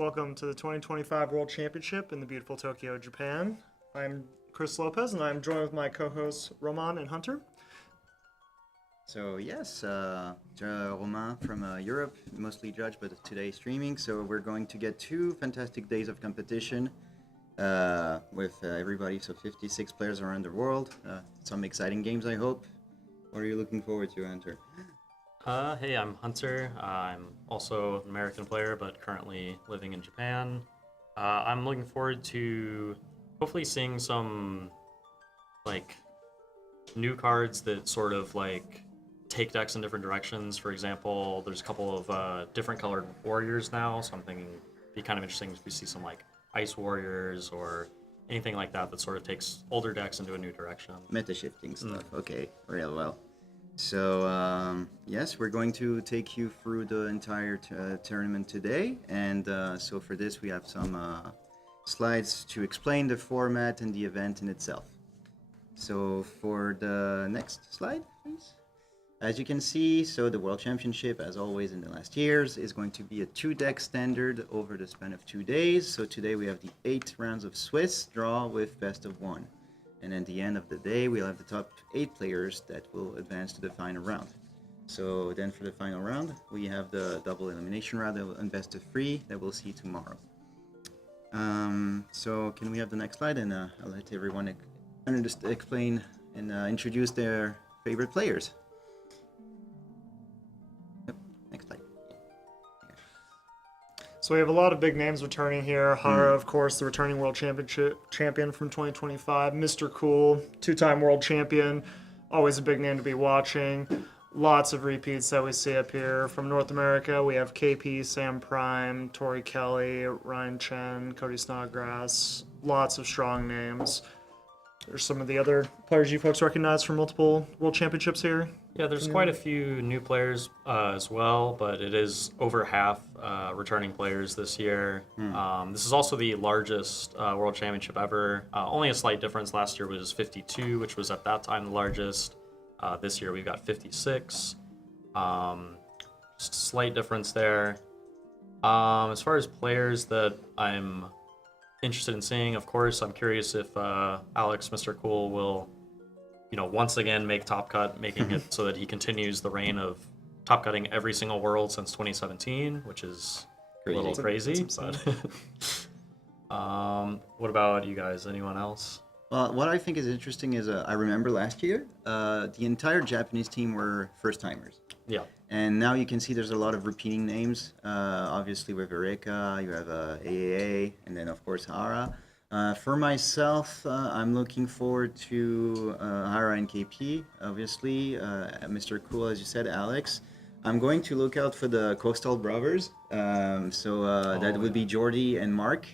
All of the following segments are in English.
Welcome to the 2025 World Championship in the beautiful Tokyo, Japan. I'm Chris Lopez, and I'm joined with my co-hosts Roman and Hunter. So yes, Romain from Europe, mostly judge, but today streaming. So we're going to get 2 fantastic days of competition with everybody. So 56 players around the world. Some exciting games, I hope. What are you looking forward to, Hunter? Hey, I'm Hunter. I'm also an American player, but currently living in Japan. I'm looking forward to hopefully seeing some new cards that sort of take decks in different directions. For example, there's a couple of different colored warriors now, so I'm thinking it'd be kind of interesting if we see some ice warriors or anything like that that sort of takes older decks into a new direction. Meta shifting stuff. Okay, real well. So yes, we're going to take you through the entire tournament today, and so for this we have some slides to explain the format and the event in itself. So for the next slide, please. As you can see, so the World Championship, as always in the last years, is going to be a 2-deck standard over the span of 2 days. So today we have the 8 rounds of Swiss draw with best of 1. And at the end of the day, we'll have the top 8 players that will advance to the final round. So then for the final round, we have the double elimination round and best of 3 that we'll see tomorrow. So can we have the next slide? And I'll let everyone explain and introduce their favorite players. Yep, next slide. So we have a lot of big names returning here. Hara, of course, the returning World Championship champion from 2025. Mr. Cool, 2-time world champion. Always a big name to be watching. Lots of repeats that we see up here. From North America, we have KP, Sam Prime, Tori Kelly, Ryan Chen, Cody Snodgrass. Lots of strong names. There's some of the other players you folks recognize from multiple World Championships here. Yeah, there's quite a few new players as well, but it is over half returning players this year. This is also the largest World Championship ever. Only a slight difference. Last year was 52, which was at that time the largest. This year we've got 56. Just a slight difference there. As far as players that I'm interested in seeing, of course, I'm curious if Alex, Mr. Cool, will once again make Top Cut, making it so that he continues the reign of top cutting every single world since 2017, which is a little crazy. What about you guys? Anyone else? Well, what I think is interesting is I remember last year, the entire Japanese team were first-timers. Yeah. And now you can see there's a lot of repeating names. Obviously with Eureka, you have AAA, and then of course Hara. For myself, I'm looking forward to Hara and KP, obviously. Mr. Cool, as you said, Alex. I'm going to look out for the Coastal Brothers. That would be Jordy and Mark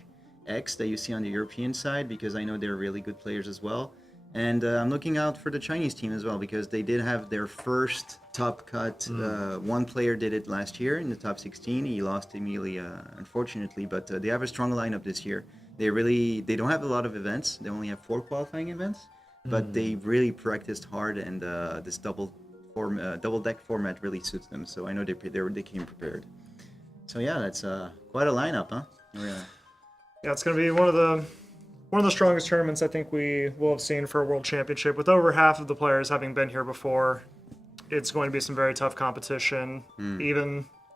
X that you see on the European side, because I know they're really good players as well. And I'm looking out for the Chinese team as well, because they did have their first top cut. One player did it last year in the top 16. He lost immediately, unfortunately, but they have a strong lineup this year. They don't have a lot of events. They only have 4 qualifying events, but they really practiced hard, and this double deck format really suits them. So I know they came prepared. So yeah, that's quite a lineup, huh? Yeah, it's going to be one of the strongest tournaments I think we will have seen for a World Championship. With over half of the players having been here before, it's going to be some very tough competition.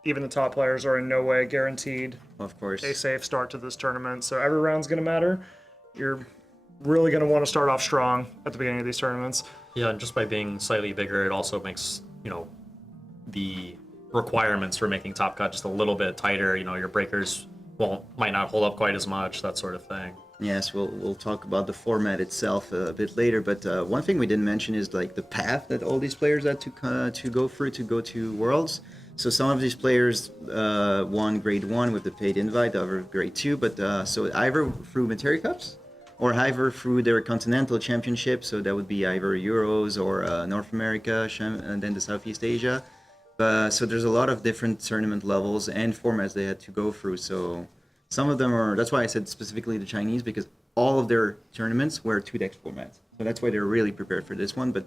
Even the top players are in no way guaranteed of course a safe start to this tournament. So every round's going to matter. You're really going to want to start off strong at the beginning of these tournaments. Yeah, and just by being slightly bigger, it also makes the requirements for making Top Cut just a little bit tighter. Your breakers might not hold up quite as much, that sort of thing. Yes, we'll talk about the format itself a bit later, but one thing we didn't mention is the path that all these players had to go through to go to Worlds. So some of these players won Grade 1 with the paid invite, other Grade 2, but so either through Materia Cups or either through their Continental Championship, so that would be either Euros or North America and then the Southeast Asia. So there's a lot of different tournament levels and formats they had to go through. So some of them that's why I said specifically the Chinese, because all of their tournaments were 2-deck formats. So that's why they're really prepared for this one. But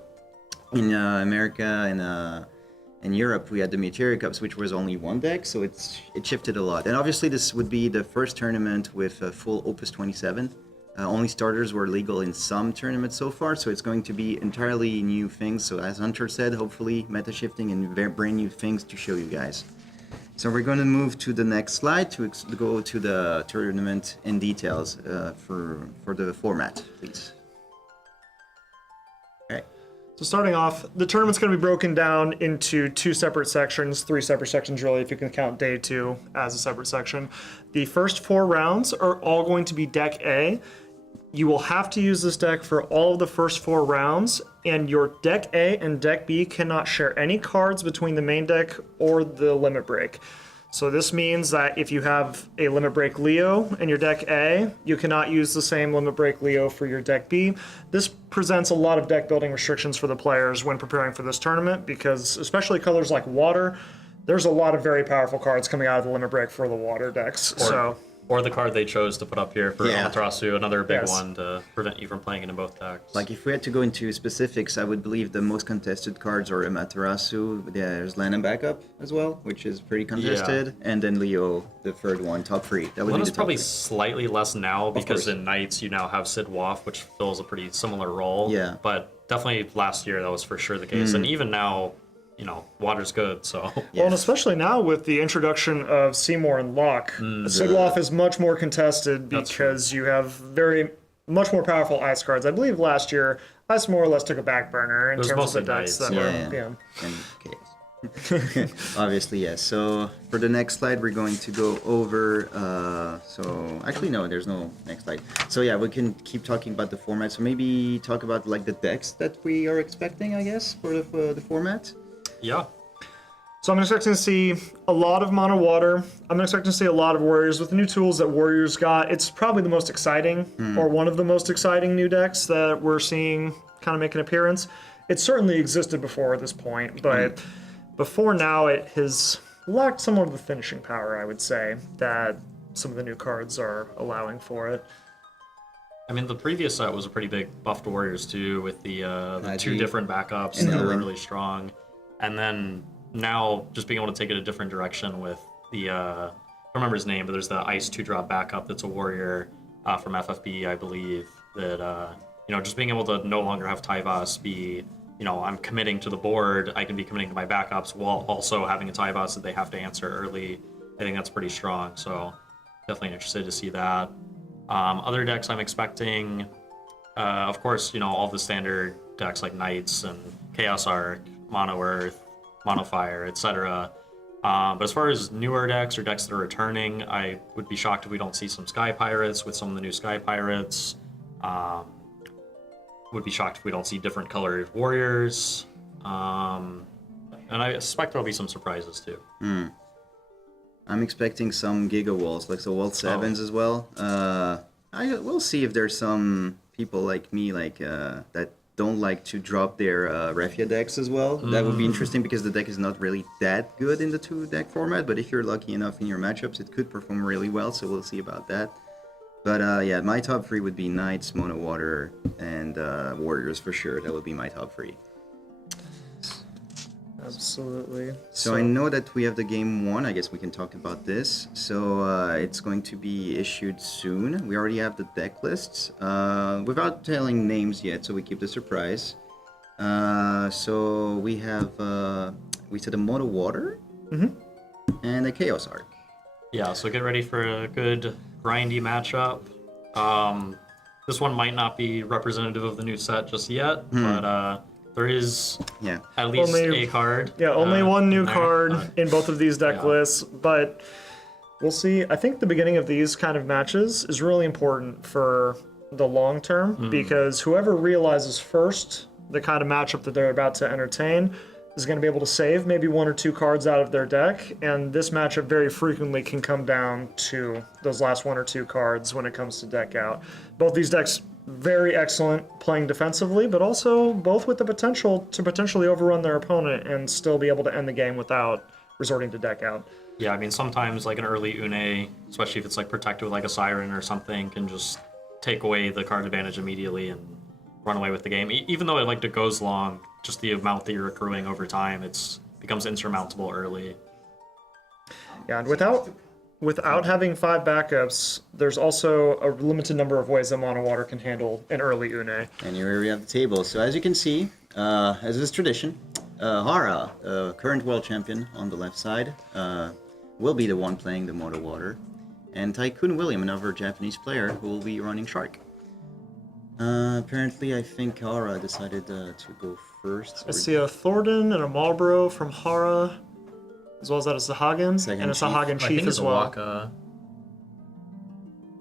in America and in Europe, we had the Meteor Cups, which was only one deck, so it shifted a lot. And obviously, this would be the first tournament with a full Opus 27. Only starters were legal in some tournaments so far, so it's going to be entirely new things. So as Hunter said, hopefully meta shifting and brand new things to show you guys. So we're going to move to the next slide to go to the tournament in details for the format, please. Okay. So starting off, the tournament's going to be broken down into 2 separate sections, 3 separate sections really, if you can count day 2 as a separate section. The first 4 rounds are all going to be deck A. You will have to use this deck for all of the first 4 rounds, and your deck A and deck B cannot share any cards between the main deck or the limit break. So this means that if you have a limit break Leo in your deck A, you cannot use the same limit break Leo for your deck B. This presents a lot of deck building restrictions for the players when preparing for this tournament, because especially colors like water, there's a lot of very powerful cards coming out of the limit break for the water decks. Or the card they chose to put up here for Yeah. Amaterasu, another big Yes. one to prevent you from playing it in both decks. Like if we had to go into specifics, I would believe the most contested cards are Amaterasu. There's Land and Backup as well, which is pretty contested, and then Leo, the third one, top 3. That would One be is the top probably 3. slightly less now because course. in Knights you now have Sid Waff, which fills a pretty similar role. Yeah. But definitely last year that was for sure the case. And even now, you know, water's good, so. Well, and especially now with the introduction of Seymour and Locke, Sidwoff is much more contested because you have much more powerful ice cards. I believe last year, ice more or less took a back burner in was terms of the mostly decks Knights. that were. Yeah. Yeah. And chaos. Obviously, yes. So for the next slide, we're going to go over. So actually, no, there's no next slide. So yeah, we can keep talking about the format. So maybe talk about like the decks that we are expecting, I guess, for the format. Yeah. So I'm expecting to see a lot of mono water. I'm expecting to see a lot of warriors with the new tools that warriors got. It's probably the most exciting, or one of the most exciting new decks that we're seeing kind of make an appearance. It certainly existed before at this point, but before now it has lacked somewhat of the finishing power, I would say, that some of the new cards are allowing for it. I mean, the previous set was a pretty big buff to Warriors too, with the 2 Agi. different backups And that were Ellen. really strong. And then now just being able to take it a different direction with the, I don't remember his name, but there's the Ice 2-drop backup that's a Warrior from FFB, I believe, that, you know, just being able to no longer have Tyvas be, you know, I'm committing to the board, I can be committing to my backups while also having a Tyvas that they have to answer early. I think that's pretty strong, so definitely interested to see that. Other decks I'm expecting, of course, you know, all the standard decks like Knights and Chaos Arc, Mono Earth, Mono Fire, etc. But as far as newer decks or decks that are returning, I would be shocked if we don't see some Sky Pirates with some of the new Sky Pirates. Would be shocked if we don't see different colored Warriors. And I suspect there'll be some surprises too. I'm expecting some Giga Walls, like the Wall 7s as well. We'll see if there's some people like me, like that don't like to drop their Refia decks as well. That would be interesting because the deck is not really that good in the 2-deck format, but if you're lucky enough in your matchups, it could perform really well, so we'll see about that. But yeah, my top 3 would be Knights, Mono Water, and Warriors for sure. That would be my top 3. Absolutely. So I know that we have the game 1. I guess we can talk about this. So it's going to be issued soon. We already have the deck lists without telling names yet, so we keep the surprise. So we have we said a Mono Water and a Chaos Arc. Yeah, so get ready for a good grindy matchup. This one might not be representative of the new set just yet, but there is at least Only- a card. Yeah, only one new in there. card in both of these deck yeah. lists, but we'll see. I think the beginning of these kind of matches is really important for the long term because whoever realizes first the kind of matchup that they're about to entertain is going to be able to save maybe 1 or 2 cards out of their deck, and this matchup very frequently can come down to those last 1 or 2 cards when it comes to deck out. Both these decks very excellent playing defensively, but also both with the potential to potentially overrun their opponent and still be able to end the game without resorting to deck out. Yeah, I mean, sometimes like an early Une, especially if it's like protected with like a Siren or something, can just take away the card advantage immediately and run away with the game. Even though it goes long, just the amount that you're accruing over time, it's becomes insurmountable early. Yeah, and without having 5 backups, there's also a limited number of ways that Mono Water can handle an early Une. And here we have the table. So as you can see, as is tradition, Hara, current world champion on the left side, will be the one playing the Mono Water. And Tycoon William, another Japanese player, who will be running Shark. Apparently, I think Hara decided to go first. I see a Thornton and a Marlboro from Hara, as well as that is the Hagen, Second and it's a Chief. Hagen I think Chief it's as a well. Waka.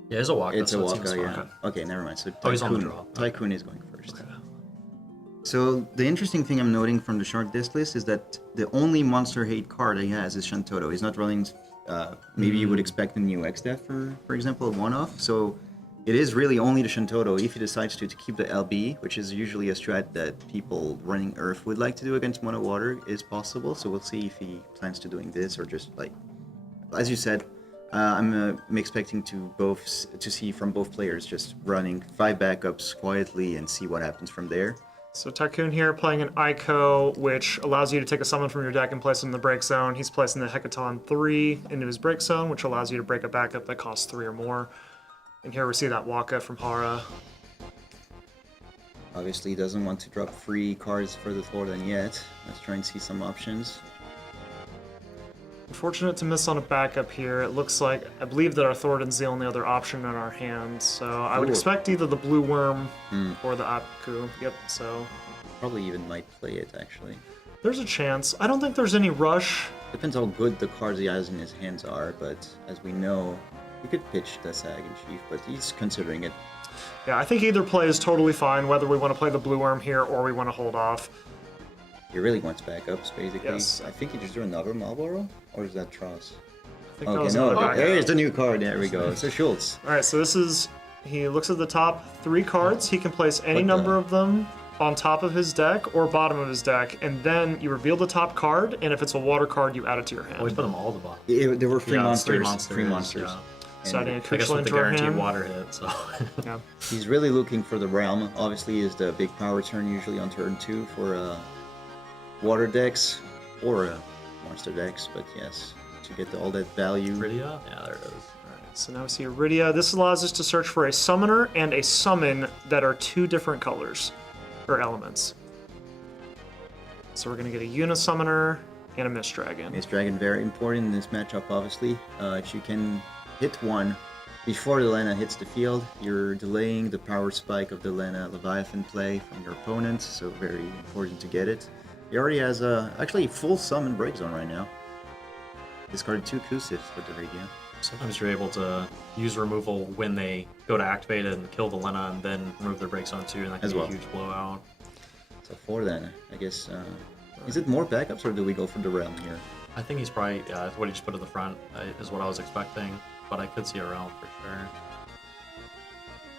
Yeah, it's a Waka. It's a so it Waka, seems yeah. fine. Okay, never mind. So Oh, he's on the Tycoon, draw. Tycoon is going first. So the interesting thing I'm noting from the Shark disc list is that the only monster hate card he has is Shantoto. He's not running. Maybe you would expect a new XDeath for example, a one-off. So it is really only the Shantoto if he decides to keep the LB, which is usually a strat that people running Earth would like to do against Mono Water, is possible. So we'll see if he plans to doing this or just like, as you said, I'm expecting to see from both players just running 5 backups quietly and see what happens from there. So Tycoon here playing an Ico, which allows you to take a summon from your deck and place it in the break zone. He's placing the Hecaton 3 into his break zone, which allows you to break a backup that costs 3 or more. And here we see that Waka from Hara. Obviously, he doesn't want to drop free cards for the Thornton yet. Let's try and see some options. Unfortunate to miss on a backup here. It looks like, I believe that our Thornton's the only other option in our hand. So I would Ooh. expect either the Blue Worm or the Apku. Yep, so Probably even might play it, actually. there's a chance. I don't think there's any rush. Depends how good the cards he has in his hands are, but as we know, he could pitch the Sagan Chief, but he's considering it. Yeah, I think either play is totally fine, whether we want to play the Blue Worm here or we want to hold off. He really wants backups, basically. Yes. I think he just drew another Marlboro, or is that Tross? I think that Okay, was no, another backup. there's the new card. There we go. So Schultz. Alright, so this is, he looks at the top 3 cards. He can place any What the- number of them on top of his deck or bottom of his deck, and then you reveal the top card, and if it's a water card, you add it to your hand. Always put them all at the bottom. There were three Yeah, it's monsters. 3 monsters. monsters. Yeah. So adding a I guess crucial with the into our guaranteed hand. water hit, so. Yeah. He's really looking for the Realm. Obviously, is the big power turn usually on turn 2 for water decks or monster decks. But yes, to get all that value. Iridia? Yeah, there it is. Alright, so now we see Iridia. This allows us to search for a summoner and a summon that are 2 different colors, or elements. So we're going to get a Unisummoner and a Mist Dragon. Mist Dragon very important in this matchup. Obviously, if you can hit one before the Lena hits the field, you're delaying the power spike of the Lena Leviathan play from your opponent. So very important to get it. He already has actually full summon break zone right now. Discarded 2 Kusifs with the radio. Sometimes you're able to use removal when they go to activate it and kill the Lena and then remove their breaks on 2, and that can As be well. a huge blowout. So for then, I guess, is it more backups or do we go for the Realm here? I think he's probably, yeah, what he just put at the front is what I was expecting, but I could see a realm for sure.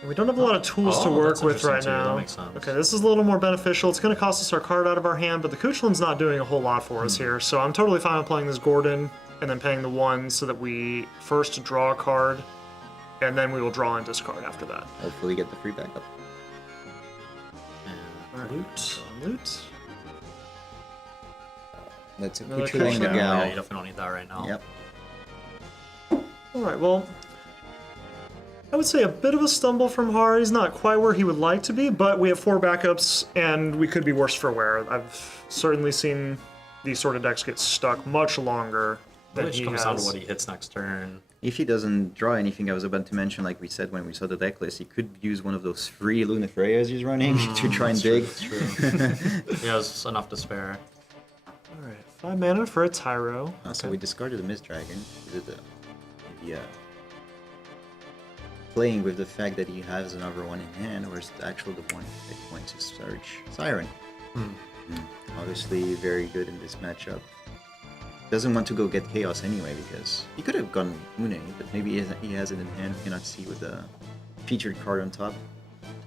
And we don't have a lot of tools to Oh, work that's with interesting right too. That now. makes sense. Okay, this is a little more beneficial. It's going to cost us our card out of our hand, but the Kuchlin's not doing a whole lot for us here. So I'm totally fine with playing this Gordon and then paying the 1 so that we first draw a card, and then we will draw and discard after that. Hopefully get the free backup. And loot. Loot. That's a Another Kuchula and a Kuchula. Yeah, Gal. you definitely don't need that right now. Yep. Alright, well, I would say a bit of a stumble from Har. He's not quite where he would like to be, but we have 4 backups, and we could be worse for wear. I've certainly seen these sort of decks get stuck much longer than It just he comes down to has. what he hits next turn. If he doesn't draw anything, I was about to mention, like we said when we saw the deck list, he could use one of those free Lunafreyas he's running to try and dig. That's true. He has enough to spare. Alright, 5 mana for a Tyro. So we discarded the Mist Dragon. Is it maybe playing with the fact that he has another one in hand, or is it actually the one that he wants to search? Siren. Obviously very good in this matchup. Doesn't want to go get Chaos anyway, because he could have gone Une, but maybe he has it in hand, we cannot see with the featured card on top.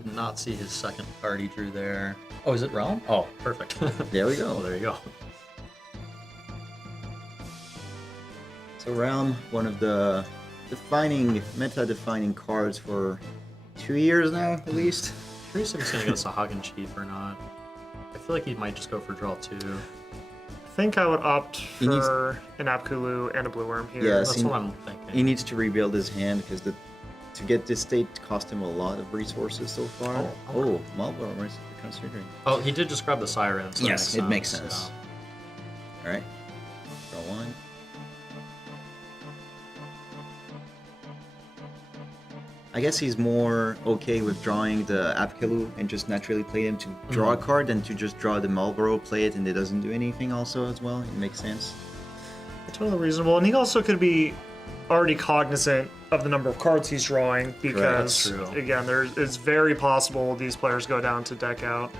Did not see his second card he drew there. Oh, is it realm? Oh, perfect. There we Oh, go. there you go. So Realm, one of the meta-defining cards for 2 years now, at least. Curious if he's gonna get us a Hagen Chief or not. I feel like he might just go for draw 2. I think I would opt He needs- for an Apkulu and a Blue Worm here. Yeah, That's see- what I'm thinking. He needs to rebuild his hand because to get this state cost him a lot of resources so far. Oh, Marlboro is considering. Oh, he did just grab the Siren. So Yes, it makes sense. yeah. All right, draw one. I guess he's more okay with drawing the Apkilu and just naturally play him to draw a card than to just draw the Marlboro, play it, and it doesn't do anything also as well. It makes sense. Totally reasonable. And he also could be already cognizant of the number of cards he's drawing because, That's true. again, it's very possible these players go down to deck out.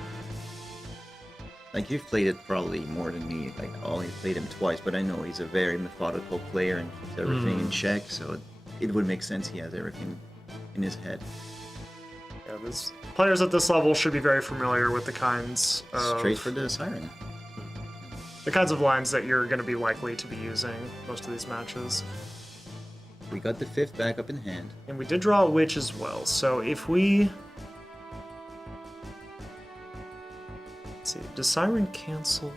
Like, you've played it probably more than me. Like, I only played him twice, but I know he's a very methodical player and keeps everything in check, so it would make sense he has everything in his head. Yeah, players at this level should be very familiar with the kinds Straight for the Siren. of lines that you're going to be likely to be using most of these matches. We got the 5th back up in hand. And we did draw a Witch as well, so if we... Let's see, does Siren cancel?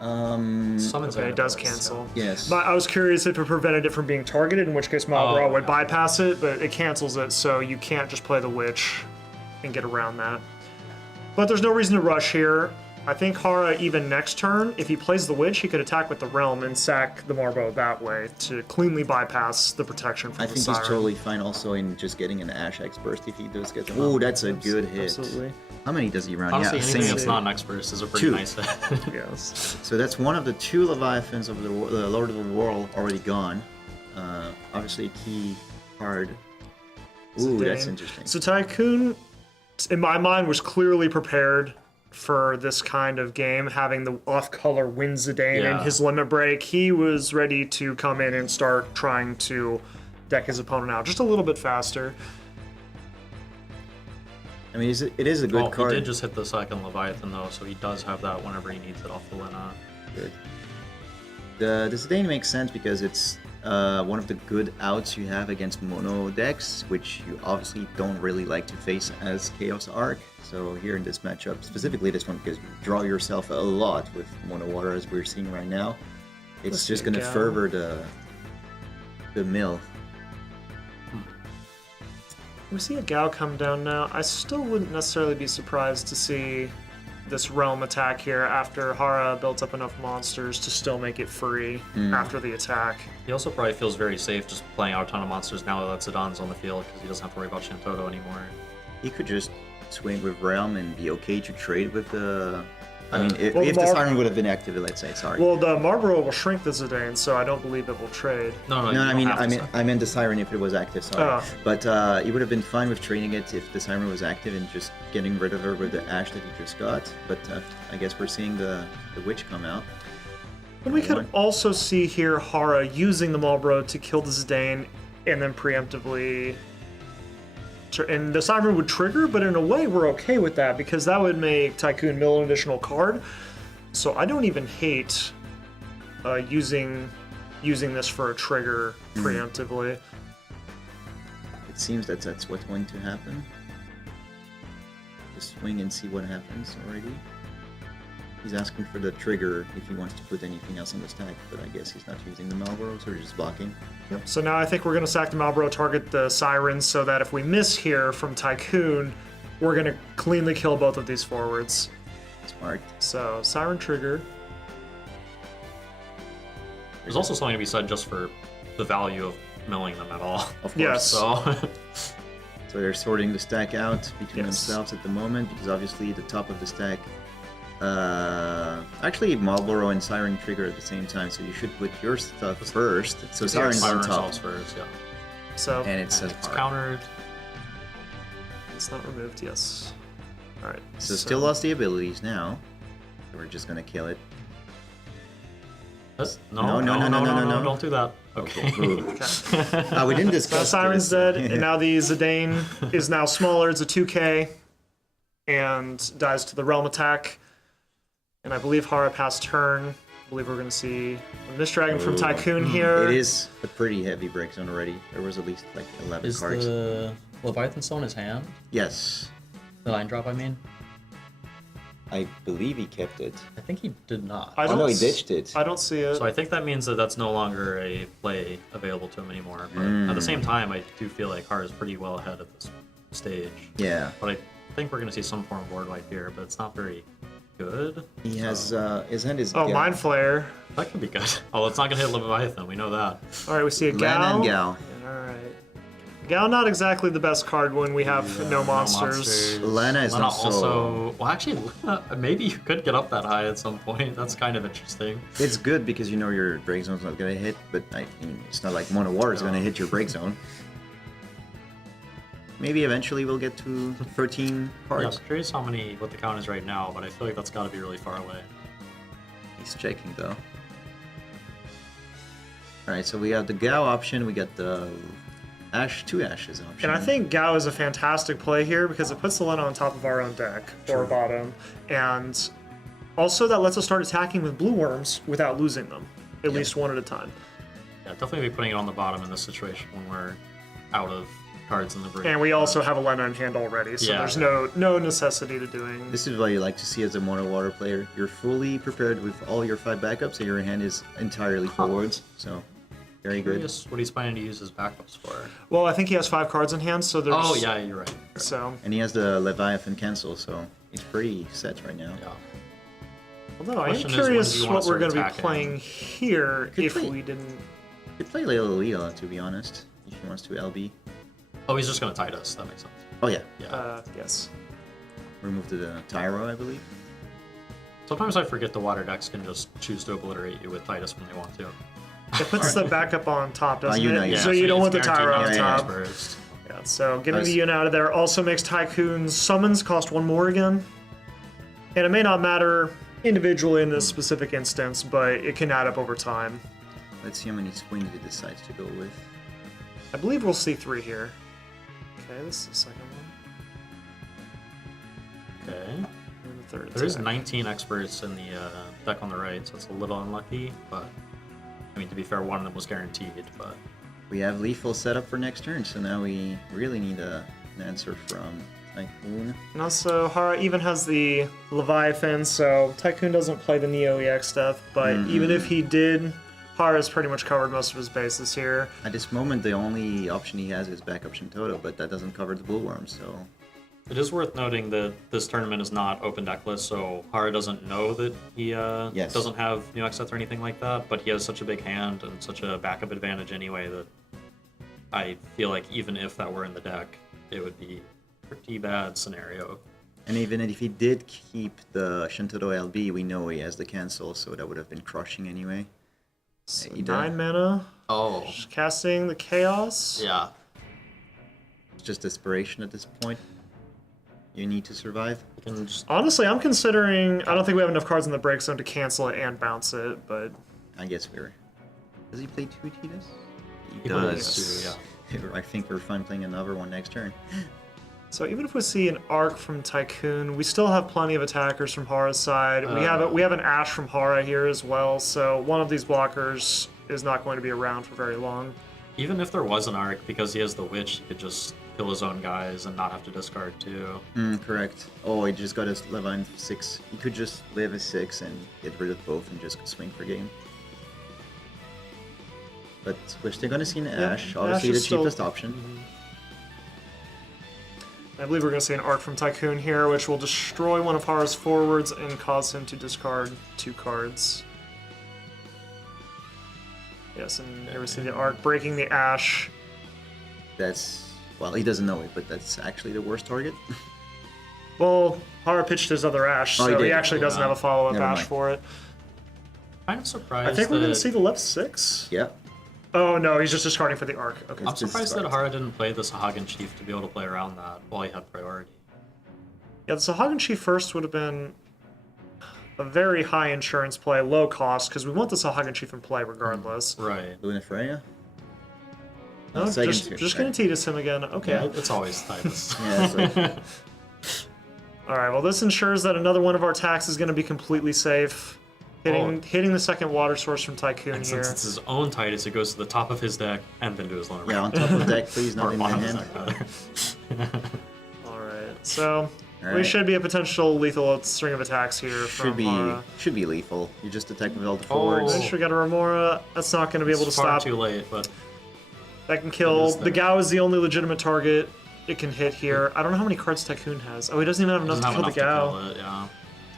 Summons Okay, it does Enemies, cancel. Yes. But I was curious if it prevented it from being targeted, in which case Marlboro would bypass it, but it cancels it, so you can't just play the Witch and get around that. But there's no reason to rush here. I think Hara, even next turn, if he plays the Witch, he could attack with the Realm and sack the Marlboro that way to cleanly bypass the protection from I the think Siren. he's totally fine also in just getting an Ash X burst if he does get them. Oh, that's a good hit. Absolutely. How many does he run? Honestly, yeah, anything same. that's not an X-Burst is a pretty 2. nice hit. Yes. So that's one of the 2 Leviathans of the Lord of the World already gone. Obviously a key card. Ooh, that's interesting. So Tycoon, in my mind, was clearly prepared for this kind of game, having the off-color win Zidane in Yeah. his limit break. He was ready to come in and start trying to deck his opponent out just a little bit faster. I mean, it is a good card. He did just hit the second Leviathan though, so he does have that whenever he needs it off the Lina. Good. The Zidane makes sense because it's one of the good outs you have against mono decks, which you obviously don't really like to face as Chaos Arc. So here in this matchup, specifically this one, because you draw yourself a lot with mono water as we're seeing right now, it's Let's just see, going to Gal. fervor the mill. We see a Gao come down now. I still wouldn't necessarily be surprised to see this Realm attack here after Hara built up enough monsters to still make it free after the attack. He also probably feels very safe just playing out a ton of monsters now that Zidane's on the field because he doesn't have to worry about Shantoto anymore. He could just swing with Realm and be okay to trade with the... I mean, if Well, the Siren would have been active, let's say, sorry. Well, the Marlboro will shrink the Zidane, so I don't believe it will trade. No, No, you don't have to I meant the Siren if it was active, sorry. Oh. But he would have been fine with trading it if the Siren was active and just getting rid of her with the Ash that he just got. But I guess we're seeing the Witch come out. And we could also see here Hara using the Marlboro to kill the Zidane and then preemptively... And the Siren would trigger, but in a way we're okay with that because that would make Tycoon mill an additional card. So I don't even hate using this for a trigger preemptively. It seems that that's what's going to happen. Just swing and see what happens already. He's asking for the trigger if he wants to put anything else on the stack, but I guess he's not using the Marlboro, so we're just blocking. Yep. So now I think we're going to sack the Marlboro, target the Sirens, so that if we miss here from Tycoon, we're going to cleanly kill both of these forwards. Smart. So Siren trigger. There's also something to be said just for the value of milling them at all. Of course. Yes. So So they're sorting the stack out between Yes. themselves at the moment because obviously the top of the stack. Actually, Marlboro and Siren trigger at the same time, so you should put your stuff first. So Siren's on top, ourselves first, yeah. So and it's It's countered. it's not removed. Yes. All right. So still lost the abilities now. So we're just gonna kill it. No, don't do that. Okay. Ooh. We didn't So discuss. Siren's this. dead, and now the Zidane is now smaller. It's a 2K, and dies to the Realm attack. And I believe Hara passed turn. I believe we're going to see a Mist Dragon from Tycoon here. It is a pretty heavy break zone already. There was at least like 11 Is cards. the Leviathan still in his hand? Yes. The line drop, I mean? I believe he kept it. I think he did not. I Oh don't no, he s- ditched it. I don't see it. So I think that means that that's no longer a play available to him anymore. But at the same time, I do feel like Hara is pretty well ahead at this stage. Yeah. But I think we're going to see some form of board wipe here, but it's not very good. He has his hand is. Oh, Gal. Mind Flare. That could be good. Oh, it's not going to hit Leviathan. We know that. All right, we see a Len Gal. and Gal. All right. Gal, not exactly the best card when we have no monsters. Lena is not so- also. Well, actually, Lena, maybe you could get up that high at some point. That's kind of interesting. It's good because you know your break zone's not gonna hit, but I mean, it's not like Mono War is gonna hit your break zone. Maybe eventually we'll get to 13 Yeah, cards. I'm curious what the count is right now, but I feel like that's got to be really far away. He's checking though. Alright, so we have the Gao option, we got the two ashes option. And I think Gao is a fantastic play here because it puts the Lena on top of our own deck or bottom, and also that lets us start attacking with blue worms without losing them, at least one at a time. Yeah, definitely be putting it on the bottom in this situation when we're out of cards in the break. And we also have a Lena in hand already, so Yeah. there's no necessity to doing. This is what you like to see as a Mono Water player. You're fully prepared with all your 5 backups and your hand is entirely forwards, so very good. Curious what he's planning to use his backups for. Well, I think he has 5 cards in hand, so there's. Oh, yeah, you're right. So, And he has the Leviathan cancel, so he's pretty set right now. Yeah. although I am Question is, when do curious you wanna what we're start going to be attacking? playing here Could if play- we didn't. Could play Lila Lila, to be honest, if he wants to LB. Oh, he's just going to tide us. That makes sense. Oh yeah, Yeah. Yes. remove the Tyro, I believe. Sometimes I forget the water decks can just choose to obliterate you with Titus when they want to. It puts the backup on top, doesn't you it? know, yeah. So you don't want the it's Tyro on guaranteed top. not to burst. Yeah, so getting Nice. the unit out of there also makes Tycoon's summons cost 1 more again. And it may not matter individually in this specific instance, but it can add up over time. Let's see how many swings he decides to go with. I believe we'll see 3 here. Okay, this is the second one. Okay. And the third There's attack. 19 experts in the deck on the right, so it's a little unlucky, but I mean, to be fair, one of them was guaranteed, but We have lethal set up for next turn, so now we really need an answer from Tycoon. And also, Hara even has the Leviathan, so Tycoon doesn't play the Neo EX stuff, but even if he did, Hara's pretty much covered most of his bases here. At this moment, the only option he has is backup Shintoto, but that doesn't cover the Bullworm, so... it is worth noting that this tournament is not open deckless, so Hara doesn't know that he Yes. doesn't have new X sets or anything like that, but he has such a big hand and such a backup advantage anyway that I feel like even if that were in the deck, it would be a pretty bad scenario. And even if he did keep the Shintoto LB, we know he has the cancel, so that would have been crushing anyway. So He 9 mana, Oh, just casting the Chaos. yeah. It's just desperation at this point. You need to survive. You can just Honestly, I'm considering. I don't think we have enough cards in the break zone to cancel it and bounce it, but I guess we're... Does he play 2 Titas? He plays does. 2, yeah. I think we're fine playing another one next turn. so even if we see an Arc from Tycoon, we still have plenty of attackers from Hara's side. We have an Ash from Hara here as well, so one of these blockers is not going to be around for very long. Even if there was an arc, because he has the witch, he could just kill his own guys and not have to discard too. Correct. Oh, he just got his Levine 6. He could just live a 6 and get rid of both and just swing for game. But we're still gonna see an Ash, obviously Ash the is still- cheapest option. I believe we're going to see an Arc from Tycoon here, which will destroy one of Hara's forwards and cause him to discard 2 cards. Yes, and here we see the Arc breaking the Ash. That's, well, he doesn't know it, but that's actually the worst target. Well, Hara pitched his other Ash, Oh, so he he did. actually doesn't have a follow-up Never Ash mind. for it. Kind of surprised. I think we're going that- to see the left 6. Yeah. Oh, no, he's just discarding for the Arc. Okay. I'm It's just surprised that cards. Hara didn't play the Sahagan Chief to be able to play around that while he had priority. Yeah, the Sahagan Chief first would have been a very high insurance play, low cost, because we want the Sahagan Chief in play regardless. Right. Luna Freya? No, second just tier, going second. to Titus him again. Okay. Yeah, it's always Titus. Yeah, that's right. All right, well, this ensures that another one of our attacks is going to be completely safe. Hitting the second water source from Tycoon And here. since it's his own Titus, it goes to the top of his deck and then to his lower Yeah, on top of deck, please, not or in my bottom of his hand. deck, rather. All right, so All We right. should be a potential lethal string of attacks here from Hara. Should be lethal. You just attack with all the Oh. forwards. Then we got a Remora. That's not going to be able to It's far stop. too late, but That can kill. is The there. Gao is the only legitimate target it can hit here. I don't know how many cards Tycoon has. Oh, he doesn't even have enough doesn't to have kill the enough Gao. to kill it, yeah.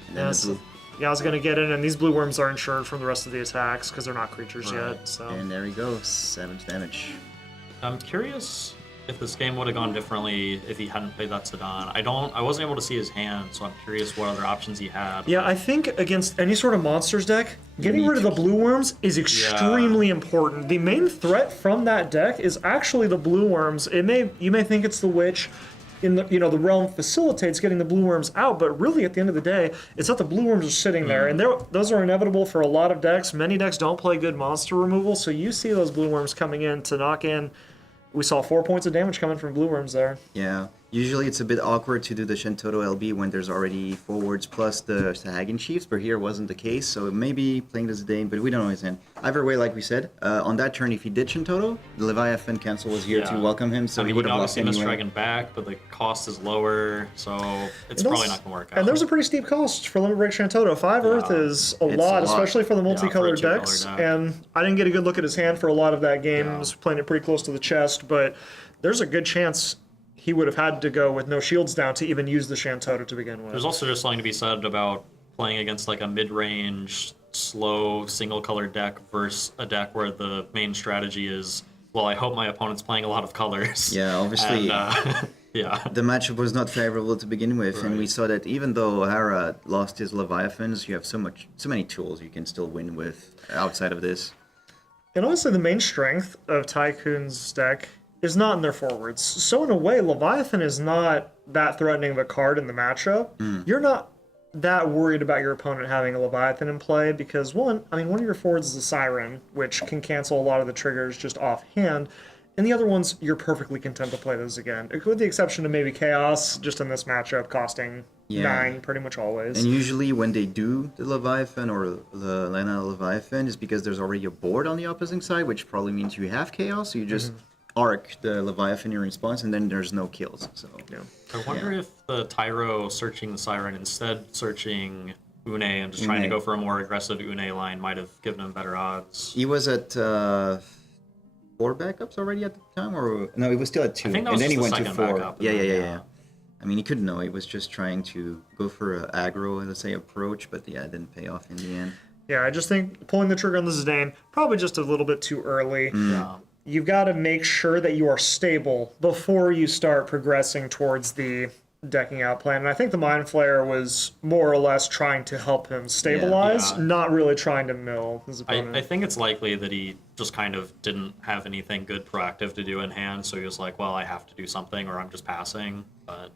And then Yes. the blue. Gao's going to get in, and these blue worms are insured from the rest of the attacks because they're not creatures Right. yet. So And there we go. 7 damage. I'm curious if this game would have gone differently if he hadn't played that Sedan. I wasn't able to see his hand, so I'm curious what other options he had. yeah, I think against any sort of monsters deck, getting rid of the blue worms is extremely important. The main threat from that deck is actually the blue worms. You may think it's the witch. In the the realm facilitates getting the blue worms out, but really at the end of the day, it's that the blue worms are sitting there, and those are inevitable for a lot of decks. Many decks don't play good monster removal, so you see those blue worms coming in to knock in. We saw 4 points of damage coming from blue worms there. Yeah. Usually it's a bit awkward to do the Shentoto LB when there's already forwards plus the Sahagin Chiefs, but here wasn't the case, so maybe playing this Dane, but we don't know his hand. Either way, like we said, on that turn, if he did Shentoto, the Leviathan Cancel was here to Yeah. welcome him, so I he mean, would you have can lost obviously anyway. Dragon back, but the cost is lower, so it's And probably those- not going to work out. And there's a pretty steep cost for Limit Break Shantoto. 5 Earth is a It's lot, a lot. especially for the for a multicolored two-color decks. deck. And I didn't get a good look at his hand for a lot of that game. Yeah. I was playing it pretty close to the chest, but there's a good chance he would have had to go with no shields down to even use the Shantoto to begin with. There's also just something to be said about playing against like a mid-range, slow, single-color deck versus a deck where the main strategy is, well, I hope my opponent's playing a lot of colors. Yeah, obviously. And, yeah. The matchup was not favorable to begin with, and we Right. saw that even though Hara lost his Leviathans, you have so many tools you can still win with outside of this. And honestly, the main strength of Tycoon's deck is not in their forwards. So in a way, Leviathan is not that threatening of a card in the matchup. You're not that worried about your opponent having a Leviathan in play because one of your forwards is a Siren, which can cancel a lot of the triggers just offhand. And the other ones, you're perfectly content to play those again. With the exception of maybe Chaos, just in this matchup, costing 9 pretty much always. And usually when they do the Leviathan or the Lena Leviathan is because there's already a board on the opposing side, which probably means you have Chaos, so you just arc the Leviathan in response, and then there's no kills. So Yeah. I wonder if the Tyro searching the Siren instead searching Une and just trying to Une. go for a more aggressive Une line might have given him better odds. he was at 4 backups already at the time, or no, he was still at 2, I think that and was then he just went the to second 4. backup, Yeah. and then, I mean, he couldn't know. He was just trying to go for a aggro, let's say, approach, but yeah, it didn't pay off in the end. Yeah, I just think pulling the trigger on the Zidane, probably just a little bit too early. Yeah. You've got to make sure that you are stable before you start progressing towards the decking out plan. And I think the Mind Flayer was more or less trying to help him stabilize, Yeah. not really trying to mill his opponent. I think it's likely that he just kind of didn't have anything good proactive to do in hand, so he was like, well, I have to do something or I'm just passing. But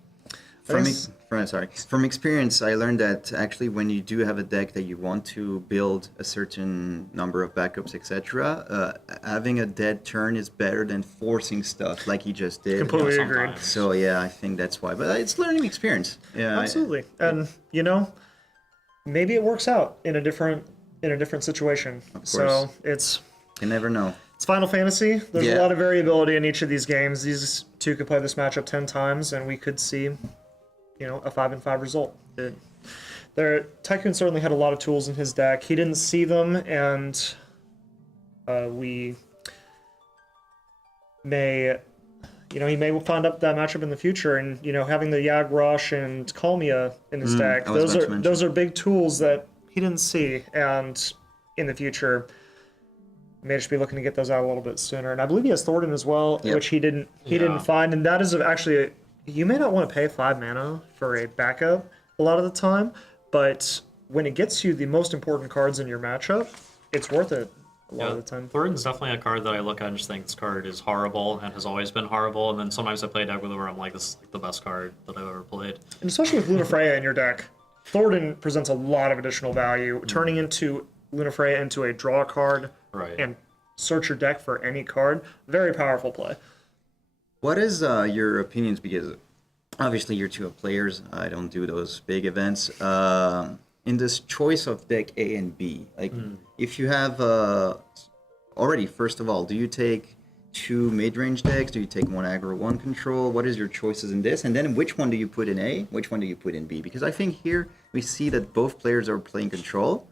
From experience, I learned that actually when you do have a deck that you want to build a certain number of backups, etc., having a dead turn is better than forcing stuff like he just did. Completely agreed. sometimes. So yeah, I think that's why. But it's learning experience. Yeah, Absolutely. And, maybe it works out in a different situation. So it's you never know. Final Fantasy. There's a Yeah. lot of variability in each of these games. These two could play this matchup 10 times, and we could see, a 5-5 result. Tycoon certainly had a lot of tools in his deck. He didn't see them, and we may, he may find up that matchup in the future. And having the Yag Rush and Kalmia in his deck, I was about to mention. those are big tools that he didn't see, and in the future. May just be looking to get those out a little bit sooner. And I believe he has Thornton as well, Yep. which he didn't find. And that is actually you may not want to pay 5 mana for a backup a lot of the time, but when it gets you the most important cards in your matchup, it's worth it a lot of the time. Thornton's definitely a card that I look at and just think this card is horrible and has always been horrible. And then sometimes I play a deck with it where I'm like, this is like the best card that I've ever played. And especially with Lunafreya in your deck, Thornton presents a lot of additional value. Turning into Lunafreya into a draw card Right. and search your deck for any card, very powerful play. What is your opinions? Because obviously you're two players. I don't do those big events. In this choice of deck A and B, like if you have already, first of all, do you take two mid-range decks? Do you take one aggro, one control? What is your choices in this? And then which one do you put in A? Which one do you put in B? Because I think here we see that both players are playing control.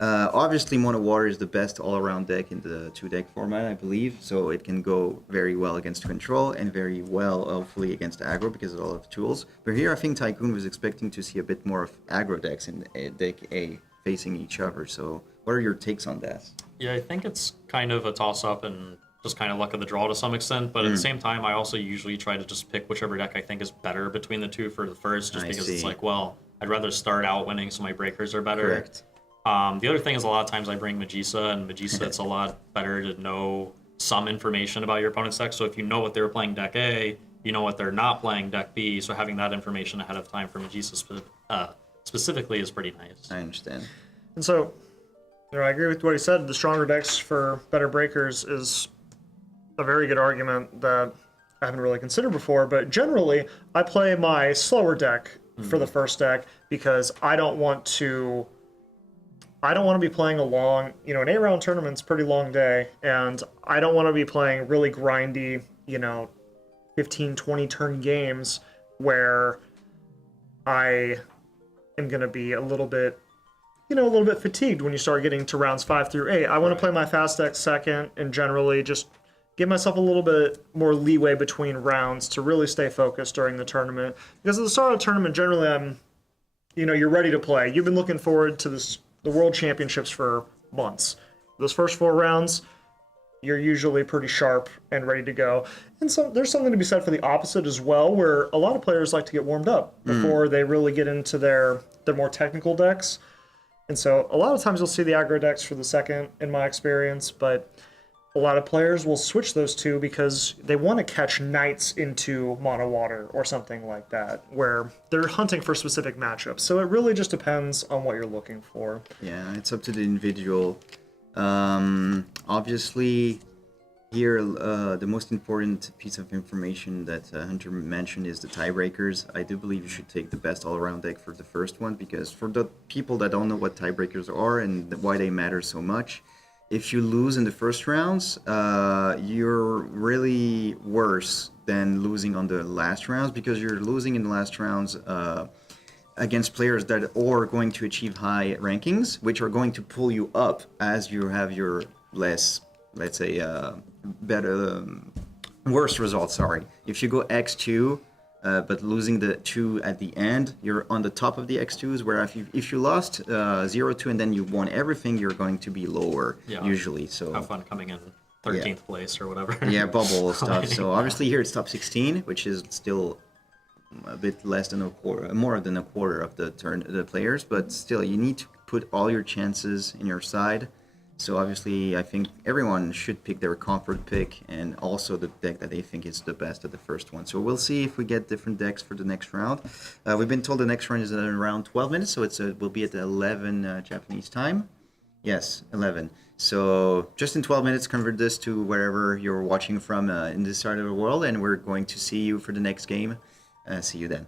Obviously, Mono Water is the best all-around deck in the two-deck format, I believe. So it can go very well against control and very well, hopefully, against aggro because of all of the tools. But here, I think Tycoon was expecting to see a bit more of aggro decks in deck A facing each other. So what are your takes on that? Yeah, I think it's kind of a toss-up and just kind of luck of the draw to some extent. But at the same time, I also usually try to just pick whichever deck I think is better between the two for the first, just because it's like, well, I'd rather start out winning so my breakers are better. Correct. The other thing is a lot of times I bring Magisa, and Magisa, it's a lot better to know some information about your opponent's deck. So if you know what they're playing deck A, you know what they're not playing deck B. So having that information ahead of time for Magisa specifically is pretty nice. I understand. And so, I agree with what he said. The stronger decks for better breakers is a very good argument that I haven't really considered before. But generally, I play my slower deck for the first deck because I don't want to be playing a long, an 8-round tournament's a pretty long day, and I don't want to be playing really grindy, 15, 20 turn games where I am going to be a little bit fatigued when you start getting to rounds 5 through 8. I want to play my fast deck second and generally just give myself a little bit more leeway between rounds to really stay focused during the tournament. Because at the start of the tournament, generally you're ready to play. You've been looking forward to the World Championships for months. Those first 4 rounds, you're usually pretty sharp and ready to go. And so there's something to be said for the opposite as well, where a lot of players like to get warmed up before they really get into their more technical decks. And so a lot of times you'll see the aggro decks for the second, in my experience, but a lot of players will switch those two because they want to catch knights into Mono Water or something like that, where they're hunting for specific matchups. So it really just depends on what you're looking for. Yeah, it's up to the individual. Obviously, here the most important piece of information that Hunter mentioned is the tiebreakers. I do believe you should take the best all-around deck for the first one, because for the people that don't know what tiebreakers are and why they matter so much, if you lose in the first rounds, you're really worse than losing on the last rounds, because you're losing in the last rounds against players that are going to achieve high rankings, which are going to pull you up as you have your less, let's say, worse results. Sorry. If you go X2, but losing the 2 at the end, you're on the top of the X2s, where if you lost 0-2 and then you won everything, you're going to be lower, usually. So have fun coming in 13th place or whatever. Yeah, bubble stuff. So obviously here it's top 16, which is still a bit less than a quarter, more than a quarter of the players, but still you need to put all your chances in your side. So obviously, I think everyone should pick their comfort pick and also the deck that they think is the best at the first one. So we'll see if we get different decks for the next round. We've been told the next round is at around 12 minutes, so we'll be at 11 Japanese time. Yes, 11. So just in 12 minutes, convert this to wherever you're watching from in this side of the world, and we're going to see you for the next game. See you then.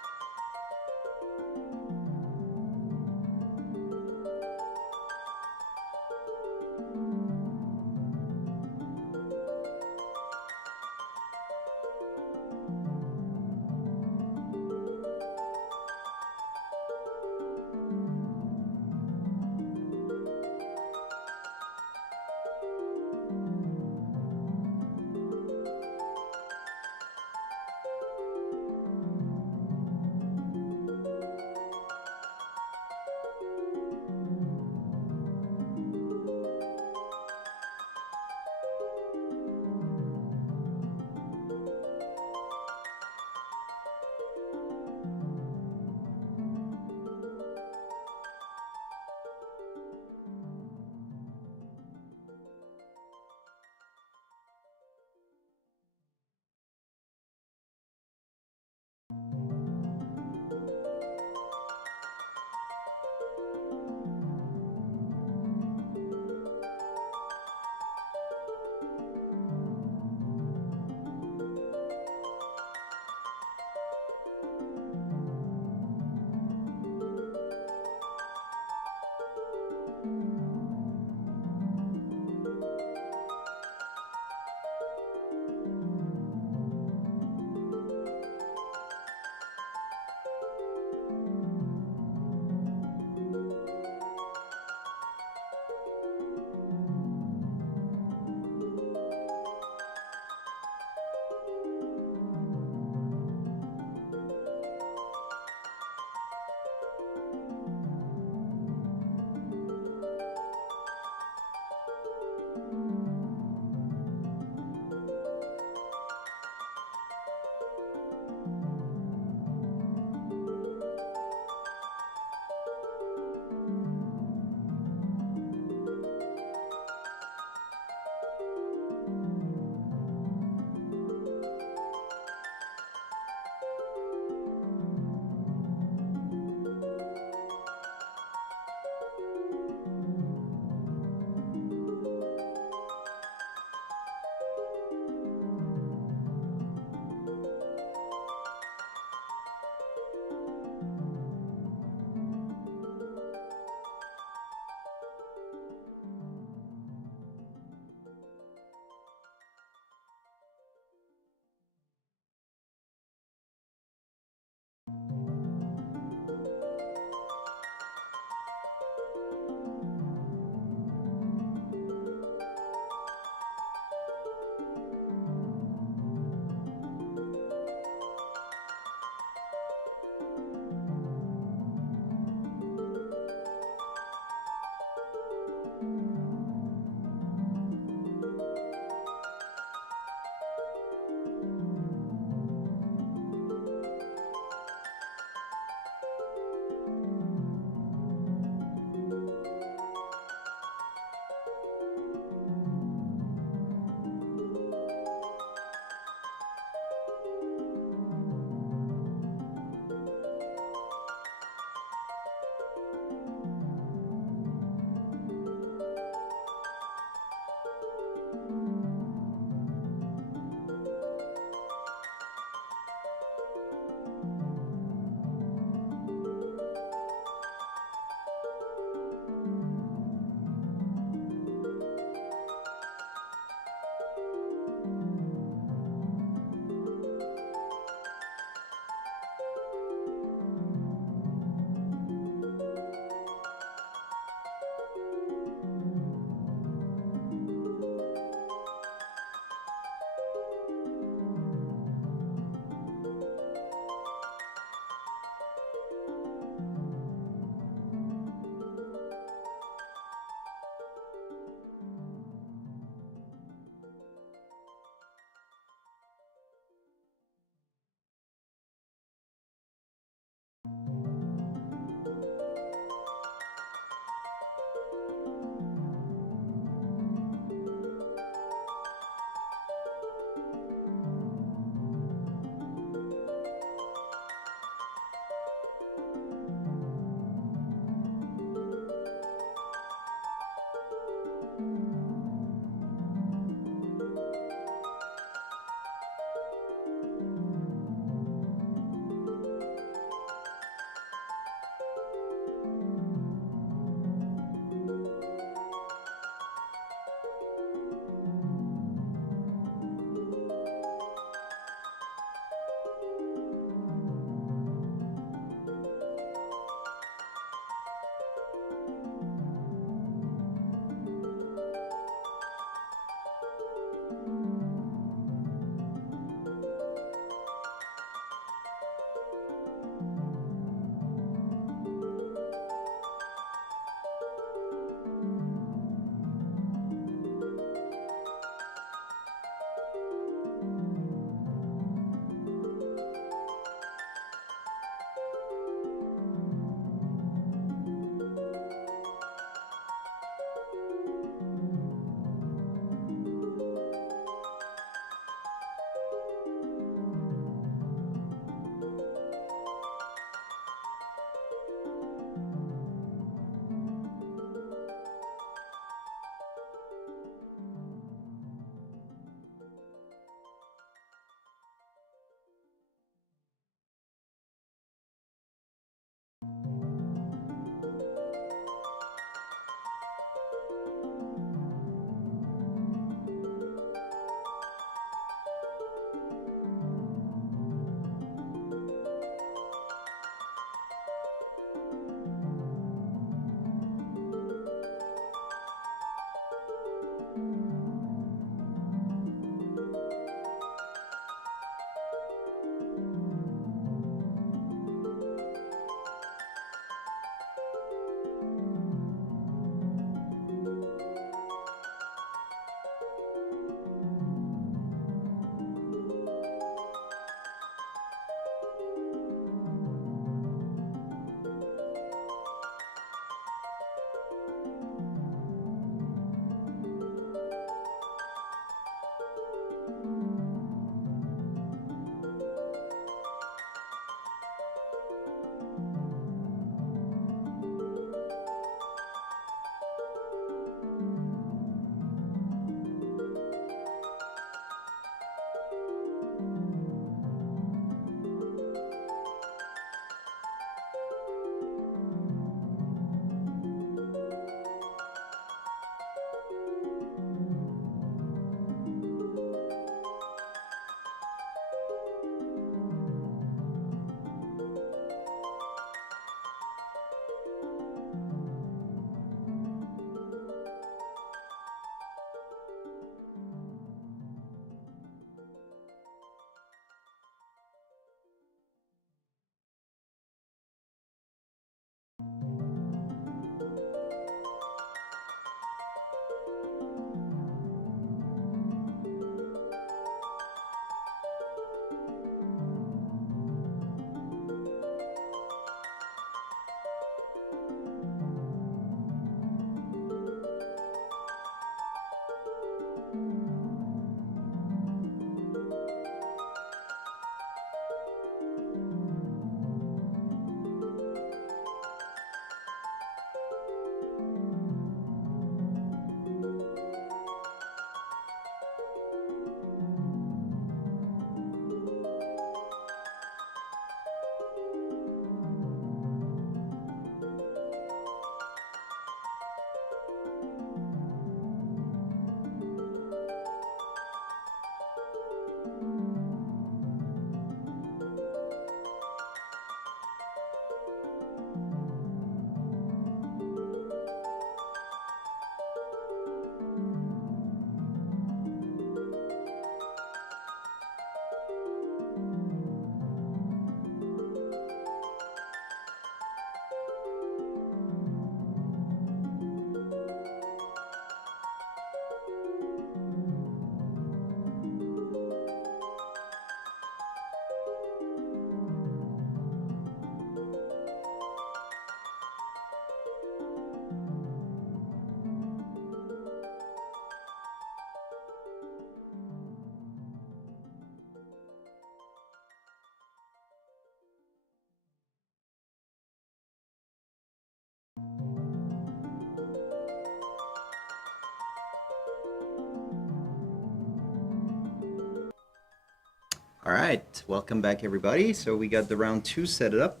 All right, welcome back, everybody. So we got the round 2 set up.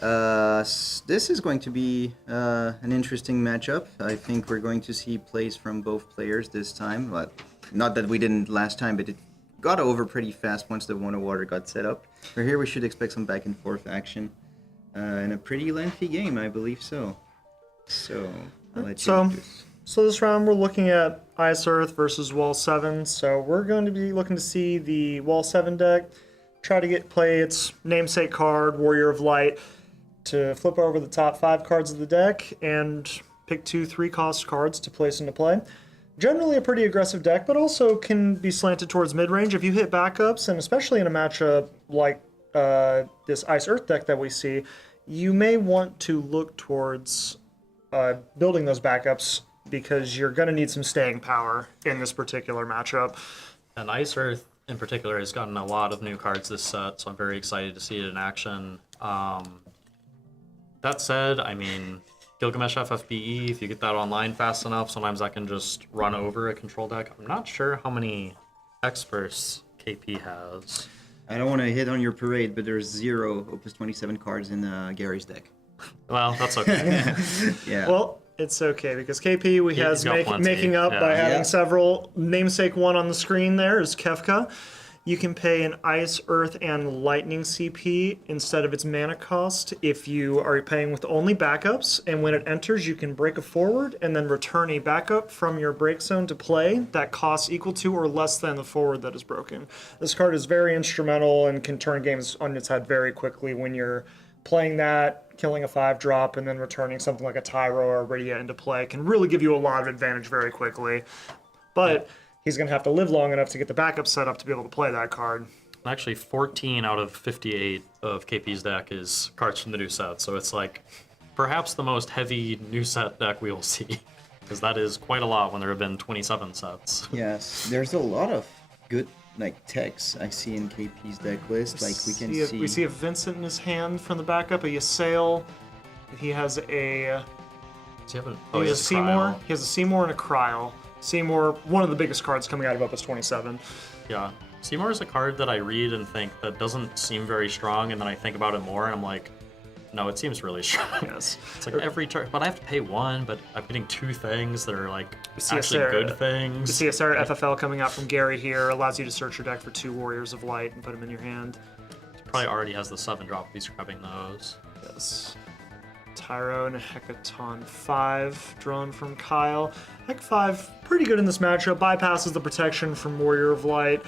This is going to be an interesting matchup. I think we're going to see plays from both players this time. But not that we didn't last time, but it got over pretty fast once the Wonder Water got set up. For here, we should expect some back and forth action and a pretty lengthy game, I believe so. So I'll let you introduce. So this round we're looking at Ice Earth versus Wall 7. So we're going to be looking to see the Wall 7 deck try to play its namesake card, Warrior of Light, to flip over the top 5 cards of the deck and pick 2 3-cost cards to place into play. Generally a pretty aggressive deck, but also can be slanted towards mid-range. If you hit backups, and especially in a matchup like this Ice Earth deck that we see, you may want to look towards building those backups because you're going to need some staying power in this particular matchup. And Ice Earth in particular has gotten a lot of new cards this set, so I'm very excited to see it in action. That said, I mean, Gilgamesh FFBE, if you get that online fast enough, sometimes that can just run over a control deck. I'm not sure how many experts KP has. I don't want to hit on your parade, but there's 0 Opus 27 cards in Gary's deck. Well, that's okay. Yeah. Well, it's okay because KP has making up by having several. Namesake one on the screen there is Kefka. You can pay an Ice, Earth, and Lightning CP instead of its mana cost if you are paying with only backups, and when it enters you can break a forward and then return a backup from your break zone to play that costs equal to or less than the forward that is broken. This card is very instrumental and can turn games on its head very quickly when you're playing that, killing a 5-drop, and then returning something like a Tyro or a Rydia into play can really give you a lot of advantage very quickly. But he's going to have to live long enough to get the backup set up to be able to play that card. Actually, 14 out of 58 of KP's deck is cards from the new set, so it's like perhaps the most heavy new set deck we will see, because that is quite a lot when there have been 27 sets. Yes, there's a lot of good techs I see in KP's deck list. Like we see a Vincent in his hand from the backup, a Ysayle. He has a Seymour. He has a Seymour and a Cryle. Seymour, one of the biggest cards coming out of Opus 27. Yeah. Seymour is a card that I read and think that doesn't seem very strong, and then I think about it more and I'm like, no, it seems really strong. Yes. It's like every turn, but I have to pay 1, but I'm getting 2 things that are like actually good things. The CSR FFL coming out from Gary here allows you to search your deck for 2 Warriors of Light and put them in your hand. Probably already has the 7-drop if he's grabbing those. Yes. Tyro and a Hecaton 5 drawn from Kyle. Heck 5, pretty good in this matchup, bypasses the protection from Warrior of Light.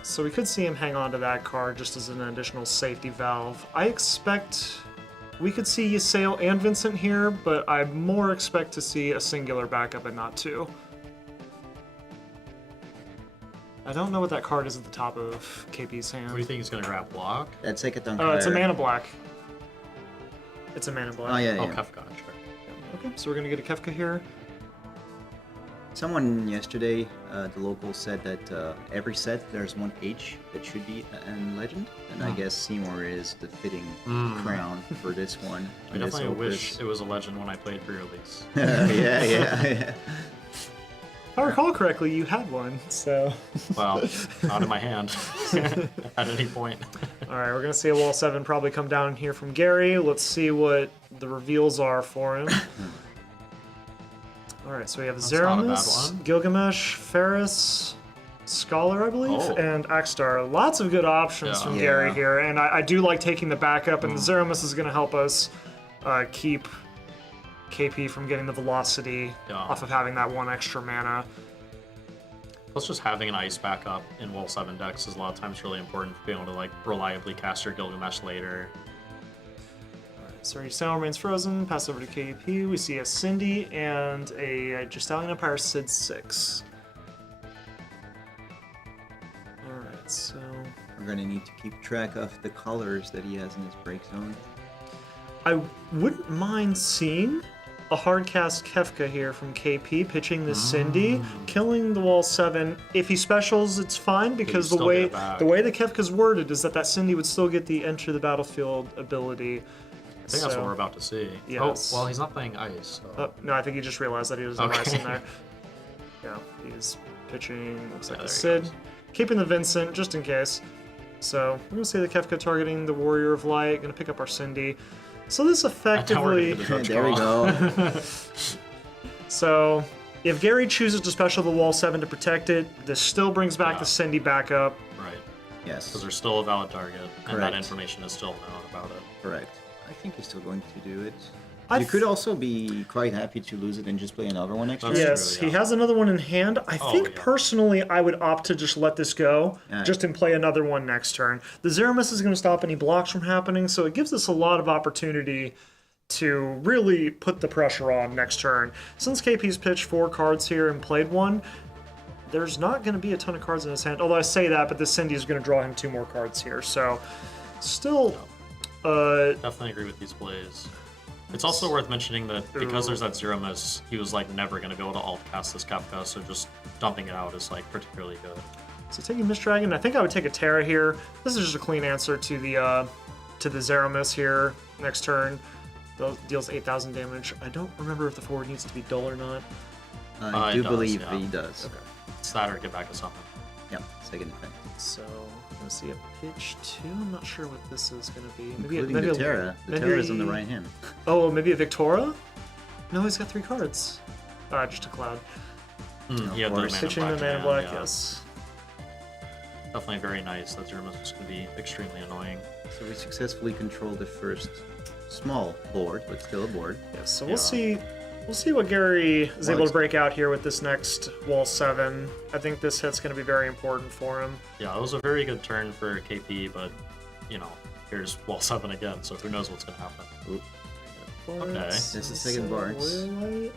So we could see him hang on to that card just as an additional safety valve. I expect we could see Ysayle and Vincent here, but I more expect to see a singular backup and not 2. I don't know what that card is at the top of KP's hand. What do you think he's going to grab? Block? That's like a dunk. Oh, it's a mana black. It's a mana black. Oh, yeah, Oh, yeah. Kefka, sure. Okay, so we're going to get a Kefka here. Someone yesterday, the local said that every set there's 1 H that should be a legend, and I guess Seymour is the fitting crown for this one. I definitely wish it was a legend when I played pre-release. yeah. If I recall correctly, you had one, so... Well, not in my hand at any point. Alright, we're going to see a Wall 7 probably come down here from Gary. Let's see what the reveals are for him. Alright, so we have Zeramis, Gilgamesh, Ferris, Scholar, I believe, and Axstar. Lots of good options from Gary here, and I do like taking the backup, and the Zeramis is going to help us keep KP from getting the velocity off of having that 1 extra mana. Plus, just having an ice backup in Wall 7 decks is a lot of times really important for being able to reliably cast your Gilgamesh later. So your Ysayle remains frozen, pass over to KP. We see a Cindy and a Justalian Empire Sid 6. Alright, so... We're going to need to keep track of the colors that he has in his break zone. I wouldn't mind seeing a hardcast Kefka here from KP, pitching this Cindy, killing the Wall 7. If he specials, it's fine, because the way the Kefka's worded is that Cindy would still get the enter the battlefield ability. I think that's what we're about to see. Yes. Oh, well, he's not playing ice. So. No, I think he just realized that he doesn't have ice in there. Yeah, he's pitching, looks like a Sid. Keeping the Vincent, just in case. So I'm going to say the Kefka targeting the Warrior of Light, going to pick up our Cindy. So this effectively... There we go. So if Gary chooses to special the wall 7 to protect it, this still brings back the Cindy back up. Right. Yes. Because there's still a valid target, and that Correct. information is still known about it. Correct. I think he's still going to do it. I You could also be quite happy to lose it and just play another one next turn. That's Yes, true, he yeah. has another one in hand. I think personally I would opt to just let this go, just and play another one next turn. The Zeramis is going to stop any blocks from happening, so it gives us a lot of opportunity to really put the pressure on next turn. Since KP's pitched 4 cards here and played 1, there's not going to be a ton of cards in his hand. Although I say that, but the Cindy is going to draw him 2 more cards here. So, still, Definitely agree with these plays. It's also worth mentioning that because there's that Zero Miss, he was like never going to be able to alt cast this Kefka, so just dumping it out is like particularly good. So taking Mist Dragon, I think I would take a Terra here. This is just a clean answer to the Zero Miss here next turn. Deals 8,000 damage. I don't remember if the forward needs to be dull or not. I do It does, believe yeah. he does. Okay. It's that or get back to something. Yeah, second effect. So I'm gonna see a pitch 2. I'm not sure what this is gonna be. Including the Terra. The Terra is on the right hand. Oh, maybe a Victora? No, he's got 3 cards. Just a Cloud. He had the course. mana Pitching the black. mana hand, black, yeah. yes. Definitely very nice. That Zero Miss is going to be extremely annoying. So we successfully controlled the first small board, but still a board. Yes, so Yeah. we'll see what Gary is Well, able to break out here with this next wall 7. I think this hit's going to be very important for him. Yeah, it was a very good turn for KP, but, you know, here's wall 7 again, so who knows what's going to happen. Oop. Okay. This is second Bards. Warrior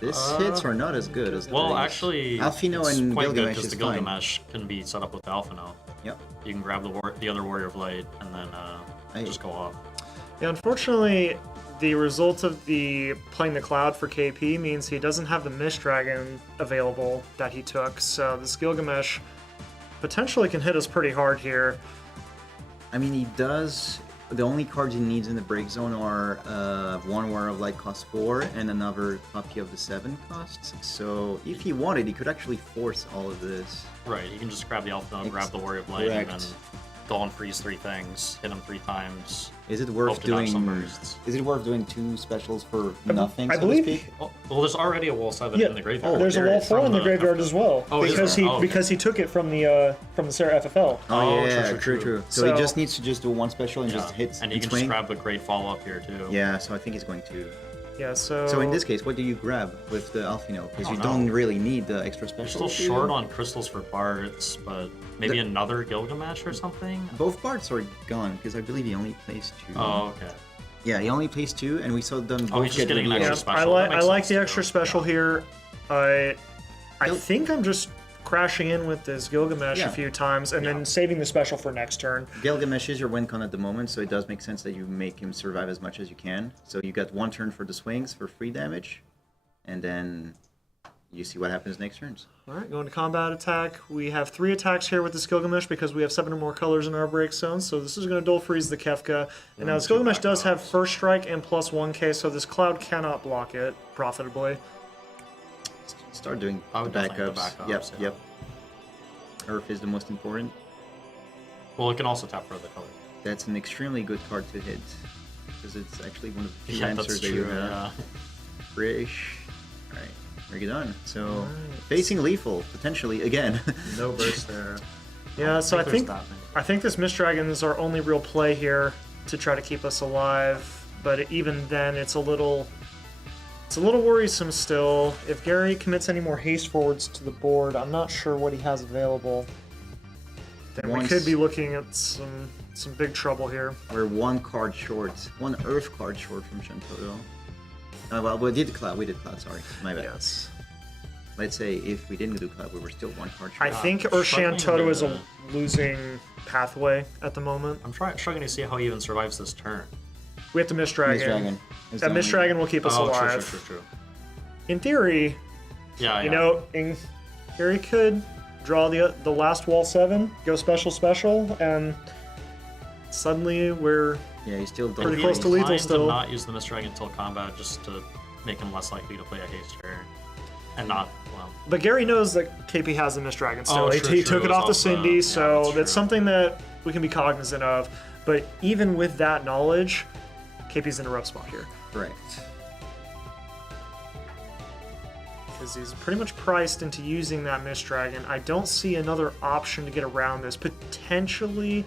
These hits are not as good as the Well, rings. actually, Alfino it's and quite good Gilgamesh because the is fine. Gilgamesh can be set up with the Alfino. Yep. You can grab the other Warrior of Light and then just go off. Yeah, unfortunately, the result of the playing the Cloud for KP means he doesn't have the Mist Dragon available that he took, so this Gilgamesh potentially can hit us pretty hard here. I mean, he does. The only cards he needs in the break zone are one Warrior of Light costs 4 and another copy of the 7 costs. So if he wanted, he could actually force all of this. Right, you can just grab the Alfino, grab the Warrior of Light, and then Correct. go and freeze 3 things, hit him 3 times. Is it worth Hope to dodge some doing? bursts. Is it worth doing 2 specials for nothing? I so believe- to speak? Well, there's already a wall 7 Yeah, in the graveyard. There's a there wall is. 4 in the From the graveyard FFL. as well, Oh, is because there? he Oh, okay. because he took it from the Sarah FFL. Oh, yeah, true. true. So, So- he just needs to just do 1 special and Yeah. just hit And you can swing. just grab a great follow-up here, too. Yeah, so I think he's going to. Yeah, so So in this case, what do you grab with the Alfino? Because you know. don't really need the extra You're special. still short on crystals for Bards, but maybe another Gilgamesh or something? Both parts are gone because I believe he only plays 2. Oh, okay. Yeah, he only plays 2, and we saw them both Oh, he's just get getting an revealed. extra yeah, special. That I makes like sense, the too. extra special Yeah. here. I Nope. think I'm just crashing in with this Gilgamesh Yeah. a few times and then saving the special for next turn. Gilgamesh is your win con at the moment, so it does make sense that you make him survive as much as you can. So you got 1 turn for the swings for free damage, and then you see what happens next turns. All right, going to combat attack. We have 3 attacks here with this Gilgamesh because we have 7 or more colors in our break zone. So this is going to dull freeze the Kefka. And now this Gilgamesh does have first strike and plus 1k, so this Cloud cannot block it profitably. Start doing I the would definitely backups. do backups, Yep, yeah. yep. Earth is the most important. Well, it can also tap for the color. That's an extremely good card to hit because it's actually one of the few Yeah, answers that's that you true, have. yeah. Frish. Alright, bring it on. So, Alright. facing lethal, potentially, again. No burst there. Yeah, so I there's think that thing. I think this Mist Dragon is our only real play here to try to keep us alive. But even then, it's a little worrisome still. If Gary commits any more haste forwards to the board, I'm not sure what he has available. Then we Once- could be looking at some big trouble here. We're 1 card short, 1 Earth card short from Shantoto. Well, we did Cloud, sorry. My bad. Yes. Let's say if we didn't do Cloud, we were still 1 card I short. think struggling Urshan is a to- losing pathway at the moment. I'm struggling to see how he even survives this turn. We have to Mist Dragon. Mist Dragon. is That the Mist only- Dragon will keep us Oh, alive. true. In theory, Yeah, you know, Gary could draw the last wall 7, go special, and suddenly we're Yeah, he's still Pretty double. close to lethal inclined still. to not use the Mist Dragon until combat just to make him less likely to play a haste turn. And not, well, But Gary knows that KP has the Mist Dragon still. Oh, He true, took it it was off the off the- Cindy, yeah, so that's that's true. something that be cognizant of. But even with that knowledge, KP's in a rough spot here. Correct. Because he's pretty much priced into using that Mist Dragon. I don't see another option to get around this. Potentially...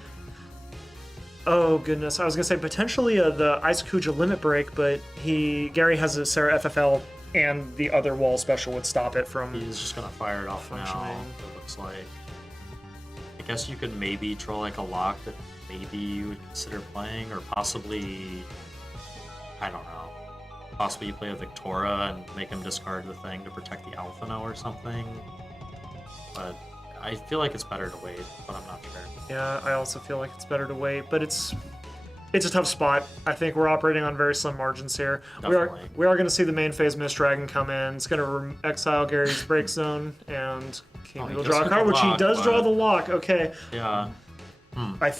Oh, goodness. I was going to say potentially the Ice Kuja Limit Break, but Gary has a Sarah FFL, and the other wall special would stop it from... He's just going to fire it off now, it looks like. I guess you could maybe draw like a lock that maybe you would consider playing, or possibly... I don't know. Possibly you play a Victoria and make him discard the thing to protect the Alphino or something. But I feel like it's better to wait, but I'm not sure. Yeah, I also feel like it's better to wait, but it's a tough spot. I think we're operating on very slim margins here. Definitely. We are going to see the main phase Mist Dragon come in. It's going to exile Gary's Break Zone, and KP will draw a card, which he does draw the lock. Okay. Yeah. I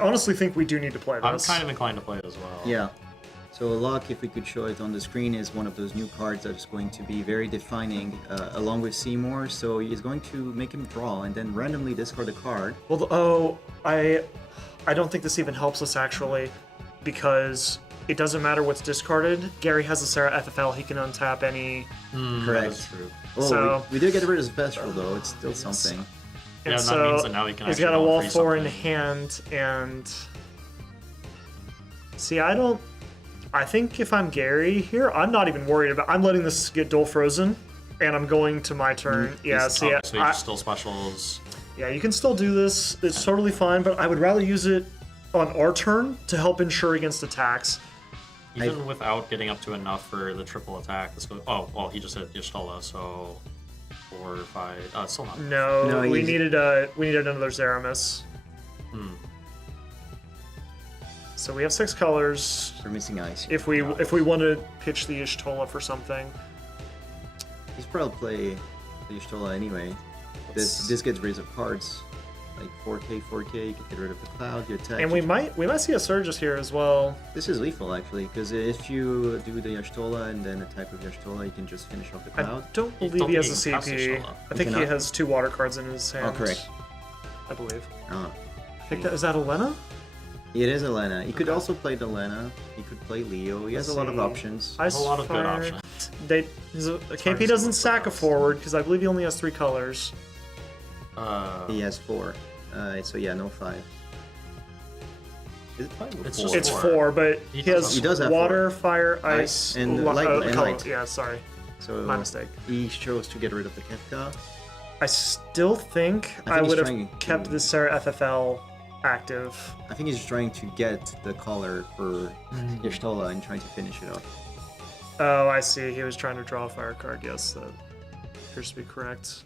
honestly think we do need to play this. I'm kind of inclined to play it as well. Yeah. So a lock, if we could show it on the screen, is one of those new cards that's going to be very defining, along with Seymour. So he's going to make him draw and then randomly discard a card. Well, I don't think this even helps us actually, because it doesn't matter what's discarded. Gary has a Sarah FFL. He can untap any. Correct. That's true. Oh, So- we did get rid of Special though. It's still something. And Yeah, so that means that now he can he's actually got a go wall free 4 in something. hand, and see, I think if I'm Gary here, I'm not even worried about. I'm letting this get dual frozen, and I'm going to my turn. Yeah, see, So he just still specials. yeah, you can still do this. It's totally fine, but I would rather use it on our turn to help insure against attacks. Even without getting up to enough for the triple attack. Let's go. Oh, well, he just hit Y'shtola, so 4 or 5. Still not. No, we he's- needed another Zeramis. So we have 6 colors. We're missing ice. If we want to pitch the Y'shtola for something. He's probably play the Y'shtola anyway. This gets rid of cards. Like 4K, you can get rid of the cloud, your attack. And we might see a Surges here as well. This is lethal actually, because if you do the Y'shtola and then attack with Y'shtola, you can just finish off the I cloud. don't believe don't he has a think he can cast CP. Y'shtola. I think he cannot? has 2 water cards in his hand. Oh, correct. I believe. Oh. I think is that Elena? It is Elena. He could Okay. also play Elena. He could play Leo. He has a lot of see. options. Ice A lot of good Fire. options. KP doesn't sack a forward because I believe he only has 3 colors. He has 4. So yeah, no 5. Is it 5 or It's 4? just It's 4. 4, but He he does has have water, 4. fire, ice, Ice, and light, and color. light. Yeah, sorry, So my mistake. he chose to get rid of the Kefka. I still think I I think would he's have trying kept to- the Sarah FFL active. I think he's trying to get the color for Y'shtola and trying to finish it off. Oh, I see. He was trying to draw a fire card. Yes, that appears to be correct.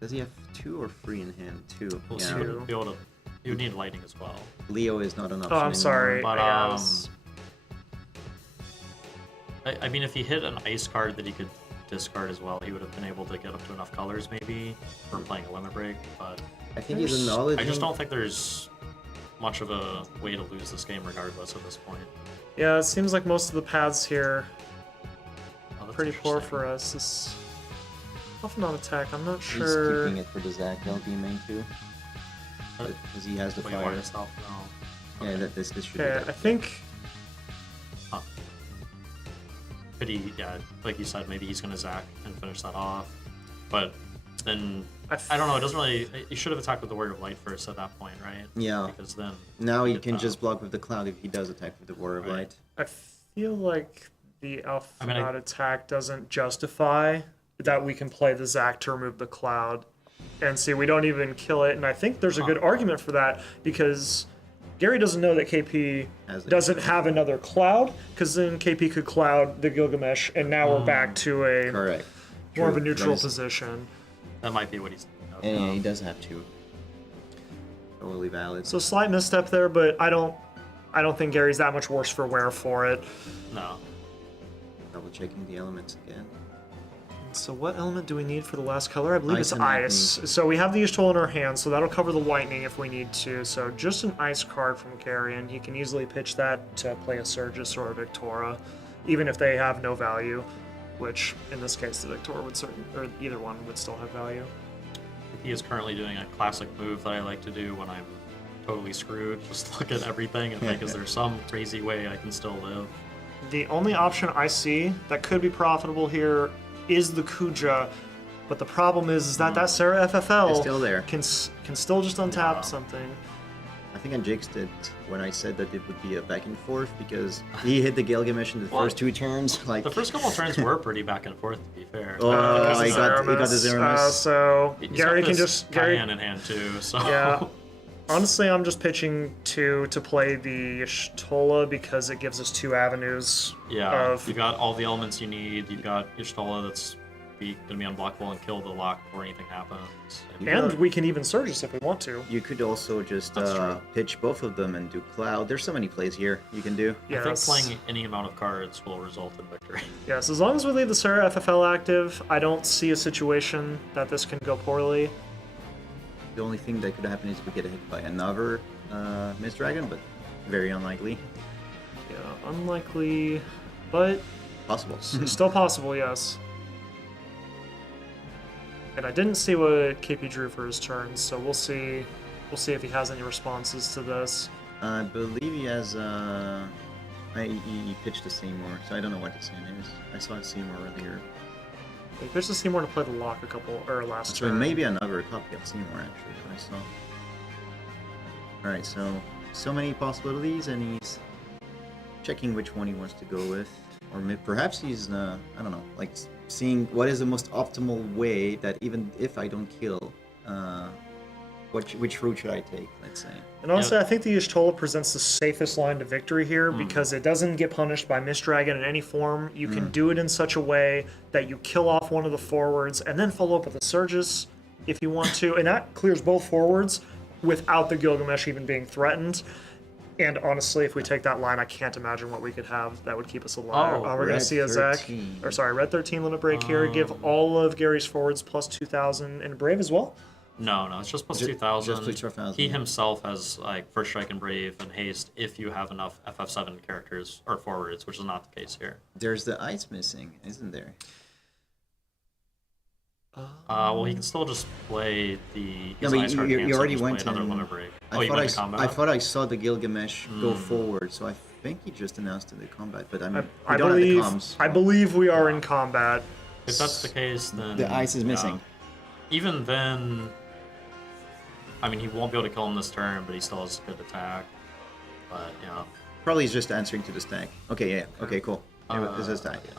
Does he have 2 or 3 in hand? 2. We'll Yeah. see. He'll be able to. He would need lightning as well. Leo is not an option. Oh, I'm anymore. sorry. But, Yeah, I was- I mean, if he hit an ice card that he could discard as well, he would have been able to get up to enough colors maybe for playing a limit break. But I think he's acknowledging. I just don't think there's much of a way to lose this game regardless at this point. Yeah, it seems like most of the paths here Oh, that's pretty poor interesting. for us. This often on attack. I'm not He's sure. keeping it for the Zach LB main too. Because he has the Wait, fire. why yourself? No. Yeah, this should be Okay, that. I think Could he, yeah, like you said, maybe he's going to Zac and finish that off. But then, I don't know, it doesn't really, he should have attacked with the Word of Light first at that point, right? Yeah. Because then... Now he get can the- just block with the cloud if he does attack with the War of Right. Light. I feel like the Alpha I mean, I- attack doesn't justify that we can play the Zac to remove the cloud. And see, we don't even kill it. And I think there's a good argument for that because Gary doesn't know that KP Has it. doesn't have another cloud because then KP could cloud the Gilgamesh and now we're back to a Correct. more of a True. neutral That is- position. That might be what he's thinking of. And yeah, he does have 2. Totally valid. So slight misstep there, but I don't think Gary's that much worse for wear for it. No. Double checking the elements again. So what element do we need for the last color? I believe Ice it's and ice. lightning. So we have the Y'shtola in our hands, so that'll cover the lightning if we need to. So just an ice card from Gary, and he can easily pitch that to play a Surges or a Victoria, even if they have no value, which in this case the Victoria would certainly, or either one would still have value. he is currently doing a classic move that I like to do when I'm totally screwed. Just look at everything and think, is there some crazy way I can still live? The only option I see that could be profitable here is the Kuja, but the problem is that that Sarah FFL It's still there. can still just untap something. I think I jinxed it when I said that it would be a back and forth because he hit the Gilgamesh in the first 2 turns. Like The first couple of turns were pretty back and forth, to be fair. Oh, he got the zero miss. So He's Gary got can this just Gary. Cayenne in hand too. So Yeah. Honestly, I'm just pitching to play the Y'shtola because it gives us 2 avenues. yeah, Of you got all the elements you need. You've got Y'shtola that's gonna be unblockable and kill the lock before anything happens. and we can even Surges if we want to. you could also just That's true. pitch both of them and do Cloud. There's so many plays here you can do. I think Yes. playing any amount of cards will result in victory. Yes, as long as we leave the Sarah FFL active, I don't see a situation that this can go poorly. The only thing that could happen is we get hit by another Mist Dragon, but very unlikely. Yeah, unlikely, but Possible. still possible, yes. And I didn't see what KP drew for his turn, so we'll see. We'll see if he has any responses to this. I believe he has. He pitched a Seymour, so I don't know what the Seymour is. I saw a Seymour earlier. He pitched the Seymour to play the lock a couple or last So turn. maybe another copy of Seymour actually that I saw. All right, so many possibilities, and he's checking which one he wants to go with, or perhaps he's I don't know, like seeing what is the most optimal way that even if I don't kill, which route should I take? Let's say. And honestly, Yep. I think the Y'shtola presents the safest line to victory here because it doesn't get punished by Mist Dragon in any form. You can do it in such a way that you kill off one of the forwards and then follow up with the Surges if you want to, and that clears both forwards without the Gilgamesh even being threatened. And honestly, if we take that line, I can't imagine what we could have that would keep us alive. Oh, We're going to Red see a Zach, 13. or sorry, Red 13 limit break here. Give all of Gary's forwards plus 2,000 and Brave as well. No, it's just plus Ju- 2,000. just plus 2,000, He yeah. himself has like First Strike and Brave and Haste if you have enough FF7 characters or forwards, which is not the case here. There's the ice missing, isn't there? Well, he can still just play the. No, his but ice card you cancel, already just play went another in. limit break. I Oh, you thought went to combat? I thought I saw the Gilgamesh go forward, so I think he just announced in the combat. But we I don't believe have the comms. I believe we are in combat. If that's the case, then The ice is yeah. missing. Even then, I mean, he won't be able to kill him this turn, but he still has good attack. But yeah, Probably he's just answering to the stack. Okay, yeah. Okay, cool. This is stack. yeah.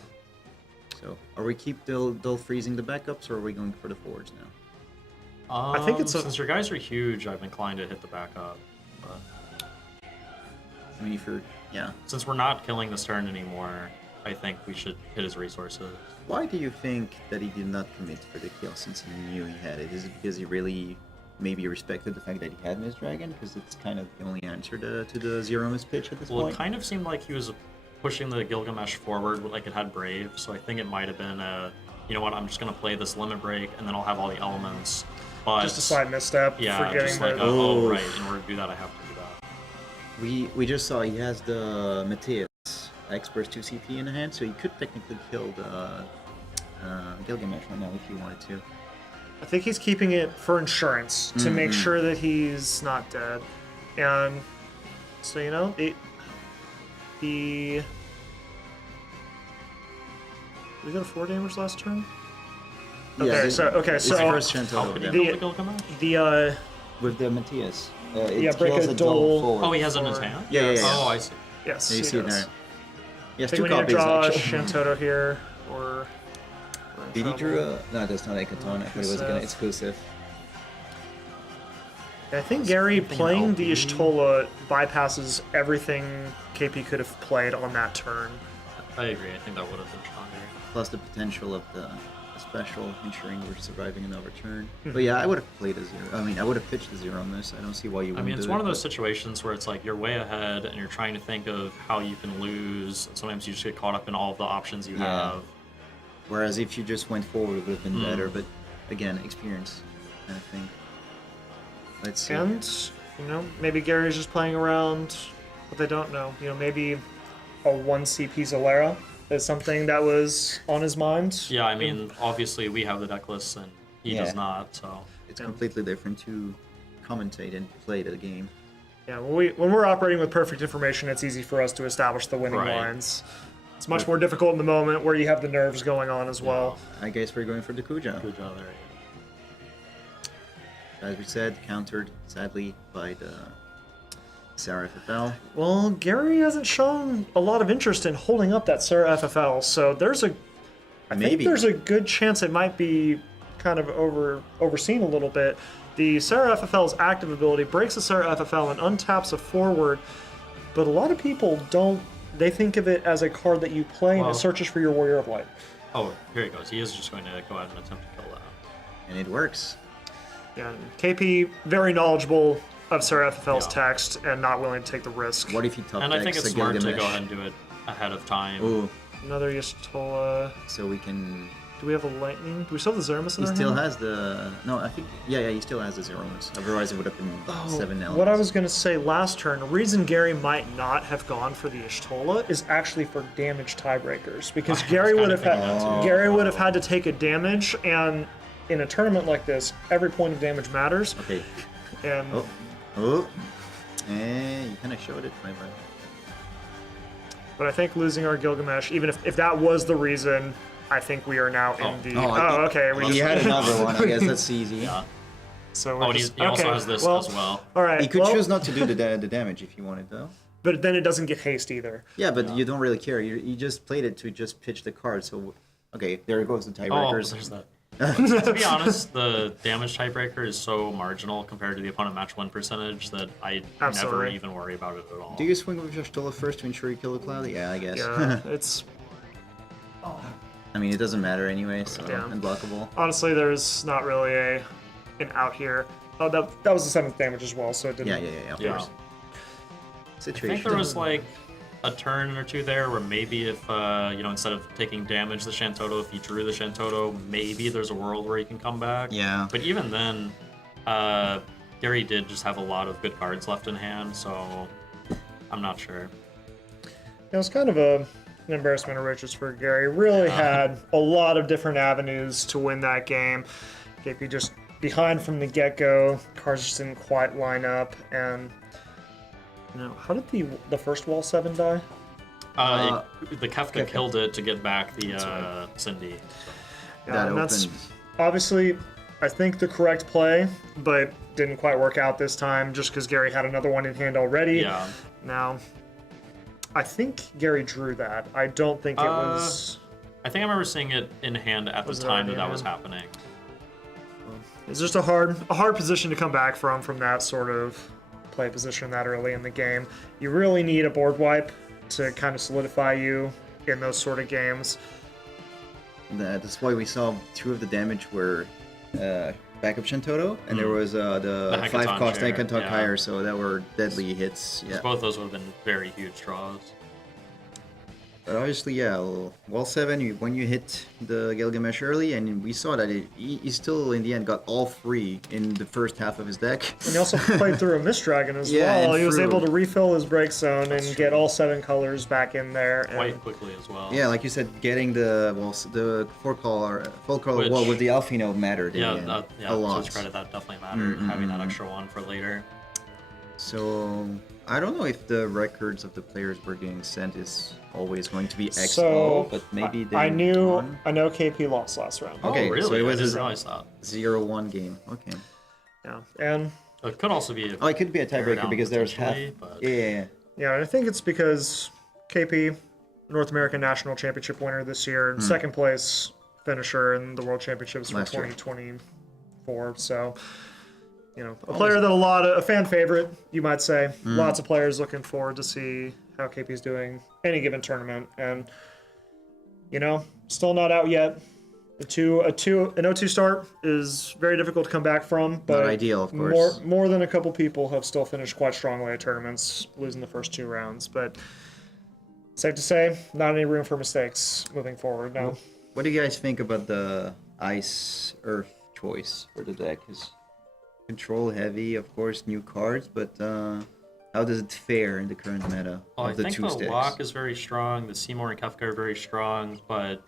So, are we keep dull freezing the backups, or are we going for the forwards now? I think it's a- since your guys are huge, I'm inclined to hit the backup. But I mean, if you're, yeah. since we're not killing this turn anymore, I think we should hit his resources. Why do you think that he did not commit for the kill since he knew he had it? Is it because he really maybe respected the fact that he had Mist Dragon? Because it's kind of the only answer to the zero miss pitch at this Well, point. it kind of seemed like he was pushing the Gilgamesh forward like it had Brave, so I think it might have been a, you know what, I'm just going to play this limit break and then I'll have all the elements. But Just a slight misstep. yeah, forgetting just like, that. oh, Oh. right, in order to do that, I have to do that. We just saw he has the Matthias Express 2 CP in hand, so he could technically kill the Gilgamesh right now if he wanted to. I think he's keeping it for insurance to make sure that he's not dead. And so we got a 4 damage last turn. Okay, this- so it's so first How Chantel could over he there. kill the Gilgamesh? the With the Matthias. It Yeah, break kills a a dull dual- forward. Oh, he has it in his Forward. hand? Yeah. Oh, I see. yes, Yeah, you he see it does. there. He I has think 2 we need to copies draw actually. Shantoto here, or we're in Did he trouble. drew a... No, that's not Ekaton. I thought it was gonna exclusive. I think Gary Something playing the LP. Y'shtola bypasses everything KP could have played on that turn. I agree. I think that would have been stronger. Plus the potential of the special, ensuring we're surviving another turn. But yeah, I would have played a zero. I mean, I would have pitched a zero on this. I don't see why you I wouldn't mean, it's do one it, of those but- situations where it's like you're way ahead and you're trying to think of how you can lose. And sometimes you just get caught up in all of the options you Yeah. have. Whereas if you just went forward, it would have been better. But again, experience kind of thing. Let's see. And, maybe Gary's just playing around what they don't know. Maybe a 1 CP Zolera is something that was on his mind. Yeah, I mean, obviously we have the deck list and he Yeah. does not, so. it's completely different to commentate and play the game. Yeah, when we're operating with perfect information, it's easy for us to establish the winning Right. lines. It's much more difficult in the moment where you have the nerves going on as well. I guess we're going for the Kuja. Good job there. As we said, countered sadly by the Sarah FFL. Well, Gary hasn't shown a lot of interest in holding up that Sarah FFL, so I think there's a good chance it might be kind of overseen a little bit. The Sarah FFL's active ability breaks the Sarah FFL and untaps a forward, but a lot of people don't. They think of it as a card that you play and it searches for your Warrior of Light. Oh, here he goes. He is just going to go ahead and attempt to kill that. And it works. Yeah, KP very knowledgeable of Sarah FFL's text and not willing to take the risk. What if he top And I think decks it's a smart to Gilgamesh? go ahead and do it ahead of time. Ooh, Another Y'shtola. so we can... Do we have a Lightning? Do we still have the Zeramis in He our still hand? has the... No, I think... Yeah, he still has the Zeromas. Otherwise it would have been 7 now. What I was going to say last turn, the reason Gary might not have gone for the Y'shtola is actually for damage tiebreakers, because Gary would have had to take a damage, and in a tournament like this, every point of damage matters. Okay. And Oh. And you kind of showed it, my friend. but I think losing our Gilgamesh, even if that was the reason, I think we are now in the. Oh, okay. He had another one. I guess that's easy. Yeah. So Oh, and he also has this as well. All right. He could choose not to do the damage if he wanted, though. But then it doesn't get haste either. Yeah, but you don't really care. You just played it to just pitch the card. So, okay, there goes the Oh, tiebreakers. there's that. To be honest, the damage tiebreaker is so marginal compared to the opponent match win percentage that I never Absolutely. even worry about it at all. Do you swing with Y'shtola first to ensure you kill the cloud? Yeah, I guess. Yeah, it's I mean, it doesn't matter anyway, so Yeah. unblockable. honestly there's not really an out here. Oh, that was the 7th damage as well, so it didn't. Yeah, of Yeah. course. I Situation. think there was like a turn or two there where maybe if instead of taking damage the Shantoto, if he drew the Shantoto, maybe there's a world where he can come back. Yeah. But even then, Gary did just have a lot of good cards left in hand, so I'm not sure. It was kind of an embarrassment of riches for Gary. Really had a lot of different avenues to win that game. KP just behind from the get-go. Cards just didn't quite line up. And how did the first wall 7 die? The Kefka killed it to get back the Cindy. That and that's opened. obviously, I think, the correct play, but didn't quite work out this time just because Gary had another one in hand already. Yeah. Now, I think Gary drew that. I don't think it was. I think I remember seeing it in hand at the Was it time already that in was hand? happening. It's just a hard position to come back from that sort of play position that early in the game. You really need a board wipe to kind of solidify you in those sort of games. That's why we saw 2 of the damage were backup Shantoto, and there was the Hekaton 5 cost chair, Hekaton yeah. Higher, so that were deadly hits. Yeah. Both those would have been very huge draws. But obviously, yeah, wall 7, when you hit the Gilgamesh early, and we saw that he still, in the end, got all 3 in the first half of his deck. And he also played through a Mist Dragon as Yeah, well. and He was through- able to refill his break zone and get all 7 colors back in there. And Quite quickly as well. Yeah, like you said, getting the the full color Which- wall with the Alfino mattered Yeah, in the end, yeah, a to lot. his credit, that definitely mattered, having that extra one for later. So I don't know if the records of the players we're getting sent is always going to be XO, So but maybe they I know won. KP lost last round. Okay, Oh, really? so it was I didn't a realize that. 0-1 game. Okay. Yeah, and It could also be. Oh, it could be a tiebreaker down because there's half. potentially, but- Yeah. yeah, and I think it's because KP, North American National Championship winner this year, and second place finisher in the World Championships for Last year. 2024. So, a player that a fan favorite, you might say. Lots of players looking forward to see how KP's doing any given tournament, and still not out yet. An 0-2 start is very difficult to come back from, but Not ideal, of course. More than a couple people have still finished quite strongly at tournaments, losing the first 2 rounds. But safe to say, not any room for mistakes moving forward now. What do you guys think about the Ice Earth choice for the deck? Is control heavy, of course, new cards, but how does it fare in the current meta Well, I of the think 2 the sticks? lock is very strong. The Seymour and Kefka are very strong, but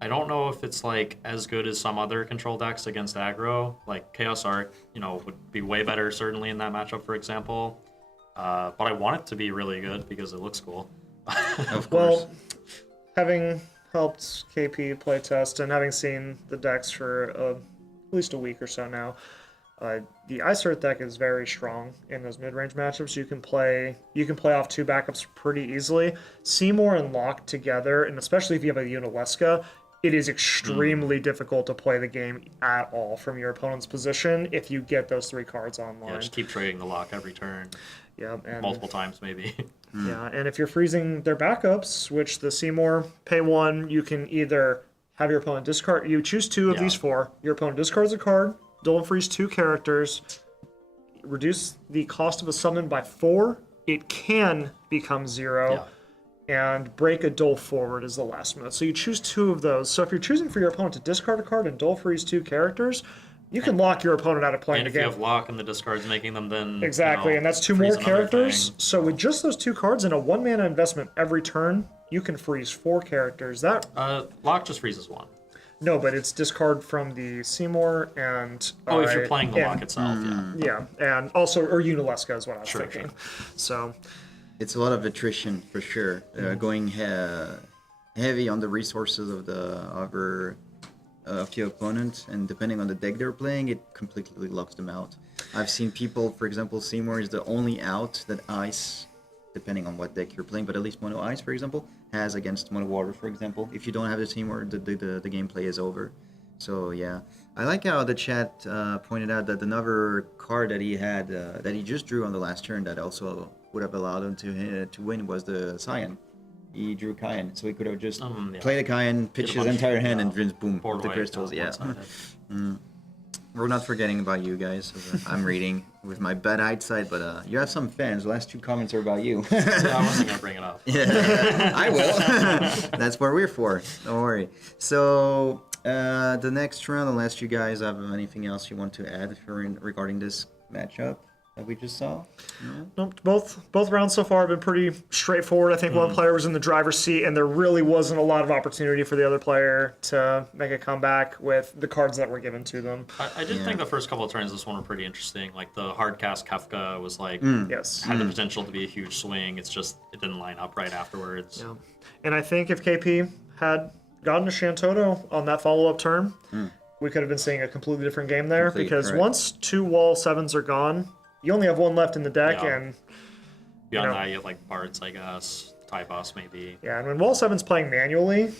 I don't know if it's like as good as some other control decks against aggro. Like Chaos Arc, would be way better certainly in that matchup, for example. But I want it to be really good because it looks cool. Of course. Well, having helped KP playtest and having seen the decks for at least a week or so now, the Ice Earth deck is very strong in those mid-range matchups. You can play off two backups pretty easily. Seymour and Locke together, and especially if you have a Unalesca, it is extremely difficult to play the game at all from your opponent's position if you get those three cards online. Yeah, just keep trading the lock every turn. Yeah, and Multiple times maybe. yeah, and if you're freezing their backups, which the Seymour pay one, you can either have your opponent discard. You choose two of these four. Your opponent discards a card, dual freeze two characters, reduce the cost of a summon by 4. It can become 0. And break a dual forward is the last mode. So you choose two of those. So if you're choosing for your opponent to discard a card and dual freeze two characters, you can lock your opponent out of playing And the if you game. have lock and the discards making them, then Exactly, and that's two freeze more another characters. thing. So with just those two cards and a 1 mana investment every turn, you can freeze 4 characters. That Lock just freezes one. no, but it's discard from the Seymour and If you're playing the and- lock itself, yeah, and also or Unalesca is what I was Sure, thinking. So It's a lot of attrition for sure. Going heavy on the resources of the other of your opponent, and depending on the deck they're playing, it completely locks them out. I've seen people, for example, Seymour is the only out that Ice, depending on what deck you're playing, but at least Mono Ice, for example, has against Mono Water, for example. If you don't have the Seymour, the gameplay is over. So yeah, I like how the chat pointed out that another card that he had, that he just drew on the last turn, that also would have allowed him to win was the Cyan. He drew Cyan, so he could have just played a Cyan, pitched his entire hand, and just boom, board the wipe, crystals. Yeah. one-sided. We're not forgetting about you guys. I'm reading with my bad eyesight, but you have some fans. The last 2 comments are about you. Yeah, I wasn't gonna bring it up. Yeah, I will. That's what we're for. Don't worry. So the next round, unless you guys have anything else you want to add regarding this matchup that we just saw. No? nope, both rounds so far have been pretty straightforward. I think one player was in the driver's seat, and there really wasn't a lot of opportunity for the other player to make a comeback with the cards that were given to them. I did think the first couple of turns this one were pretty interesting. Like the hard cast Kefka was like Yes. had the potential to be a huge swing. It's just it didn't line up right afterwards. Yeah. And I think if KP had gotten a Shantoto on that follow-up turn, we could have been seeing a completely different game there. Because correct. once 2 wall 7s are gone, you only have 1 left in the deck, Yeah. and Beyond know. that, you have like Bards, I guess, Typhus maybe. yeah, and when wall 7's playing manually,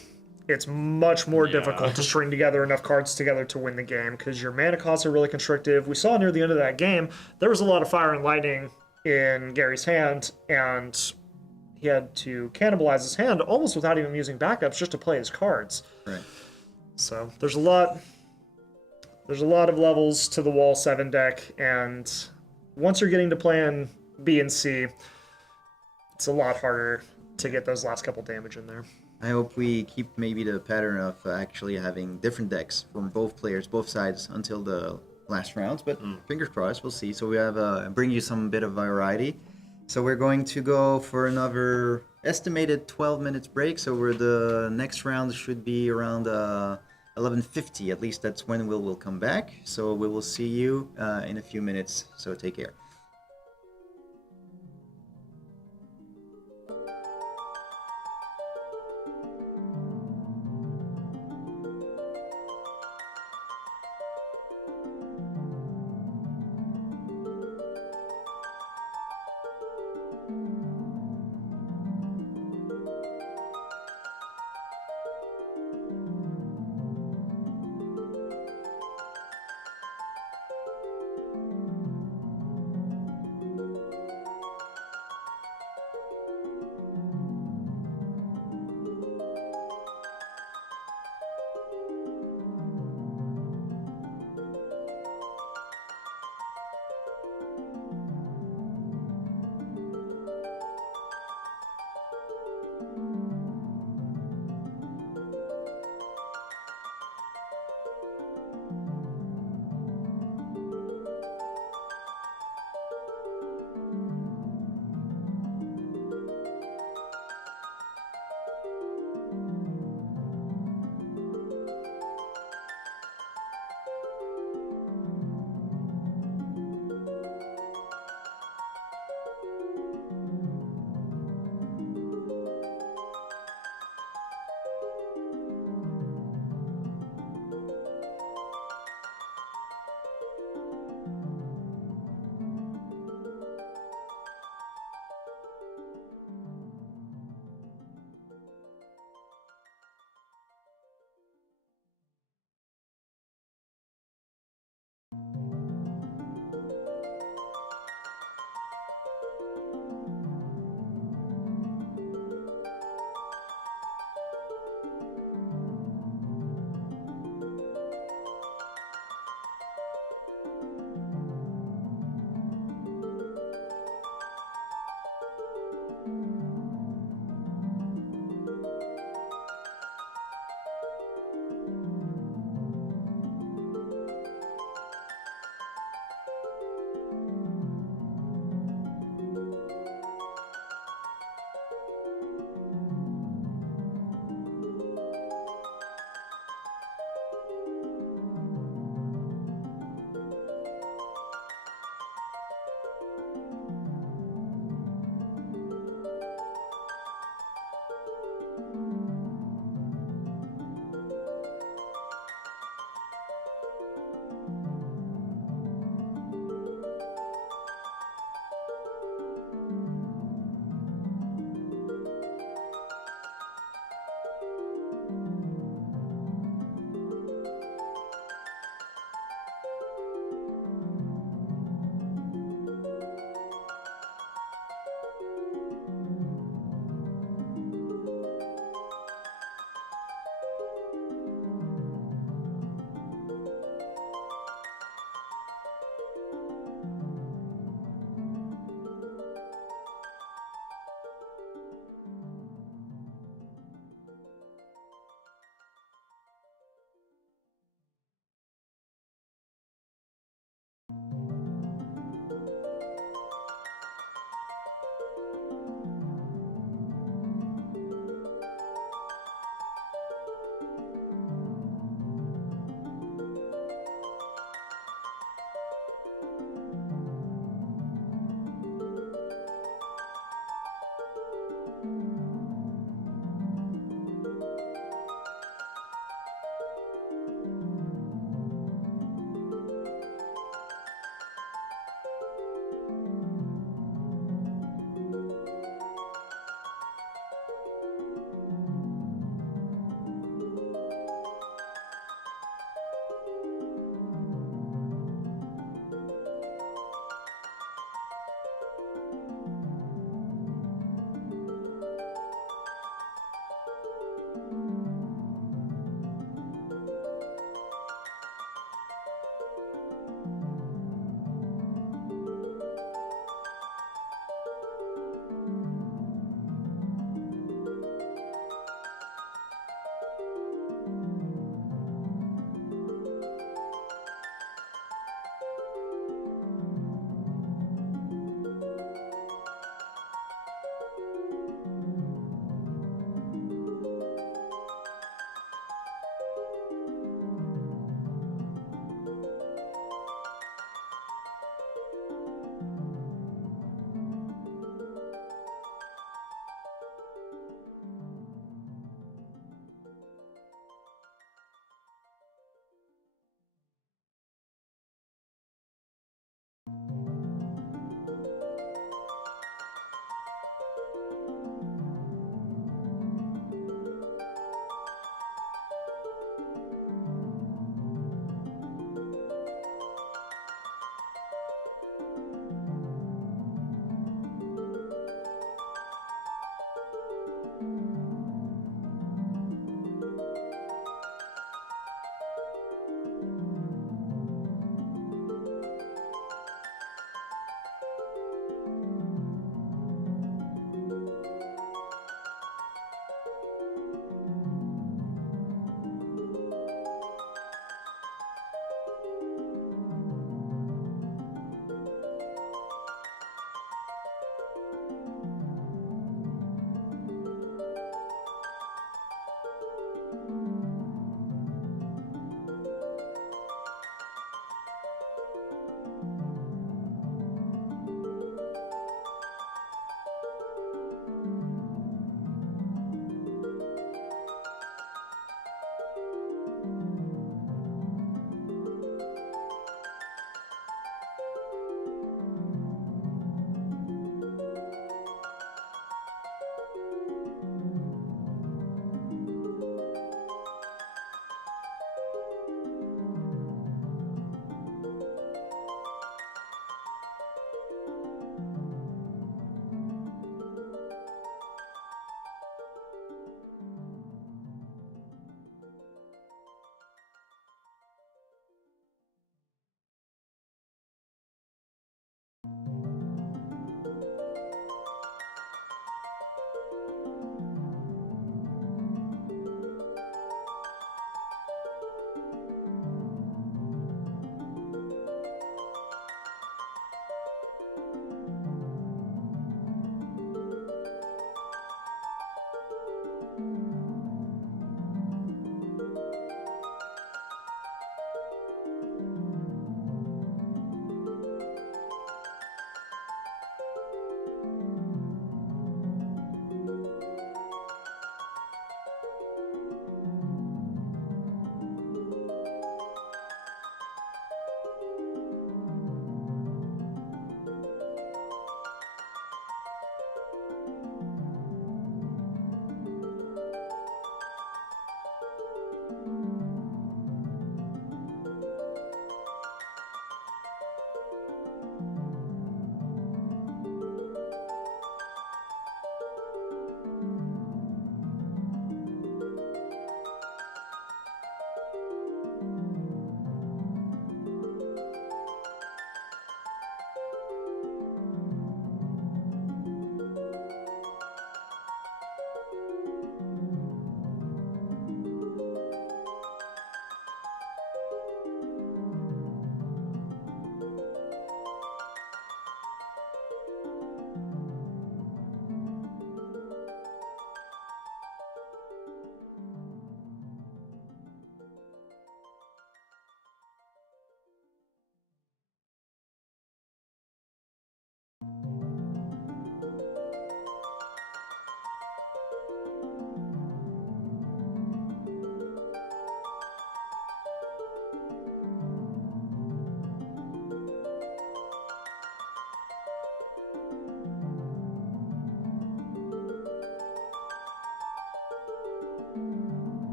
it's much more Yeah. difficult to string together enough cards together to win the game because your mana costs are really constrictive. We saw near the end of that game, there was a lot of fire and lightning in Gary's hand, and he had to cannibalize his hand almost without even using backups just to play his cards. Right. So there's a lot of levels to the wall 7 deck, and once you're getting to plan B and C, it's a lot harder to get those last couple damage in there. I hope we keep maybe the pattern of actually having different decks from both players, both sides, until the last rounds. But fingers crossed, we'll see. So we have bring you some bit of variety. So we're going to go for another estimated 12 minutes break. So the next round should be around 11:50. At least that's when we'll come back. So we will see you in a few minutes. So take care.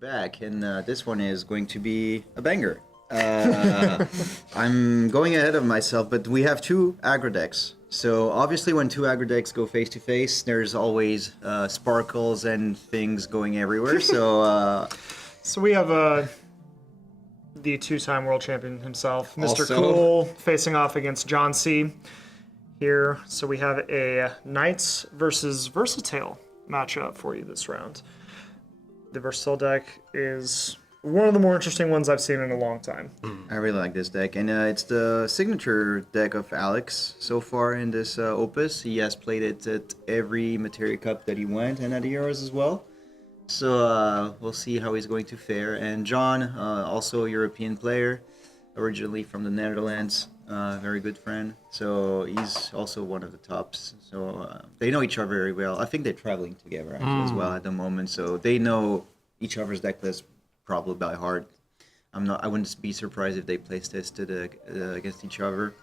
back, and this one is going to be a banger. I'm going ahead of myself, but we have two aggro decks. So obviously when two aggro decks go face to face, there's always sparkles and things going everywhere. So So we have the two-time world champion himself, Mr. Also- Cool, facing off against John C. here. So we have a Knights versus Versatile matchup for you this round. The Versatile deck is one of the more interesting ones I've seen in a long time. I really like this deck, and it's the signature deck of Alex so far in this opus. He has played it at every Materia Cup that he went, and at the Euros as well. So we'll see how he's going to fare. And John, also a European player, originally from the Netherlands, very good friend. So he's also one of the tops. So they know each other very well. I think they're traveling together actually, as well at the moment. So they know each other's deck list probably by heart. I wouldn't be surprised if they placed this against each other.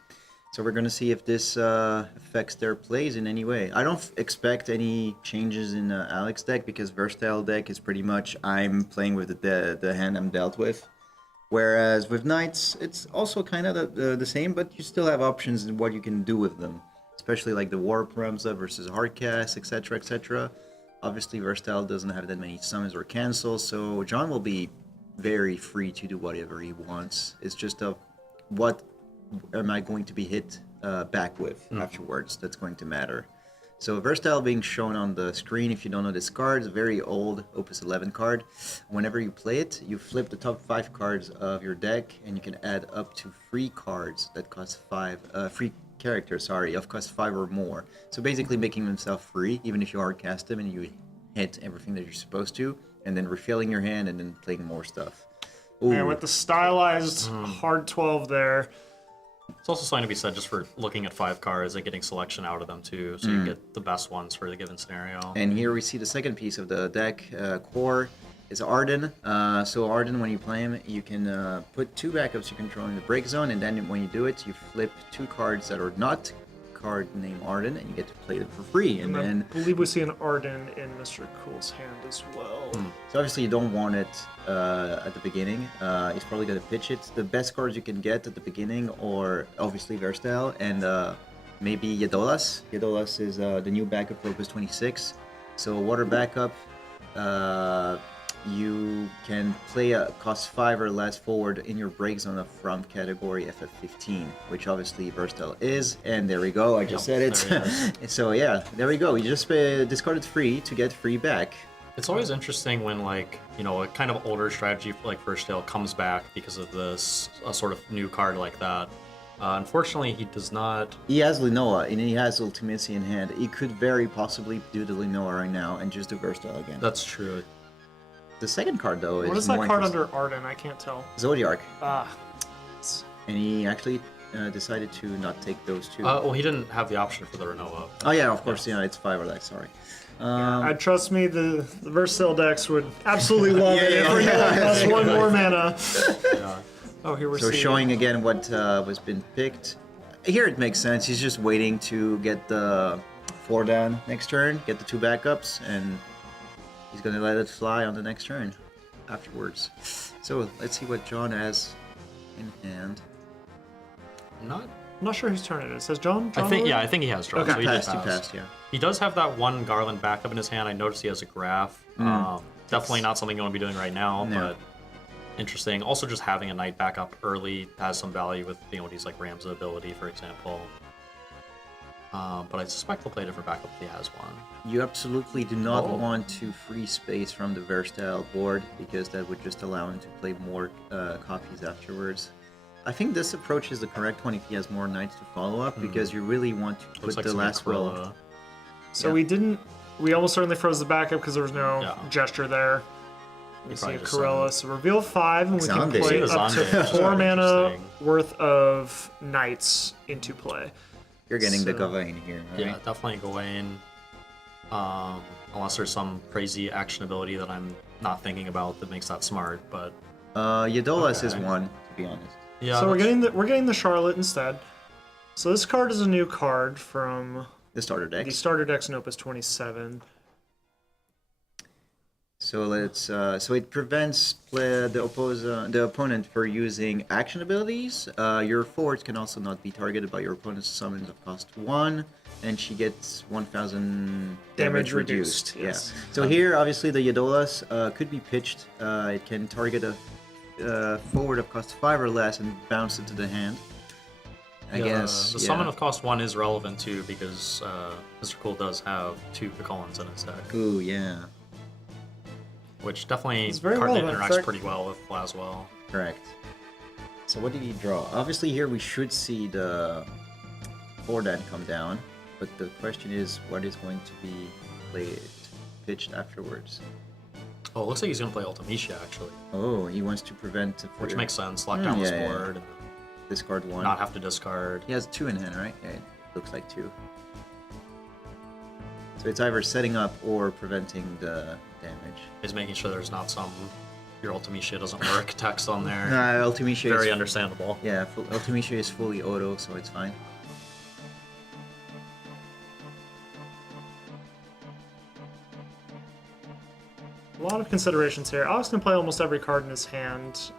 So we're gonna see if this affects their plays in any way. I don't expect any changes in Alex deck because Versatile deck is pretty much I'm playing with the hand I'm dealt with. Whereas with Knights, it's also kind of the same, but you still have options in what you can do with them, especially like the Warp Ramza versus Hardcast, etc., etc. Obviously, Versatile doesn't have that many summons or cancels, so John will be very free to do whatever he wants. It's just what am I going to be hit back with afterwards that's going to matter. So Versatile being shown on the screen, if you don't know this card, it's a very old Opus 11 card. Whenever you play it, you flip the top 5 cards of your deck, and you can add up to 3 cards that cost 3 characters, sorry, of cost 5 or more. So basically making himself free, even if you hard cast him and you hit everything that you're supposed to, and then refilling your hand and then playing more stuff. Ooh. And with the stylized hard 12 there, It's also something to be said just for looking at 5 cards and getting selection out of them too, so you get the best ones for the given scenario. And here we see the second piece of the deck core is Arden. So Arden, when you play him, you can put 2 backups you control in the break zone, and then when you do it, you flip 2 cards that are not card named Arden, and you get to play them for free. And I then, believe we see an Arden in Mr. Cool's hand as well. so obviously you don't want it at the beginning. He's probably gonna pitch it. The best cards you can get at the beginning, or obviously Versatile, and maybe Yadolas. Yadolas is the new backup for Opus 26. So water backup. You can play a cost 5 or less forward in your break zone of from category FF15, which obviously Versatile is. And there we go, I just said it. So yeah, there we go. You just discarded 3 to get 3 back. It's always interesting when, like, you know, a kind of older strategy like Versatile comes back because of this sort of new card like that. Unfortunately, he does not. He has Linoa, and he has Ultimacy in hand. He could very possibly do the Linoa right now and just do Versatile again. That's true. The second card, though, is What is that more card interesting. under Arden? I can't tell. Zodiark. Ah. And he actually decided to not take those 2. Well, he didn't have the option for the Renoa. Oh yeah, of course, yeah, it's 5 or less, sorry. Trust me, the Versatile decks would absolutely love it if Renoa plus 1 more mana. Yeah. Oh, here we're So seeing. showing again what was been picked. Here it makes sense. He's just waiting to get the 4 down next turn, get the 2 backups, and he's gonna let it fly on the next turn afterwards. So let's see what John has in hand. Not. I'm not sure whose turn it is. Says John? I think. already? Yeah, I think he has drawn. Okay. So he did He pass. passed, yeah. He does have that 1 Garland backup in his hand. I noticed he has a graph. Definitely not something you want to be doing right now, No. but interesting. Also, just having a Knight backup early has some value with being able to use like Ramza ability, for example. But I suspect he'll play a different backup if he has one. You absolutely do not Oh. want to free space from the Versatile board, because that would just allow him to play more copies afterwards. I think this approach is the correct one if he has more Knights to follow up, because you really want to put Looks like the some last will. Aquila. So Yeah. we almost certainly froze the backup because there was no Yeah. gesture there. We see probably a just Corella. So reveal 5, and we can Xande. play See the up to Xande. 4 mana Interesting. worth of Knights into play. You're getting the So- Gavain here, right? Yeah, definitely Gawain. Unless there's some crazy action ability that I'm not thinking about that makes that smart, but Yadolas is Okay. one, to be honest. yeah. So we're that's- getting the Charlotte instead. So this card is a new card from The starter the decks. starter decks in Opus 27. So let's. So it prevents the opponent for using action abilities. Your forwards can also not be targeted by your opponent's summons of cost 1, and she gets 1,000 damage reduced. Yes. Yeah. So here, obviously, the Yadolas could be pitched. It can target a forward of cost 5 or less and bounce it to the hand. I guess. The summon of cost 1 is relevant too because Mr. Cool does have 2 Picolins in his deck, Ooh, yeah. which definitely It's very card that relevant. interacts Correct. pretty well with Laswell. Correct. So what did he draw? Obviously here we should see the Fordan come down, but the question is what is going to be pitched afterwards? Oh, it looks like he's going to play Ultimecia, actually, Oh, he wants to prevent... which makes sense. Lock down this yeah, yeah. board and Discard 1. not have to discard. He has 2 in hand, right? Yeah, it looks like 2. So it's either setting up or preventing the damage. He's making sure there's not some your Ultimecia doesn't work text on there. Ultimecia Very is... understandable. Yeah, Ultimecia is fully auto, so it's fine. A lot of considerations here. Alex can play almost every card in his hand.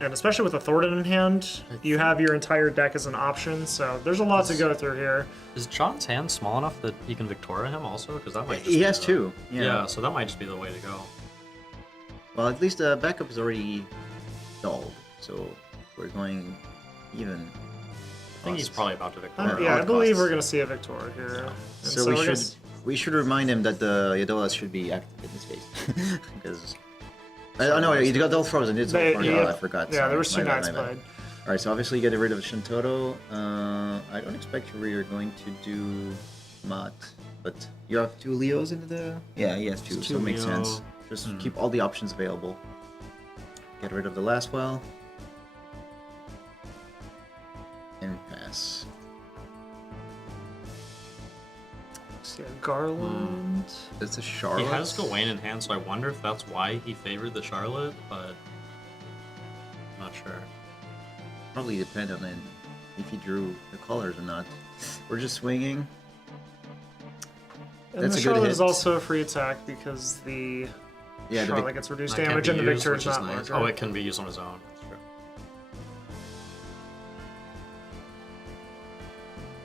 And especially with a Thornton in hand, you have your entire deck as an option, so there's a lot to go through here. Is John's hand small enough that you can Victoria him also? Because that might just He be has the- 2. Yeah, so that might just be the way to go. Well, at least the backup is already dulled, so we're going even. I think he's probably about to Victoria. Yeah, I odd believe costs. we're going to see a Victoria here. And So we should remind him that the Yadolas should be active in this case because. Oh no, you got all frozen. It's all frozen. Oh, I forgot. Yeah, Sorry. there was 2 My bad, knights my bad. played. All right, so obviously get rid of Shintoro. I don't expect we are going to do Mat, but you have 2 Leos into the. Yeah, he has 2, so it makes Leo. sense. Just keep all the options available. Get rid of the last well. And pass. Yeah, Garland. That's a Charlotte. He has Gawain in hand, so I wonder if that's why he favored the Charlotte, but I'm not sure. Probably depend on it, if he drew the colors or not. We're just swinging. And That's the a good Charlotte hit. is also a free attack because the Yeah, the Charlotte gets reduced That can damage be and the used, Victor which is is not nice. larger. Oh, it can be used on his own. That's true.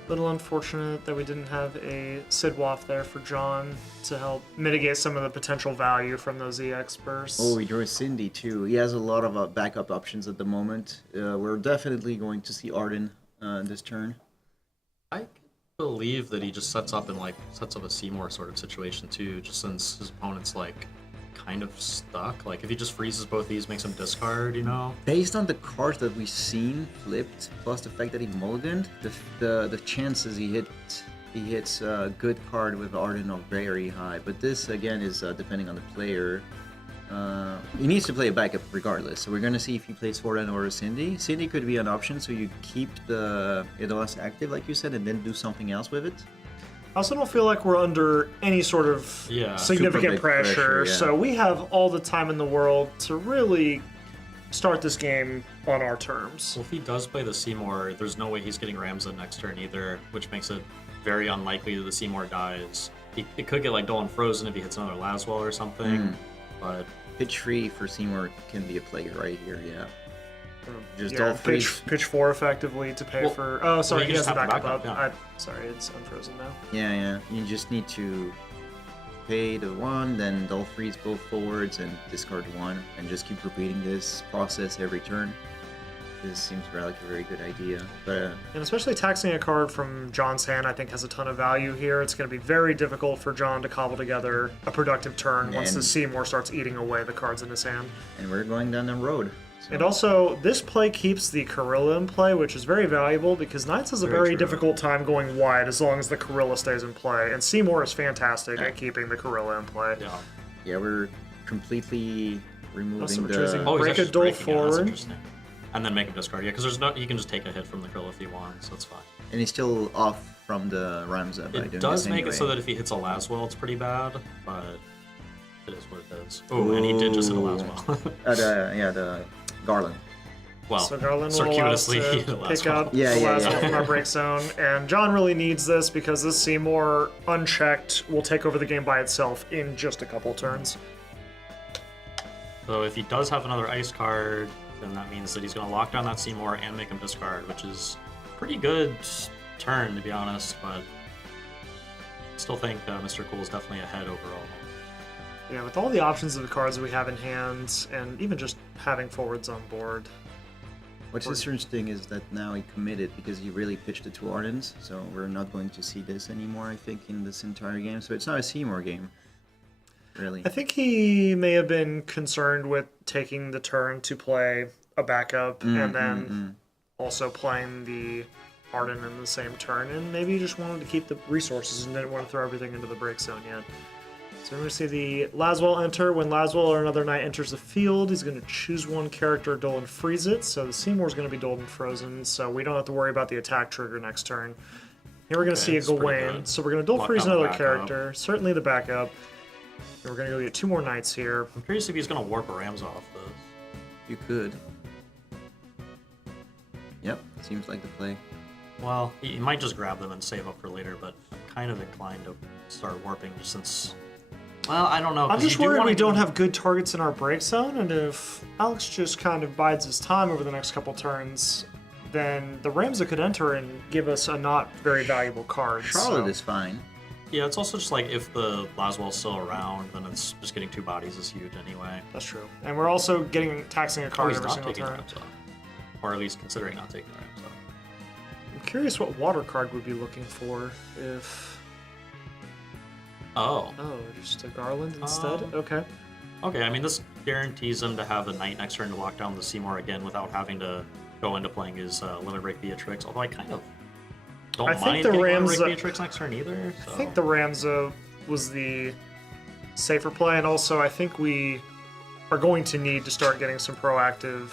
Little unfortunate that we didn't have a Sidwaff there for John to help mitigate some of the potential value from those EX bursts. Oh, he drew a Cindy too. He has a lot of backup options at the moment. We're definitely going to see Arden this turn. I believe that he just sets up a Seymour sort of situation too, just since his opponent's like kind of stuck. Like if he just freezes both these, makes him discard, you know? Based on the cards that we've seen flipped, plus the fact that he mulliganed, the chances he hits a good card with Arden are very high. But this again is depending on the player. He needs to play a backup regardless. So we're gonna see if he plays Fordan or a Cindy. Cindy could be an option, so you keep the Idolas active, like you said, and then do something else with it. I also don't feel like we're under any sort of Yeah. significant Super big pressure, yeah. so we have all the time in the world to really start this game on our terms. Well, if he does play the Seymour, there's no way he's getting Ramza next turn either, which makes it very unlikely that the Seymour dies. It could get like Dolan frozen if he hits another Laswell or something, but Pitch free for Seymour can be a play right here, yeah. Just Yeah, all three. pitch 4 effectively to pay Well, for. Oh, sorry, well, you he has just the have the backup backup, up. yeah. Sorry, it's unfrozen now. Yeah. You just need to pay the 1, then they'll freeze both forwards and discard 1, and just keep repeating this process every turn. This seems like a very good idea. But And especially taxing a card from John's hand, I think, has a ton of value here. It's going to be very difficult for John to cobble together a productive turn once the And- Seymour starts eating away the cards in his hand. and we're going down the road. So And also, this play keeps the Carilla in play, which is very valuable because Knights has a Very very true. difficult time going wide as long as the Carilla stays in play. And Seymour is fantastic at keeping the Carilla in play. yeah. we're completely removing Also, we're the. choosing- Oh, he's Break a actually duel breaking it. That's forward. interesting. And then make him discard. Yeah, because there's no. He can just take a hit from the Krill if he wants, so it's fine. And he's still off from the Ramza by doing It does this make anyway. it so that if he hits a Laswell, it's pretty bad, but it is what it is. Oh, and he did just hit a Ooh. Laswell. The Garland. well, So Garland will allow us circuitously he hit a to pick Laswell. up Yeah, the yeah, last yeah. one from our break zone. And John really needs this because this Seymour, unchecked, will take over the game by itself in just a couple turns. So if he does have another ice card, then that means that he's going to lock down that Seymour and make him discard, which is pretty good turn, to be honest, but I still think Mr. Cool is definitely ahead overall. Yeah, with all the options of the cards that we have in hand, and even just having forwards on board. What's interesting is that now he committed because he really pitched the 2 Ardens, so we're not going to see this anymore, I think, in this entire game. So it's not a Seymour game, really. I think he may have been concerned with taking the turn to play a backup and then also playing the Arden in the same turn, and maybe he just wanted to keep the resources and didn't want to throw everything into the break zone yet. So we're going to see the Laswell enter. When Laswell or another knight enters the field, he's going to choose one character, dull and freeze it. So the Seymour's going to be dulled and frozen, so we don't have to worry about the attack trigger next turn. Here we're going to see a Gawain, so we're going to dull freeze another character, certainly the backup. And we're going to go get 2 more knights here. I'm curious if he's going to warp a Rams off this. You could. Yep, seems like the play. Well, he might just grab them and save up for later, but I'm kind of inclined to start warping just since... Well, I don't know. I'm just worried we don't have good targets in our break zone, and if Alex just kind of bides his time over the next couple turns, then the Ramza could enter and give us a not very valuable card. Charlotte is fine. Yeah, it's also just like if the Laswell's still around, then it's just getting 2 bodies is huge anyway. That's true. And we're also taxing a card he's every not single taking the turn. Rams off. Or at least considering not taking the Rams off. I'm curious what water card we'd be looking for if... Oh. Oh, just a Garland instead? Okay. Okay, I mean, this guarantees him to have a knight next turn to lock down the Seymour again without having to go into playing his Limit Break Beatrix, although I kind of don't mind getting Limit Break Beatrix next turn either. So. I think the Ramza was the safer play, and also I think we are going to need to start getting some proactive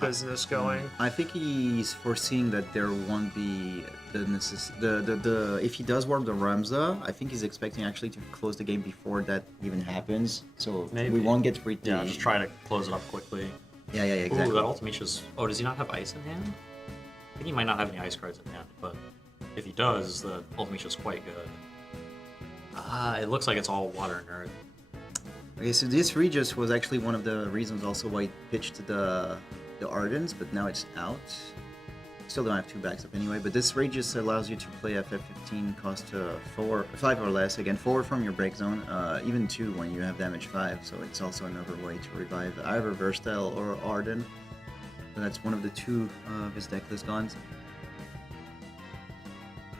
business going. I think he's foreseeing that there won't be the if he does warp the Ramza, I think he's expecting actually to close the game before that even happens. So Maybe. we won't get free. Yeah, just try to close it up quickly. Yeah, exactly. Ooh, that Ultimatia's... Oh, does he not have ice in hand? I think he might not have any ice cards in hand, but if he does, the Ultimatia's quite good. It looks like it's all water and earth. Okay, so this Regis was actually one of the reasons also why he pitched the Ardens, but now it's out. Still don't have 2 backs up anyway, but this Regis allows you to play FF15 cost 5 or less, again 4 from your break zone, even 2 when you have damage 5, so it's also another way to revive either Versatile or Arden. So that's one of the 2 of his decklist guns.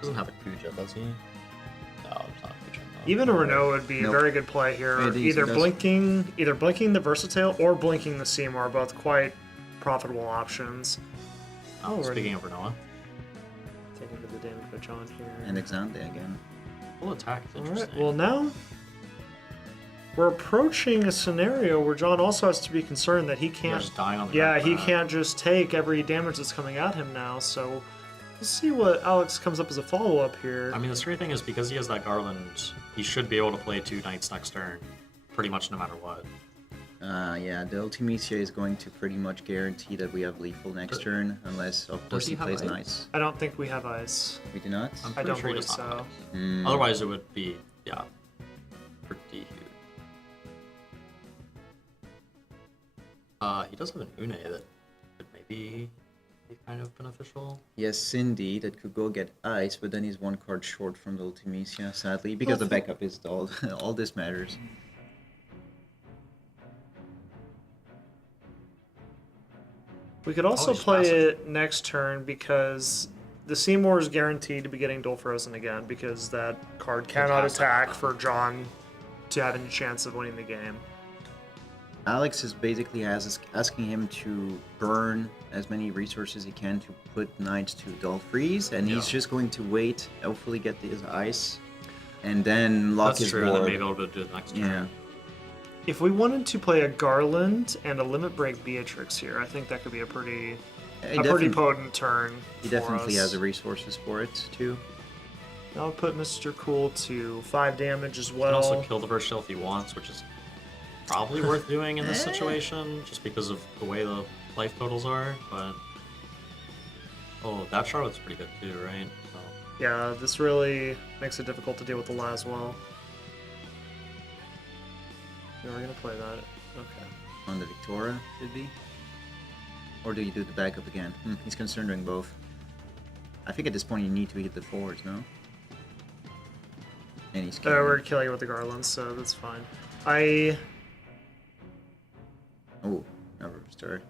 Doesn't have a Kuja, does he? No, it's not a Kuja. No. Even a Renault would be a very good play here. Either blinking the Versatile or blinking the Seymour, both quite profitable options. Oh, speaking of Renoa. Taking the damage by John here. And Exante again. Full attack is Alright, interesting. well now we're approaching a scenario where John also has to be concerned that he can't... Just dying on the Yeah, ground. he can't just take every damage that's coming at him now, so we'll see what Alex comes up as a follow-up here. I mean, the scary thing is because he has that Garland, he should be able to play 2 knights next turn, pretty much no matter what. Yeah, the Ultimecia is going to pretty much guarantee that we have lethal next turn, unless, of course, he plays nice. I don't think we have ice. We do not? I'm I pretty don't sure he believe does not so. have ice. Otherwise, it would be, yeah, pretty huge. He does have an Une that could maybe be kind of beneficial. Yes, Cindy, that could go get ice, but then he's 1 card short from the Ultimecia, sadly, because the backup is all, all this matters. We could also play it next turn because the Seymour is guaranteed to be getting Dual Frozen again because that card cannot attack for John to have any chance of winning the game. Alex is basically asking him to burn as many resources he can to put knights to dull freeze, and he's just going to wait, hopefully get his ice, and then lock his board. That's true, and then maybe able to do it next turn. If we wanted to play a Garland and a Limit Break Beatrix here, I think that could be a pretty potent turn. He definitely has the resources for it too. I'll put Mr. Cool to 5 damage as He well. can also kill the Versatile if he wants, which is probably worth doing in this situation, just because of the way the life totals are, but... Oh, that Charlotte's pretty good too, right? So... Yeah, this really makes it difficult to deal with the Laswell. Yeah, we're gonna play that. Okay. on the Victoria, should be. Or do you do the backup again? He's considering both. I think at this point you need to hit the forwards, no? And he's We're killing it with the Garlands, so that's fine. Oh, never start.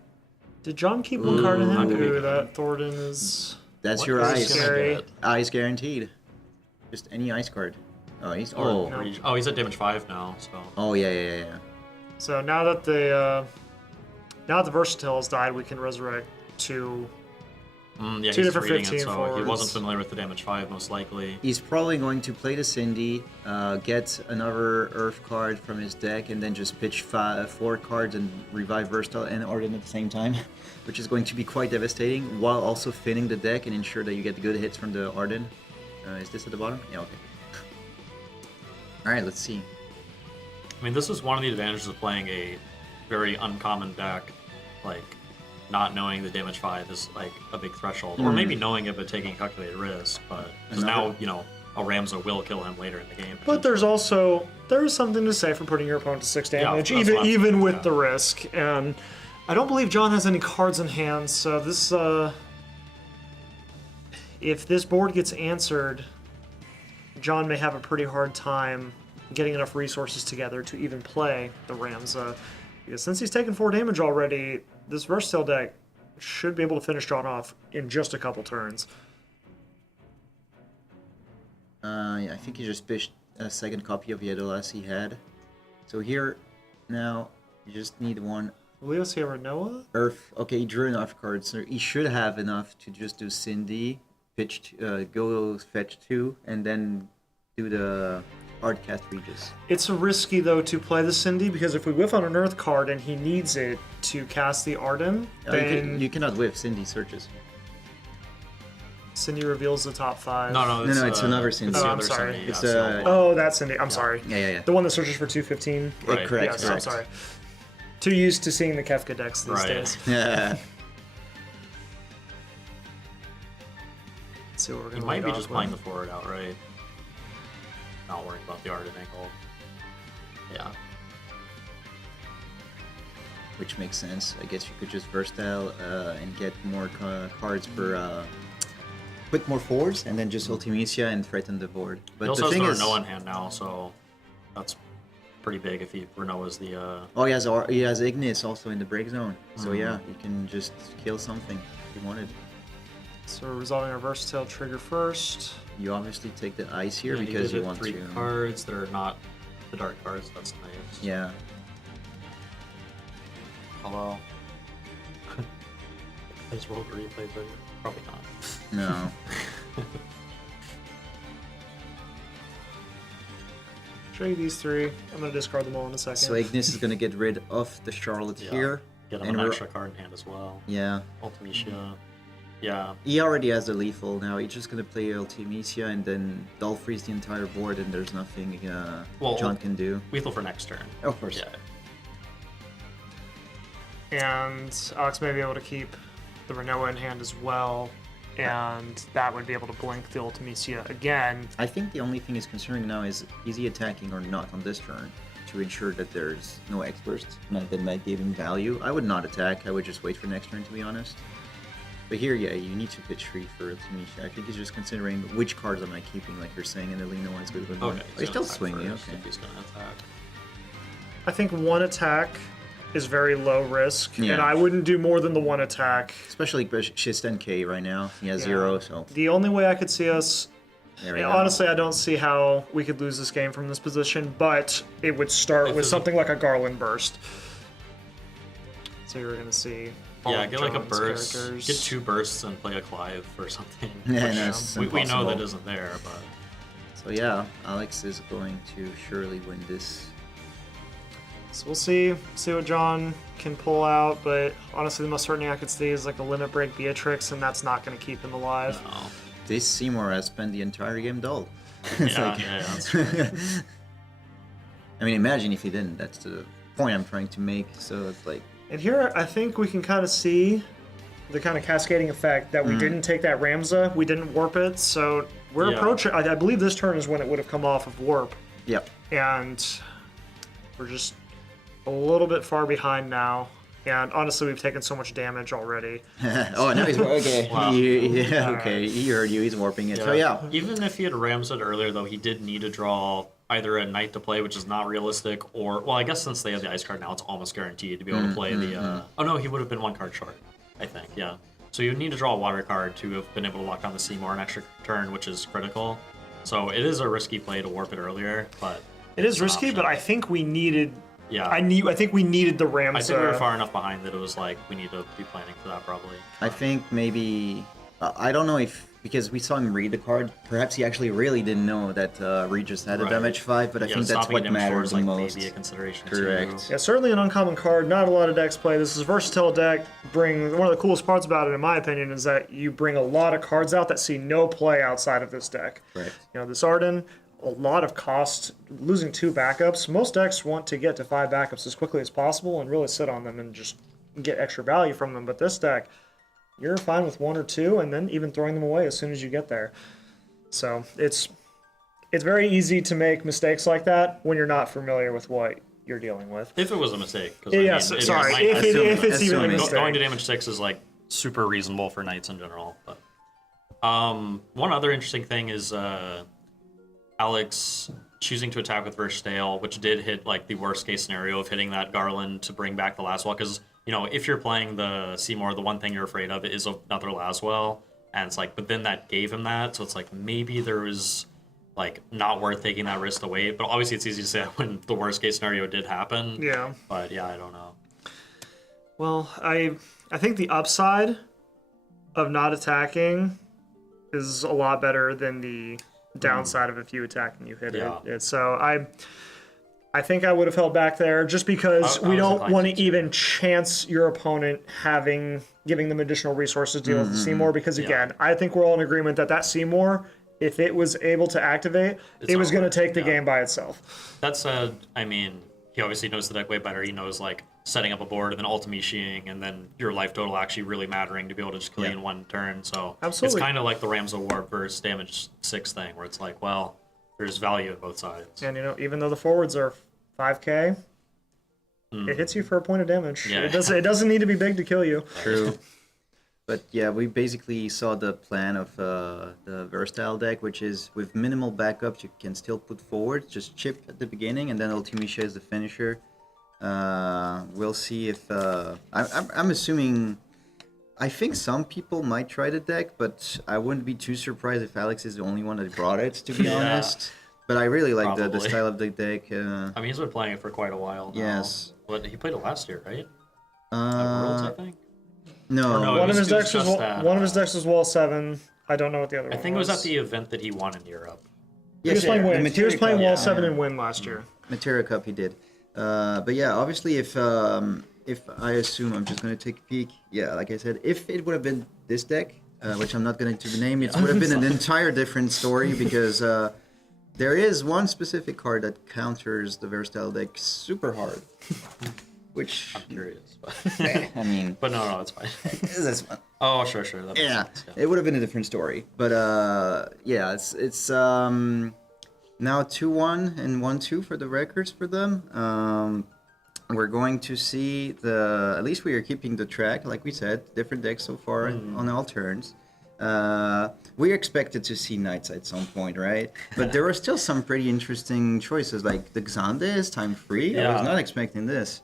Did John keep one card in not hand? gonna Ooh, be that Thornton is... That's What your is ice. gonna Scary. get? Ice guaranteed. Just any ice card. Oh, he's... Or Oh. oh, he's at damage 5 now, so. Oh, yeah. So now that the Versatile's died, we can resurrect two. Yeah, Two he's different reading 15 it, so he forwards. wasn't familiar with the damage 5, most likely. He's probably going to play the Cindy, get another Earth card from his deck, and then just pitch 4 cards and revive Versatile and Arden at the same time, which is going to be quite devastating, while also thinning the deck and ensure that you get good hits from the Arden. Is this at the bottom? Yeah, okay. Alright, let's see. I mean, this is one of the advantages of playing a very uncommon deck, like, not knowing the damage 5 is, like, a big threshold. Or maybe knowing it, but taking a calculated risk, but... Because now, you know, a Ramza will kill him later in the game. But there's something to say for putting your opponent to 6 damage, that's what I'm even saying, with yeah. the risk. And I don't believe John has any cards in hand, so this, if this board gets answered, John may have a pretty hard time getting enough resources together to even play the Ramza. Because since he's taken 4 damage already, this Versatile deck should be able to finish John off in just a couple turns. Yeah, I think he just pitched a second copy of Yedolas he had. So here, now, you just need one Leo Sierra Noah? Earth. Okay, he drew enough cards, so he should have enough to just do Cindy, pitch, go fetch 2, and then do the Hardcast Regis. It's risky, though, to play the Cindy, because if we whiff on an Earth card and he needs it to cast the Arden, then You cannot whiff Cindy searches. Cindy reveals the top 5. No, it's another Cindy. It's the Oh, I'm other sorry. Cindy, It's, yeah, so- Oh, that's Cindy. I'm sorry. Yeah. The one that searches for 215? Right. Correct, Yes, I'm correct. sorry. Too used to seeing the Kefka decks these Right. days. Yeah. Let's see what we're He going to might be just playing the forward outright. Not worrying about the Arden angle. Yeah. Which makes sense. I guess you could just Versatile and get more cards for... put more forwards, and then just Ultimecia and threaten the board. But He also the has thing the is... Renault in hand now, so that's pretty big if Renault is the... Oh, he has Ignis also in the break zone. So yeah, you can just kill something if you wanted. So we're resolving our Versatile trigger first. You obviously take the ice here Yeah, because did you it want 3 to... cards that are not the dark cards. That's nice. Yeah. Hello. I just rolled a replay, but probably not. No. Show you these 3. I'm going to discard them all in a second. So Ignis is going to get rid of the Charlotte Yeah. here. Get him And an we're- extra card in hand as well. Yeah. Ultimecia. Yeah. He already has the lethal now. He's just going to play Ultimecia and then Dull Freeze the entire board, and there's nothing Well, John can do. Lethal for next turn. Of course. Yeah. And Alex may be able to keep the Renoa in hand as well, and that would be able to blink the Ultimecia again. I think the only thing he's considering now is he attacking or not on this turn to ensure that there's no X-Burst, that might give him value. I would not attack. I would just wait for next turn, to be honest. But here, yeah, you need to pitch 3 for Ultimecia. I think he's just considering which cards am I keeping, like you're saying, and Elena one's good with one. Okay. He's still gonna attack swinging, first okay. If he's gonna attack. I think 1 attack is very low risk, Yeah. and I wouldn't do more than the 1 attack. Especially she's 10k right now. He has Yeah. 0, so... The only way I could see us... There we go. Honestly, I don't see how we could lose this game from this position, but it would start If with it's- something like a Garland Burst. So you're going to see all Yeah, of get like a John's burst. characters. Get 2 bursts and play a Clive or something. Yeah, which, no, it's we know impossible. that isn't there, but So yeah, Alex is going to surely win this. So we'll see what John can pull out, but honestly the most certain thing I could see is like a limit break Beatrix, and that's not going to keep him alive. no. This Seymour has spent the entire game dull. Yeah, yeah, that's true. I mean, imagine if he didn't. That's the point I'm trying to make. So it's like, And here I think we can kind of see the kind of cascading effect that we didn't take that Ramza, we didn't warp it, so we're Yeah. approaching, I believe this turn is when it would have come off of warp, yep. and we're just a little bit far behind now. And honestly, we've taken so much damage already. Oh, no, he's okay. Wow. Okay, he heard you. He's warping it. So yeah, Even if he had rammed it earlier, though, he did need to draw either a knight to play, which is not realistic, or well, I guess since they have the ice card now, it's almost guaranteed to be able to play the. Oh no, he would have been one card short, I think. Yeah. So you would need to draw a water card to have been able to lock down the Seymour an extra turn, which is critical. So it is a risky play to warp it earlier, but It is it's an risky, option. but I think we needed. Yeah. I think we needed the Ramza. I think we were far enough behind that it was like we need to be planning for that probably. I think maybe I don't know if because we saw him read the card. Perhaps he actually really didn't know that Regis had a Right. damage 5, but I think that's stopping what damage four matters is, the like, most. Maybe a consideration Correct. too. Yeah, certainly an uncommon card. Not a lot of decks play. This is a versatile deck. One of the coolest parts about it, in my opinion, is that you bring a lot of cards out that see no play outside of this deck. Right. You know, this Arden, a lot of cost, losing 2 backups. Most decks want to get to 5 backups as quickly as possible and really sit on them and just get extra value from them. But this deck, you're fine with 1 or 2, and then even throwing them away as soon as you get there. So it's very easy to make mistakes like that when you're not familiar with what you're dealing with. If it was a mistake. 'Cause, Yes, it sorry. might- If it's even a assuming. mistake. Going to damage 6 is like super reasonable for knights in general. But one other interesting thing is Alex choosing to attack with Verstale, which did hit like the worst case scenario of hitting that Garland to bring back the Laswell. Because if you're playing the Seymour, the one thing you're afraid of is another Laswell, and it's like, but then that gave him that, so it's like maybe there was like not worth taking that risk to wait. But obviously, it's easy to say that when the worst case scenario did happen. Yeah. But yeah, I don't know. Well, I think the upside of not attacking is a lot better than the downside of if you attack and you hit Yeah. it. So I think I would have held back there just because I we was don't inclined want to to too. even chance your opponent giving them additional resources to deal with the Seymour, because again, I think we're all in agreement that Seymour, if it was able to activate, it was over. going to take the Yeah. game by itself. That said, I mean, he obviously knows the deck way better. He knows like setting up a board and then ultimate-ing and then your life total actually really mattering to be able to just kill you in one turn. So Absolutely. it's kind of like the Ramza Warp versus damage 6 thing, where it's like, well, there's value in both sides. And even though the forwards are 5k, it hits you for a point of damage. Yeah. It doesn't need to be big to kill you. True. But yeah, we basically saw the plan of the versatile deck, which is with minimal backups, you can still put forward, just chip at the beginning, and then Ultimisha is the finisher. We'll see if I'm assuming. I think some people might try the deck, but I wouldn't be too surprised if Alex is the only one that brought it, to be Yeah. honest. But I really like the Probably. style of the deck. I mean, he's been playing it for quite a while now. Yes. But he played it last year, right? Worlds, I Uh, think. no, no, One of his it was decks was just that, one of his decks was Wall 7. I don't know what the other I one think it was was. at the event that he won in Europe. He was yes, playing the Win. He was Materia playing Cup, Wall yeah. 7 and Win last year. Materia Cup he did. But yeah, obviously if I assume, I'm just going to take a peek. Yeah, like I said, if it would have been this deck, which I'm not going to name, it would have been an entire different story because there is one specific card that counters the versatile deck super hard. Which, I'm curious. But, I mean, but no, it's fine. is this one? Oh, sure. That makes Yeah, sense, it would have been a different story. But yeah, it's now 2-1 and 1-2 for the records for them. We're going to see at least we are keeping the track, like we said, different decks so far on all turns. We expected to see Knights at some point, right? But there were still some pretty interesting choices, like the Xande is time free. I Yeah. was not expecting this.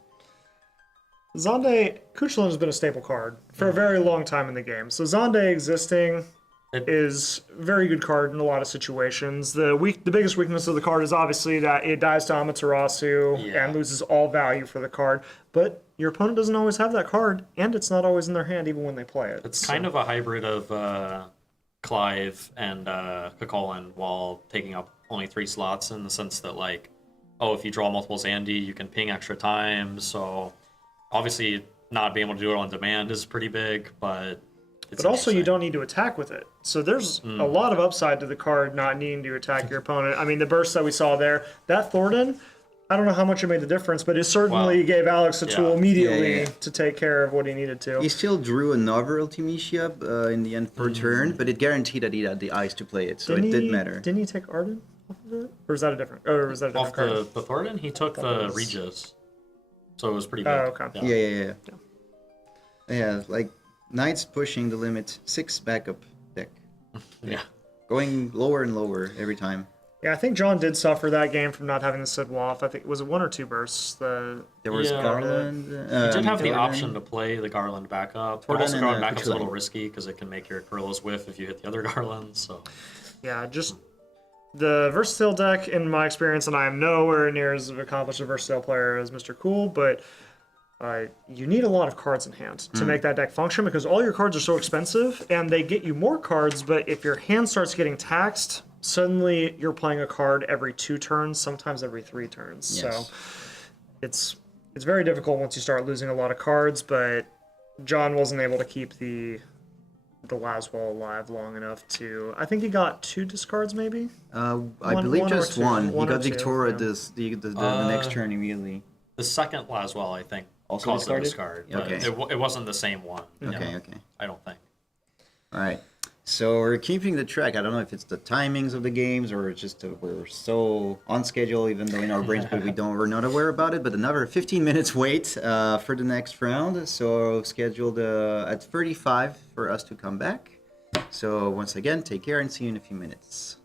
Xande, Kuchelin has been a staple card for a very long time in the game. So Xande existing is a very good card in a lot of situations. The biggest weakness of the card is obviously that it dies to Amaterasu Yeah. and loses all value for the card. But your opponent doesn't always have that card, and it's not always in their hand even when they play it. It's kind of a hybrid of Clive and Kakolin while taking up only 3 slots in the sense that, like, if you draw multiple Zandy, you can ping extra times. So obviously not being able to do it on demand is pretty big, but it's But also, you interesting. don't need to attack with it. So there's a lot of upside to the card not needing to attack your opponent. I mean, the burst that we saw there, that Thornton, I don't know how much it made the difference, but it certainly Wow. gave Alex a tool immediately Yeah. to take care of what he needed to. He still drew another Ultimecia in the end per turn, but it guaranteed that he had the ice to play it, so it did matter. Didn't he take Arden off of it? Or is that a different? Or was that a different Off card? the Thornton, he took the was- Regis. so it was pretty Oh, big. okay. Yeah. Yeah, like Knights pushing the limit, 6 backup deck. Yeah. Going lower and lower every time. Yeah, I think John did suffer that game from not having the Sid Waff. I think was it 1 or 2 bursts. There was Yeah. Garland. You did have the Torden. option to play the Garland backup, but Torden also and, Garland backup's a Kuchel. little risky because it can make your Gorillas whiff if you hit the other Garland. So Yeah, just the versatile deck, in my experience, and I am nowhere near as accomplished a versatile player as Mr. Cool, but you need a lot of cards in hand to make that deck function because all your cards are so expensive and they get you more cards, but if your hand starts getting taxed, suddenly you're playing a card every 2 turns, sometimes every 3 turns. Yes. So it's very difficult once you start losing a lot of cards, but John wasn't able to keep the Laswell alive long enough to. I think he got 2 discards, maybe. I One- believe one or just two. one. He One or got two, Victoria yeah. the next turn immediately. the second Laswell, I think, Also caused a discarded? discard, but Okay. it wasn't the same one. Okay, Yeah, okay. I don't think. All right. So we're keeping the track. I don't know if it's the timings of the games or it's just we're so on schedule, even though in our brains, but we're not aware about it. But another 15 minutes wait for the next round. So scheduled at 35 for us to come back. So once again, take care and see you in a few minutes.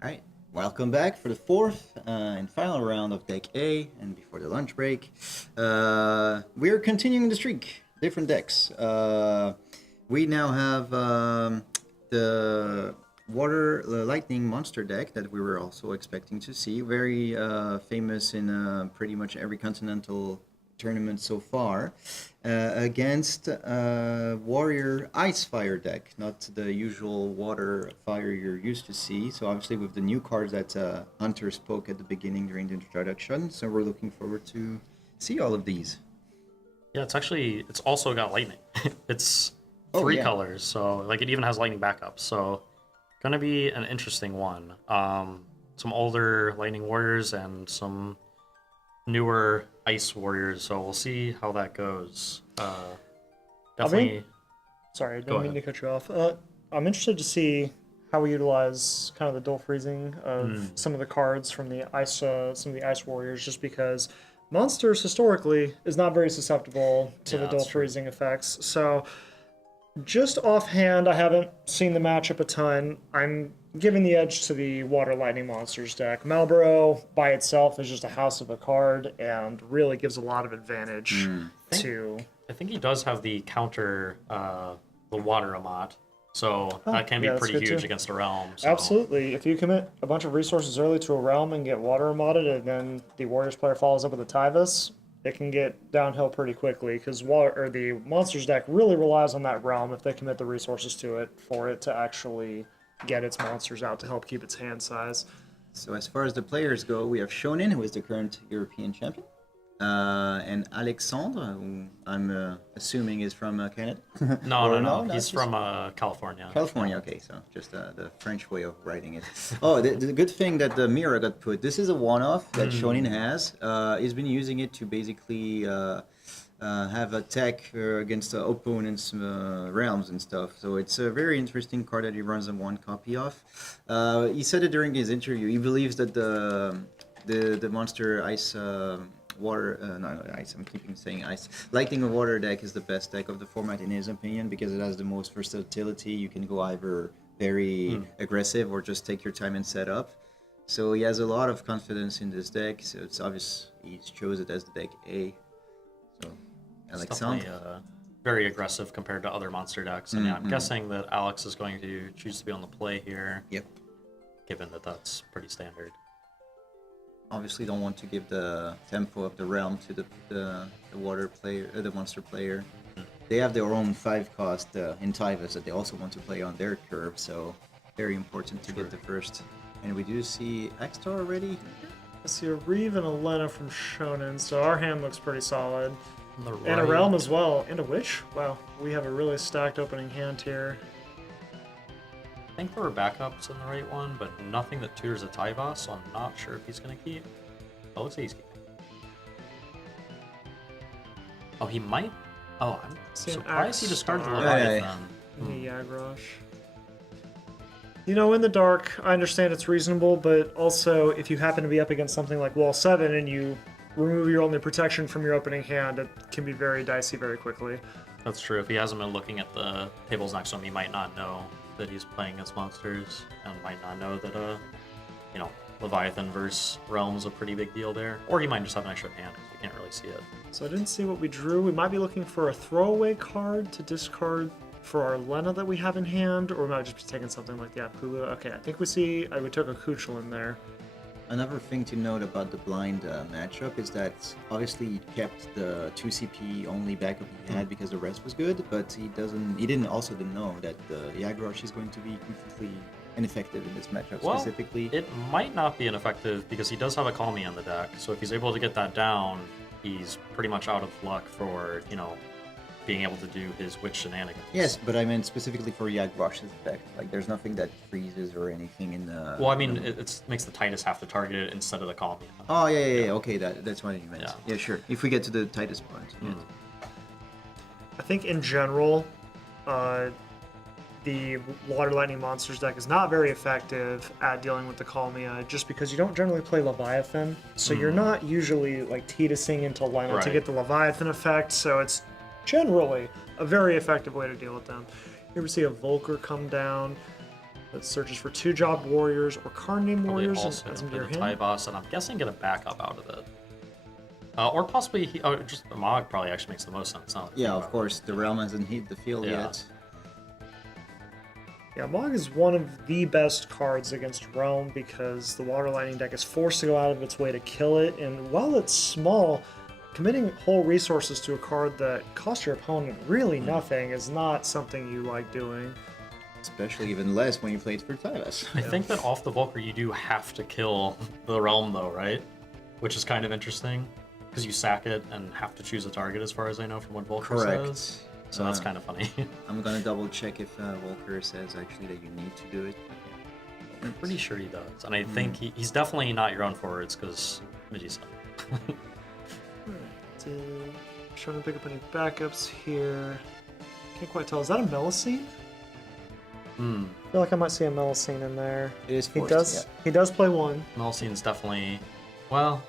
Alright, welcome back for the fourth and final round of Deck A, and before the lunch break. We're continuing the streak, different decks. We now have the Lightning Monster deck that we were also expecting to see. Very famous in pretty much every continental tournament so far, against Warrior Ice Fire deck, not the usual Water Fire you're used to see. So obviously with the new cards that Hunter spoke at the beginning during the introduction, so we're looking forward to see all of these. Yeah, it's also got lightning. It's three colors, so like it even has lightning backup. So gonna be an interesting one. Some older Lightning Warriors and some newer Ice Warriors, so we'll see how that goes. Definitely. Sorry, I didn't mean to cut you off. I'm interested to see how we utilize kind of the dual freezing of some of the cards from the some of the Ice Warriors, just because Monsters historically is not very susceptible to the dual freezing effects. So just offhand, I haven't seen the matchup a ton. I'm giving the edge to the Water Lightning Monsters deck. Malboro by itself is just a house of a card and really gives a lot of advantage to... I think he does have the counter, the Water Amat, so that can be pretty huge against a Realm. So. Absolutely. If you commit a bunch of resources early to a Realm and get Water Amatted, and then the Warriors player follows up with a Tyvus, it can get downhill pretty quickly, because the Monsters deck really relies on that Realm if they commit the resources to it for it to actually get its monsters out to help keep its hand size. So as far as the players go, we have Shonen, who is the current European champion, and Alexandre, who I'm assuming is from Canada. No, he's from California. California, okay, so just the French way of writing it. Oh, the good thing that the mirror got put, this is a one-off that Shonen has. He's been using it to basically have a tech against the opponent's realms and stuff. So it's a very interesting card that he runs on one copy of. He said it during his interview. He believes that the monster ice ice. I'm keeping saying ice. Lightning and water deck is the best deck of the format in his opinion, because it has the most versatility. You can go either very aggressive or just take your time and set up. So he has a lot of confidence in this deck. So it's obvious he chose it as the deck A. So Alexandre, very aggressive compared to other monster decks. And I'm guessing that Alex is going to choose to be on the play here. Yep. Given that that's pretty standard. Obviously, don't want to give the tempo of the realm to the water player, the monster player. They have their own 5-cost in Tyvus that they also want to play on their curve. So very important to get the first. And we do see Axtar already. I see a Reeve and a Lena from Shonen, so our hand looks pretty solid. Right. And a Realm as well. And a Witch? Wow, we have a really stacked opening hand here. I think there were backups in the right one, but nothing that tutors a Tyvus, so I'm not sure if he's going to keep. Oh, looks like he's keeping. Oh, he might. Oh, I'm surprised he discarded the Leviathan. The Yagrosh. You know, in the dark, I understand it's reasonable, but also if you happen to be up against something like Wall 7 and you remove your only protection from your opening hand, it can be very dicey very quickly. That's true. If he hasn't been looking at the tables next to him, he might not know that he's playing against monsters, and might not know that, Leviathan versus Realm is a pretty big deal there. Or he might just have an extra hand, because you can't really see it. So I didn't see what we drew. We might be looking for a throwaway card to discard for our Lena that we have in hand, or we might just be taking something like the Apula. Okay, I think we took a Kuchel in there. Another thing to note about the blind matchup is that obviously he kept the 2 CP only backup he had because the rest was good, but he didn't know that the Yagrosh is going to be completely ineffective in this matchup specifically. It might not be ineffective because he does have a Call Me on the deck, so if he's able to get that down, he's pretty much out of luck for, being able to do his witch shenanigans. Yes, but I meant specifically for Yagrosh's effect. Like, there's nothing that freezes or anything in the... Well, I mean, it makes the Titus have to target it instead of the Call Me. Oh, yeah. Okay, that's what you meant. Yeah, sure. If we get to the Titus part. Yeah. I think in general, the Water Lightning Monsters deck is not very effective at dealing with the Kalmia, just because you don't generally play Leviathan, so you're not usually like Titusing into Lena to get the Leviathan effect, so it's generally a very effective way to deal with them. You ever see a Volker come down? that searches for 2-job warriors or card name Probably warriors also as gonna near play the him. tie boss, and I'm guessing get a backup out of it. Or possibly just a Mog probably actually makes the most sense. Now that I Yeah, think of about course, the realm hasn't hit the field Yeah. yet. Yeah, Mog is one of the best cards against Realm because the Water Lightning deck is forced to go out of its way to kill it, and while it's small, committing whole resources to a card that costs your opponent really nothing is not something you like doing. Especially even less when you play it for Tyvus. I think that off the Volker you do have to kill the Realm though, right? Which is kind of interesting because you sack it and have to choose a target, as far as I know from what Volker Correct. says. So that's kind of funny. I'm gonna double check if Volker says actually that you need to do it. I'm pretty sure he does, and I think he's definitely not your own forwards because Medusa. Trying to pick up any backups here. Can't quite tell. Is that a Melusine? I feel like I might see a Melusine in there. It is He forced, does. He does play one. Melsine's definitely, well,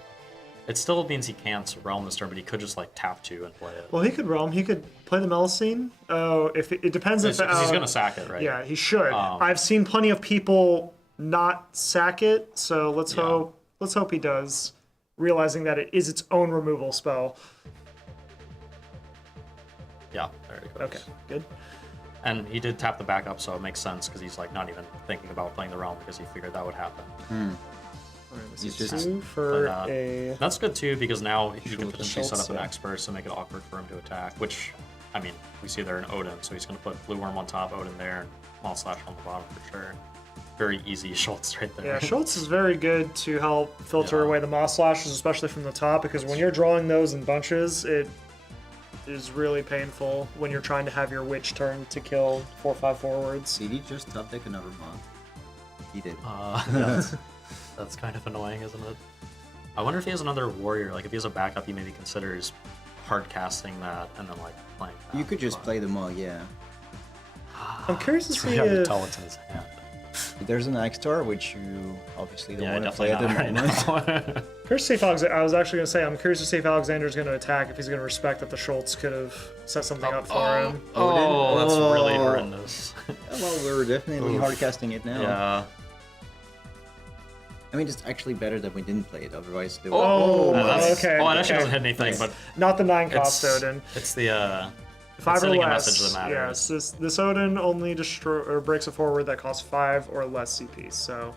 it still means he can't Realm this turn, but he could just like tap 2 and play it. Well, he could Realm. He could play the Melusine. Oh, if it depends if Because he's gonna sack it, right? Yeah, he should. I've seen plenty of people not sack it, so let's Yeah. hope. Let's hope he does, realizing that it is its own removal spell. Yeah, there it goes. Okay, good. And he did tap the backup, so it makes sense because he's like not even thinking about playing the Realm because he figured that would happen. Alright, this He's is just 2 for But, a. That's good too because now he can Schultz. potentially set up an Schultz, yeah. expert to make it awkward for him to attack. Which, I mean, we see there in Odin, so he's gonna put Blue Worm on top, Odin there, and Maul Slash on the bottom for sure. Very easy Schultz right there. Yeah, Schultz is very good to help filter Yeah. away the Moss Slashes, especially from the top, because when you're drawing those in bunches, it is really painful when you're trying to have your Witch turn to kill 4/5 forwards. Did he just top deck another mod? He did. That's kind of annoying, isn't it? I wonder if he has another warrior. Like if he has a backup, he maybe considers hard casting that and then like playing that. You could just but- play the mod, yeah. I'm curious to It's see really hard to if tell what's in his hand. There's an X-Star, which you obviously don't Yeah, want to play definitely at the not right moment. now. Curious to see if I was actually going to say, I'm curious to see if Alexander's going to attack, if he's going to respect that the Schultz could have set something up for him. Oh, that's really Oh. horrendous. Well, we're definitely Oof. hard casting it now. Yeah. I mean, it's actually better that we didn't play it, otherwise they Oh, No, that's, okay. Well, it actually okay. doesn't hit anything, but Not the 9 it's, cost Odin. it's the 5 or sending a less. message that matters. Yes, this Odin only breaks a forward that costs 5 or less CP, so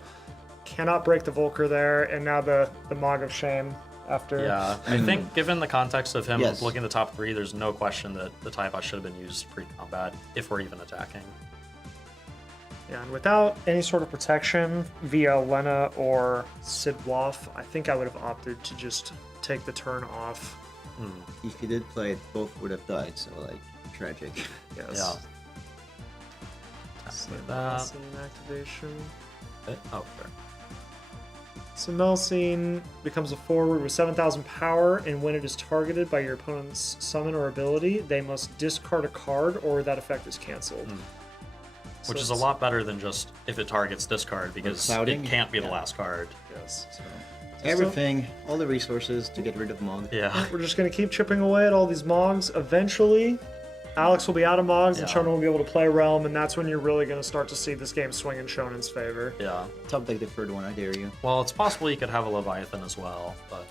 cannot break the Volker there. And now the Mog of Shame after. Yeah, I think given the context of him Yes. looking at the top 3, there's no question that the tie bot should have been used pre-combat if we're even attacking. Yeah, and without any sort of protection via Lena or Sid Waff, I think I would have opted to just take the turn off. If he did play it, both would have died, so like, tragic. Yes. Yeah. So Like that. Melusine activation. Oh, sure. So Melusine becomes a forward with 7,000 power, and when it is targeted by your opponent's summon or ability, they must discard a card or that effect is cancelled. Which So is a lot better than just if it targets discard because clouding? it can't be the Yeah. last card. Yes. So, everything, all the resources to get rid of Mog. Yeah. We're just going to keep chipping away at all these Mogs. Eventually, Alex will be out of Mogs and Yeah. Shonen will be able to play Realm, and that's when you're really going to start to see this game swing in Shonen's favor. Yeah. Top deck the third one, I dare you. Well, it's possible you could have a Leviathan as well, but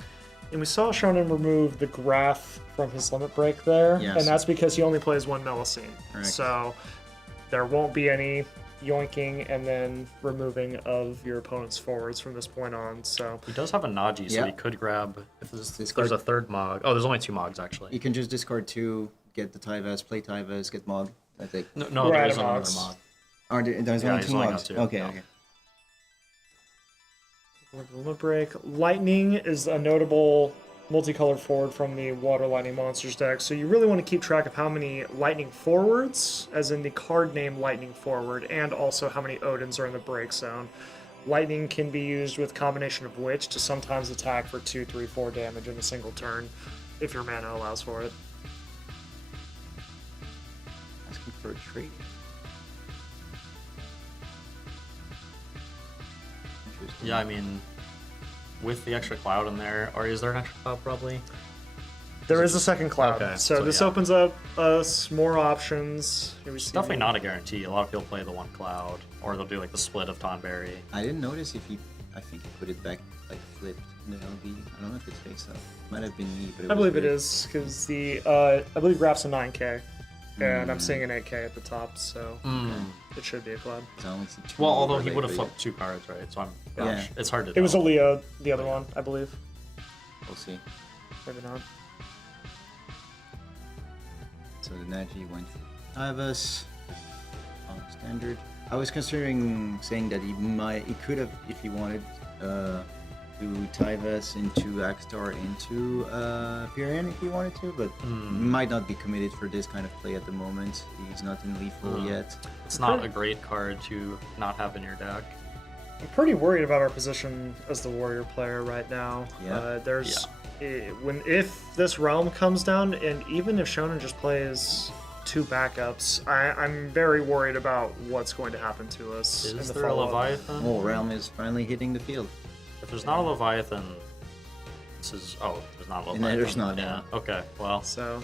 And we saw Shonen remove the Graph from his limit break there, Yes. and that's because he only plays one Melusine. Correct. So there won't be any yoinking and then removing of your opponent's forwards from this point on. So he does have a Naji, so Yeah. he could grab if there's Discard. a third Mog. Oh, there's only 2 Mogs actually. You can just discard 2, get the Tyvus, play Tyvus, get Mog. That's it. No, We're there out is of another Mogs. Mog. There's Yeah, only he's 2 only got Mogs. 2, Okay, yeah. okay. limit break. Lightning is a notable multicolored forward from the Water Lightning Monsters deck, so you really want to keep track of how many Lightning forwards, as in the card name Lightning forward, and also how many Odins are in the break zone. Lightning can be used with combination of Witch to sometimes attack for 2, 3, 4 damage in a single turn, if your mana allows for it. Asking for a trade. Interesting. Yeah, I mean, with the extra cloud in there, or is there an extra cloud probably? There is a second cloud. Okay, So so this yeah. opens up us more options. Here we see Definitely not a guarantee. A lot of people play the one cloud, or they'll do like the split of Tonberry. I didn't notice if he. I think he put it back like flipped in the LB. I don't know if it's face up. Might have been me, but I believe it is because the I believe Graph's a 9K, and I'm seeing an 8K at the top, so it should be a cloud. So I only see two Well, although he overlay, would have but flipped 2 cards, right? So Yeah. it's hard to It was a tell. Leo, the other one, I believe. We'll see. Maybe not. So the Naji went for Ivas. Standard. I was considering saying that he could have, if he wanted, do Tyvus into Axstar into Pyrian if he wanted to, but he might not be committed for this kind of play at the moment. He's not in lethal yet. It's not a great card to not have in your deck. I'm pretty worried about our position as the warrior player right now. Yeah. If this realm comes down, and even if Shonen just plays 2 backups, I'm very worried about what's going to happen to us. in Is the there a follow-up. Leviathan? Oh, Realm is finally hitting the field. If there's not a Leviathan, this is... Oh, there's not a And Leviathan. there's not, Yeah, okay, well... So,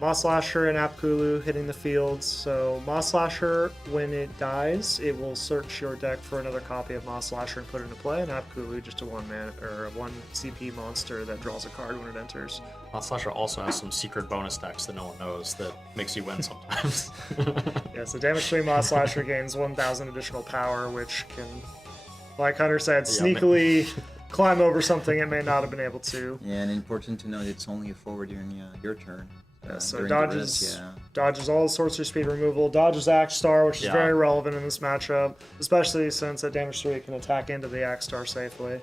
Moss Slasher and Apkulu hitting the field. So, Moss Slasher, when it dies, it will search your deck for another copy of Moss Slasher and put it into play, and Apkulu just a 1-mana or a 1 CP monster that draws a card when it enters. Mod Slasher also has some secret bonus decks that no one knows that makes you win sometimes. Yeah, so damage 3 Moss Slasher gains 1,000 additional power, which can, like Hunter said, sneakily climb over something it may not have been able to. Yeah, and important to note, it's only a forward during your turn. So during the dodges, rest, yeah. dodges all the sorcery speed removal, dodges Axe Star, which is Yeah. very relevant in this matchup, especially since at damage 3 it can attack into the Axe Star safely.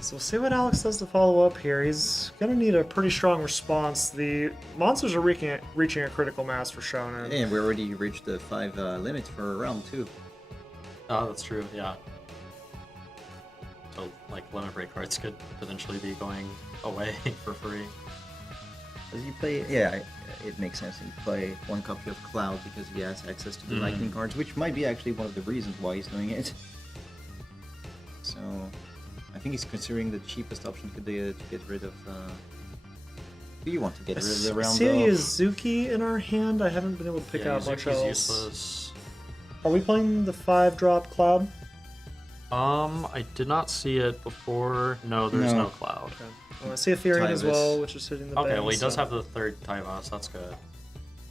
So we'll see what Alex does to follow up here. He's going to need a pretty strong response. The monsters are reaching a critical mass for Shonen. And we already reached the 5 limit for a realm too. Oh, that's true, yeah. So, like, limit break cards could potentially be going away for free. As you play, yeah, it makes sense. You play 1 copy of Cloud because he has access to the lightning cards, which might be actually one of the reasons why he's doing it. So, I think he's considering the cheapest option to get rid of. Do you want to get rid of the realm? Celia Zuki in our hand. I haven't been able to pick out much Yuzuki's else. useless. Are we playing the 5-drop Cloud? I did not see it before. No, there's no cloud. Okay. I see a Furion as Tyvus. well, which is hitting the Okay, base, well, he does so- have the 3rd Tyvus, that's good.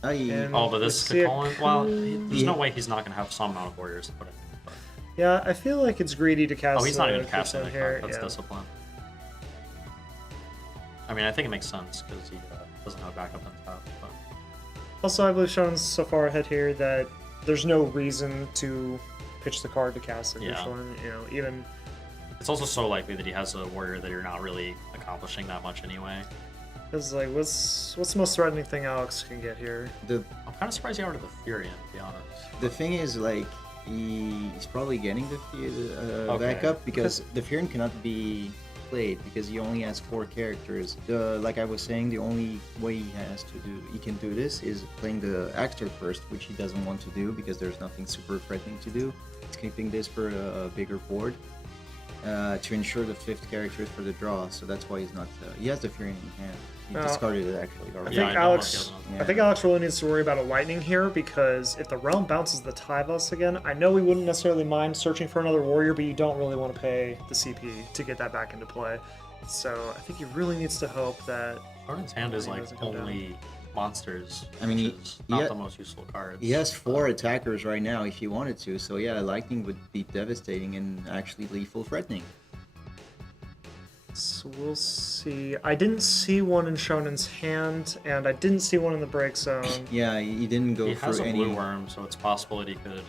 And Oh, but this we see could call in. Well, there's no Yeah. way he's not going to have some amount of warriors to put in. But... Yeah, I feel like it's greedy to cast. Oh, he's not the even casting Kusan the here. card. That's Yeah. discipline. I mean, I think it makes sense because he doesn't have backup in top. But... Also, I believe Shonen's so far ahead here that there's no reason to pitch the card to cast it. Yeah. You know, even It's also so likely that he has a warrior that you're not really accomplishing that much anyway. because like, what's the most threatening thing Alex can get here? The I'm kind of surprised he ordered the Furion, to be honest. the thing is, like, he's probably getting the backup because the Furion cannot be played because he only has 4 characters. Like I was saying, the only way he can do this is playing the Axter first, which he doesn't want to do because there's nothing super threatening to do. He's keeping this for a bigger board to ensure the 5th character for the draw. So that's why he's not. He has the Furion in hand. He discarded it actually I already. think I know Alex. what the other I think Alex really needs to worry about a lightning here because if the realm bounces the Tyvus again, I know we wouldn't necessarily mind searching for another warrior, but you don't really want to pay the CP to get that back into play. So I think he really needs to hope that. Jordan's hand is He like doesn't come down. only monsters. I mean, which is not the most useful cards. He has 4 attackers right now if he wanted to. So yeah, lightning would be devastating and actually lethal threatening. So we'll see. I didn't see one in Shonen's hand, and I didn't see one in the break zone. Yeah, he didn't go He for has a any. blue worm, so it's possible that he could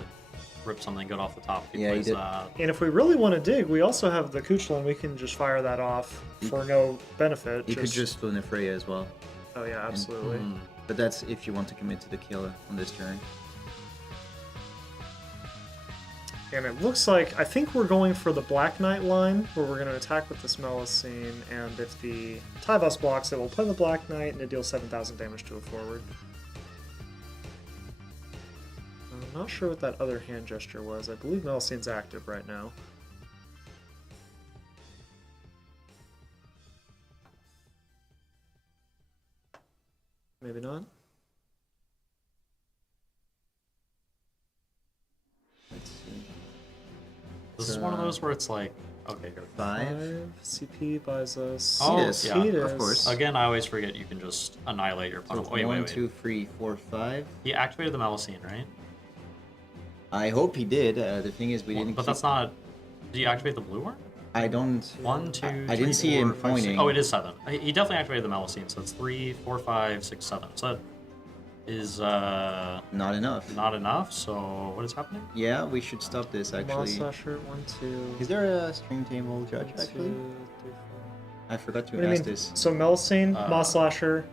rip something good off the top if he Yeah, he plays did. that. And if we really want to dig, we also have the Kuchlan. We can just fire that off for no benefit. He could just Luna Freya as well. Oh yeah, absolutely. But that's if you want to commit to the kill on this turn. And it looks like, I think we're going for the Black Knight line, where we're going to attack with this Melusine, and if the Tyvus blocks it, we'll play the Black Knight, and it deals 7,000 damage to a forward. I'm not sure what that other hand gesture was. I believe Melusine's active right now. This is one of those where it's like, okay, here. 5. CP buys us. Oh, Cetus, yeah. of course. Again, I always forget you can just annihilate your So opponent. Wait, 1, wait, wait. 2, 3, 4, 5. He activated the Melusine, right? I hope he did. The thing is, we didn't. But keep... that's not. Did you activate the blue one? I don't. 1, 2, I didn't see him pointing. Oh, it is 7. He definitely activated the Melusine, so it's 3, 4, 5, 6, 7. So that is Not enough. not enough. So what is happening? Yeah, we should stop this Moss actually. Slasher, 1, 2. Is there a stream table judge 1, actually? 2, 3, 4. I forgot What do to you ask mean? this. So Melusine, Moss Slasher.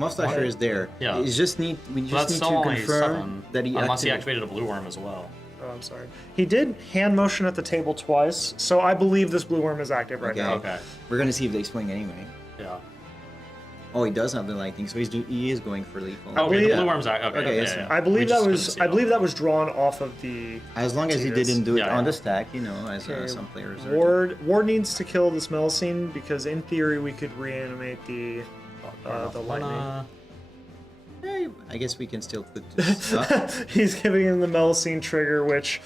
Mustacher is there. Yeah. We just need So that's to still only confirm 7, that he unless he activated. activated a blue worm as well. Oh, I'm sorry. He did hand motion at the table twice, so I believe this blue worm is active right Okay. now. Okay. We're gonna see if they swing anyway. Yeah. Oh, he does have the lightning, so he is going for lethal. Oh, okay, believe- the blue worm's active. Okay, Okay, yeah, yes, yeah, sir. I We believe just that couldn't was see I it believe all. that was drawn off of the. As long as he Cetus. didn't do it Yeah, on yeah. the stack, you know, as Okay, some players are. Ward needs to kill this Melusine because in theory we could reanimate the lightning. Hey, I guess we can still put this up. He's giving him the Melusine trigger, which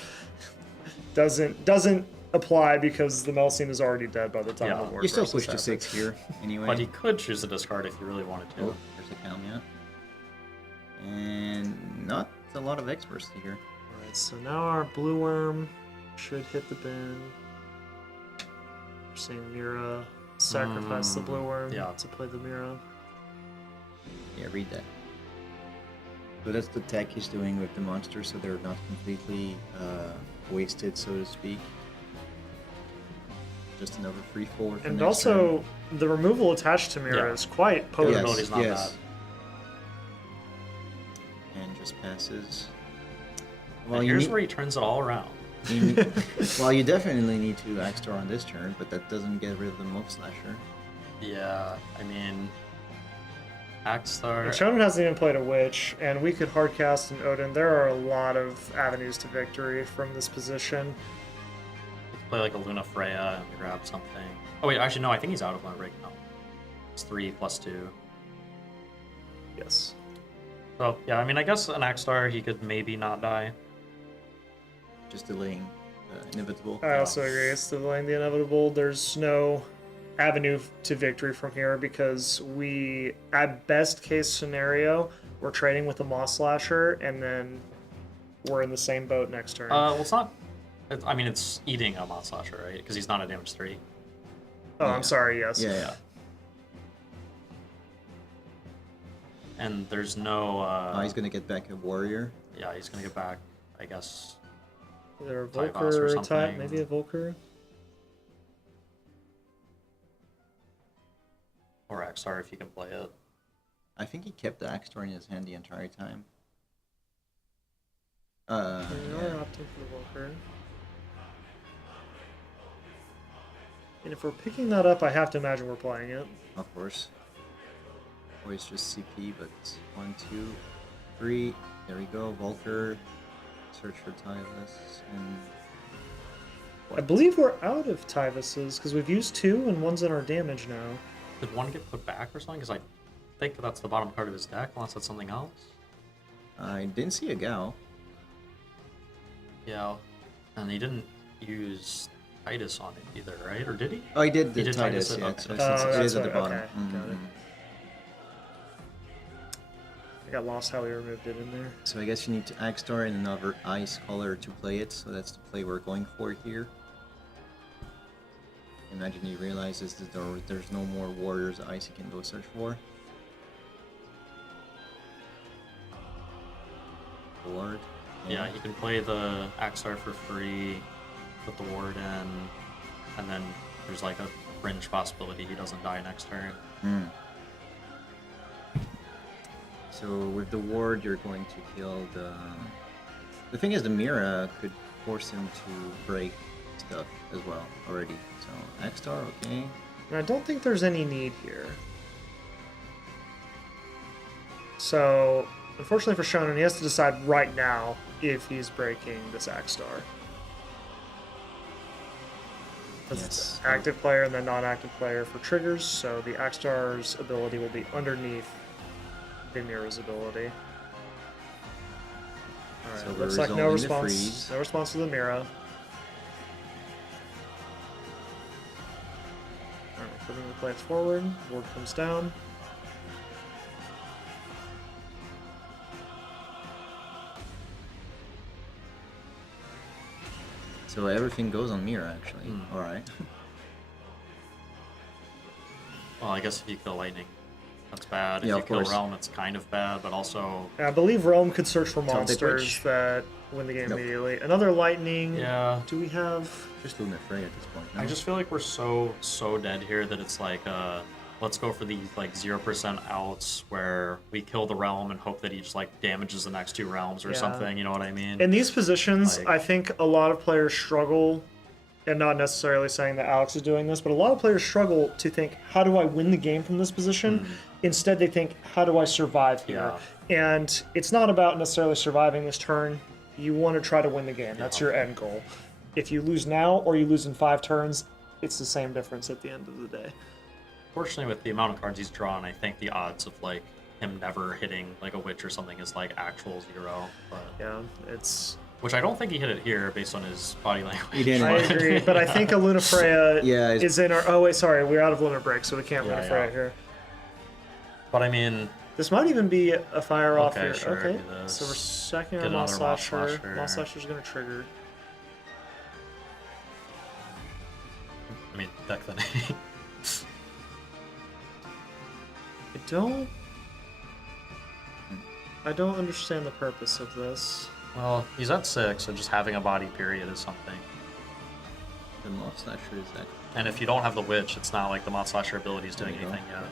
doesn't apply because the Melusine is already dead by the time Yeah. the ward You still process push to happens. 6 here, anyway. But he could choose to discard if he really wanted to. Oh, there's a Calmia. And not a lot of experts here. Alright, so now our blue worm should hit the bin. We're seeing Mira sacrifice the blue worm yeah. to play the Mira. Yeah, read that. So that's the tech he's doing with the monsters, so they're not completely wasted, so to speak. Just another free forward. for And next also, turn. the removal attached to Mira Yeah. is quite The potent. ability's not yes. And just passes. Well, And you here's need, where he turns it all around. well, you definitely need to Axstar on this turn, but that doesn't get rid of the Mob Slasher. Yeah, I mean, And Axstar. Shonen hasn't even played a Witch, and we could hardcast an Odin. There are a lot of avenues to victory from this position. You could play like a Luna Freya and grab something. Oh wait, actually no, I think he's out of Luna Break now. It's 3+2. Yes. So yeah, I mean, I guess an Axstar he could maybe not die. Just delaying the inevitable. I also agree. It's delaying the inevitable. There's no avenue to victory from here because we, at best case scenario, we're trading with a Moss Slasher, and then we're in the same boat next turn. Well, it's not. I mean, it's eating a Mod Slasher, right? Because he's not a damage 3. oh, yeah. I'm sorry. Yes. Yeah. And there's no. He's gonna get back a warrior. Yeah, he's gonna get back. I guess. Either a Typhos or Volker type, something. maybe a Volker. Or Axstar if you can play it. I think he kept the Axstar in his hand the entire time. We're Yeah. opting for the Volker. And if we're picking that up, I have to imagine we're playing it. Of course. Or it's just CP, but 1, 2, 3. There we go. Volker. Search for Tylus. And I believe we're out of Tyvuses because we've used 2 and one's in our damage now. Did one get put back or something? Because I think that's the bottom card of his deck, unless that's something else. I didn't see a Gao. Yeah, and he didn't use Titus on it either, right? Or did he? Oh, he did the He did Titus, Titus, yeah. okay. So Oh, since it that's is at the what- bottom. okay, got it. I got lost how we removed it in there. So I guess you need to Axstar and another ice color to play it, so that's the play we're going for here. Imagine he realizes that there's no more warriors ice he can go search for. Ward. Yeah, he can play the Axstar for free, put the ward in, and then there's like a fringe possibility he doesn't die next turn. Hmm. So with the ward, you're going to kill the... The thing is, the Mira could force him to break stuff as well already. So Axstar, okay. And I don't think there's any need here. So, unfortunately for Shonen, he has to decide right now if he's breaking this Axstar. That's Yes. active player and then non-active player for triggers, so the Axstar's ability will be underneath the Mira's ability. Alright, So we're looks like no resolving the response. freeze. No response to the Mira. Putting the plants forward. Ward comes down. So everything goes on Mira, actually. Alright. Well, I guess if you kill lightning, that's bad. If Yeah, you of kill course. realm, it's kind of bad, but also I believe Realm could search for Celtic monsters Witch. that win the game Nope. immediately. Another lightning. yeah. Do we have? Just Luna Frey at this point. No? I just feel like we're so dead here that it's like let's go for these like 0% outs where we kill the realm and hope that he just like damages the next 2 realms or Yeah. something. You know what I mean? In these positions, Like- I think a lot of players struggle, and not necessarily saying that Alex is doing this, but a lot of players struggle to think, how do I win the game from this position? Instead, they think, how do I survive here? And it's not about necessarily surviving this turn. You want to try to win the game. That's your end goal. If you lose now or you lose in 5 turns, it's the same difference at the end of the day. Fortunately, with the amount of cards he's drawn, I think the odds of like him never hitting like a witch or something is like actual 0. But Yeah, it's... which I don't think he hit it here based on his body language. He didn't. I agree, but I think a Luna Freya Yeah, it's- is in our... Oh, wait, sorry. We're out of limit break, so we can't Luna Yeah, Freya yeah. here. But I mean, This might even be a fire off Okay, here. sure, Okay, do this. so we're sacking Get our Moss another Moss Slasher. Slasher. Moss Slasher's going to trigger. I mean, deck the I don't understand the purpose of this. Well, he's at 6, so just having a body period is something. The Moth Slasher is that. And if you don't have the witch, it's not like the Moth Slasher ability is doing There you go. anything yet.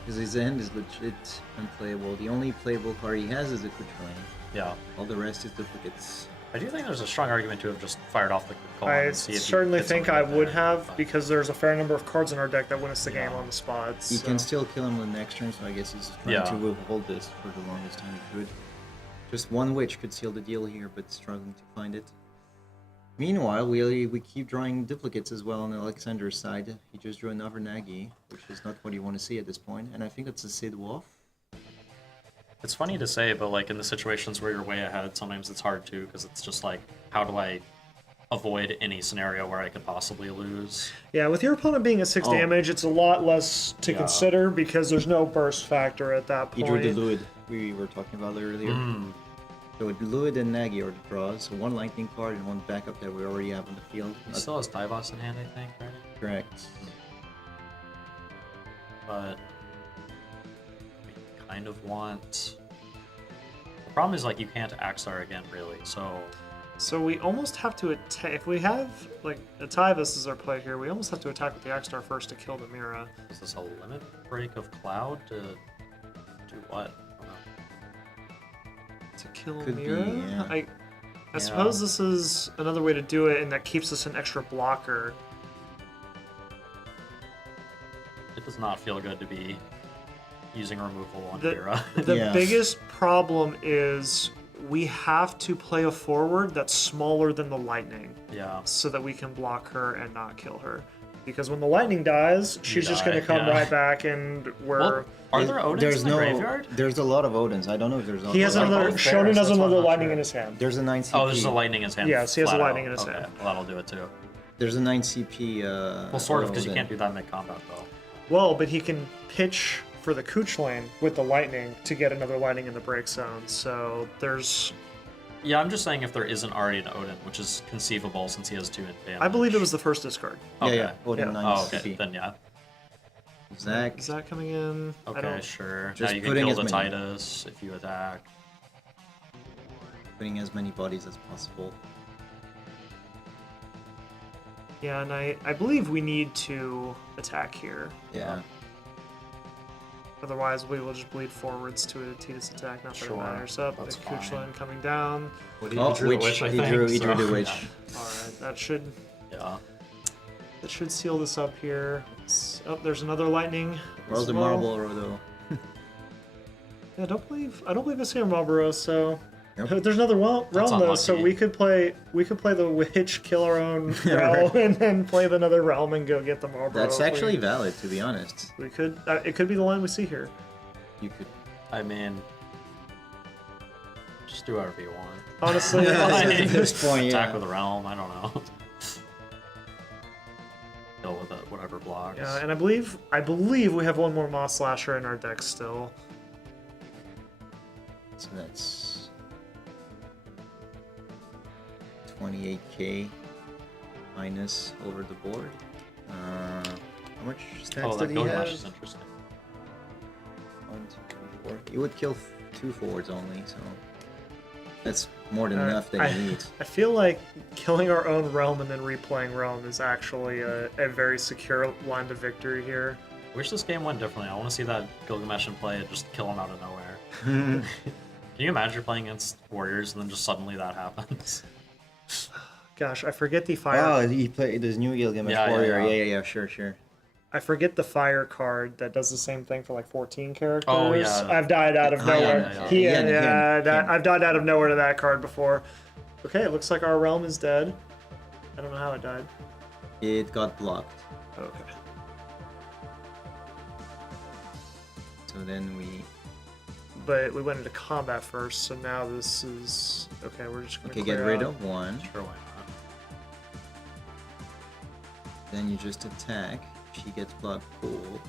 Because his end is legit unplayable. The only playable card he has is a Quick Lane. Yeah. All the rest is duplicates. I do think there's a strong argument to have just fired off the column I and see if you certainly hit think something I would there, have, but- because there's a fair number of cards in our deck that win us the game Yeah. on the spot. He so- can still kill him the next turn, so I guess he's trying Yeah. to withhold this for the longest time he could. Just one witch could seal the deal here, but struggling to find it. Meanwhile, we keep drawing duplicates as well on Alexander's side. He just drew another Nagi, which is not what you want to see at this point, and I think it's a Sid Wolf. It's funny to say, but like in the situations where you're way ahead, sometimes it's hard too, because it's just like, how do I avoid any scenario where I could possibly lose? Yeah, with your opponent being at 6 Oh. damage, it's a lot less to Yeah. consider because there's no burst factor at that He point. drew the Luid we were talking about earlier. So Luid and Nagi are the draws, so one lightning card and one backup that we already have on the field. He still has Divos in hand, I think, right? Correct. But we kind of want. The problem is like you can't Axar again, really. So So we almost have to attack. If we have, like, Ativus as our play here, we almost have to attack with the Axstar first to kill the Mira. is this a limit break of Cloud to do what? I don't know. To kill Could be, Mira? yeah. I suppose this is another way to do it, and that keeps us an extra blocker. It does not feel good to be using removal on The- Mira. The Yeah. biggest problem is we have to play a forward that's smaller than the Lightning Yeah. so that we can block her and not kill her. Because when the Lightning dies, she's just die, going to come yeah. right back, and we're... Well, are there Odins in the graveyard? There's a lot of Odins. I don't know if there's. He has Like another... both Shonen bears, has that's why I'm another not Lightning sure. in his hand. There's a 9 CP. Oh, there's a lightning in his hand. Yes, he has a flat lightning out. in his Okay, hand. well, that'll do it too. There's a 9 CP. Well, sort of, because you Odin. can't do that mid-combat though. Well, but he can pitch for the Cooch lane with the Lightning to get another Lightning in the break zone. So there's... Yeah, I'm just saying if there isn't already an Odin, which is conceivable since he has 2 advantage. I believe it was the first discard. Yeah, Okay. yeah. Odin Yeah. 9 Oh, okay. CP. Then yeah. Zach. Is that coming in? I Okay, don't... sure. Just Now you can putting kill the as many. Titus if you attack. Putting as many bodies as possible. Yeah, and I believe we need to attack here. Yeah. Otherwise, we will just bleed forwards to a Titus attack. Not that Sure, it matters. Up, the that's Cooch fine. lane coming down. What Oh, drew the witch. I He think, drew so, the witch. All right, that should Yeah. seal this up here. Oh, there's another lightning. Where's as the well. Marble though? Yeah, I don't believe I see a Marlboro. So Yep. there's another realm though. So unlucky. we could play the witch, kill our own realm, and then play another realm and go get the Marlboro. That's if actually we, valid, to be honest. we could. It could be the line we see here. You could. I mean, just do whatever you want. Honestly, At this point, Attack yeah. with a realm. I don't know. whatever blocks. Yeah, and I believe we have one more Moss Slasher in our deck still. So that's 28k minus over the board. How much stats that did he Gilgamesh have? is interesting. 1, 2, 3, 4. He would kill 2 forwards only, so that's more than enough that he needs. I feel like killing our own realm and then replaying realm is actually a very secure line to victory here. I wish this game went differently. I want to see that Gilgamesh in play and just kill him out of nowhere. Can you imagine playing against Warriors and then just suddenly that happens? Gosh, I forget the fire. Oh, he played this new Gilgamesh Warrior. Yeah, sure. I forget the fire card that does the same thing for like 14 characters. Oh, yeah. I've died out of nowhere. I've died out of nowhere to that card before. Okay, it looks like our realm is dead. I don't know how it died. It got blocked. Okay. So then But we went into combat first, so now this is... Okay, we're just going to get rid of one. Sure, why not? Then you just attack. She gets blocked. Cool.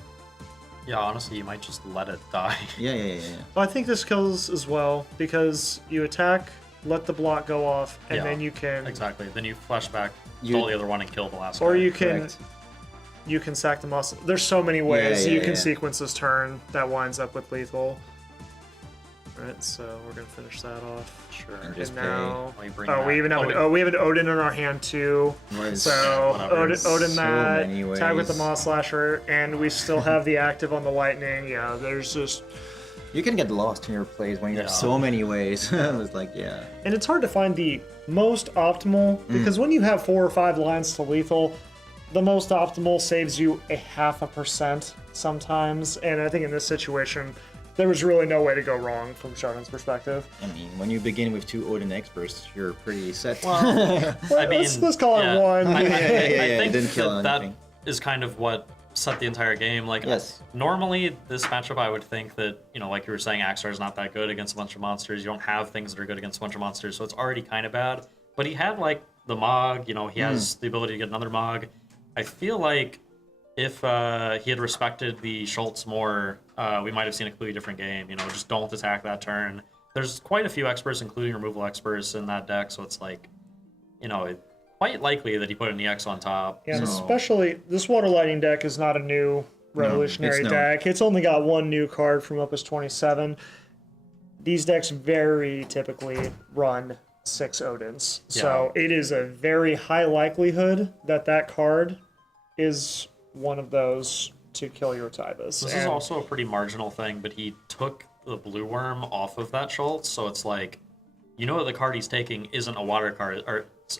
Yeah, honestly, you might just let it die. Yeah. Well, I think this kills as well, because you attack, let the block go off, and then you can... Exactly. Then you flash back, stall the other one, and kill the last Or guy. you can... Correct. You can sack the muscle. There's so many ways you can yeah. sequence this turn that winds up with lethal. Alright, so we're gonna finish that off. Sure. And just And now, While you bring we back- even have we have an Odin in our hand too. So whatever. Odin So that many tag with the ways. Moss Slasher, and we still have the active on the Lightning. Yeah, there's just, You can get lost in your plays when you have so many ways. It's like, yeah. and it's hard to find the most optimal because when you have 4 or 5 lines to lethal, the most optimal saves you a 0.5% sometimes. And I think in this situation, there was really no way to go wrong from Shogun's perspective. I mean, when you begin with 2 Odin experts, you're pretty set. I mean, let's call it one. I Yeah, think didn't kill that anything. is kind of what set the entire game. Like, Yes. normally this matchup, I would think that, like you were saying, Axar is not that good against a bunch of monsters. You don't have things that are good against a bunch of monsters, so it's already kind of bad. But he had, like, the Mog, he has the ability to get another Mog. I feel like if he had respected the Schultz more, we might have seen a completely different game. Just don't attack that turn. There's quite a few experts, including removal experts, in that deck, so it's like, quite likely that he put an EX on top. Yeah, and so. especially this Water Lightning deck is not a new revolutionary deck. It's only got one new card from Opus 27. These decks very typically run 6 Odins. So it is a very high likelihood that that card is one of those to kill your Tybus. This is also a pretty marginal thing, but he took the Blue Worm off of that Schultz, so it's like, that the card he's taking isn't a water card,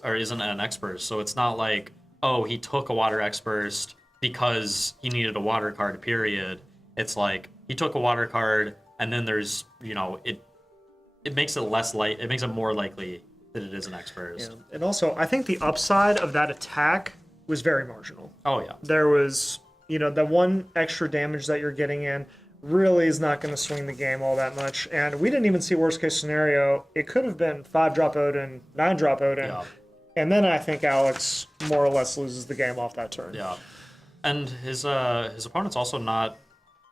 or isn't an Expert, so it's not like, oh, he took a water Expert because he needed a water card, period. It's like, he took a water card, and then there's, it makes it more likely that it is an Expert. Yeah. And also, I think the upside of that attack was very marginal. Oh, yeah. There was, the one extra damage that you're getting in really is not going to swing the game all that much. And we didn't even see worst case scenario. It could have been 5-drop Odin, 9-drop Odin. Yeah. And then I think Alex more or less loses the game off that turn. Yeah. And his opponent's also not,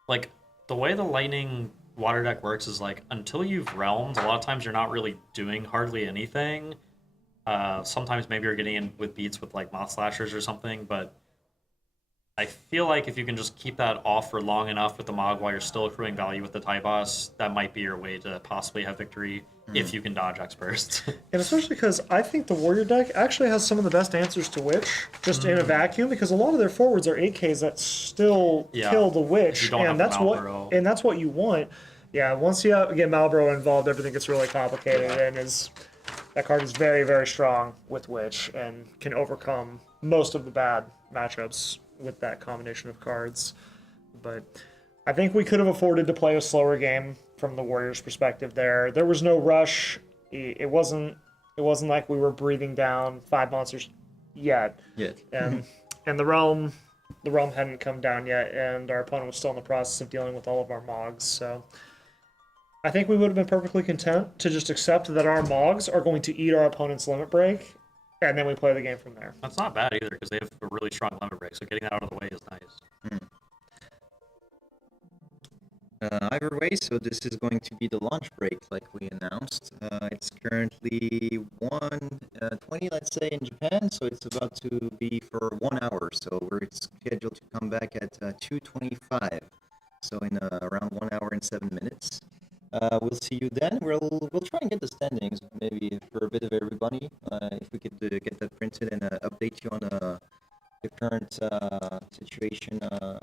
like, the way the Lightning water deck works is, like, until you've realmed, a lot of times you're not really doing hardly anything. Sometimes maybe you're getting in with beats with, like, Moth Slashers or something, but I feel like if you can just keep that off for long enough with the Mog while you're still accruing value with the TIE boss, that might be your way to possibly have victory if you can dodge X-Burst. And especially because I think the Warrior deck actually has some of the best answers to Witch, just in a vacuum, because a lot of their forwards are 8Ks that still kill the Witch, you don't have and that's Malboro. and that's what you want. Yeah, once you get Malboro involved, everything gets really complicated, and that card is very, very strong with Witch and can overcome most of the bad matchups with that combination of cards. But I think we could have afforded to play a slower game from the Warriors' perspective there. There was no rush. It wasn't like we were breathing down 5 monsters yet. And the realm hadn't come down yet, and our opponent was still in the process of dealing with all of our Mogs. So I think we would have been perfectly content to just accept that our Mogs are going to eat our opponent's limit break and then we play the game from there. That's not bad either because they have a really strong limit break. So getting that out of the way is nice. Either way, so this is going to be the lunch break, like we announced. It's currently 1:20, let's say, in Japan, so it's about to be for 1 hour. So we're scheduled to come back at 2:25. So in around 1 hour and 7 minutes. We'll see you then. We'll try and get the standings, maybe for a bit of everybody. If we could get that printed and update you on the current situation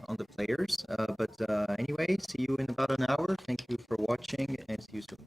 on the players. But anyway, see you in about an hour. Thank you for watching and see you soon.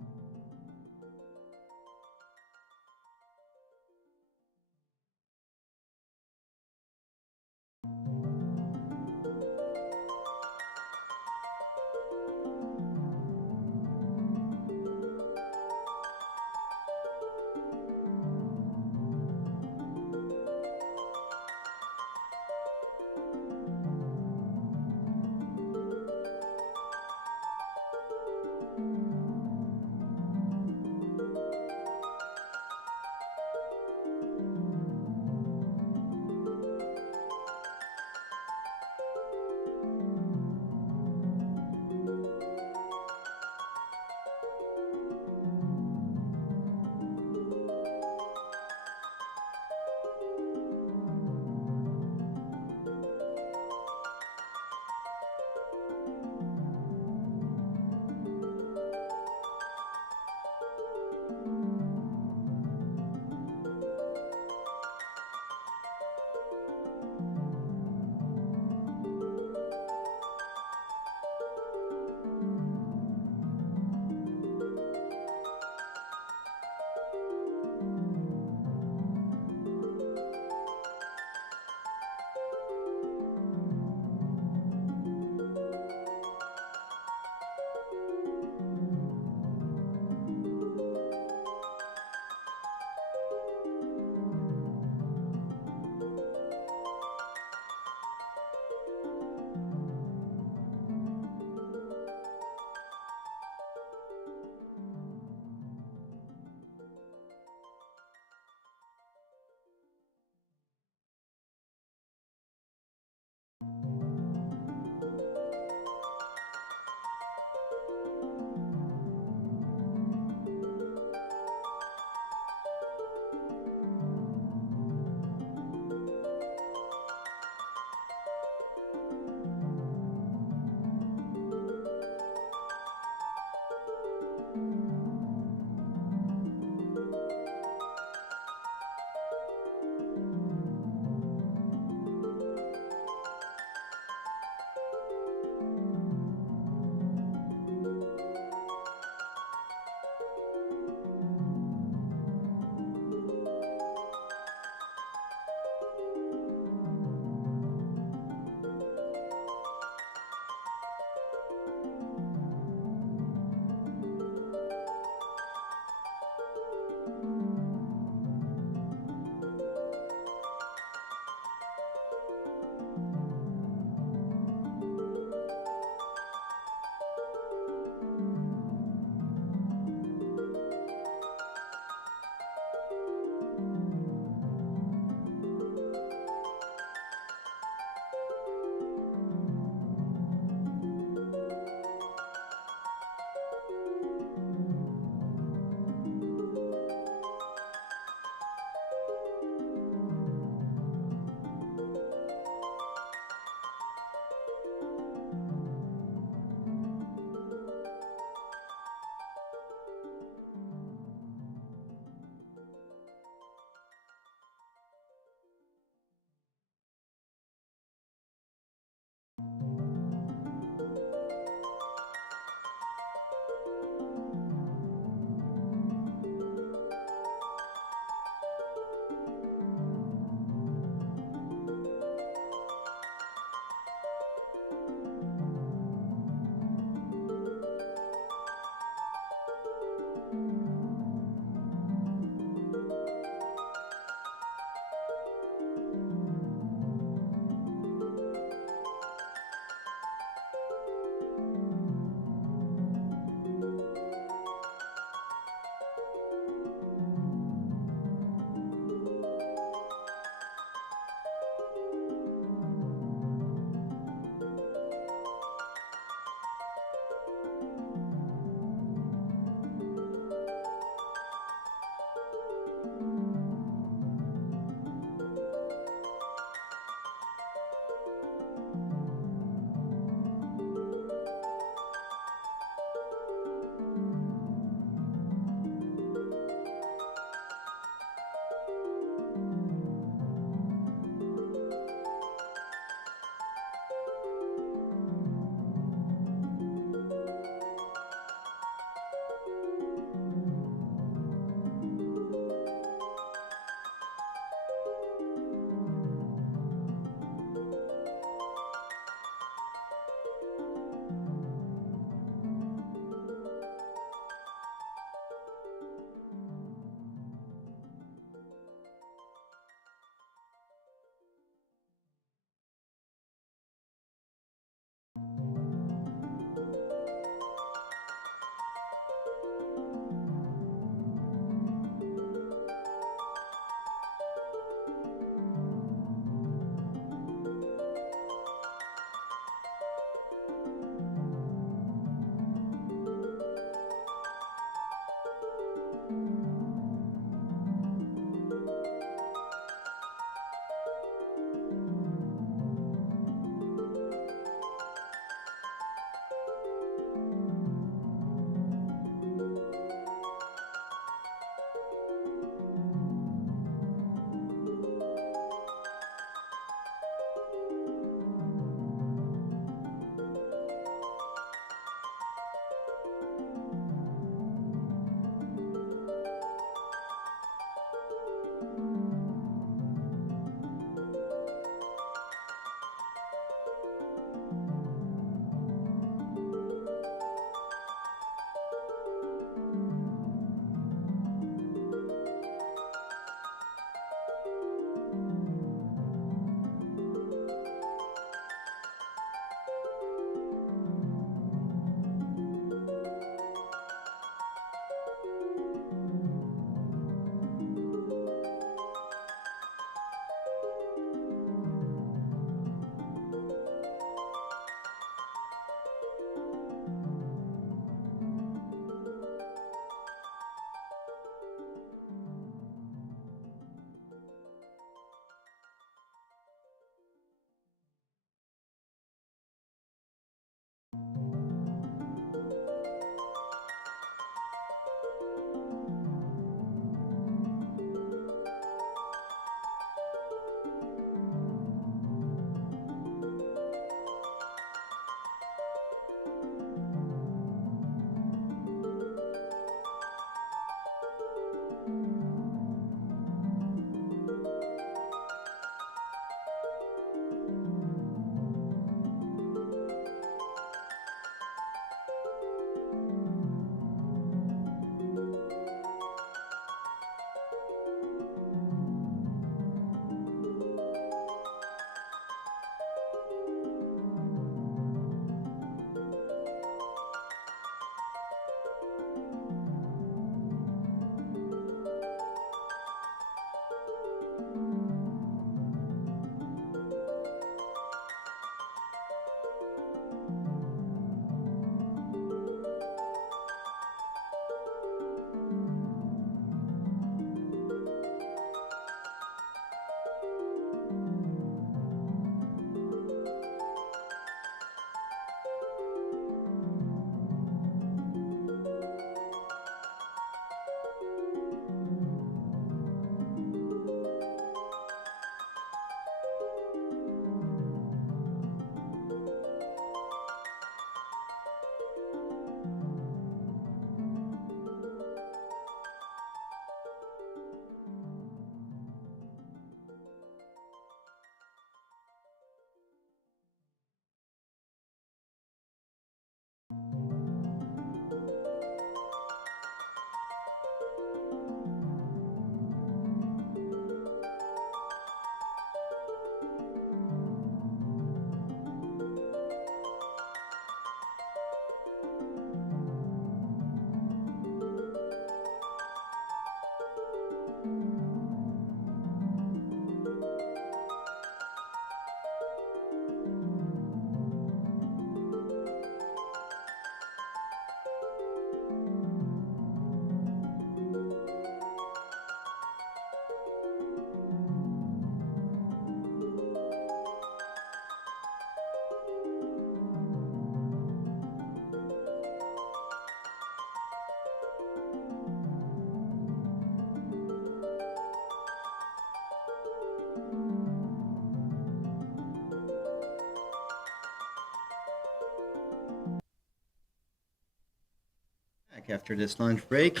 Back after this lunch break,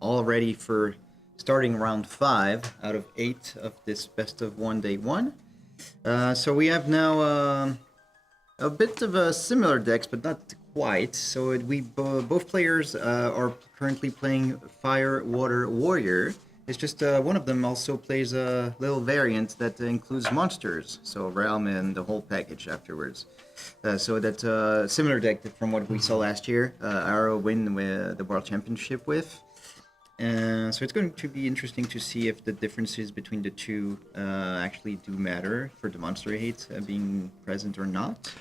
all ready for starting round 5 out of 8 of this best of one day 1. So we have now a bit of a similar decks, but not quite. So both players are currently playing Fire, Water, Warrior. It's just one of them also plays a little variant that includes monsters, so Realm and the whole package afterwards. So that's a similar deck from what we saw last year. Arrow win with the World Championship with. So it's going to be interesting to see if the differences between the two actually do matter for the monster hate being present or not.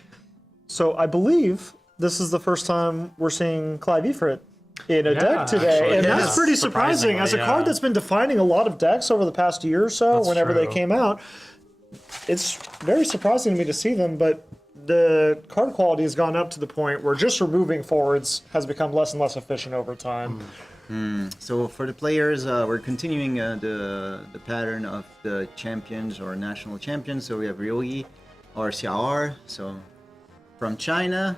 So I believe this is the first time we're seeing Clive Efrit in a deck today, actually, and yeah. that's pretty surprising. As a card that's been defining a lot of decks over the past year or so, That's whenever they true. came out, it's very surprising to me to see them, but the card quality has gone up to the point where just removing forwards has become less and less efficient over time. So for the players, we're continuing the pattern of the champions or national champions. So we have Ryogi or Xiao'er, so from China,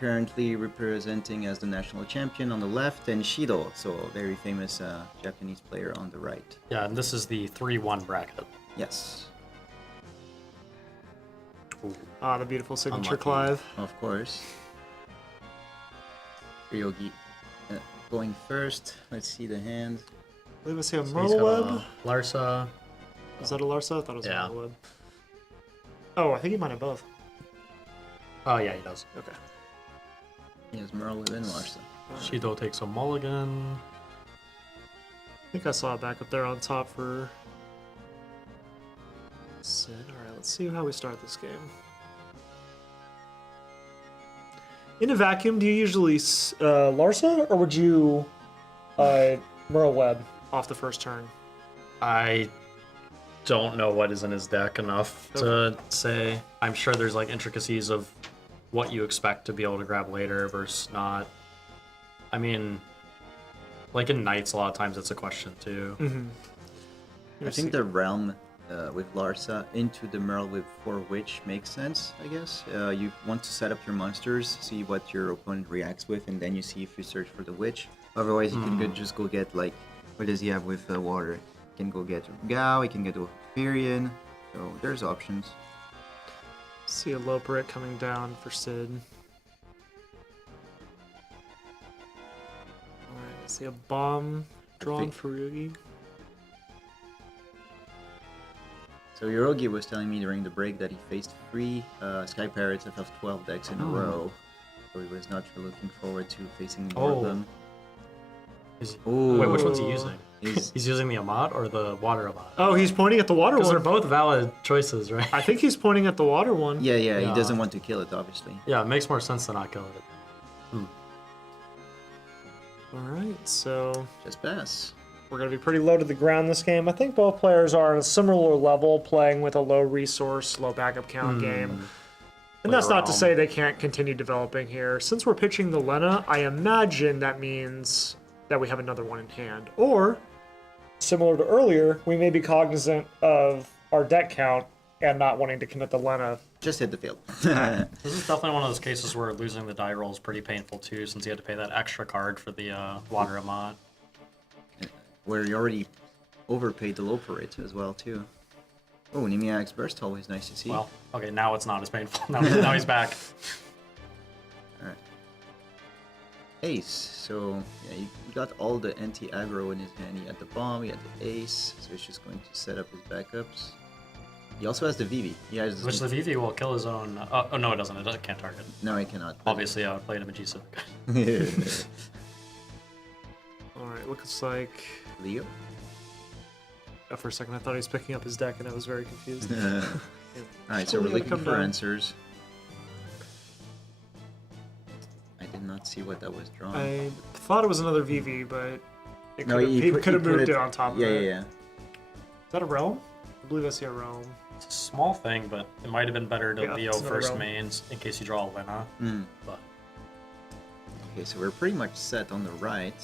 currently representing as the national champion on the left, and Shido, so a very famous Japanese player on the right. Yeah, and this is the 3-1 bracket. Yes, Ah, the beautiful signature Unlucky. Clive. of course. Ryogi going first. Let's see the hand. I believe I see a He's Myrtle got Web. a Larsa. Is that a Larsa? I thought it was Yeah. a Myrtle Web. Oh, I think he might have both. Oh, yeah, he does. Okay. He has Merle and Larsa. Shido takes a mulligan. I think I saw it back up there on top for Sid. Alright, let's see how we start this game. In a vacuum, do you usually Larsa, or would you Merle Web off the first turn? I don't know what is in his deck enough to say. I'm sure there's like intricacies of what you expect to be able to grab later versus not. I mean, like in Knights, a lot of times it's a question too. I think the Realm with Larsa into the Merle with 4 Witch makes sense, I guess. You want to set up your monsters, see what your opponent reacts with, and then you see if you search for the Witch. Otherwise, you can just go get, like, what does he have with Water? You can go get Gao, you can get Ophidian, so there's options. See a low brick coming down for Sid. Alright, I see a bomb drawn think- for Ryugi. So Yorogi was telling me during the break that he faced 3 Sky Pirates FF12 decks in a row. So he was not really looking forward to facing more of them. Wait, which one's he using? He's- He's using the Amat or the Water Amat? Oh, he's pointing at the water Because they're one. both valid choices, right? I think he's pointing at the water one. Yeah, he Yeah. doesn't want to kill it, obviously. Yeah, it makes more sense to not kill it. Alright, so Just pass. we're going to be pretty low to the ground this game. I think both players are on a similar level, playing with a low resource, low backup count game. And that's not to Realm. say they can't continue developing here. Since we're pitching the Lena, I imagine that means that we have another one in hand. Or, similar to earlier, we may be cognizant of our deck count and not wanting to commit the Lena. Just hit the field. This is definitely one of those cases where losing the die roll is pretty painful too, since you had to pay that extra card for the Water Amat. Where you already overpaid the low for it as well, too. Oh, Nemiac's Burst, always nice to see. Well, okay, now it's not as painful. Now he's back. Alright. Ace. So, yeah, he got all the anti-aggro in his hand. He had the bomb, he had the ace, so he's just going to set up his backups. He also has the Vivi. He has Which the Vivi will kill his own. Oh, no, it doesn't. It can't target. No, he cannot. Obviously, I would play the Magisa. Alright, looks like... Leo? For a second, I thought he was picking up his deck, and I was very confused. Alright, so we're Totally looking come for down. answers. I did not see what that was drawn. I thought it was another VV, but it No, could have, he put- could have put moved it on top of yeah, it. Yeah, Is that a realm? I believe I see a realm. It's a small thing, but it might have been better to Yeah, Leo it's another first realm. mains in case you draw a Lena. But Okay, so we're pretty much set on the right.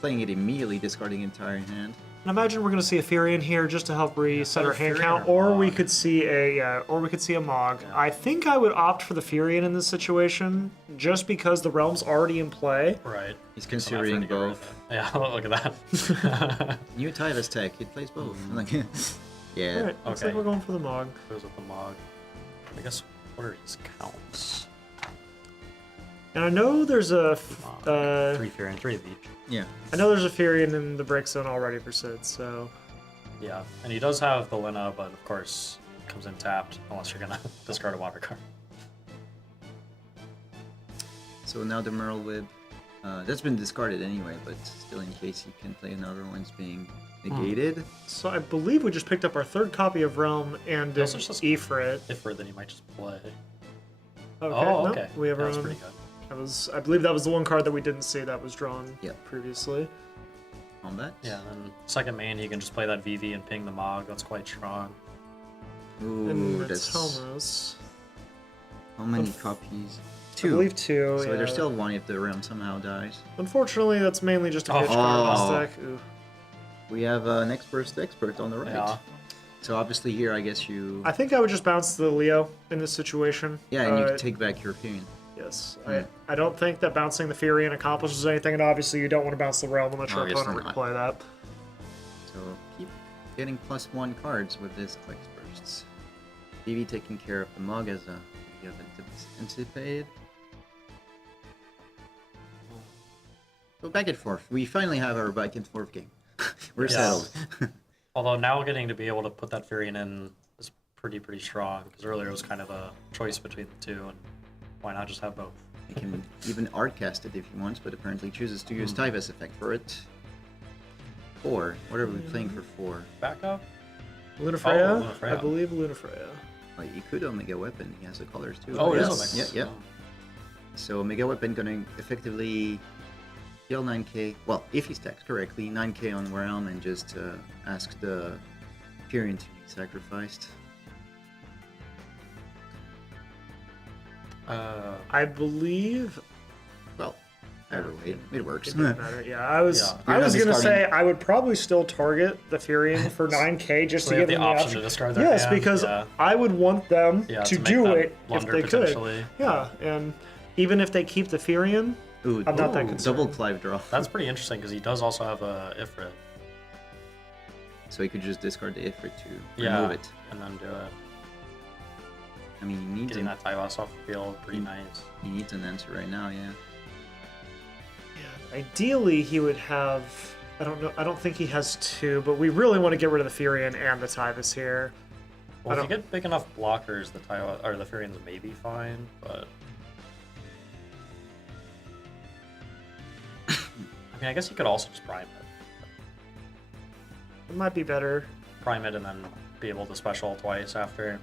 Playing it immediately, discarding entire hand. And imagine we're going to see a Fury in here just to help reset our hand Fury count, or or we Mog. could see a Mog. Yeah. I think I would opt for the Fury in this situation, just because the Realm's already in play. Right. He's Give some effort considering to get rid of both. it. Yeah, look at that. New Tyvus tech, it plays both. Like, yeah. Alright, looks Okay. like we're going for the Mog. Goes with the Mog. I guess, what are his counts? And I know there's a 3 Fury and 3 of each. Yeah. I know there's a Fury in the break zone already for Sid, so Yeah, and he does have the Lina, but of course, comes in tapped unless you're gonna discard a water card. So now the Merle Whip. That's been discarded anyway, but still in case you can play another one's being negated. so I believe we just picked up our third copy of Realm and Also just- Ifrit. If then he might just play. Okay, Oh, no, okay. we have That our was own. pretty good. I believe that was the one card that we didn't see that was drawn Yep. previously. Combat. Yeah, and then second main, he can just play that VV and ping the Mog. That's quite strong. Ooh, And that's it's Homos. how many copies? I 2. believe 2. So yeah. there's still 1 if the realm somehow dies. Unfortunately, that's mainly just a Oh. pitch card in Oh. this deck. Ooh. We have an expert on the right. Yeah. So obviously here, I guess you. I think I would just bounce the Leo in this situation. Yeah, and you can take back your opinion. Yes. Hmm. I don't think that bouncing the Fury accomplishes anything, and obviously you don't want to bounce the Realm unless your Obviously opponent not. would play that. So keep getting +1 cards with this Flex Bursts. BB taking care of the Mog as we have anticipated. So back and forth. We finally have our back and forth game. We're Yeah. settled. Although now getting to be able to put that Furion in is pretty strong, because earlier it was kind of a choice between the two, and why not just have both? He can even art cast it if he wants, but apparently chooses to use Tyvus effect for it. 4. What are we playing for 4? Backup? Lunafreya? Lunafreya. I believe Lunafreya. Like, he could Omega Weapon. He has the colors too. Oh, it is Yes. Omega. Yeah, yeah. So Omega Weapon gonna effectively kill 9k. Well, if he stacks correctly, 9k on Realm and just ask the Furion to be sacrificed. I believe Well, either way, it works. it doesn't matter. Yeah, I was Yeah. I You're was not gonna say discarding- I would probably still target the Furion for 9k just So to they have give the them the option to discard their Yes, hand? because Yeah. I would want them Yeah, to make do that it if blunder they could. potentially. Yeah, and even if they keep the Furion, Ooh, I'm not that Ooh, concerned. double Clive draw. That's pretty interesting, because he does also have a Ifrit. So he could just discard the Ifrit to Yeah, remove it. and then do it. I mean, he needs Getting an, that Tyvus off the field, pretty nice. he needs an answer right now, yeah. ideally he would have. I don't know. I don't think he has 2, but we really want to get rid of the Furion and the Tyvus here. Well, I if you get big enough blockers, the Tyvus or the Furions may be fine, but I mean, I guess you could also just prime it. It might be better. Prime it and then be able to special twice after.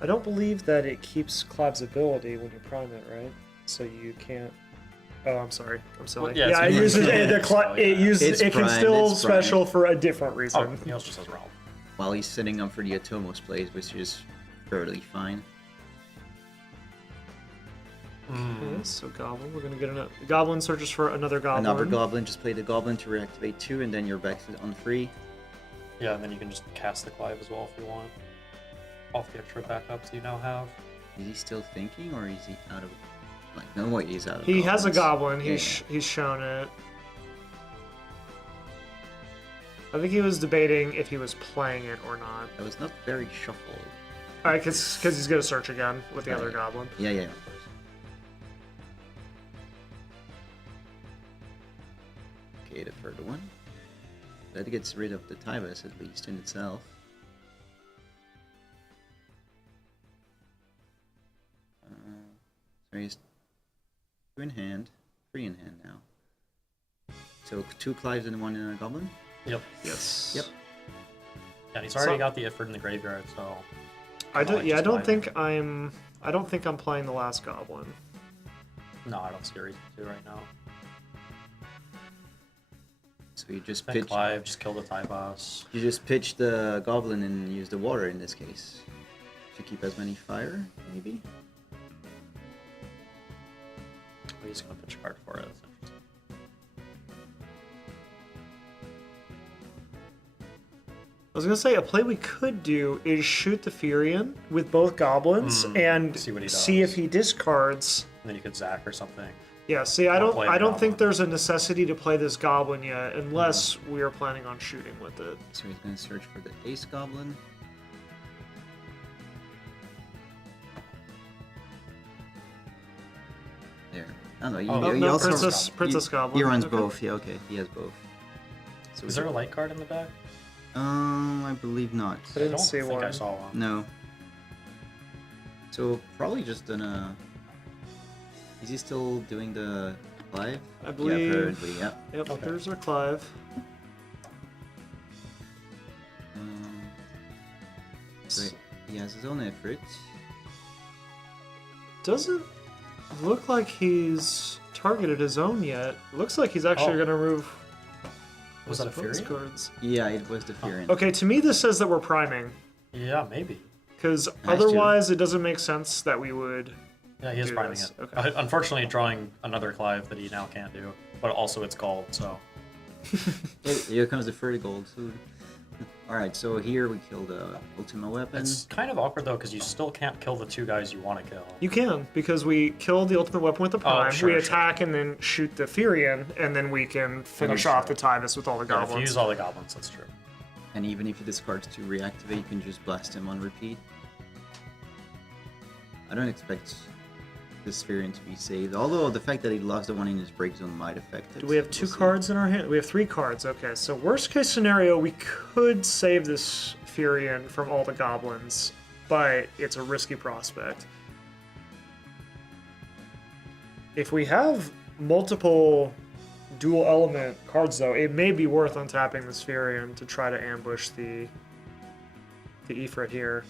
I don't believe that it keeps Clive's ability when you prime it, right? So you can't. Oh, I'm sorry. I'm silly. Well, yeah, yeah, it's it good. uses Oh, yeah. it uses It's it can primed, still it's primed. special for a different reason. Oh, he also just has Realm. While he's setting up for the Atomos plays, which is fairly fine. Okay, so Goblin. We're gonna get a Goblin searches for another Goblin. Another Goblin, just play the Goblin to reactivate 2, and then you're back on 3. Yeah, and then you can just cast the Clive as well if you want. Off the extra backups you now have. Is he still thinking, or is he out of... Like, no way he's out of He has a Goblins. Goblin. Yeah, He's shown it. I think he was debating if he was playing it or not. That was not very shuffled. Alright, because he's gonna search again with the Right. other Goblin. Yeah, yeah, of course. Okay, the third one. That gets rid of the Tyvus, at least, in itself. So he's 2 in hand, 3 in hand now. So 2 Clives and 1 Goblin? Yep. Yes. Yep. Yeah, and he's already So- got the Ifrit in the graveyard, so. I do, like yeah, I just don't playing think I'm. I don't think I'm playing the last Goblin. No, I don't see a reason to right now. So you just Then pitch... Clive, just kill the Tyvus. You just pitch the Goblin and use the water in this case. To keep as many fire, maybe? He's gonna pitch a card for it. That's interesting. I was gonna say a play we could do is shoot the Furion with both goblins and see what he see does. if he discards. And then you could Zac or something. Yeah, see, I don't play the think goblin. there's a necessity to play this goblin yet, unless we are planning on shooting with it. So he's gonna search for the Ace Goblin. There. Oh no, Oh, he no, also Princess Goblin. He runs Okay. both. Yeah, okay, he has both. So Is there a light card in the deck? I believe not. I didn't don't see think one. I saw one. No. So probably just gonna. Is he still doing the live? I believe. Yeah, apparently, yeah. Yep, Okay. here's our Clive. So he has his own effort. Doesn't look like he's targeted his own yet. Looks like he's actually Oh. gonna remove Was that a opponent's Fury? cards. Yeah, it was the Fury. Okay, to me this says that we're priming. Yeah, maybe. Because Nice, otherwise it doesn't make sense that we would. Yeah, he is Do priming this. it. Okay. Unfortunately, drawing another Clive that he now can't do. But also it's gold, so... Here comes the furry gold. So... Alright, so here we kill the Ultima Weapon. It's kind of awkward, though, because you still can't kill the two guys you want to kill. You can, because we kill the ultimate weapon with the prime, sure, we sure. attack and then shoot the Furion, and then we can finish off the Tidus with all the Yeah, if you goblins. use all the goblins, that's true. And even if he discards to reactivate, you can just blast him on repeat. I don't expect this Furion to be saved, although the fact that he lost the one in his break zone might affect it. Do we have 2 We'll see. cards in our hand? We have 3 cards. Okay, so worst case scenario, we could save this Furion from all the goblins, but it's a risky prospect. If we have multiple dual element cards, though, it may be worth untapping this Furion to try to ambush the Ifrit here.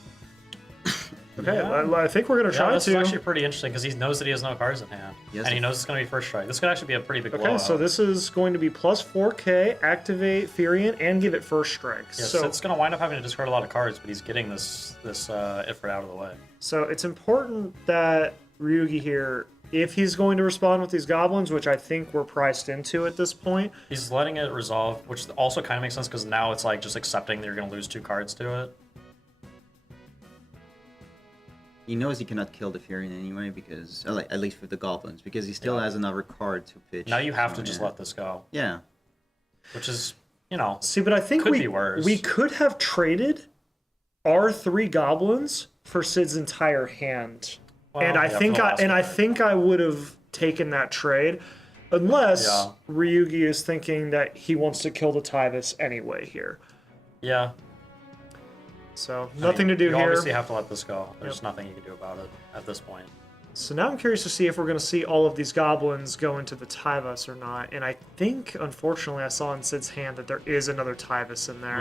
Okay, Yeah. I think we're gonna try this to. is actually pretty interesting, because he knows that he has no cards in hand. Yes, And he of- knows it's going to be first strike. This could actually be a pretty big Okay, blowout. so this is going to be plus 4k, activate Furion, and give it first strike. Yeah, so it's going to wind up having to discard a lot of cards, but he's getting this Ifrit out of the way. So it's important that Ryugi here, if he's going to respond with these goblins, which I think we're priced into at this point, He's letting it resolve, which also kind of makes sense, because now it's like just accepting that you're going to lose 2 cards to it. He knows he cannot kill the Furion anyway, because at least with the goblins, because he still Yeah. has another card to pitch. Now you have so, to just yeah. let this go, Yeah. which is, you know, see, but I think Could be worse. we could have traded our 3 goblins for Sid's entire hand, well, and I yeah, for think the last one. I think I would have taken that trade, unless Yeah. Ryugi is thinking that he wants to kill the Tidus anyway here. Yeah. So I nothing mean, to do you here. obviously have to let this go. There's Yep. nothing you can do about it at this point. So now I'm curious to see if we're going to see all of these goblins go into the Tyvus or not. And I think, unfortunately, I saw in Sid's hand that there is another Tyvus in there.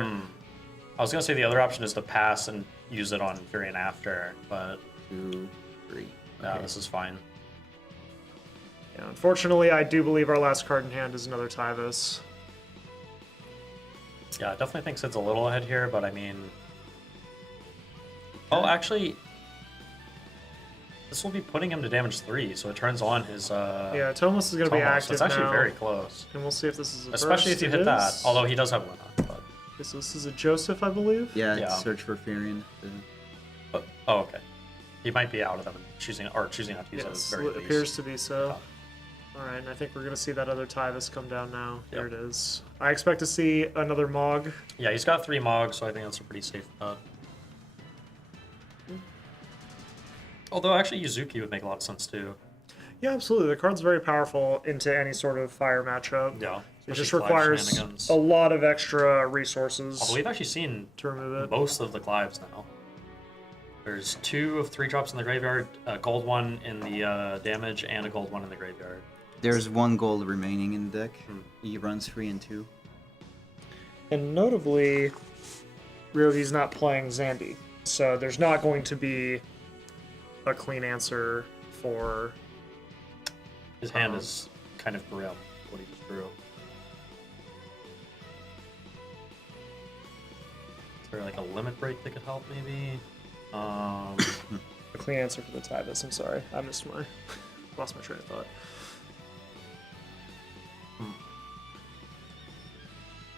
I was going to say the other option is to pass and use it on Furion after, but 2, 3. no, Okay. this is fine. Yeah, unfortunately, I do believe our last card in hand is another Tyvus. Yeah, I definitely think Sid's a little ahead here, but I mean... Oh, actually... This will be putting him to damage 3, so it turns on his... Yeah, Thomas is going to be Tomos. active It's actually now. very that. And we'll see if this is a Especially burst. if you It hit that. is. Although he does have Luna, but... Okay, so this is a Joseph, I believe. Yeah, Yeah. search for Furion. Oh, okay. He might be out of them and choosing not to use it at Yes, the very it least. appears to be so. Oh. Alright, and I think we're going to see that other Tyvus come down now. There Yep. it is. I expect to see another Mog. Yeah, he's got 3 Mogs, so I think that's a pretty safe bet. Although actually Yuzuki would make a lot of sense too. Yeah, absolutely. The card's very powerful into any sort of fire matchup. Yeah. It just especially Clive requires shenanigans. a lot of extra resources Although we've actually seen to remove it. most of the Clives now. There's 2 of 3 drops in the graveyard, a gold one in the damage, and a gold one in the graveyard. There's 1 gold remaining in the deck. He runs 3 and 2. And notably, Ryogi's not playing Zandy. So there's not going to be a clean answer for... His hand is kind of grim, what he just drew. Is there like a limit break that could help, maybe? A clean answer for the Tyvus. I'm sorry. I lost my train of thought.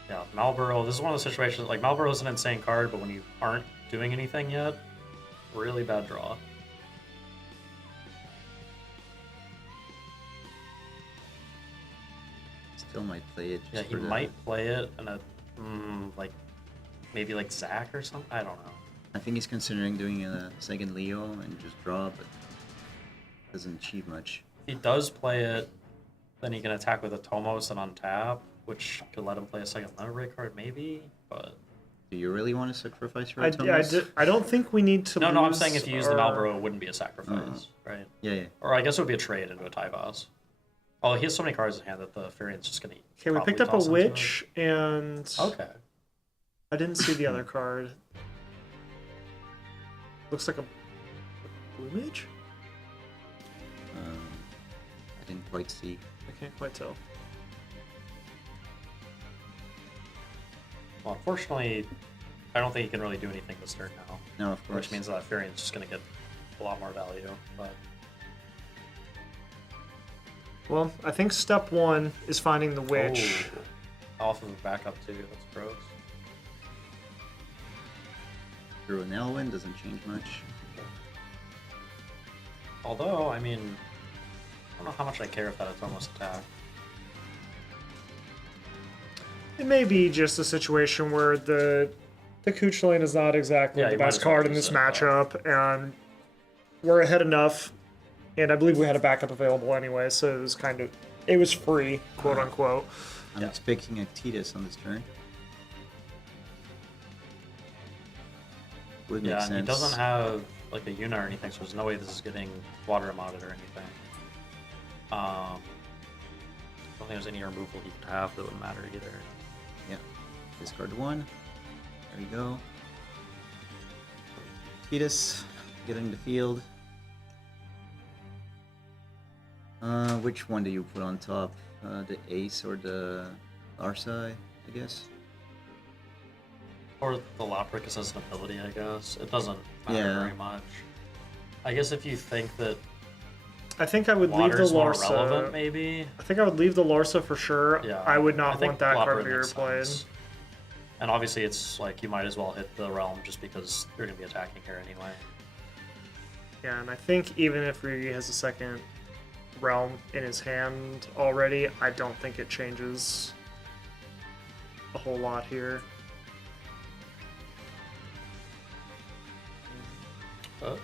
Yeah, Malboro, this is one of those situations, like, Malboro's an insane card, but when you aren't doing anything yet, really bad draw. Still might play it. Yeah, Just he for the... might play it in a, like, maybe like Zach or something? I don't know. I think he's considering doing a second Leo and just draw, but doesn't achieve much. If he does play it, then he can attack with a Tomos and untap, which could let him play a second Letter Ray card, maybe, but... Do you really want to sacrifice your I Thomas? don't think we need to No, lose no, I'm saying if you use the our- Malboro, it wouldn't be a sacrifice, right? Yeah. Or I guess it would be a trade into a tie boss. Oh, he has so many cards in hand that the Furian's just gonna. Okay, we picked up a witch, and Okay. I didn't see the other card. Looks like a blue mage? I didn't quite see. I can't quite tell. Well, unfortunately, I don't think he can really do anything this turn now. No, of course. Which means that Furian's just gonna get a lot more value. But Well, I think step one is finding the witch. oh, off of a backup too. That's gross. Through an Elwyn doesn't change much. Although, I mean, I don't know how much I care if that Atomos attack. It may be just a situation where the Kuch lane is not exactly Yeah, the you might best as well card in use this it, matchup, and we're ahead enough, and I believe we had a backup available anyway, so it was free, quote unquote. I'm expecting a Titus on this turn. Would make Yeah, sense. and he doesn't have like a Yuna or anything, so there's no way this is getting water modded or anything. I don't think there's any removal he could have that would matter either. Yeah. Discard one. There we go. Titus, getting the field. Which one do you put on top? The Ace or the Arsai, I guess? Or the Lapricus as an ability, I guess. It doesn't matter Yeah. very much. I guess if you think that I think I would leave the water's more Larsa. relevant, maybe. I think I would leave the Larsa for sure. Yeah. I would I not think want that card to Lapra be makes replayed. sense. And obviously it's like you might as well hit the realm just because you're going to be attacking here anyway. Yeah, and I think even if Ryugi has a second realm in his hand already, I don't think it changes a whole lot here. But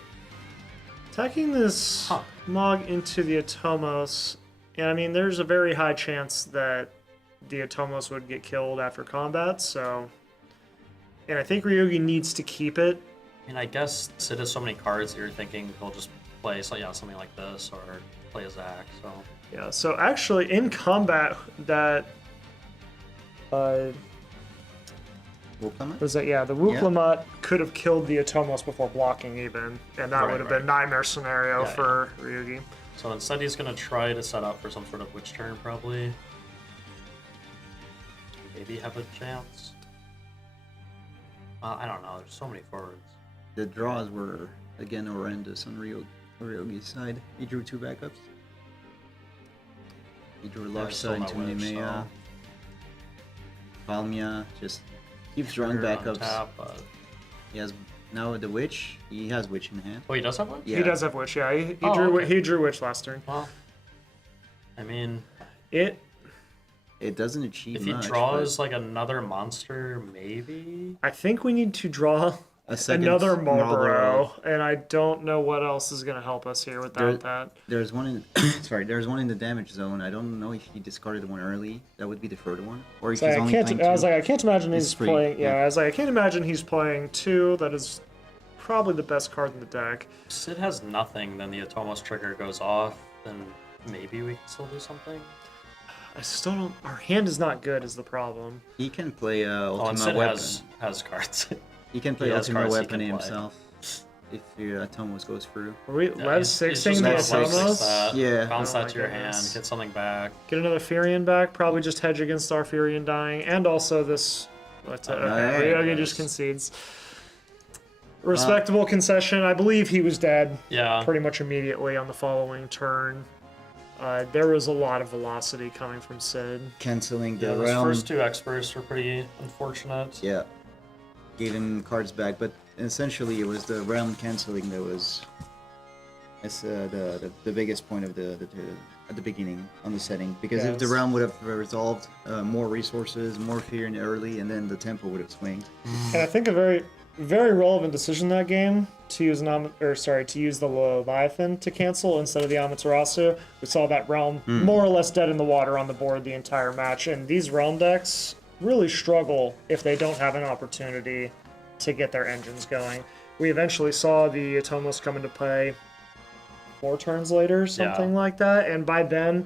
Attacking this Mog into the Atomos, and I mean, there's a very high chance that the Atomos would get killed after combat, so... And I think Ryugi needs to keep it. I mean, I guess Sid has so many cards that you're thinking he'll just play something like this or play a Zac, so... Yeah, so actually, in combat, that... Wuklamut? was that, yeah, the Wuklamut could have killed the Atomos before blocking even, and that Right, would have right. been nightmare scenario Yeah, for Ryugi. So instead he's going to try to set up for some sort of witch turn, probably. Maybe have a chance. I don't know, there's so many forwards. The draws were, again, horrendous on Ryogi's side. He drew two backups. He drew Yeah, still Larsa no into witch, Nemea. so- Palmia just keeps drawing Trigger on backups. tap, but... He has now the Witch. He has Witch in hand. Oh, he does have one? Yeah. He does have Witch, yeah. He Oh, drew okay. he drew Witch last turn. Well, I mean, It It doesn't achieve if he much. draws like another monster, maybe? I think we need to draw a second another Marlboro. Marlboro, and I don't know what else is gonna help us here without that. There's one in there's one in the damage zone. I don't know if he discarded one early. That would be the third one, or if So he's I only can't. playing I was two. like, I can't imagine It's he's free, playing. Yeah, yeah. I was like, I can't imagine he's playing two. That is probably the best card in the deck. If Sid has nothing, then the Atomos trigger goes off, then maybe we can still do something. I still don't. Our hand is not good. Is the problem? He can play Oh, and Ultima Sid Weapon. has cards. He can play he has Ultima cards he Weapon can play. himself if the Atomos goes through. Are we Yeah, Lev he's sixing just the gonna play Atomos? that, Yeah. bounce Oh that my to your goodness. hand, get something back. Get another Furion back. Probably just hedge against our Furion dying, and also this. Okay, Alright. Ryogi just concedes. Respectable concession. I believe he was dead Yeah. pretty much immediately on the following turn. there was a lot of velocity coming from Sid. Canceling Yeah, the those realm. first two experts were pretty unfortunate. Yeah, gave him cards back, but essentially it was the realm canceling that was the biggest point of the at the beginning on the setting. Because if the Yes. realm would have resolved more resources, more fear in early, and then the tempo would have swinged. And I think a very, very relevant decision that game to use to use the Leviathan to cancel instead of the Amaterasu. We saw that realm more or less dead in the water on the board the entire match, and these realm decks really struggle if they don't have an opportunity to get their engines going. We eventually saw the Atomos come into play 4 turns later, something like that, and by then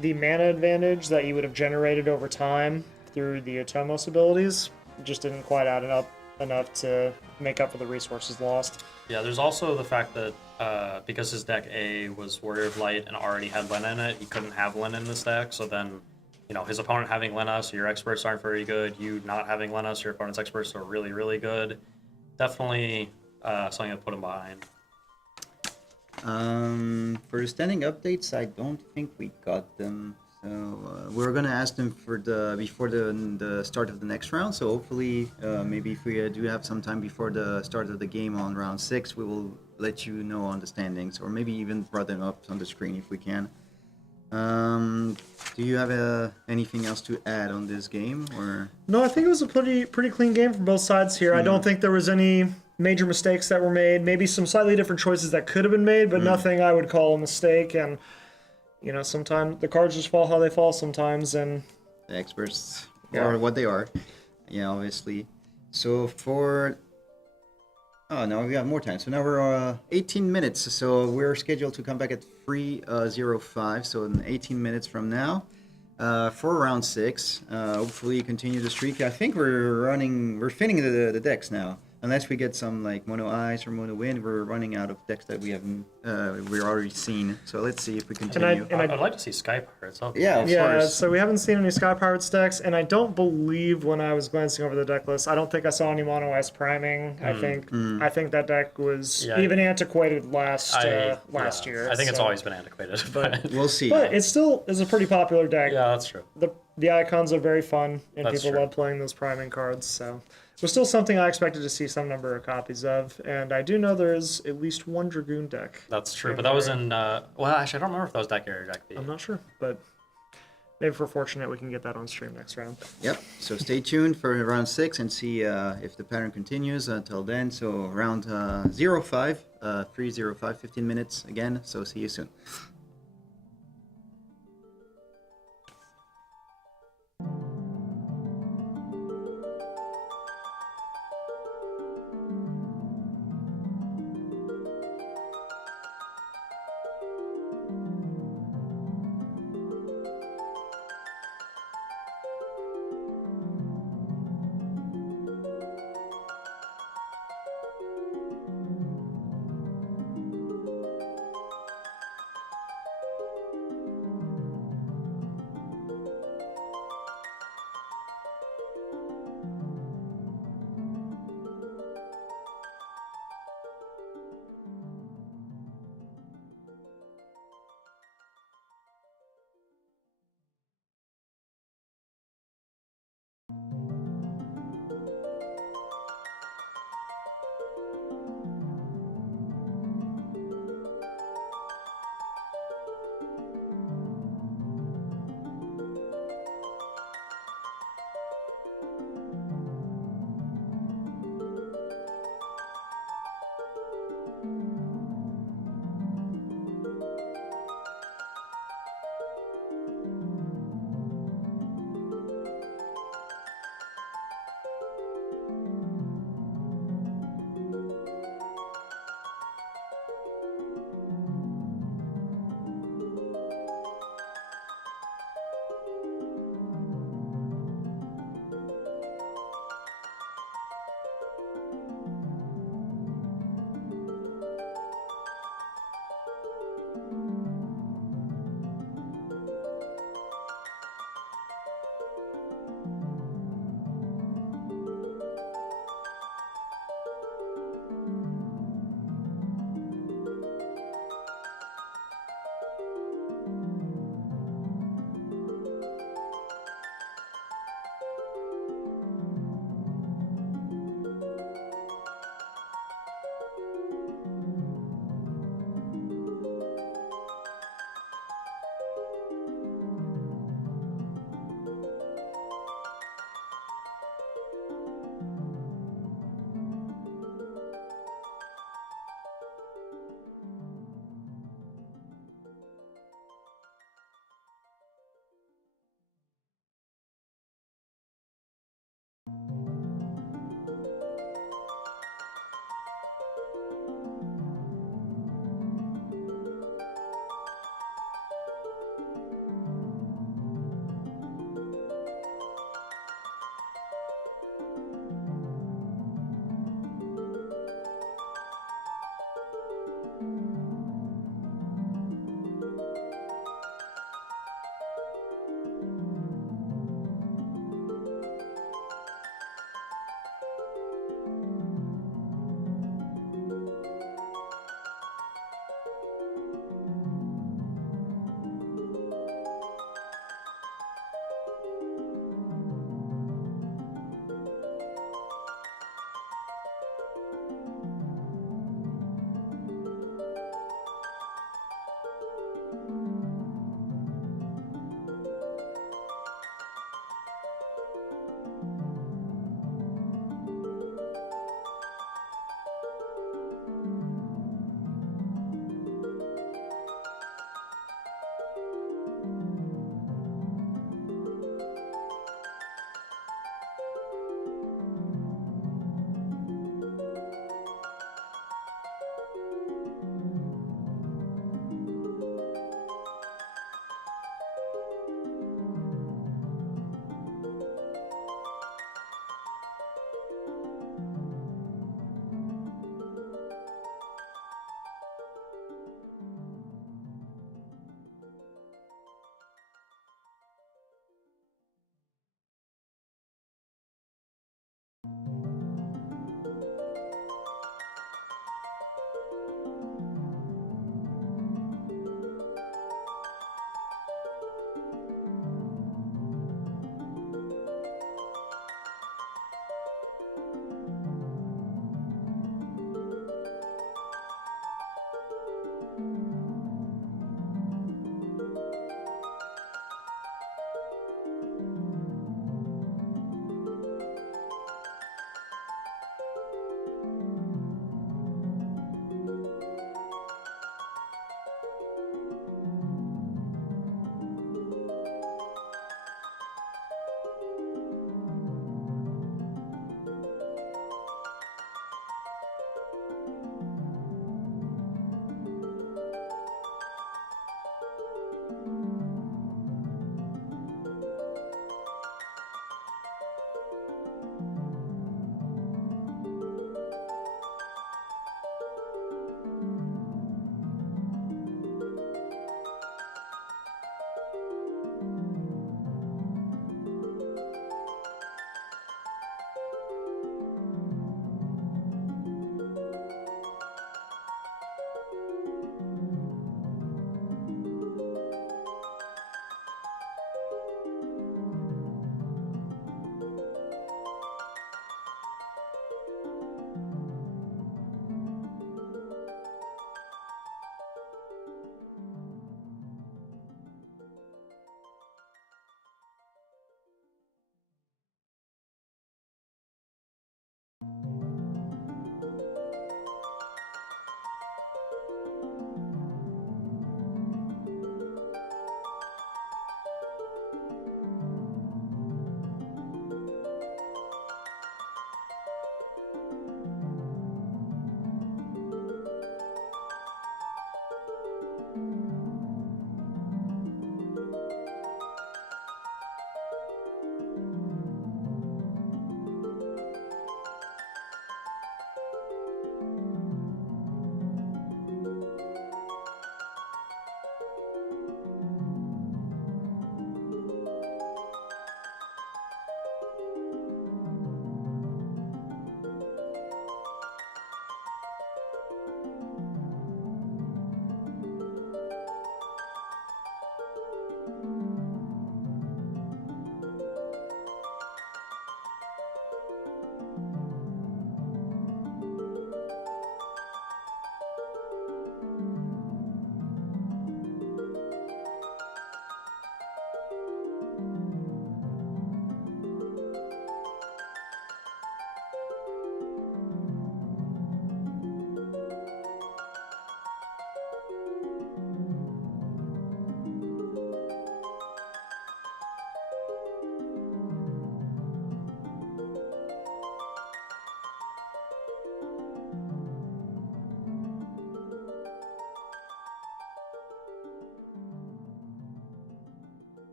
the mana advantage that you would have generated over time through the Atomos abilities just didn't quite add up enough to make up for the resources lost. Yeah, there's also the fact that because his deck A was Warrior of Light and already had Lena in it, he couldn't have Lena in this deck. So then, his opponent having Lena, so your experts aren't very good. You not having Lena, so your opponent's experts are really, really good. Definitely something to put him behind. For the standing updates, I don't think we got them. So we're gonna ask them before the start of the next round. So hopefully, maybe if we do have some time before the start of the game on round 6, we will let you know on the standings, or maybe even brought them up on the screen if we can. Do you have anything else to add on this game, or? No, I think it was a pretty clean game from both sides here. I don't think there was any major mistakes that were made. Maybe some slightly different choices that could have been made, but nothing I would call a mistake. And sometimes the cards just fall how they fall sometimes, and The experts Yeah. are what they are. Yeah, obviously. So oh no, we got more time. So now we're 18 minutes. So we're scheduled to come back at 3:05. So in 18 minutes from now, for round 6. Hopefully continue the streak. I think we're finning the decks now. Unless we get some like mono ice or mono wind, we're running out of decks that we haven't we're already seen. So let's see if we continue. And I'd like to see Sky Pirates. Yeah, of yeah, course. so we haven't seen any Sky Pirates decks, and I don't believe when I was glancing over the deck list, I don't think I saw any mono ice priming. I think that deck was Yeah. even antiquated last year. I think it's so- always been antiquated. But We'll see. But it still is a pretty popular deck. yeah, that's true. The icons are very fun, and That's people true. love playing those priming cards. So it was still something I expected to see some number of copies of, and I do know there is at least one Dragoon deck. That's true. But that was in well, actually, I don't remember if that was deck A or deck B. I'm not sure, but maybe if we're fortunate, we can get that on stream next round. Yep. So stay tuned for round 6 and see if the pattern continues until then. So round 05, 3:05, 15 minutes again. So see you soon.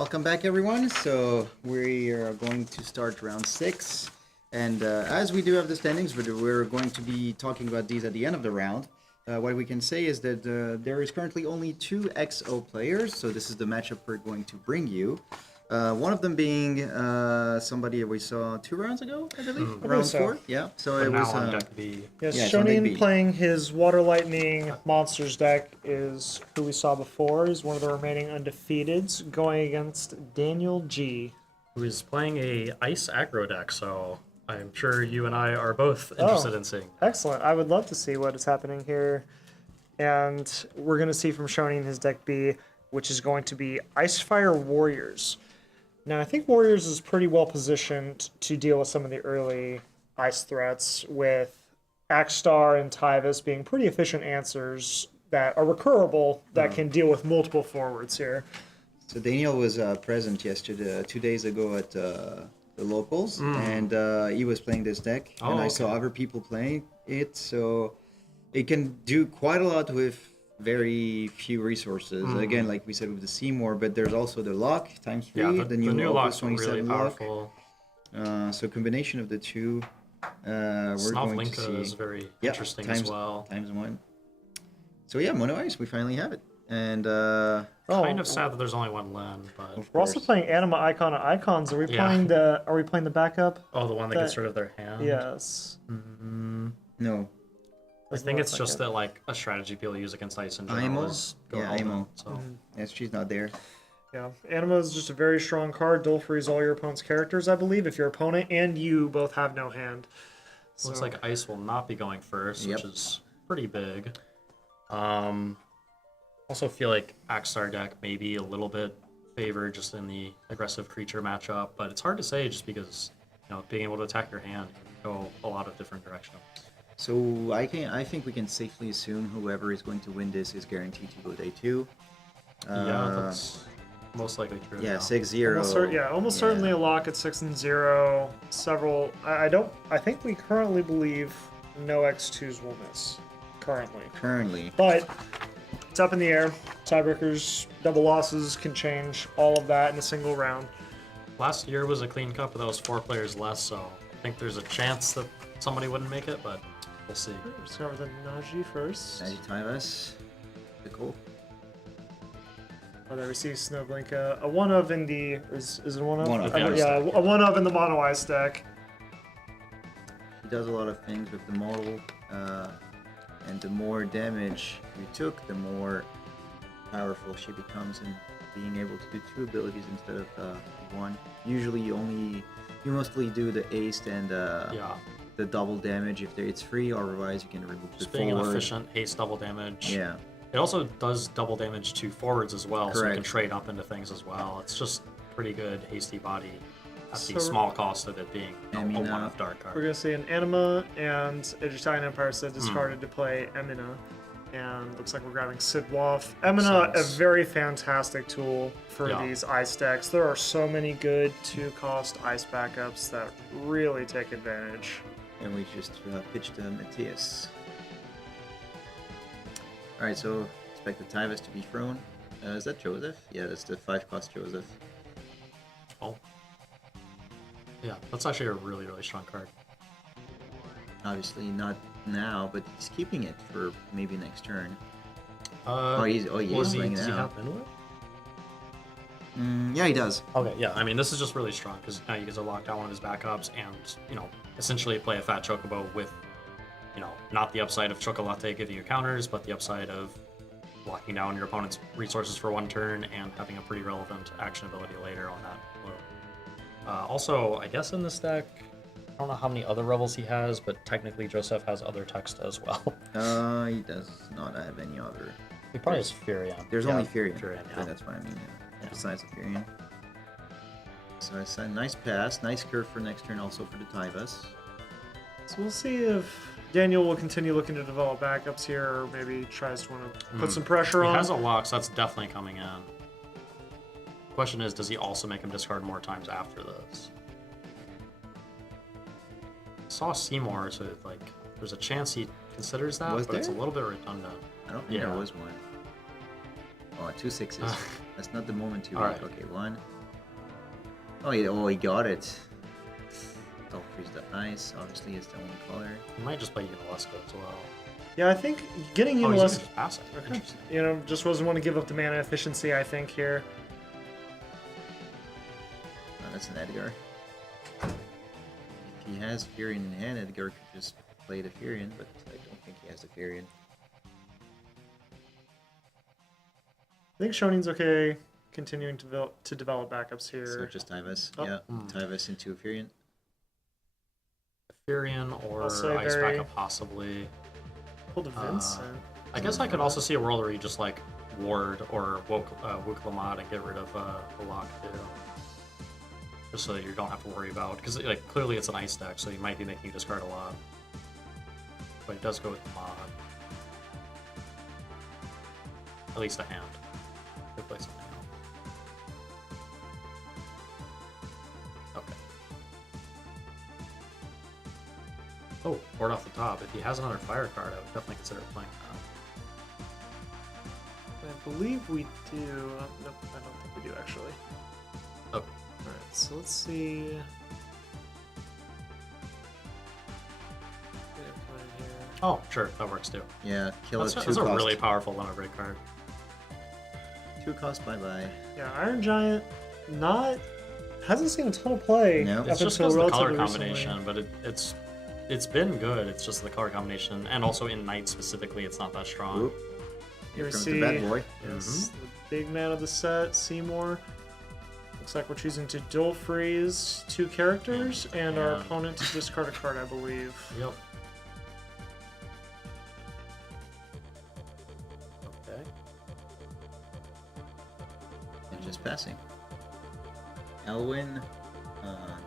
Welcome back, everyone. So we are going to start round 6. And as we do have the standings, we're going to be talking about these at the end of the round. What we can say is that there is currently only 2 XO players. So this is the matchup we're going to bring you. One of them being somebody we saw 2 rounds ago, I believe. Round so. 4. Yeah. So But it now was. on deck B. Yes, Yeah, it's on deck B. Shonin playing his Water Lightning Monsters deck is who we saw before. He's one of the remaining undefeateds, going against Daniel G. Who is playing a ice aggro deck, so I'm sure you and I are both interested in seeing. Excellent. I would love to see what is happening here. And we're going to see from Shonin his deck B, which is going to be Icefire Warriors. Now, I think Warriors is pretty well positioned to deal with some of the early ice threats, with Axstar and Tyvus being pretty efficient answers that are recurable that can deal with multiple forwards here. So Daniel was present yesterday, 2 days ago at the locals, and he was playing this deck, and I saw other people playing it. So it can do quite a lot with very few resources. Again, like we said with the Seymour, but there's also the lock times 3, Yeah, the the new Opus lock's 27 really lock. powerful. So combination of the two, we're going to see. Snovlinka is very Yeah, interesting times, as well. Times 1. So yeah, Mono Ice, we finally have it. And Kind of sad that there's only one land, but We're also playing Anima Icon of Icons. Are we Yeah. playing the? Are we playing the backup? the one that gets rid of their hand. Yes. no, I think it's just that like a strategy people use against ice in general Imo? is go Yeah, all Imo. in, so yes, she's not there. Yeah, Anima is just a very strong card. Dual freeze all your opponent's characters, I believe, if your opponent and you both have no hand. looks So- like ice will not be going first, Yep. which is pretty big. Also feel like Axstar deck may be a little bit favored just in the aggressive creature matchup, but it's hard to say just because being able to attack your hand can go a lot of different directions. So I think we can safely assume whoever is going to win this is guaranteed to go day 2. Yeah, that's most likely true. Yeah, now. 6-0. Almost certainly a lock at 6 and 0. Several. I think we currently believe no X2s will miss. Currently, but it's up in the air. Tiebreakers, double losses can change all of that in a single round. Last year was a clean cut, but that was 4 players less, so I think there's a chance that somebody wouldn't make it, but we'll see. Let's start with the Naji first. Naji Tyvus. Cool. Oh, there we see Snowblinka. A one of in the is it a one of? One of, Yeah, a one of in the mono ice deck. He does a lot of things with the model, and the more damage you took, the more powerful she becomes in being able to do 2 abilities instead of 1. Usually you mostly do the ace and the double damage if it's free, otherwise you can remove Just the being forward. an efficient haste double damage. Yeah. It also does double damage to forwards as well, so you can Correct. trade up into things as well. It's just pretty good hasty body at So- the small cost of it being a Emina. one of dark card. We're gonna see an Anima and Italian Empire said discarded to play Emina. And looks like we're grabbing Sidwoff. Emina, a Sense. very fantastic tool for Yeah. these ice decks. There are so many good 2-cost ice backups that really take advantage. And we just pitched Matthias. Alright, so expect the Tyvus to be thrown. Is that Joseph? Yeah, that's the 5-cost Joseph. Oh. Yeah, that's actually a really, really strong card. Obviously not now, but he's keeping it for maybe next turn. Does He's he playing have now. Minuet? Yeah, he does. Okay, yeah. I mean, this is just really strong because now you get to lock down one of his backups and, essentially play a fat chocobo with, not the upside of Chocolate giving you counters, but the upside of locking down your opponent's resources for 1 turn and having a pretty relevant action ability later on that blow. Also, I guess in this deck, I don't know how many other rebels he has, but technically Joseph has other text as well. He does not have any other. He probably has Furion. There's only Furion. Furion, So yeah. that's what I mean. Yeah. Besides the Furion. So it's a nice pass, nice curve for next turn also for the Tyvus. So we'll see if Daniel will continue looking to develop backups here, or maybe tries to want to put some pressure He on. has a lock, so that's definitely coming in. Question is, does he also make him discard more times after this? I saw Seymour, so there's a chance he considers that, Was but it's a there? little bit redundant. I don't think Yeah. there was one. Oh, 2 6s. That's not the moment to read. Alright. Okay, 1. Oh, he got it. Don't freeze the ice. Obviously, it's the only color. He might just play Unalesco as well. Yeah, I think getting Oh, he's Unalesco, just passing. okay. Interesting. You know, just wasn't want to give up the mana efficiency, I think, here. Oh, that's an Edgar. If he has Furion in hand, Edgar could just play the Furion, but I don't think he has the Furion. I think Shonin's okay continuing to develop backups here. So just Tyvus. Oh. Yeah, Tyvus into Furion. Furion or Also Ice very- Backup possibly. Pull the Vincent. I guess I could also see a world where you just like ward or woke Lamont and get rid of the lock too. Just so that you don't have to worry about, because like clearly it's an ice deck, so you might be making you discard a lot. But it does go with the mod. At least a hand. Could play something else. Okay. Oh, board off the top. If he has another fire card, I would definitely consider playing that. I believe we do. Nope, I don't think we do actually. Okay. Alright, so let's see. Oh, sure, that works too. Yeah, kill That's, it 2 that's a cost. really powerful limit break card. 2 cost, bye bye. Yeah, Iron Giant, not hasn't seen a ton of play. No. up It's just until because of the color relatively combination, recently. but it's been good. It's just the color combination, and also in Knight specifically, it's not that strong. Oop. Here we comes see the bad boy. yes, the big man of the set, Seymour. Looks like we're choosing to dual freeze 2 characters and our Yeah. opponent to discard a card, I believe. Yep. Okay. And just passing. Elwyn,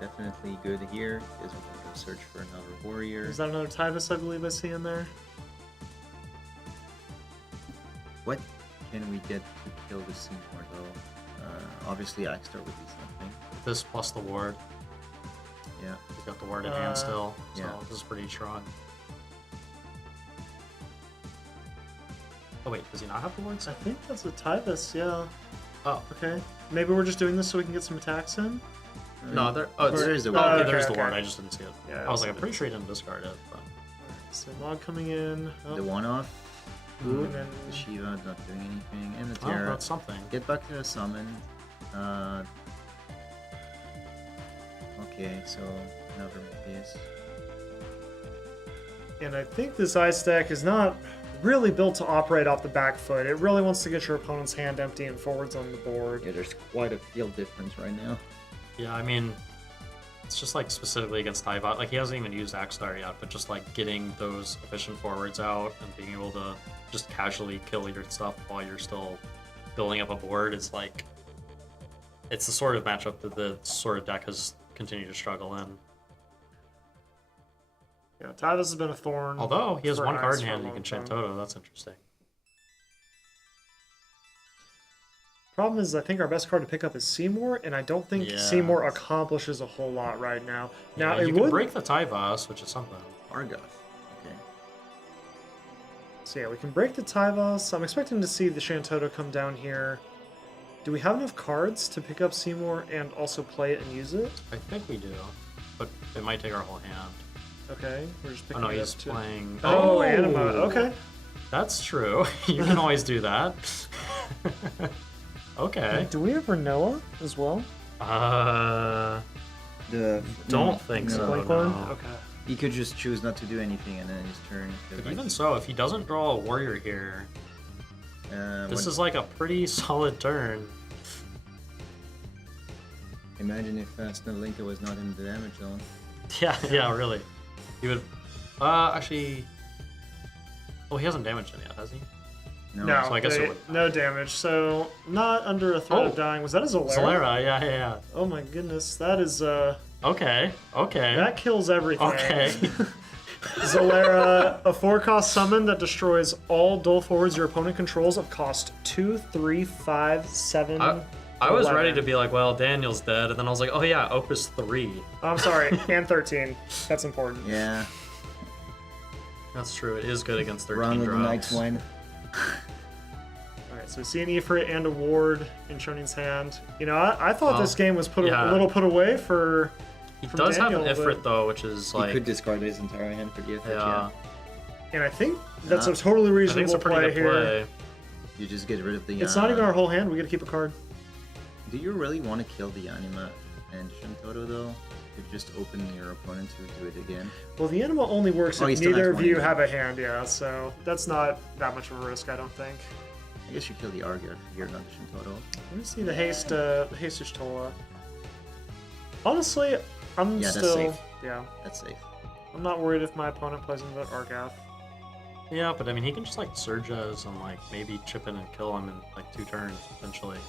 definitely good here, because we can go search for another warrior. Is that another Tyvus I believe I see in there? What can we get to kill the Seymour though? Obviously Axstar would be something. This plus the ward. Yeah. He's got the ward in hand still, so yeah. this is pretty strong. Oh wait, does he not have the wards? I think that's a Tyvus, yeah. Oh. Okay. Maybe we're just doing this so we can get some attacks in? No, there. Oh, There is the oh, ward. okay, Okay, there's the okay. ward. I just didn't see it. Yeah, I was like, it's- I'm pretty sure he didn't discard it. But... Alright, so log coming in. Oh, The one-off. and then The Shiva not doing anything. And the Oh, Terra. that's something. Get back to the summon. Okay, so another Matthias. And I think this ice deck is not really built to operate off the back foot. It really wants to get your opponent's hand empty and forwards on the board. Yeah, there's quite a field difference right now. Yeah, I mean, it's just like specifically against Tyvot. Like he hasn't even used Axstar yet, but just like getting those efficient forwards out and being able to just casually kill your stuff while you're still building up a board is like, it's the sort of matchup that the sort of deck has continued to struggle in. Yeah, Tyvus has been a thorn. Although he has for one card ice in for a hand, you long can chant time. Toto. That's interesting. Problem is, I think our best card to pick up is Seymour, and I don't think Yeah. Seymour accomplishes a whole lot right now. Now, Yeah, it you would... can break the Tyvos, which is something. Argoth. Okay. So yeah, we can break the Tyvos. I'm expecting to see the Shantoto come down here. Do we have enough cards to pick up Seymour and also play it and use it? I think we do, but it might take our whole hand. Okay, we're just Oh picking no, it he's up to... playing. Oh, Anima. Okay. That's true. You can always do that. Okay. Do we have Renoa as well? Don't think no. so. Blink no. one? Okay. He could just choose not to do anything and then his turn. But even so, if he doesn't draw a warrior here, this is like a pretty solid turn. Imagine if Snowlinka was not in the damage zone. Yeah, really. He would. Actually. Oh, he hasn't damaged him yet, has he? No, So I guess it would- no damage. So not under a threat of Oh. dying. Was that a Zolera? Zolera, yeah. Oh my goodness, that is Okay. that kills everything. Okay. Zolera, a 4-cost summon that destroys all dual forwards your opponent controls of cost 2, 3, 5, 7. I was 11. ready to be like, well, Daniel's dead, and then I was like, oh yeah, Opus 3. I'm sorry, and 13. That's important. Yeah. That's true. It is good against 13 Round of the drops. Night's Wine. Okay, Alright, so we see an Ifrit and a Ward in Shonin's hand. You know, I thought Well, this game was a yeah. little put away for. He from does Daniel, have an but- Ifrit though, which is He like could discard his entire hand for the effort. yeah. And I think that's Yeah. a totally I think it's reasonable a pretty play good here. play. You just get rid of the. It's not even our whole hand. We got to keep a card. Do you really want to kill the Anima and Shintoro though? You just open your opponent to do it again. Well, the Anima only works Oh, he if still neither has of one you hand. have a hand, yeah. So that's not that much of a risk, I don't think. I guess you kill the Argyr here, not the Shintoro. Let me see the haste Ishtola. Honestly, I'm Yeah, that's still safe. yeah. That's safe. I'm not worried if my opponent plays into that Argath. Yeah, but I mean, he can just like Surges and like maybe chip in and kill him in like 2 turns potentially.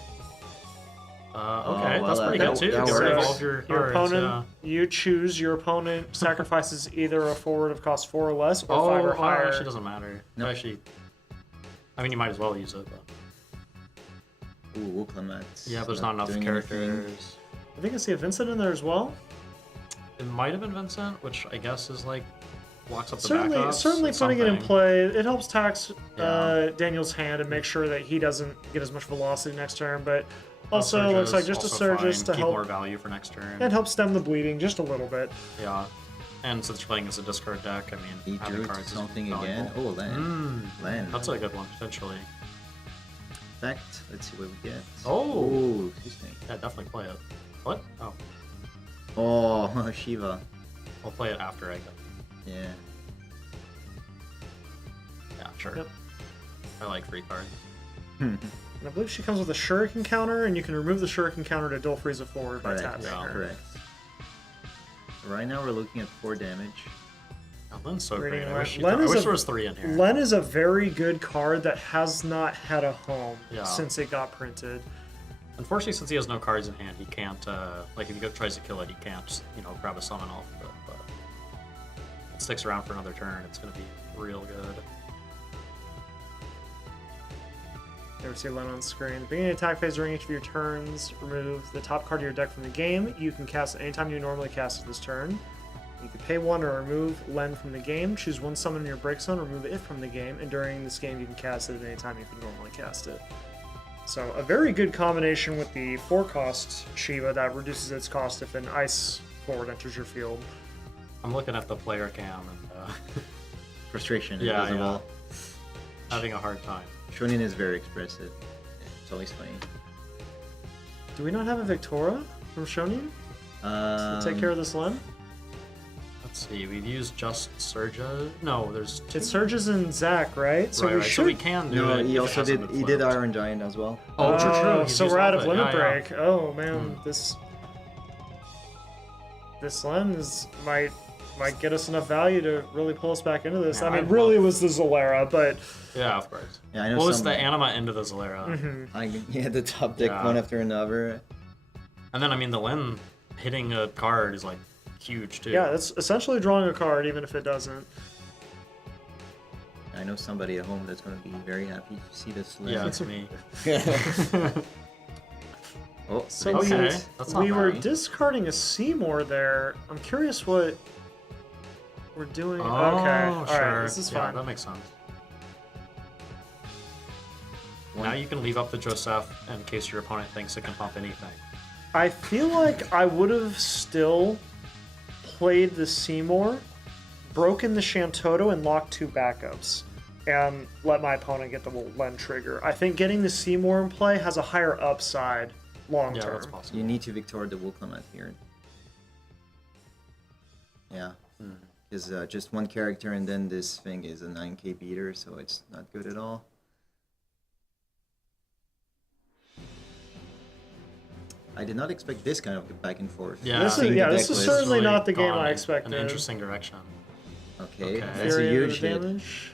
Okay, well, that's pretty that- good too. that Get rid of works. all of your Your cards. opponent, you choose. Your opponent sacrifices either a forward of cost 4 or less, or Oh, 5 or oh, higher. actually doesn't matter. Nope. Actually, I mean, you might as well use it. But... Ooh, Wooklamats. Yeah, but there's not enough doing anything. characters. I think I see a Vincent in there as well. It might have been Vincent, which I guess is like blocks up the Certainly, backups. certainly It's putting it in something. play. It helps tax Yeah. Daniel's hand and make sure that he doesn't get as much velocity next turn. But Oh, also Surges, looks like just a also Surges fine. to Keep help more value for next turn. and help stem the bleeding just a little bit. Yeah. And since you're playing as a discard deck, I He mean, having drew cards something is again. valuable. Oh, land. Land. That's a good one, potentially. In fact, let's see what we get. Oh! Ooh, excuse me. Yeah, definitely play it. What? Oh, Oh, Shiva. I'll play it after I go. Yeah. Yeah, sure. Yep. I like free cards. And I believe she comes with a Shuriken counter, and you can remove the Shuriken counter to dual freeze a forward by Correct. tapping yeah. her. Correct. Right now we're looking at 4 damage. Oh, Len's so Reading great. I Len- wish, Len I is wish a- there was 3 in here. Len is a very good card that has not had a home Yeah. since it got printed. Unfortunately, since he has no cards in hand, he can't, like, if he tries to kill it, he can't, grab a summon off of it, but if it sticks around for another turn, it's going to be real good. There we see Len on screen. The beginning of attack phase during each of your turns, remove the top card of your deck from the game. You can cast it anytime you normally cast it this turn. You can pay 1 or remove Len from the game. Choose 1 summon in your break zone, remove it from the game, and during this game you can cast it at any time you can normally cast it. So a very good combination with the 4-cost Shiva that reduces its cost if an ice forward enters your field. I'm looking at the player cam and Frustration. Yeah, invisible. having a hard time. Shonin is very expressive. It's always funny. Do we not have a Victoria from Shonin to take care of this Len? Let's see, we've used just Surja. No, there's 2. It surges in Zach, right? So right, we right. should. So we can do No, it. he if it also hasn't did. been He did flipped. Iron Giant as well. Oh, true, true. He's So used we're all out of of it. limit Yeah, yeah. break. Oh man, this Len might get us enough value to really pull us back into this. Yeah, I mean, I'd really love- was the Zolera, but Yeah, of course. Yeah, I know What was some- the anima into the Zolera? Yeah, the top deck Yeah. one after another. And then, I mean, the Lin hitting a card is, like, huge, too. yeah, it's essentially drawing a card, even if it doesn't. I know somebody at home that's going to be very happy to see this. Yeah, it's me. Oh, So Okay, that's not we were bad. discarding a Seymour there. I'm curious what we're doing. Oh, okay, all sure. right, this is Yeah, fine. that makes sense. Now you can leave up the Joseph in case your opponent thinks it can pump anything. I feel like I would have still played the Seymour, broken the Shantoto, and locked 2 backups, and let my opponent get the Len trigger. I think getting the Seymour in play has a higher upside long Yeah, term. that's possible. You need to Victor the Wooklamats here. Yeah. Because just one character and then this thing is a 9k beater, so it's not good at all. I did not expect this kind of back and forth. Yeah. This is Seeing the yeah, this deck is list. certainly really not the game gone I in expected. An interesting direction. Okay, Okay. that's a Fury into huge the hit. damage.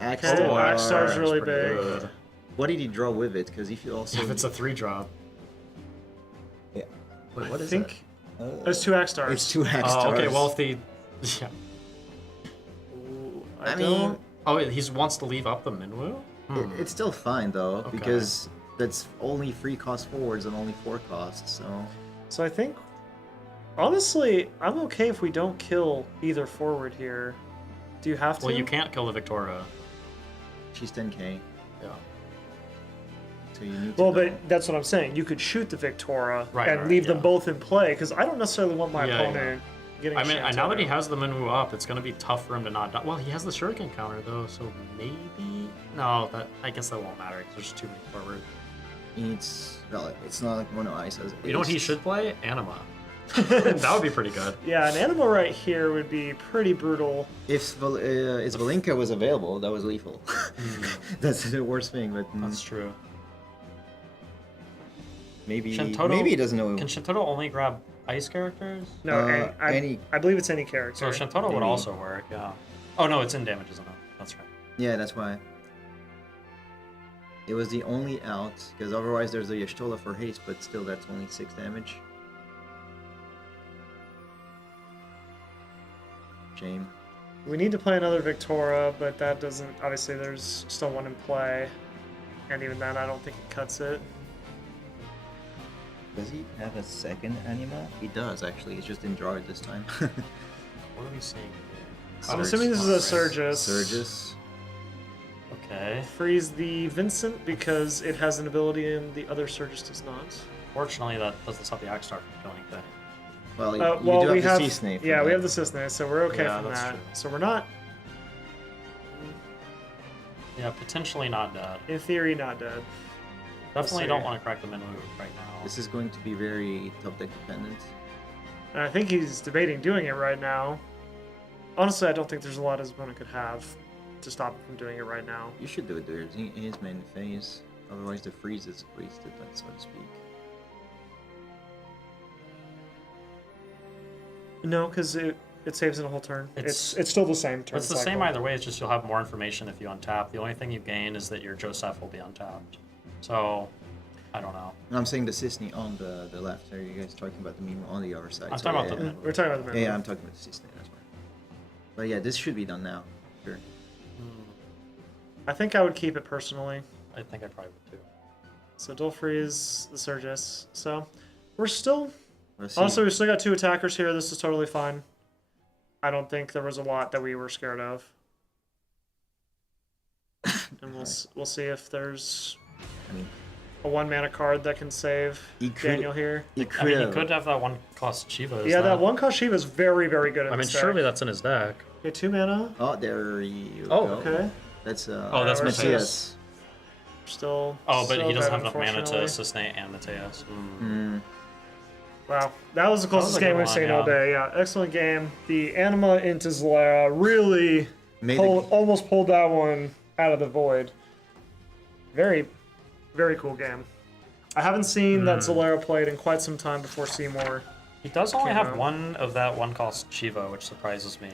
Axe Okay, Star. Axe Star's Star's really pretty big. good. What did he draw with it? Because if you also... If it's a 3-drop. Yeah. Wait, what I is think it? there's 2 Axe Stars. It's 2 Axe Oh, Stars. okay, well, if the... Yeah. Ooh, I don't- mean, Oh, he wants to leave up the Minwu? it's still fine though, Okay. because that's only 3 cost forwards and only 4 costs, so... So I think, honestly, I'm okay if we don't kill either forward here. Do you have to? Well, you can't kill the Victoria. She's 10k. Yeah. so you need to Well, know. but that's what I'm saying. You could shoot the Victora Right, and right, leave them yeah. both in play, because I don't necessarily want my Yeah, opponent getting I mean, Shantato. now that he has the Minwu up, it's going to be tough for him to not die. Well, he has the Shuriken counter, though, so maybe... No, I guess that won't matter, because there's too many forward. Well, it's not like mono ice. You know what he should play? Anima. That would be pretty good. Yeah, an animal right here would be pretty brutal. If Valinka was available, that was lethal. That's the worst thing, but That's true. maybe Shintoto, maybe he doesn't know. Can Shintoto only grab ice characters? No, any- I believe it's any character. So Shintoto would Maybe. also work, yeah. Oh no, it's in damage, isn't it? That's right. Yeah, that's why. It was the only out, because otherwise there's a Y'shtola for haste, but still that's only 6 damage. Shame. We need to play another Victora, but that doesn't... Obviously, there's still one in play. And even then, I don't think it cuts it. Does he have a second anima? He does, actually. He's just in draw this time. What are we seeing here? I'm Oh, assuming this is a Surge. Surgus. Surges. Okay. Freeze the Vincent because it has an ability and the other Surgus does not. Fortunately, that doesn't stop the Axstar from killing things. Well, you Well, do we have have... the Sea Snake. Yeah, we have the Cisne, so we're okay Yeah, from that's that. true. So we're not, Yeah, potentially not dead. in theory, not dead. Definitely see. don't want to crack the Minwu right now. This is going to be very top deck dependent. And I think he's debating doing it right now. Honestly, I don't think there's a lot his opponent could have to stop him from doing it right now. You should do it there in his main phase. Otherwise, the freeze is wasted, so to speak. No, because it saves in a whole turn. It's- It's still the same turn It's the cycle. same either way, it's just you'll have more information if you untap. The only thing you gain is that your Joseph will be untapped. So, I don't know. No, I'm saying the Cisne on the left. Are you guys talking about the meme on the other side? I'm So, talking yeah, about the yeah. Minwu. We're talking about the Yeah, Minwu. I'm talking about the Cisne, that's why. But yeah, this should be done now. Sure. I think I would keep it personally. I think I probably would too. So Dual Freeze, the Surgus. So we're still... Let's see. Honestly, we still got 2 attackers here. This is totally fine. I don't think there was a lot that we were scared of. And we'll see if there's I mean, a 1-mana card that can save He could- Daniel here. he I mean, he have- could have that one cost Shiva. Yeah, that 1 cost Shiva is very, very good in I mean, this deck. surely that's in his deck. Okay, 2 mana. Oh, there you Oh, go. Okay. That's Oh, that's Matthias. Matthias. Still. Oh, but still he doesn't dead, have enough mana to unfortunately. Cisne and Mateus. Wow, that was the closest was a game good we've one, seen yeah. all day. Yeah, excellent game. The Anima into Zalera really Made almost pulled that one out of the void. Very, very cool game. I haven't seen that Zalera played in quite some time before Seymour. He does only Came have out. one of that one cost Shiva, which surprises me.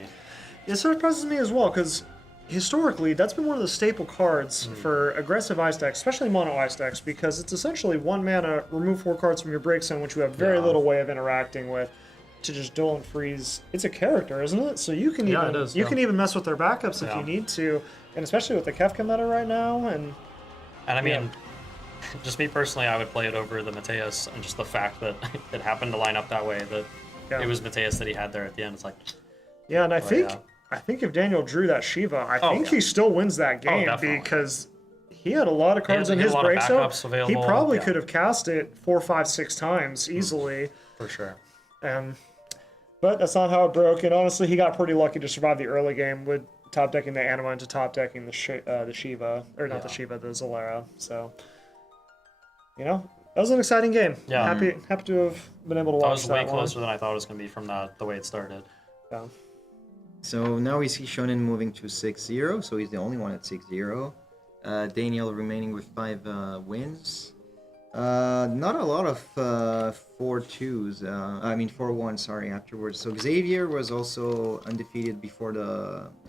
It surprises me as well, because historically, that's been one of the staple cards for aggressive ice decks, especially mono ice decks, because it's essentially 1 mana, remove 4 cards from your break zone, which you have very Yeah. little way of interacting with, to just duel and freeze. It's a character, isn't it? So you can Yeah, even it is, you yeah. can even mess with their backups if Yeah. you need to, and especially with the Kefka meta right now. And And I mean, just me personally, I would play it over the Mateus, and just the fact that it happened to line up that way, that Yeah. it was Mateus that he had there at the end. It's like, yeah, and I think yeah. I think if Daniel drew that Shiva, I think yeah. he still wins that game definitely. because he had a lot of cards had- in he had his a lot of break zone. backups available, He probably yeah. could have cast it 4, 5, 6 times easily. for sure. But that's not how it broke, and honestly, he got pretty lucky to survive the early game with top decking the Anima into top decking the Shiva, or not the Yeah. Shiva, the Zalera. So, you know, that was an exciting game. Yeah. Happy to have been able to That watch was that way one. closer than I thought it was going to be from the way it started. Yeah. So now we see Shonen moving to 6-0, so he's the only one at 6-0. Daniel remaining with 5 wins. Not a lot of 4-2s. I mean 4-1. Sorry. Afterwards. So Xavier was also undefeated before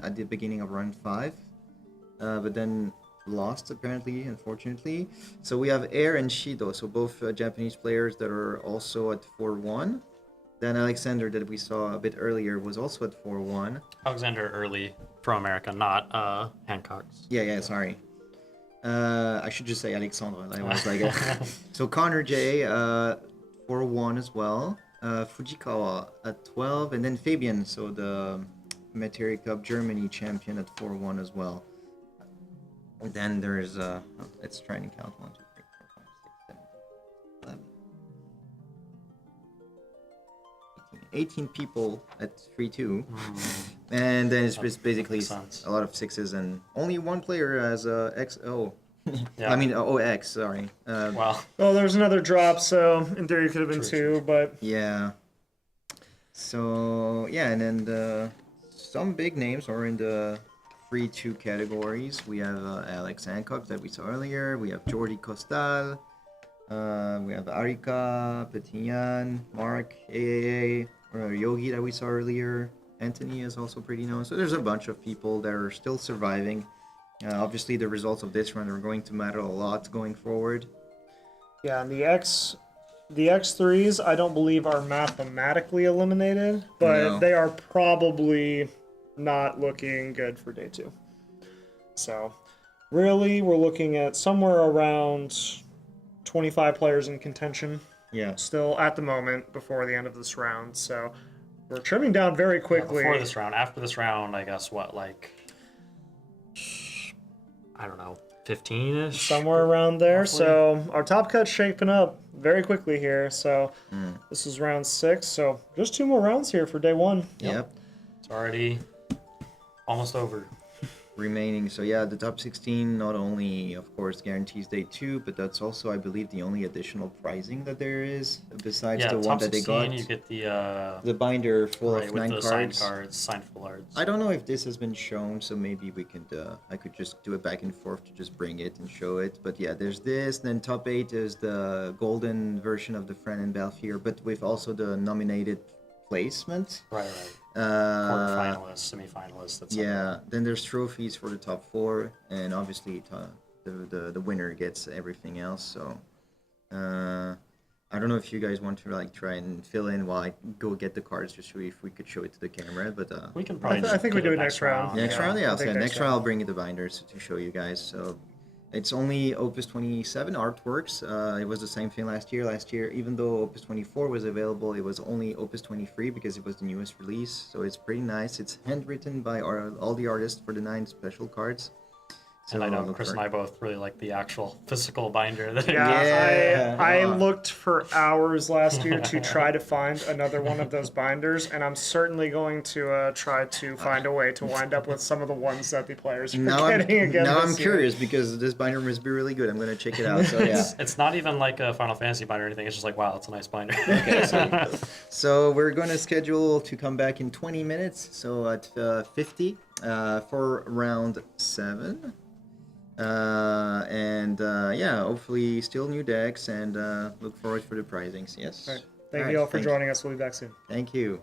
at the beginning of round 5, but then lost apparently, unfortunately. So we have Air and Shido, so both Japanese players that are also at 4-1. Then Alexander that we saw a bit earlier was also at 4-1. Alexander Early from America, not Hancock's. Yeah, sorry. I should just say Alexandre. I was like, so Connor J, 4-1 as well. Fujikawa at 12, and then Fabian, so the Materia Cup Germany champion at 4-1 as well. And then there's let's try and count 1, 2, 3, 18 people at 3-2, and then it's just basically makes sense. a lot of sixes and only one player has XO. Yeah. I mean OX. Sorry. Well, Well, there's another drop, so in theory it could have been two, but Yeah. So yeah, and then some big names are in the 3-2 categories. We have Alex Hancock that we saw earlier. We have Jordi Costal. We have Arika, Petinyan, Mark, AAA, or Yogi that we saw earlier. Anthony is also pretty known. So there's a bunch of people that are still surviving. Obviously, the results of this run are going to matter a lot going forward. yeah, and the X3s I don't believe are mathematically eliminated, but No. they are probably not looking good for day 2. So really we're looking at somewhere around 25 players in contention Yeah. still at the moment before the end of this round. So we're trimming down very quickly. before this round, after this round, I guess what, like, I don't know, 15-ish? Somewhere around there. Roughly. So our top cut's shaping up very quickly here. So this is round 6. So just 2 more rounds here for day 1. Yep. It's already almost over. Remaining. So yeah, the top 16 not only, of course, guarantees day 2, but that's also, I believe, the only additional pricing that there is besides Yeah, the one top that they 16, got. you get The binder full right, of with 9 the cards. signed cards, signed full arts. I don't know if this has been shown, so maybe we could I could just do it back and forth to just bring it and show it. But yeah, there's this. Then top 8 is the golden version of the Fran and Balfour, but with also the nominated placement. Right, right. Uh, Quarterfinalists, semifinalists, etc. yeah. Then there's trophies for the top 4, and obviously the winner gets everything else. So I don't know if you guys want to like try and fill in while I go get the cards, just so if we could show it to the camera. But We can probably. I think we put do it next round. next round, I yeah, I'll think say next next round I'll bring you the binders to show you guys. So it's only Opus 27 artworks. It was the same thing last year. Last year, even though Opus 24 was available, it was only Opus 23 because it was the newest release. So it's pretty nice. It's handwritten by all the artists for the 9 special cards. So And I know look Chris for and I both really like the actual physical binder. That Yeah, I Yeah. looked for hours last year to try to find another one of those binders, and I'm certainly going to try to find a way to wind up with some of the ones that the players are getting again now this I'm year. curious because this binder must be really good. I'm gonna check it out. So yeah. It's not even like a Final Fantasy binder or anything. It's just like, wow, it's a nice binder. Okay, so we're gonna schedule to come back in 20 minutes. So at 50 for round 7. Yeah, hopefully still new decks, and look forward for the prizings. Yes. All right. Thank you all for thanks. joining us. We'll be back soon. Thank you.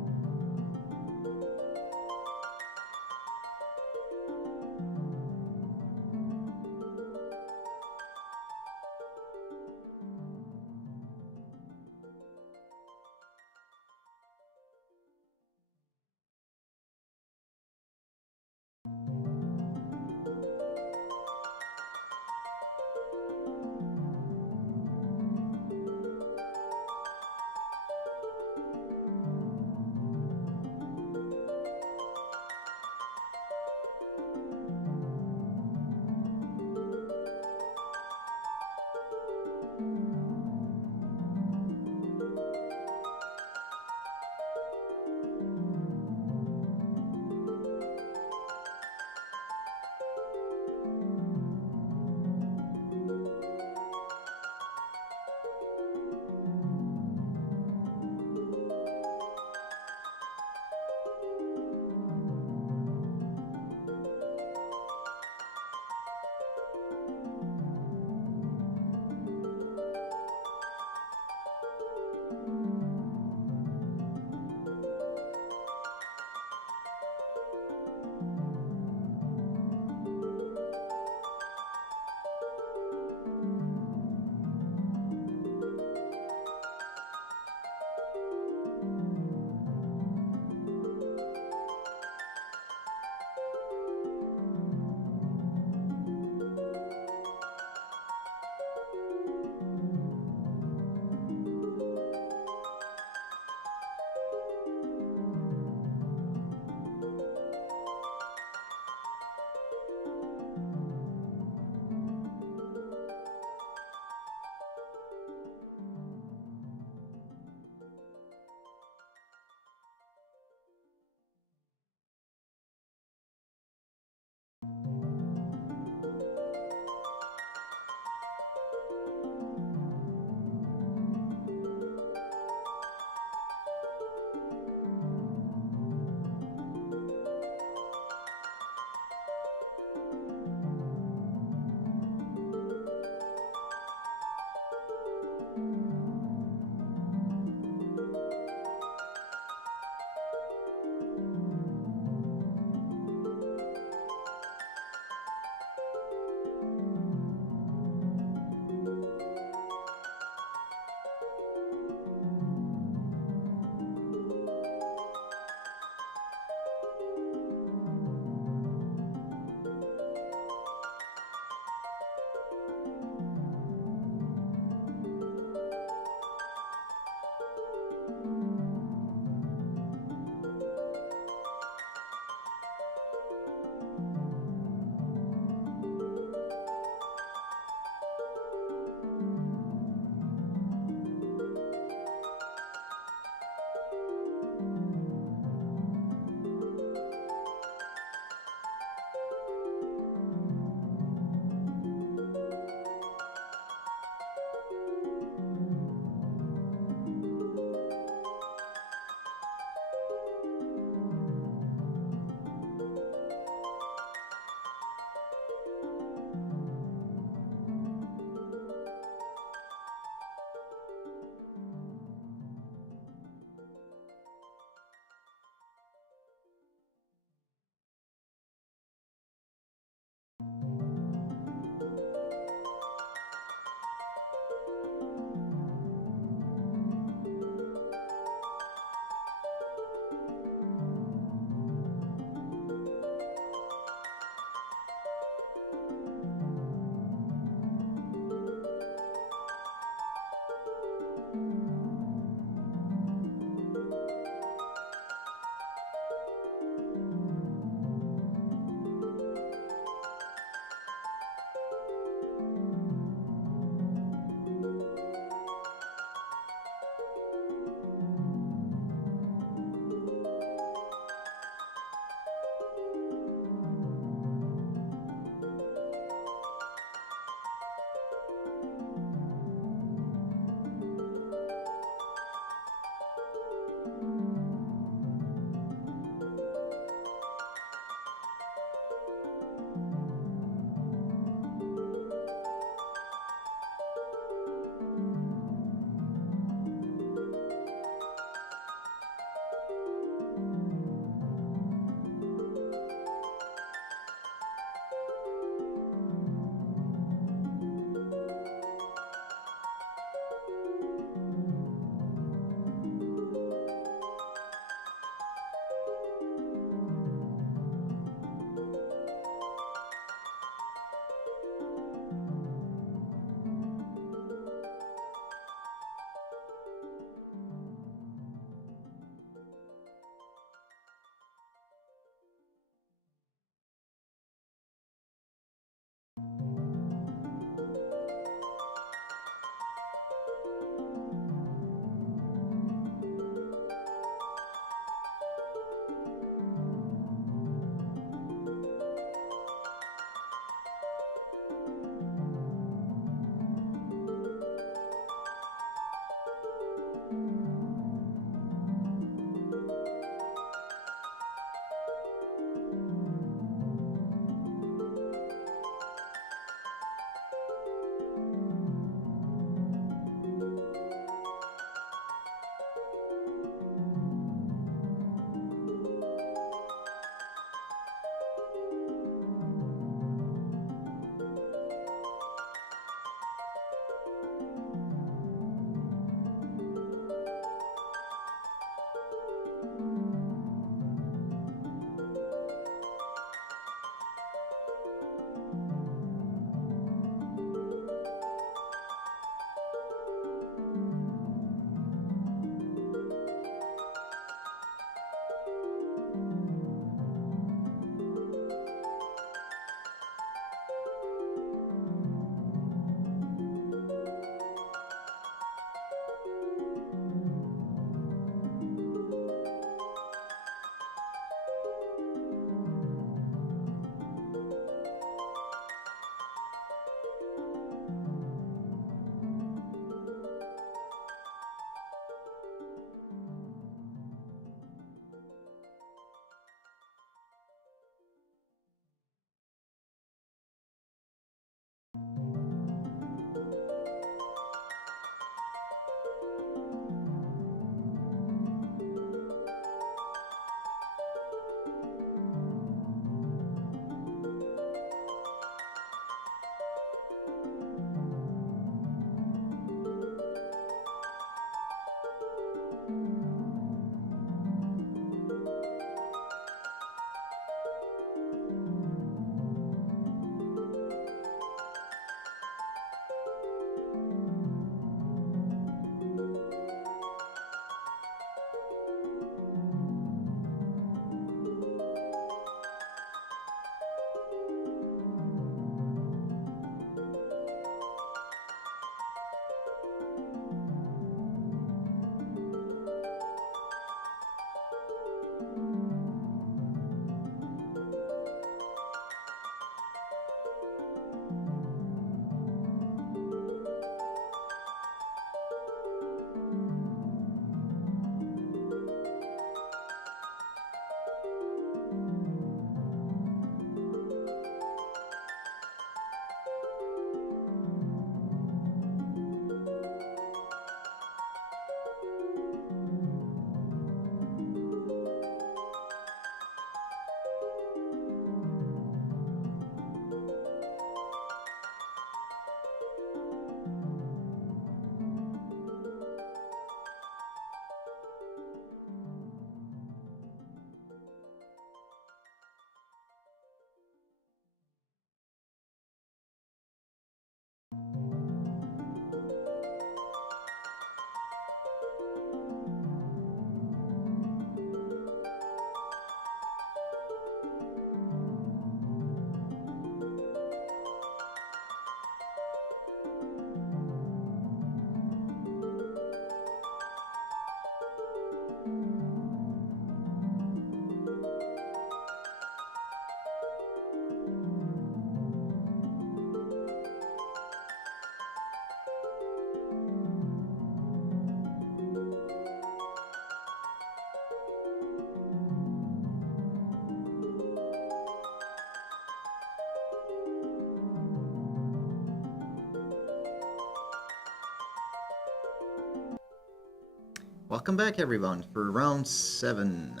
Welcome back, everyone, for round 7.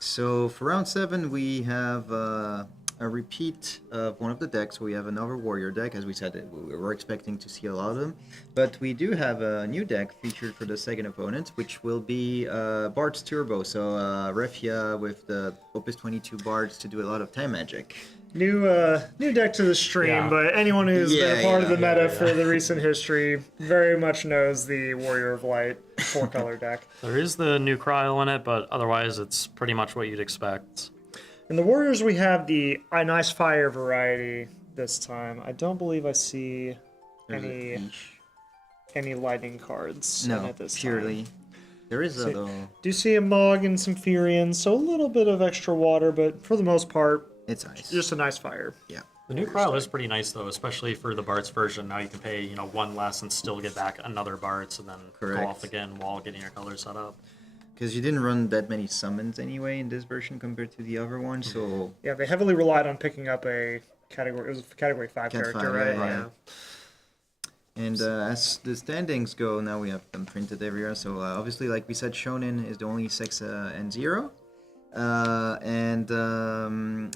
So for round 7, we have a repeat of one of the decks. We have another warrior deck. As we said, we were expecting to see a lot of them. But we do have a new deck featured for the second opponent, which will be Bard's Turbo. So Refia with the Opus 22 Bards to do a lot of time magic. New deck to the stream, but anyone who's been a part of the meta for the recent history very much knows the Warrior of Light 4-color deck. There is the new cryo in it, but otherwise it's pretty much what you'd expect. In the Warriors, we have the Nice Fire variety this time. I don't believe I see any lightning cards in it this purely. time. There is a, though. Do you see a Mog and some Furions, so a little bit of extra water, but for the most part, it's nice. Just a nice fire. Yeah. The new cryo is pretty nice though, especially for the Bart's version. Now you can pay, one less and still get back another Bart's and then go off again while getting your colors set up. Because you didn't run that many summons anyway in this version compared to the other one, so... Yeah, they heavily relied on picking up a category... It was a category 5 character, right? Yeah. And as the standings go, now we have them printed everywhere. So obviously, like we said, Shonen is the only 6 and 0.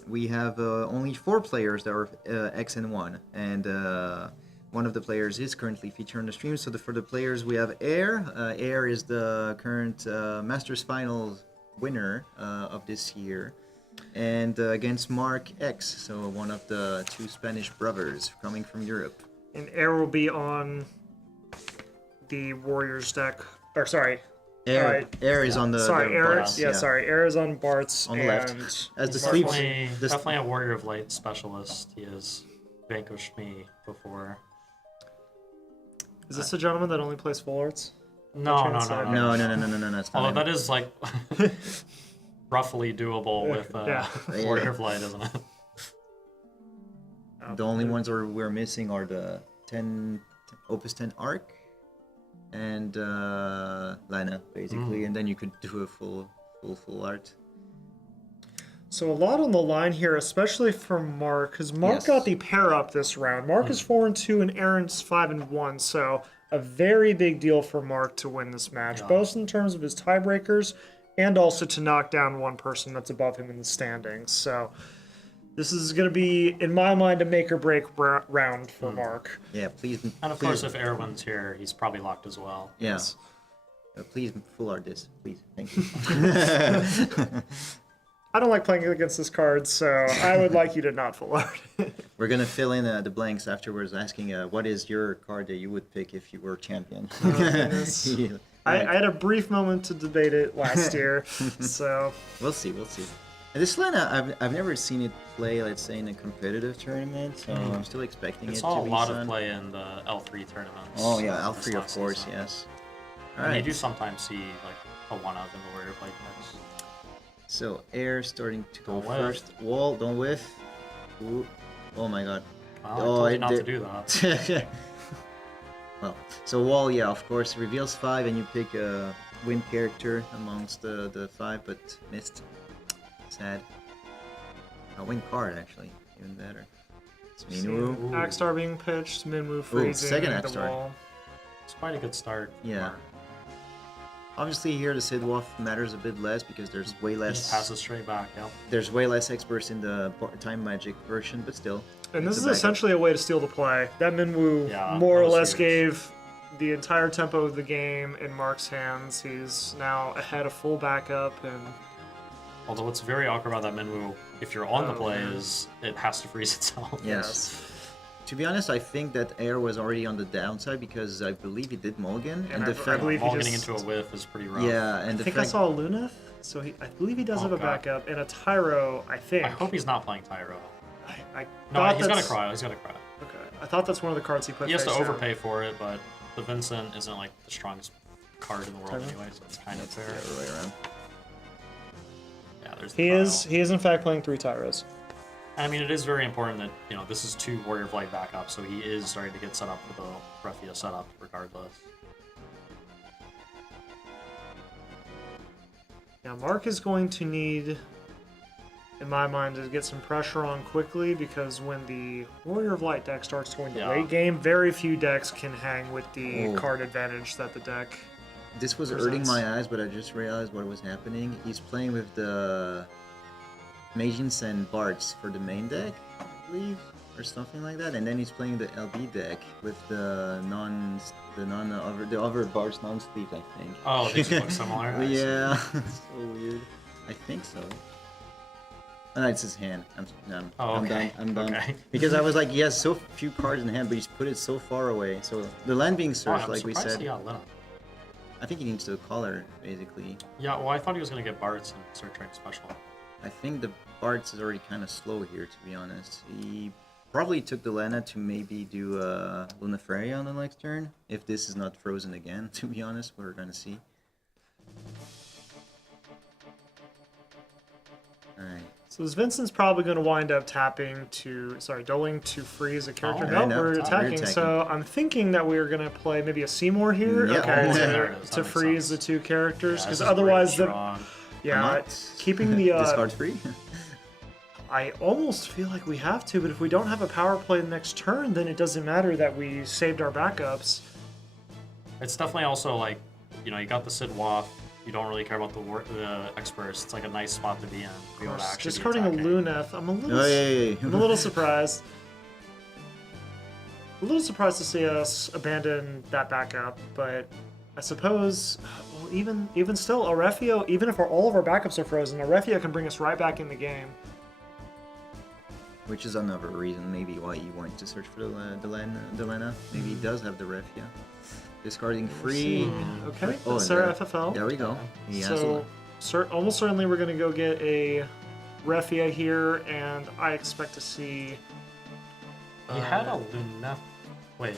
We have only 4 players that are X and 1. And one of the players is currently featured on the stream. So for the players, we have Air. Air is the current Masters Finals winner of this year. And against Mark X, so one of the 2 Spanish brothers coming from Europe. And Air will be on the Warriors deck. Or, sorry. Air is on the... Sorry, Air is on Bart's on the left. As the sleeves. sleeves... Definitely a Warrior of Light specialist. He has vanquished me before. Is this a gentleman that only plays full arts? No, that's not Although him. that is like roughly doable with Warrior of Light, isn't it? The only ones we're missing are the Opus 10 Arc and Lana, basically, and then you could do a full art. So a lot on the line here, especially for Mark, because Mark got the pair up this round. Mark is 4-2 and Aaron's 5-1, so a very big deal for Mark to win this match, both in terms of his tiebreakers and also to knock down one person that's above him in the standings. So this is going to be, in my mind, a make or break round for Mark. Yeah, please. And of course, if Air wins here, he's probably locked as well. Yes. Please full art this, please. Thank you. I don't like playing against this card, so I would like you to not full art. We're going to fill in the blanks afterwards, asking what is your card that you would pick if you were champion? I had a brief moment to debate it last year, so... We'll see. And this Lana, I've never seen it play, let's say, in a competitive tournament, so I'm still expecting it to be a lot of play in the L3 tournaments. Oh yeah, L3 of course, season. yes. All right. You do sometimes see like a one-of in the Warrior Play decks. So Air starting to go first. Wall, don't whiff. Ooh. Oh my god. Well, I told you not to do that. Well, so Wall, yeah, of course, reveals 5 and you pick a win character amongst the 5, but missed. Sad. A win card, actually. Even better. It's Minwoo. Axstar being pitched, Minwoo freezing. Second the Axstar. wall. It's quite a good start. Yeah. Obviously here the Sidwolf matters a bit less because there's way less... Just passes straight back, yeah. There's way less experts in the time magic version, but still. And this is essentially a way to steal the play. That Minwoo more or less gave the entire tempo of the game in Mark's hands. He's now ahead of full backup and... Although what's very awkward about that Minwoo, if you're on the play, is it has to freeze itself. Yes. To be honest, I think that Air was already on the downside because I believe he did mulligan. And the I believe he mulliganing into a whiff is pretty rough. Yeah, and I think I saw a Luneth, so I believe he does have a backup, and a Tyro, I think. I hope he's not playing Tyro. No, he's got a cryo. He's got a cryo. Okay, I thought that's one of the cards he put. He has to face overpay for it, but the Vincent isn't like the strongest card in the world anyway, so it's kind of fair. The other way around. Yeah, there's the He is in fact playing 3 Tyros. I mean, it is very important that, this is 2 Warrior of Light backup, so he is starting to get set up for the Refia setup regardless. Now, Mark is going to need, in my mind, to get some pressure on quickly because when the Warrior of Light deck starts going to late game, very few decks can hang with the card advantage that the deck this was hurting my eyes, but I just realized what was happening. He's playing with the Magians and Bards for the main deck, I believe, or something like that, and then he's playing the LB deck with the other Bards non-sleeve, I think. Oh, they just look similar. I see. Yeah, so weird. I think so. No, it's his hand. I'm done. Oh, okay. I'm done. Okay. Because I was like, he has so few cards in hand, but he's put it so far away. So the land being searched, I'm like we surprised said, he got Lena. I think he needs to color, basically. Yeah, well, I thought he was gonna get Bards and start trying special. I think the Bards is already kind of slow here, to be honest. He probably took the Lena to maybe do Lunaferia on the next turn, if this is not frozen again, to be honest. We're gonna see. Alright. So this Vincent's probably going to wind up doling to freeze a character. Oh, no, no, we're we're attacking. attacking. So I'm thinking that we're going to play maybe a Seymour here. Yeah. Okay, Oh, there it is. That to makes freeze sense. the two characters, Yeah, because this is otherwise really the strong. yeah, keeping the discard free. I almost feel like we have to, but if we don't have a power play the next turn, then it doesn't matter that we saved our backups. It's definitely also like, you know, you got the Sid Waff. You don't really care about the experts. It's like a nice spot to be in. To be able to actually Discarding a be attacking. Luneth, I'm a little, Oh, yeah. I'm a little surprised. A little surprised to see us abandon that backup, but I suppose, well, even still, Arefio, even if all of our backups are frozen, Arefio can bring us right back in the game. Which is another reason maybe why you want to search for the Lena. Maybe he does have the Refia. Discarding free. Okay, Oh, Sarah there- FFL. There we go. He has a So, almost certainly we're going to go get a Refia here, and I expect to see... He had a Lunef. Wait.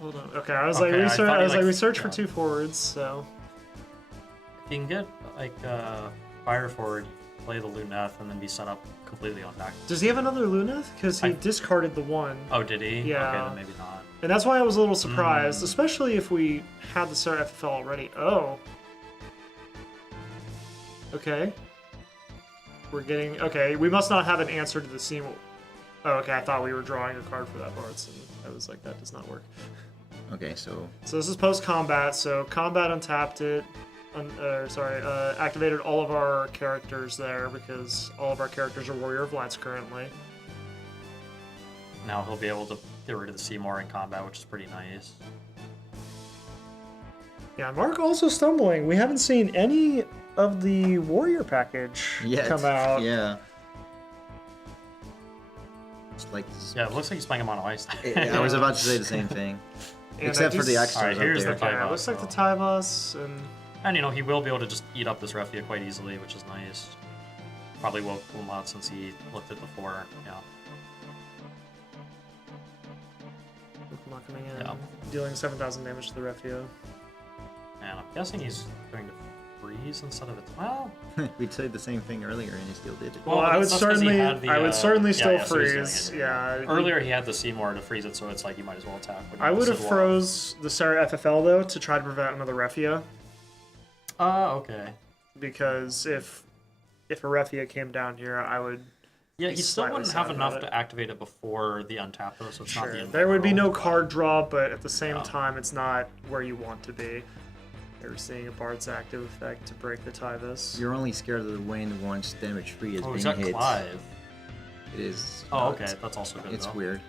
Hold on. Okay, I was Okay, I thought he, like, we search for yeah. 2 forwards, so... If you can get like fire forward, play the Luneth, and then be set up completely on back. Does he have another Luneth? Because he I- discarded the one. Oh, did he? Yeah. Okay, then maybe not. And that's why I was a little surprised, especially if we had the Sarah FFL already. Oh. Okay. We're getting... Okay, we must not have an answer to the Seymour. Oh, okay, I thought we were drawing a card for that Bards, and I was like, that does not work. Okay, so So this is post-combat, so combat untapped it. Activated all of our characters there, because all of our characters are Warrior of Lights currently. Now he'll be able to get rid of the Seymour in combat, which is pretty nice. Yeah, Mark also stumbling. We haven't seen any of the Warrior package come out. Yeah. It's like this. Yeah, it looks like he's playing him on ice. I was about to say the same thing. And Except I for the do- extras Alright, here's up the there. Yeah, it Tyvus, looks like the so- Tyvus, and And you know, he will be able to just eat up this Refia quite easily, which is nice. Probably will out since he looked at the 4. Yeah. Pokemon coming in, Yeah. dealing 7,000 damage to the Refio. And I'm guessing he's going to freeze instead of it. Well, We said the same thing earlier, and he still did it. Well, Well, I would that's 'cause he certainly, had the, I would certainly yeah, still yeah, so he's doing freeze. it, Yeah. earlier he had the Seymour to freeze it, so it's like you might as well attack. when I you would have Sid Waff. froze the Sarah FFL though to try to prevent another Refia, Okay. because if a Refia came down here, I would. Yeah, be he still slightly wouldn't sad have about enough it. to activate it before the untap though, so it's not the Sure. end. There would be no world, but- card draw, but at the same Yeah. time, it's not where you want to be. You're seeing a Bard's active effect to break the Tyvus. You're only scared of the wind once damage free is Oh, he's being got hit. Clive. It is. Oh, not- okay, that's also good. It's though. weird.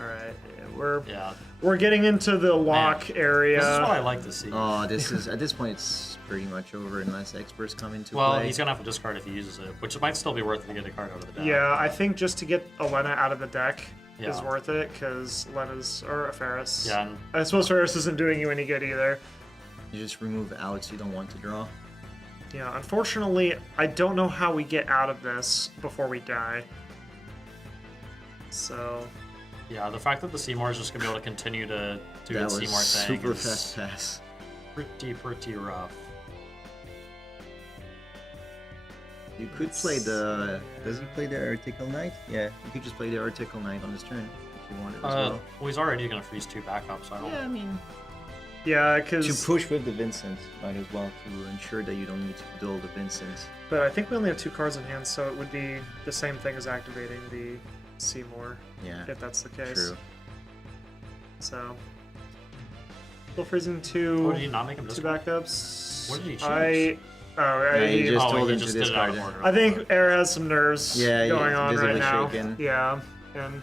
All right, Yeah, we're getting into the lock area. this is what I like to see. Oh, this is at this point it's pretty much over unless experts come into Well, play. he's gonna have to discard if he uses it, which might still be worth it to get a card out of the deck. Yeah, I think just to get Elena out of the deck is Yeah. worth it, because Lena's or Ferris. Yeah, and I suppose Ferris isn't doing you any good either. You just remove outs you don't want to draw. Yeah, unfortunately, I don't know how we get out of this before we die. So, yeah, the fact that the Seymour is just gonna be able to continue to do That its was Seymour thing super is fast pass. pretty rough. You could play the. Does he play the Article Knight? Yeah, you could just play the Article Knight on his turn if you wanted as well. Well, he's already gonna freeze 2 backups, so I don't. Yeah, I mean, yeah, to because push with the Vincent, might as well to ensure that you don't need to duel the Vincent. but I think we only have 2 cards in hand, so it would be the same thing as activating the Seymour, Yeah, if that's the case. true. So, Still freezing two. Oh, did he not make him two discard? backups. What did he choose? Yeah, he just Oh, told he him just to did it out discard of it. order. I think Air has some nerves Yeah, going he's on right visibly now. shaken. Yeah, and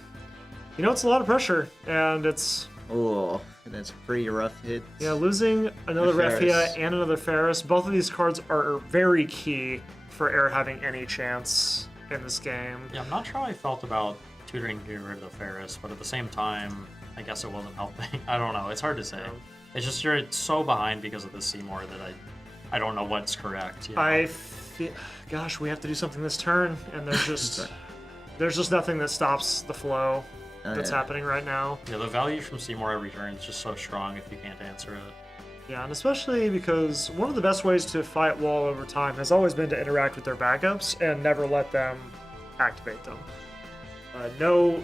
it's a lot of pressure, and it's Oh, that's a pretty rough hit. losing another Ferris. Refia and another Ferris. Both of these cards are very key for Air having any chance in this game. Yeah, I'm not sure how I felt about tutoring to get rid of the Ferris, but at the same time, I guess it wasn't helping. I don't know. It's hard to say. It's just you're so behind because of the Seymour that I don't know what's correct. You know? Gosh, we have to do something this turn, and there's just nothing that stops the flow that's happening right now. Yeah, the value from Seymour every turn is just so strong if you can't answer it. Yeah, and especially because one of the best ways to fight wall over time has always been to interact with their backups and never let them activate them.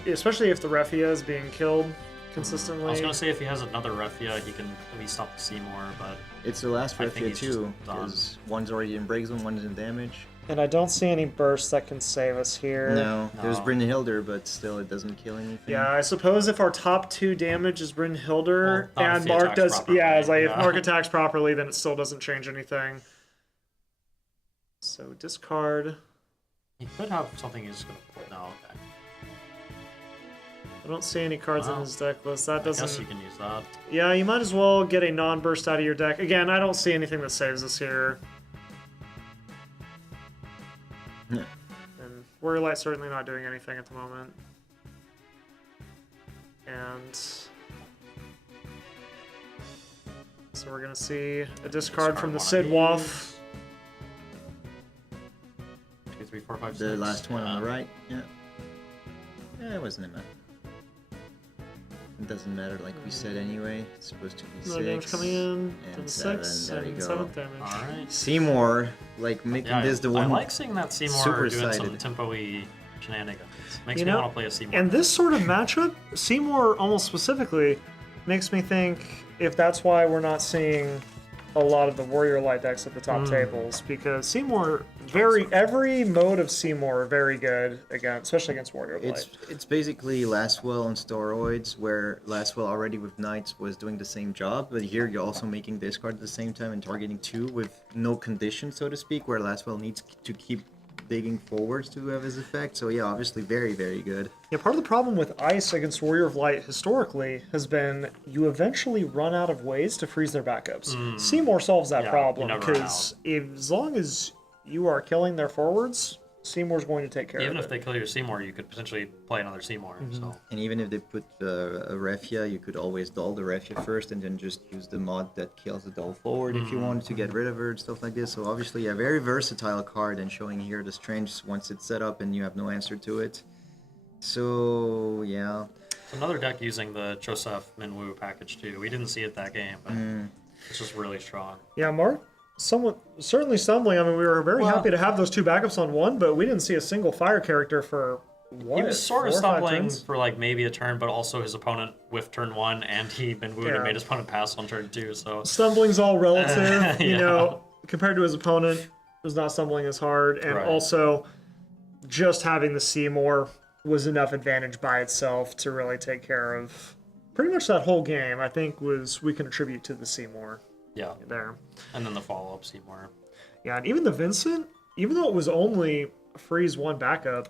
Especially if the Refia is being killed consistently. I was gonna say if he has another Refia, he can at least stop the Seymour, but It's the last I think Refia he's too, just done. because one's already in break zone, one's in damage. And I don't see any bursts that can save us here. No, there's No. Brynhilder, but still it doesn't kill anything. Yeah, I suppose if our top two damage is Brynhilder Well, not if and he Mark attacks does, properly, it's like if yeah. Mark attacks properly, then it still doesn't change anything. So discard. he could have something he's gonna pull. No, okay. I don't see any cards in Wow. his deck list. That I guess doesn't. you can use that. Yeah, you might as well get a non-burst out of your deck. Again, I don't see anything that saves us here. Yeah. And Warrior Light's certainly not doing anything at the moment. And so we're gonna see a discard from the one of Sid these. Waff. 2, 3, 4, 5, The 6. last one on the right. Yeah. Yeah, it wasn't enough. It doesn't matter, like we said anyway. It's supposed to be Another damage 6. coming in to and the 7. 6 There you and go. 7th damage. Alright. Seymour, like making Yeah, this the I one. like seeing that Seymour super doing some excited. tempo-y shenanigans. Makes You me know, want to play a Seymour. And this sort of matchup, Seymour almost specifically, makes me think if that's why we're not seeing a lot of the Warrior Light decks at the top tables, because Seymour, every mode of Seymour very good against, especially against Warrior Light. It's basically Lastwell on steroids, where Lastwell already with Knights was doing the same job, but here you're also making discard at the same time and targeting 2 with no condition, so to speak, where Lastwell needs to keep digging forwards to have his effect. So yeah, obviously very, very good. Yeah, part of the problem with Ice against Warrior of Light historically has been you eventually run out of ways to freeze their backups. Seymour solves that Yeah, problem you never run because as long as you are killing their forwards, Seymour's going to take care Even of if it. they kill your Seymour, you could potentially play another Seymour. So And even if they put a Refia, you could always dull the Refia first and then just use the mod that kills the dull forward if you wanted to get rid of her and stuff like this. So obviously a very versatile card, and showing here the strange once it's set up and you have no answer to it. So yeah. it's another deck using the Joseph Minwoo package too. We didn't see it that game, but it's just really strong. Yeah, Mark, certainly stumbling. I mean, we were very happy to have those two backups on one, but we didn't see a single fire character for what? He was sort of 4 or 5 stumbling turns? for like maybe a turn, but also his opponent whiffed turn 1, and he Minwooed Yeah. and made his opponent pass on turn 2. So Stumbling's all relative, you Yeah. know, compared to his opponent, was not stumbling as hard, and Right. also just having the Seymour was enough advantage by itself to really take care of pretty much that whole game. I think we can attribute to the Seymour yeah, there. and then the follow-up Seymour. Yeah, and even the Vincent, even though it was only a freeze 1 backup,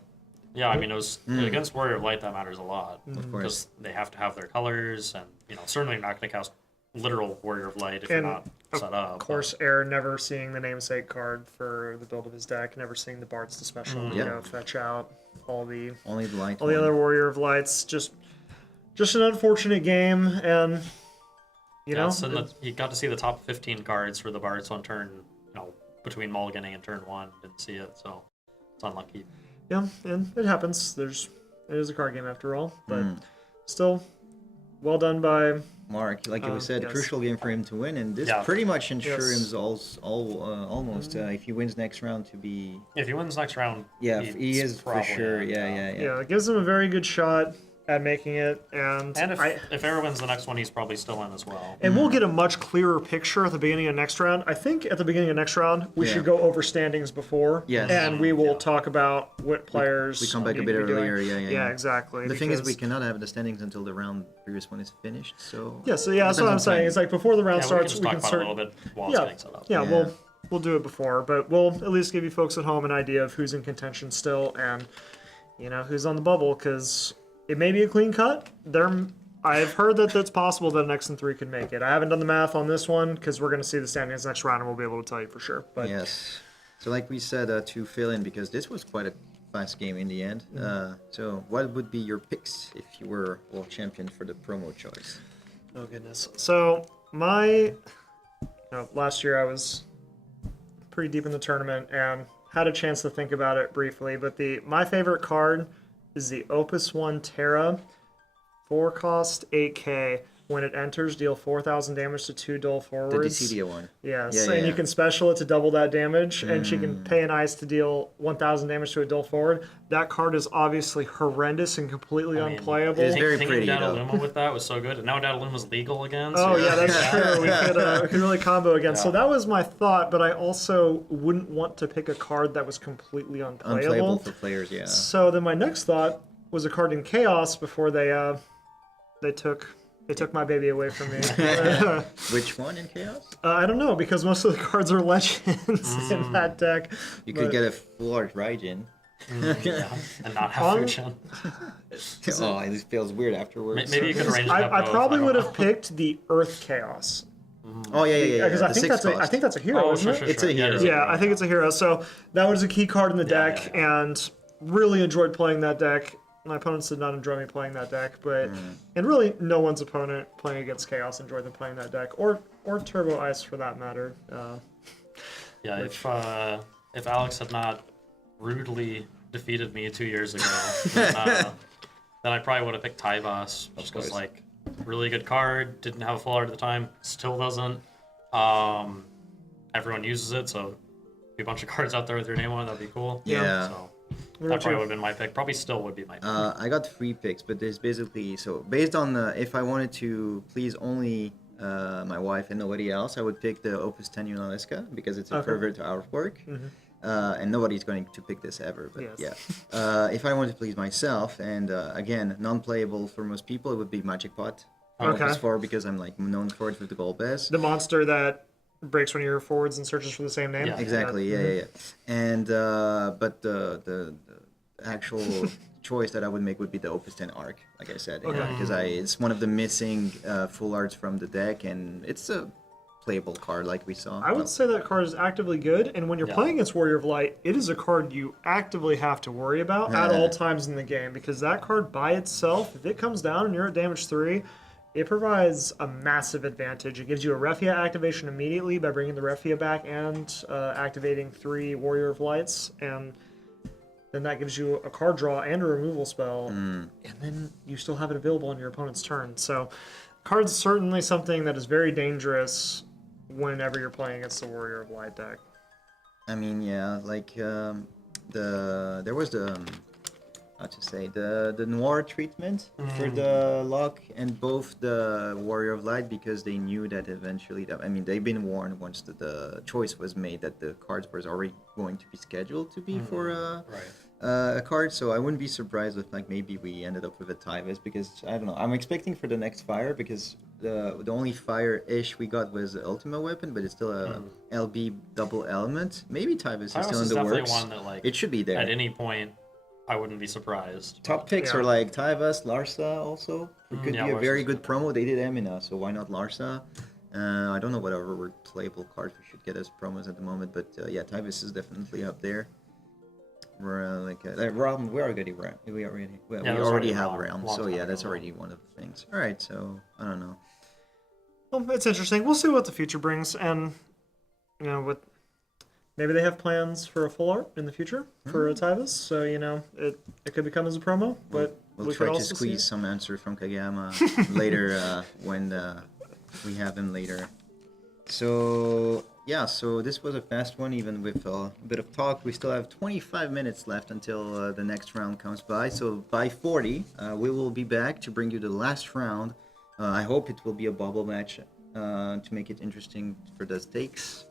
Yeah, I mean, it was against Warrior of Light that matters a lot. Of course. Because they have to have their colors, and certainly you're not going to cast literal Warrior of Light if you're And, not set up. of course, Air never seeing the namesake card for the build of his deck, never seeing the Bard's the special, you Yeah. know, fetch out all the Only the light all the one. other Warrior of Lights. Just an unfortunate game, and you know, you got to see the top 15 cards for the Bards on turn, between mulliganing and turn 1. Didn't see it, so it's unlucky. yeah, and it happens. It is a card game after all, but still, well done by. Mark, like we said, yes. crucial game for him to win, and this Yeah. pretty much Yes. ensures him almost if he wins next round to be. If he wins next round, Yeah, he is for probably sure. in, Yeah. Yeah, it gives him a very good shot at making it, and And if Air wins the next one, he's probably still in as well. and we'll get a much clearer picture at the beginning of next round. I think at the beginning of next round we Yeah. should go over standings before, Yes. and we will talk about what players We come back a need bit to be doing. earlier. Yeah, exactly. The thing is, we because- cannot have the standings until the previous one is finished. So Yeah, so that's what I'm depends on saying. timing. It's like before the round Yeah, we can starts, just we talk can about it start. a little bit while it's Yeah, getting set up. yeah, Yeah. we'll do it before, but we'll at least give you folks at home an idea of who's in contention still, and who's on the bubble, because it may be a clean cut. I've heard that it's possible that an X and 3 could make it. I haven't done the math on this one because we're going to see the standings next round, and we'll be able to tell you for sure. But Yes. So like we said, to fill in, because this was quite a fast game in the end. So what would be your picks if you were world champion for the promo choice? oh goodness. So last year I was pretty deep in the tournament and had a chance to think about it briefly. But my favorite card is the Opus 1 Terra, 4 cost 8k. When it enters, deal 4,000 damage to 2 dull The forwards. Dissidia one. Yes, Yeah, and you yeah. can special it to double that damage, and she can pay an ice to deal 1,000 damage to a dull forward. That card is obviously horrendous and completely unplayable. it's very Thinking pretty, though. Dataluma with that was so good, and now Dataluma's legal again. So Oh yeah, that's true. We could really combo again. So Yeah. that was my thought, but I also wouldn't want to pick a card that was completely Unplayable for players, yeah. So then my next thought was a card in Chaos before they took my baby away from me. Which one in Chaos? I don't know, because most of the cards are legends in that deck. You could get a full art Raijin. Yeah, and not have On- Fuchin. Oh, it feels weird afterwards. Maybe you could arrange it. I probably would have picked the Earth Chaos. Oh yeah. Because I The think six I think that's a hero, Oh, isn't sure, it? sure, It's sure. a hero. it is Yeah, I think it's a hero. So that was a key card in the Yeah, deck, yeah, and really enjoyed playing that deck. My opponents did not enjoy me playing that deck, but and really no one's opponent playing against Chaos enjoyed them playing that deck, or Turbo Ice for that matter. Yeah, if Alex had not rudely defeated me 2 years ago, then I probably would have picked Tyvos, which was like really good card. Didn't have a full art at the time, still doesn't. Everyone uses it, so be a bunch of cards out there with your name on it. That'd be cool. Yeah. So What that about probably you? would have been my pick. Probably still would be my pick. I got 3 picks, but there's basically based on if I wanted to please only my wife and nobody else, I would pick the Opus 10 Unaliska because it's a Okay. pervert to artwork, and nobody's going to pick this ever. But Yes. yeah, if I wanted to please myself, and again, non-playable for most people, it would be Magic Pot. Okay. Opus 4 because I'm like known for it with the gold best. The monster that breaks one of your forwards and searches for the same name. Yeah. Exactly. Yeah. And but the actual choice that I would make would be the Opus 10 Arc, like I said, because it's one of the missing full arts from the deck, and it's a playable card like we saw. I would say that card is actively good, and when you're Yeah. playing against Warrior of Light, it is a card you actively have to worry about at all times in the game, because that card by itself, if it comes down and you're at damage 3, it provides a massive advantage. It gives you a Refia activation immediately by bringing the Refia back and activating 3 Warrior of Lights, and then that gives you a card draw and a removal spell, and then you still have it available on your opponent's turn. So, card's certainly something that is very dangerous whenever you're playing against the Warrior of Light deck. I mean, yeah, like there was the how to say the noir treatment for the lock and both the Warrior of Light, because they knew that eventually they've been warned once the choice was made that the cards was already going to be scheduled to be for a card. So I wouldn't be surprised if like maybe we ended up with a Tyvus, because I don't know, I'm expecting for the next fire, because the only fire-ish we got was the Ultima weapon, but it's still a LB double element. Maybe Tyvus is Tyvus still in is the definitely works. one that, like, It should be there. At any point, I wouldn't be surprised. Top picks Yeah. are like Tyvus, Larsa also. It could yeah, be a very Larsa's good promo. They did Emina, so why not Larsa? I don't know what other playable cards we should get as promos at the moment, but yeah, Tyvus is definitely up there. We're Realm, we already already have Realm, Realm, long so time yeah, ago. that's already one of the things. All right, so I don't know. Well, it's interesting. We'll see what the future brings, and what maybe they have plans for a full art in the future for a Tyvus. So it could become as a promo, but We'll we try could to also squeeze see some answer from Kageyama later when we have him later. So Yeah, so this was a fast one, even with a bit of talk. We still have 25 minutes left until the next round comes by. So by 40, we will be back to bring you the last round. I hope it will be a bubble match to make it interesting for the stakes.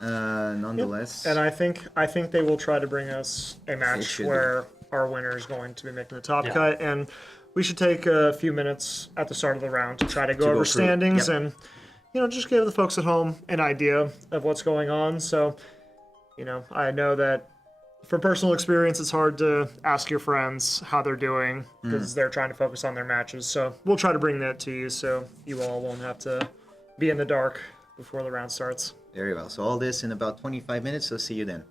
Nonetheless, And I think they will try to bring us a match should. where our winner is going to be making the top Yeah. cut, and we should take a few minutes at the start of the round to try to go over through. standings Yep. and just give the folks at home an idea of what's going on. So I know that from personal experience, it's hard to ask your friends how they're doing because they're trying to focus on their matches. So we'll try to bring that to you so you all won't have to be in the dark before the round starts. Very well. So all this in about 25 minutes. So see you then.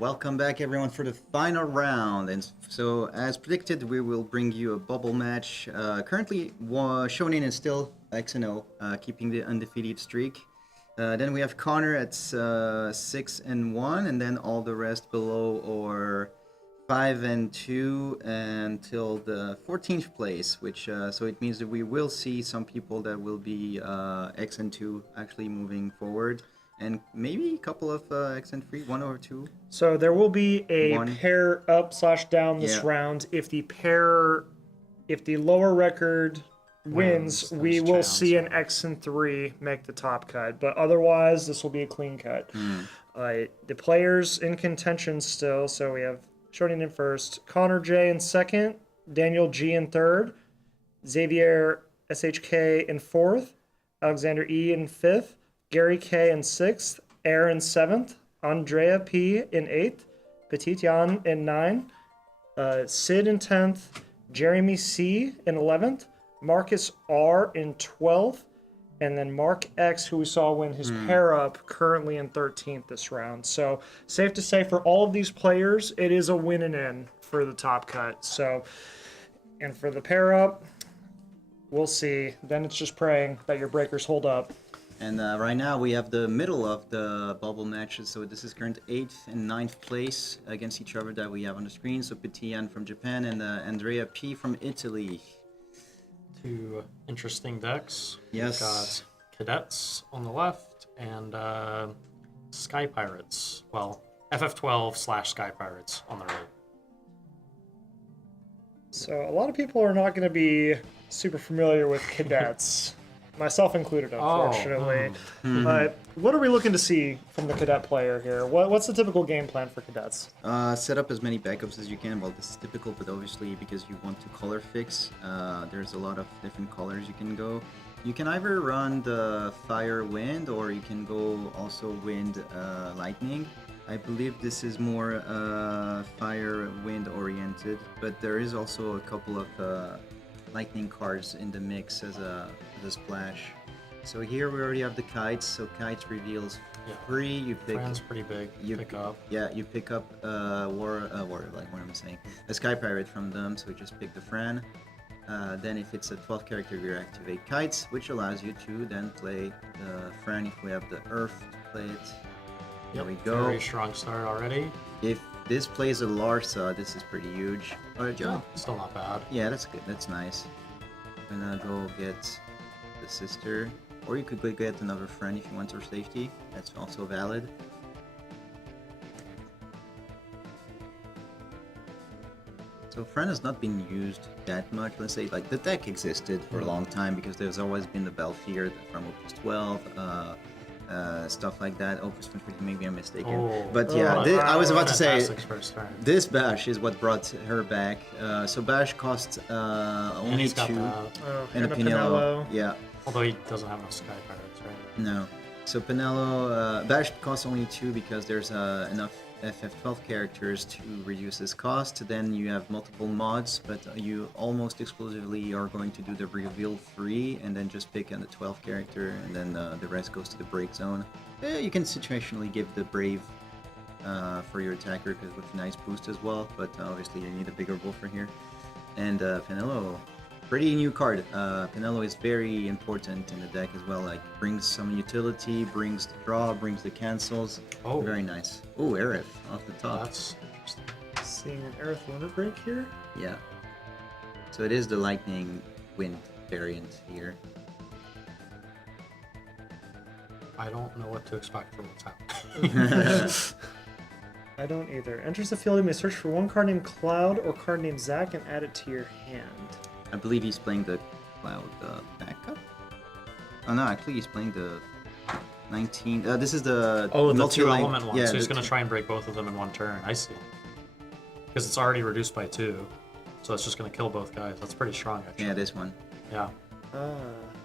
Welcome back, everyone, for the final round. And so, as predicted, we will bring you a bubble match. Currently, Shonen is still X&O, keeping the undefeated streak. Then we have Connor at 6-1, and then all the rest below are 5-2 until the 14th place. Which so it means that we will see some people that will be X&2 actually moving forward. And maybe a couple of X&3, 1 or 2. So there will be a One. pair up/down this Yeah. round. If the lower record wins, Wins, we there's will chance, see an yeah. X&3 make the top cut. But otherwise, this will be a clean cut. The players in contention still. So we have Shonen in first, Connor J in second, Daniel G in third, Xavier SHK in fourth, Alexander E in fifth, Gary K in sixth, Aaron 7th, Andrea P in 8th, Petit Jan in 9th, Sid in 10th, Jeremy C in 11th, Marcus R in 12th, and then Mark X, who we saw win his pair up, currently in 13th this round. So safe to say for all of these players, it is a win and in for the top cut. So, and for the pair up, we'll see. Then it's just praying that your breakers hold up. And right now we have the middle of the bubble matches. So this is current 8th and 9th place against each other that we have on the screen. So Petit Anne from Japan and Andrea P from Italy. Two interesting decks. Yes. We've got Cadets on the left and Sky Pirates. Well, FF12/Sky Pirates on the right. So a lot of people are not going to be super familiar with cadets, myself included, unfortunately. But what are we looking to see from the cadet player here? What's the typical game plan for cadets? Set up as many backups as you can. Well, this is typical, but obviously because you want to color fix, there's a lot of different colors you can go. You can either run the fire wind, or you can go also wind lightning. I believe this is more fire wind oriented, but there is also a couple of lightning cards in the mix as a splash. So here we already have the kites. So kites reveals free. You pick. Fran's pretty big. You Pick up. Yeah, you pick up like what am I saying? A sky pirate from them. So we just pick the Fran. Then if it's a 12 character, we activate kites, which allows you to then play the Fran if we have the Earth to play it. There we go. Very strong start already. If this plays a Larsa, this is pretty huge. Alright, Joe. Still not bad. Yeah, that's good. That's nice. Gonna go get the sister, or you could go get another friend if you want her safety. That's also valid. So Fran has not been used that much. Let's say like the deck existed for a long time because there's always been the Belfier from Opus 12. Stuff like that. Opus 150, maybe I'm mistaken. But yeah, I was about to say, First turn. this Bash is what brought her back. So Bash costs And only he's got 2. that. And a Pinello. Yeah, Although he doesn't have no Sky Pirates, right? no. So Pinello, Bash costs only 2 because there's enough FF12 characters to reduce this cost. Then you have multiple mods, but you almost exclusively are going to do the reveal free and then just pick on the 12 character, and then the rest goes to the break zone. You can situationally give the Brave for your attacker because with a nice boost as well, but obviously you need a bigger wolf for here. And Pinello, pretty new card. Pinello is very important in the deck as well. Like brings some utility, brings the draw, brings the cancels. Oh. Very nice. Oh, Aerith off the top. That's interesting. Seeing an Aerith Limit Break here. Yeah. So it is the lightning wind variant here. I don't know what to expect from what's happening. I don't either. Enters the field, you may search for one card named Cloud or card named Zack and add it to your hand. I believe he's playing the Cloud backup. Oh no, actually he's playing the 19. This is the Oh, the multi-line- 2-element one. Yeah, So he's the going to try and break both of them in one turn. I see. Because it's already reduced by 2. So it's just going to kill both guys. That's pretty strong, actually. Yeah, this one. Yeah.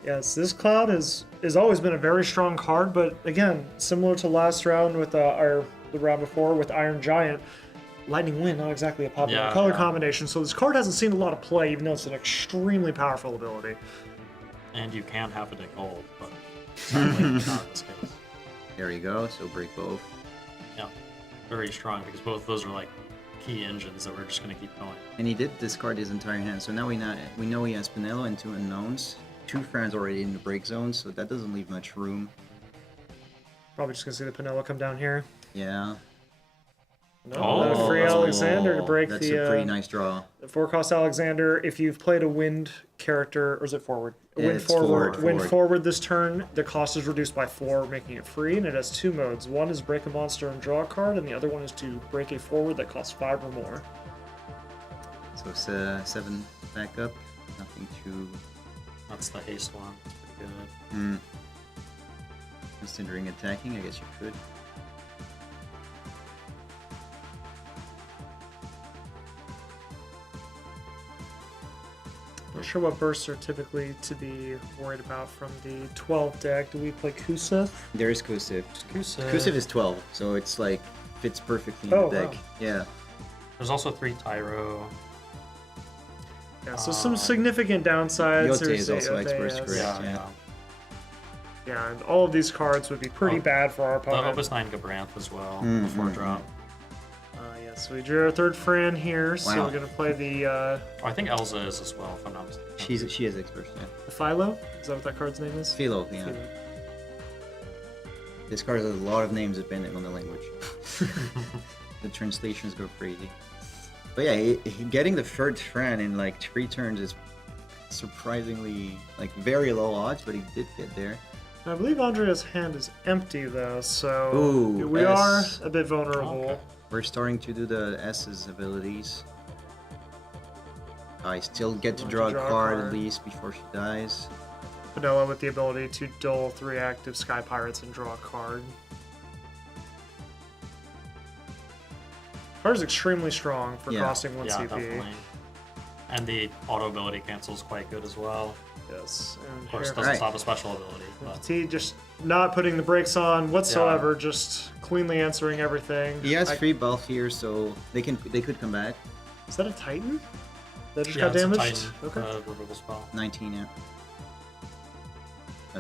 Yes, this Cloud has always been a very strong card, but again, similar to last round with the round before with Iron Giant, Lightning Wind, not exactly a popular color combination, so this card hasn't seen a lot of play, even though it's an extremely powerful ability. And you can have it at gold, but sadly not in this case. There you go. So break both. Yeah. very strong because both of those are like key engines that we're just going to keep going. And he did discard his entire hand, so now we know he has Pinello and 2 unknowns. 2 friends already in the break zone, so that doesn't leave much room. Probably just gonna see the Pinello come down here. Yeah. No, Oh, free that's Alexander to cool. break That's the a pretty nice draw. 4-cost Alexander. If you've played a wind character, or is it forward? Wind It's forward. Wind forward this turn, the cost is reduced by 4, making it free, and it has 2 modes. One is break a monster and draw a card, and the other one is to break a forward that costs 5 or more. So it's 7 backup. Nothing too... That's the haste one. That's pretty good. Considering attacking, I guess you could. Not sure what bursts are typically to be worried about from the 12 deck. Do we play Kuseth? There is Kusiv. Kusiv is 12, so it's like fits perfectly in Oh, the deck. wow. Yeah. There's also 3 Tyro. Yeah, so some significant downsides. Yote There's is the also Yote, experts, yes. correct? Yeah, Yeah. yeah. Yeah, and all of these cards would be pretty Oh, bad for our The opponent. Opus 9 Gabranth as well Mm-hmm. before drop. Yeah, so we drew our 3rd Fran here, so Wow. we're gonna play the Oh, I think Elza is as well, if I'm not mistaken. She is expert, yeah. Philo. Is that what that card's name is? Philo, yeah. Philo. This card has a lot of names depending on the language. The translations go crazy. But yeah, getting the 3rd Fran in like 3 turns is surprisingly like very low odds, but he did get there. I believe Andrea's hand is empty though, so Ooh, we S. are a bit vulnerable. Okay. We're starting to do the S's abilities. I still get to Want draw to a draw a card card. at least before she dies. Vanilla with the ability to dull 3 active Sky Pirates and draw a card. Card is extremely strong for Yeah. costing 1 Yeah, CP. definitely. And the auto ability cancels quite good as well. Yes, and Of course, here, doesn't Right. stop a special ability. But T just not putting the brakes on whatsoever, just cleanly answering everything. He has I- free buff here, so they could come back. Is that a Titan? That just yeah, got it's a damaged? Titan, Okay. removal spell. 19, yeah.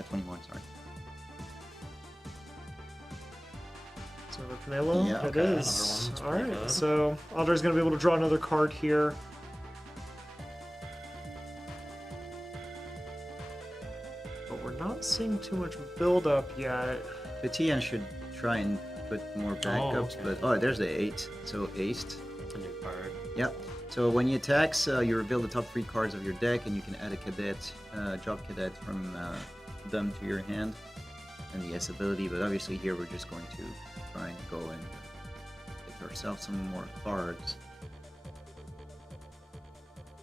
21, sorry. So the Pinello, Yeah, it okay, is. another one. That's pretty Alright, good. so Andre's going to be able to draw another card here. But we're not seeing too much build up yet. The TN should try and put more backups, okay. but there's the 8, so aced. It's a new card. Yep. So when he attacks, you reveal the top 3 cards of your deck, and you can add a cadet, drop cadet from them to your hand, and the S ability. But obviously here we're just going to try and go and get ourselves some more cards.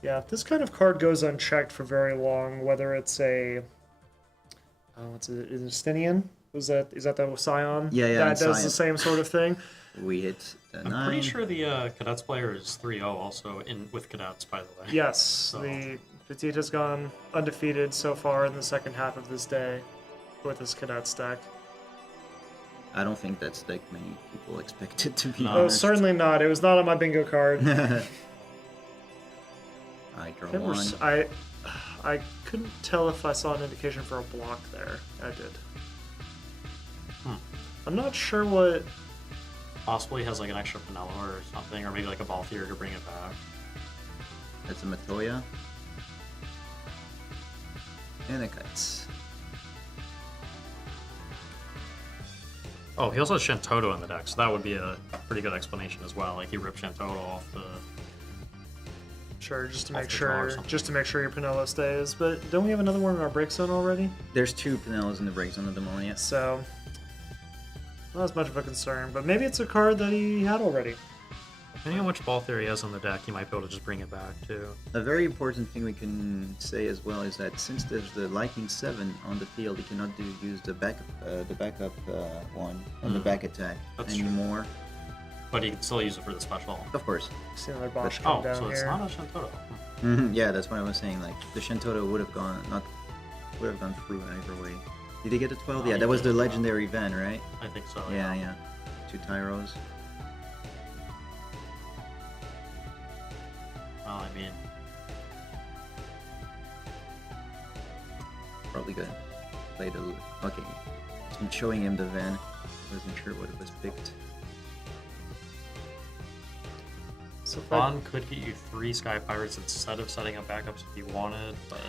Yeah, if this kind of card goes unchecked for very long, whether it's a... what's it? Is it Stinian? Is that the Scion? Yeah, yeah, That does Scion. the same sort of thing. We hit the 9. I'm pretty sure the Cadets player is 3-0 also in with Cadets, by the way. Yes, So- the Petite has gone undefeated so far in the second half of this day with his Cadets deck. I don't think that's like many people expect it to be. No. Oh, honest. certainly not. It was not on my bingo card. I draw Never one. s- I couldn't tell if I saw an indication for a block there. I did. Hmm. I'm not sure what... Possibly has like an extra Pinello or something, or maybe like a ball theater to bring it back. That's a Matoya. And a Kites. Oh, he also has Shantoto in the deck, so that would be a pretty good explanation as well. Like he ripped Shantoto off the. Sure, just to Off make the draw or sure, something. just to make sure your Pinello stays. But don't we have another one in our break zone already? There's 2 Pinellas in the break zone at the moment, yes. So, not as much of a concern. But maybe it's a card that he had already. Depending on which ball theory he has on the deck, he might be able to just bring it back too. A very important thing we can say as well is that since there's the Lightning 7 on the field, you cannot use the backup one and the back attack That's true. anymore. But he can still use it for the special. Of course. See another Bosch Oh, come down so it's here. not a Shantoto. Yeah, that's what I was saying. Like the Shantoto would have gone through either way. Did he get a 12? Oh, Yeah, he that was did, the yeah. legendary van, right? I think so. Yeah. 2 Tyros. Well, I mean, Probably gonna play the. Okay, I'm showing him the van. Wasn't sure what it was picked. So if Vaughn could get you 3 Sky Pirates instead of setting up backups if you wanted, but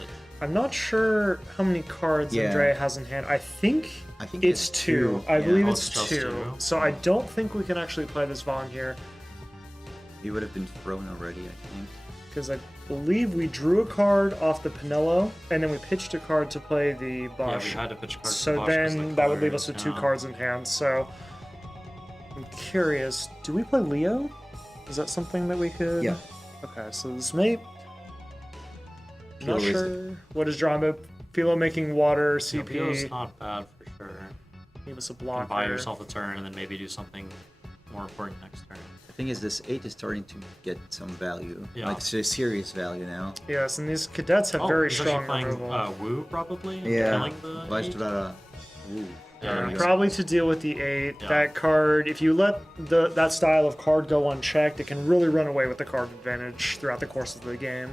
I'm not sure how many cards Yeah. Andrea has in hand. I think it's two. I Yeah. believe Oh, it's it's just two. two? So I don't think we can actually play this Vaughn here, He would have been thrown already, I think. because I believe we drew a card off the Pinello, and then we pitched a card to play the yeah, we Bosch. had to pitch cards. So to Bosch 'cause then the that would leave us colors, with 2 yeah. cards in hand. So I'm curious, do we play Leo? Is that something that we could? Yeah. Okay, so this may. I'm not Philo is sure what is drawn, but Philo making water, CP. Leo's not bad for sure. Give us a You can blocker. buy yourself a turn and then maybe do something more important next turn. The thing is, this 8 is starting to get some value. Yeah. Like, serious value now. Yes, and these cadets have very he's strong actually removal. playing Wu probably. Yeah. Killing the eight? Vajstrada. Ooh. Yeah, There we go. Probably to deal with the 8. Yeah. That card, if you let that style of card go unchecked, it can really run away with the card advantage throughout the course of the game.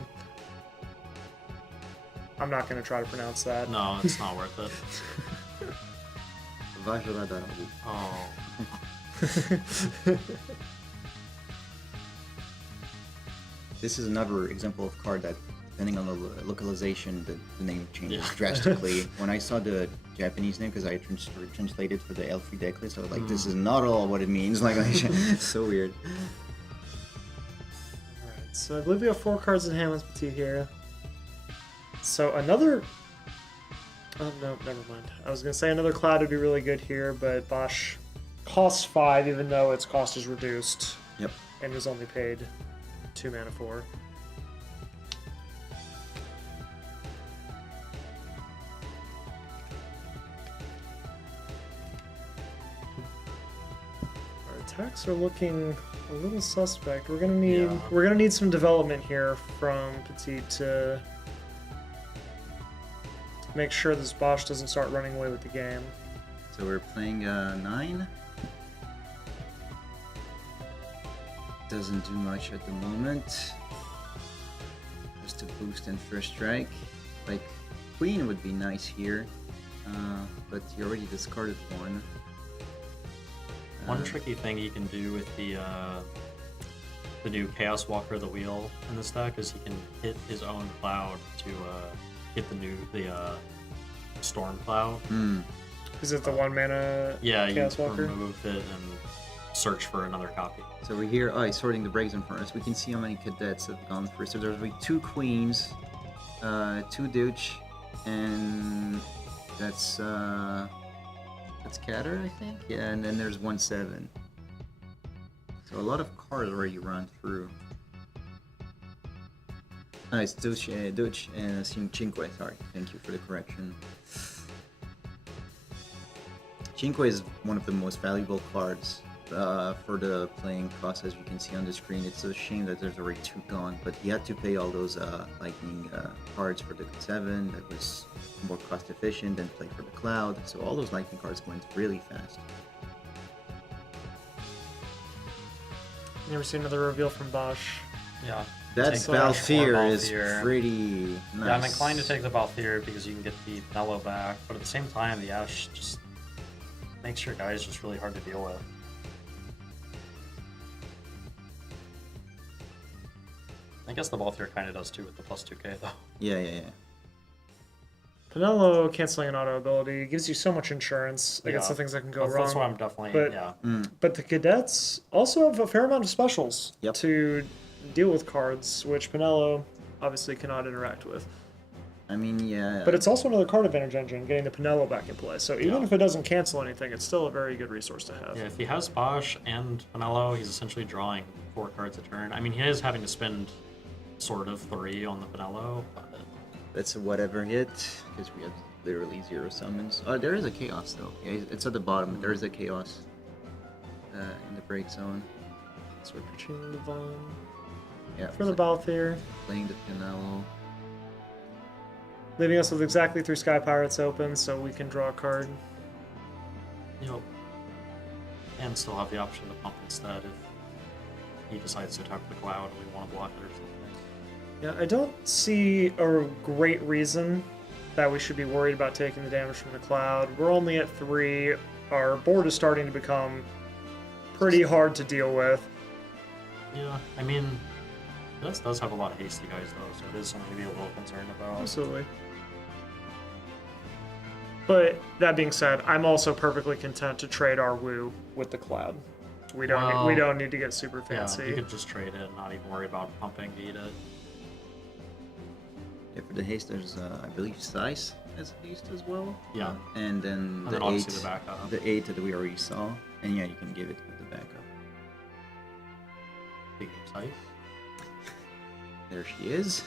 I'm not going to try to pronounce that. No, it's not worth it. Vajstrada. Ooh. Oh. This is another example of card that, depending on the localization, the name changes Yeah. drastically. When I saw the Japanese name, because I translated for the L3 deck list, I was like, this Mm. is not all what it means. Like, it's so weird. Alright, so I believe we have 4 cards in hand with Petit here. So another... Oh, no, never mind. I was going to say another Cloud would be really good here, but Bosch costs 5, even though its cost is reduced. Yep. And was only paid 2 mana for. Our attacks are looking a little suspect. Yeah. We're gonna need some development here from Petit to make sure this Bosch doesn't start running away with the game. So we're playing 9. Doesn't do much at the moment. Just a boost and first strike. Like, Queen would be nice here, but you already discarded one. One tricky thing you can do with the new Chaos Walker, the wheel in this deck, is he can hit his own cloud to get the Storm Cloud. Is it the 1 mana Yeah, you Chaos Walker? remove it and search for another copy. So we're here, he's sorting the breaks in front of us. We can see how many cadets have gone through. So there's like 2 queens, 2 douche, and that's Catter, I think? Yeah, and then there's 1/7. So a lot of cards already run through. It's douche and Cinque, sorry. Thank you for the correction. Cinque is one of the most valuable cards for the playing cost, as you can see on the screen. It's a shame that there's already 2 gone, but you had to pay all those lightning cards for the 7 that was more cost efficient than play for the cloud. So all those lightning cards went really fast. Never seen another reveal from Bosch. Yeah. That Take Balthier is Balthier. pretty nice. Yeah, I'm inclined to take the Balthier because you can get the Mellow back, but at the same time, the Ash just makes your guys just really hard to deal with. I guess the Balthier kind of does too with the plus 2k though. Yeah. Pinello canceling an auto ability gives you so much insurance against Yeah. the things that can go That's, wrong. that's why I'm definitely, But- yeah. But the cadets also have a fair amount of specials Yep. to deal with cards, which Pinello obviously cannot interact with. I mean, yeah. But it's also another card advantage engine, getting the Pinello back in play. So even Yeah. if it doesn't cancel anything, it's still a very good resource to have. Yeah, if he has Bosch and Pinello, he's essentially drawing 4 cards a turn. I mean, he is having to spend sort of 3 on the Pinello, but That's a whatever hit, because we have literally 0 summons. Oh, there is a chaos though. Yeah, it's at the bottom. There is a chaos in the break zone. So we're pitching the Vaughn Yeah. for the Balthier, Playing the Pinello. leaving us with exactly 3 Sky Pirates open, so we can draw a card. Yep. And still have the option to pump instead if he decides to attack the cloud and we want to block it or something. Yeah, I don't see a great reason that we should be worried about taking the damage from the cloud. We're only at 3. Our board is starting to become pretty hard to deal with. Yeah, I mean, this does have a lot of hasty guys though, so it is something to be a little concerned about. Absolutely. But that being said, I'm also perfectly content to trade our Woo with the Cloud. We don't need to get super fancy. Yeah, you could just trade it and not even worry about pumping to eat it. Yeah, for the haste, there's I believe Size has haste as well. Yeah. And then And the then 8, obviously the backup. the 8 that we already saw, and yeah, you can give it with the backup. Big game size. There she is.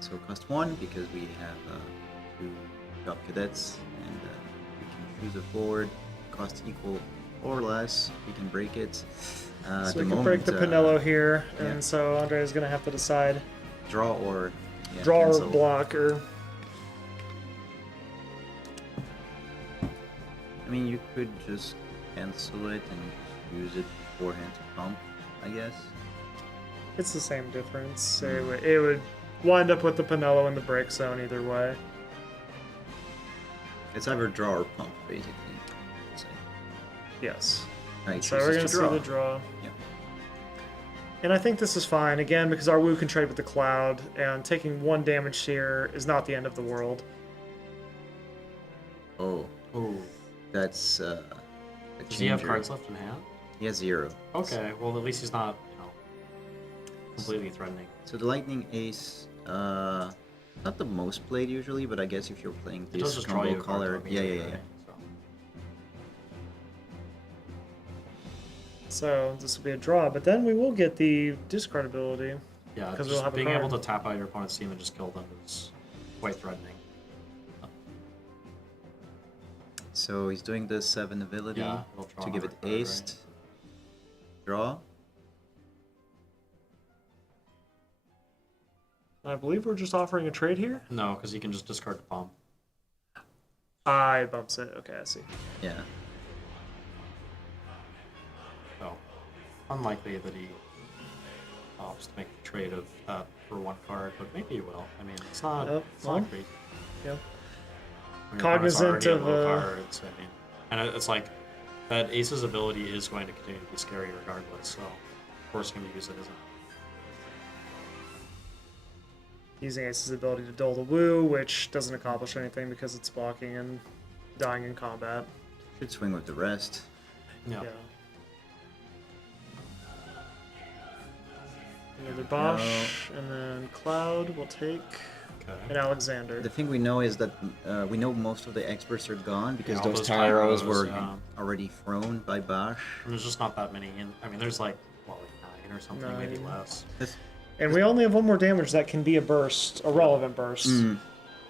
So cost 1 because we have 2 drop cadets, and we can choose a forward. Cost equal or less. We can break it. So we can break the Pinello here, and yeah. so Andre is going to have to decide Draw or draw or cancel. block, or I mean, you could just cancel it and use it beforehand to pump, I guess. it's the same difference. It would wind up with the Pinello in the break zone either way. It's either draw or pump, basically. I'd say. Yes. Right, So we're going to see the draw. Yeah. And I think this is fine, again, because our Woo can trade with the Cloud, and taking 1 damage here is not the end of the world. Oh, Oh. that's a Does he have changer. cards left in hand? He has 0. Okay, well at least he's not, completely threatening. So the Lightning Ace, not the most played usually, but I guess if you're playing It does this just draw you combo a card color, yeah. immediately, right? So this will be a draw, but then we will get the discard ability. Yeah, Because just we'll have a being able card. to tap out your opponent's team and just kill them is quite threatening. So he's doing the 7 ability Yeah, it'll draw to give it another card, Ace. right? Draw. I believe we're just offering a trade here. No, because you can just discard the pump. I bumps it. Okay, I see. Yeah. So, unlikely that he opts to make a trade of that for 1 card, but maybe he will. I mean, it's not, Yep, it's well, not crazy. Yep. I mean, your opponent's Cognizant already of, at low cards, I mean, and it's like that Ace's ability is going to continue to be scary regardless. So, forcing him to use it isn't. Using Ace's ability to dole the Woo, which doesn't accomplish anything because it's blocking and dying in combat. Should swing with the rest. Yeah. Yeah. Another Bosch, and then Cloud will take an Okay. Alexander. The thing we know is that we know most of the experts are gone because Yeah, all those those Tyros Tyros, were yeah. already thrown by Bosch. And there's just not that many. I mean, there's like 9 or something, maybe 9. less. And we only have 1 more damage that can be a burst, a relevant burst.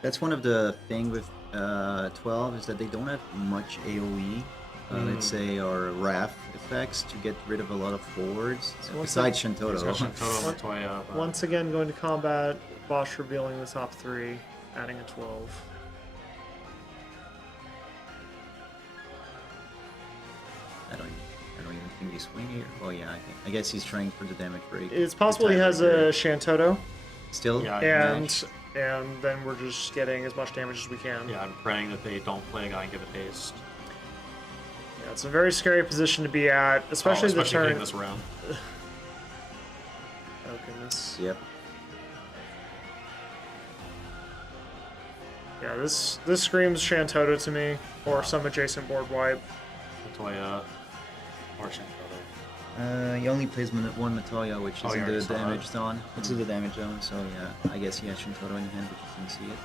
That's one of the thing with 12 is that they don't have much AoE, let's say, or RAF effects to get rid of a lot of forwards, once besides He's got Shantotto. Shantotto and Montoya, but Once again, going to combat, Bosch revealing the top 3, adding a 12. I don't even think he's swinging here. Oh yeah, I guess he's trying for the damage break. It's possible he has a Shantotto, Still? Yeah, and then we're just getting as much damage as we can. yeah, I'm praying that they don't play a guy and give it haste. Yeah, it's a very scary position to be at, especially the turn. hitting this round. Oh goodness. Yep. Yeah, this screams Shantotto to me, or some adjacent board wipe. Montoya or Shantotto. He only plays one Matoya, which Oh, is you in already the saw that. damage zone. It's in the damage zone, so yeah, I guess he has Shantotto in hand, but you can see it.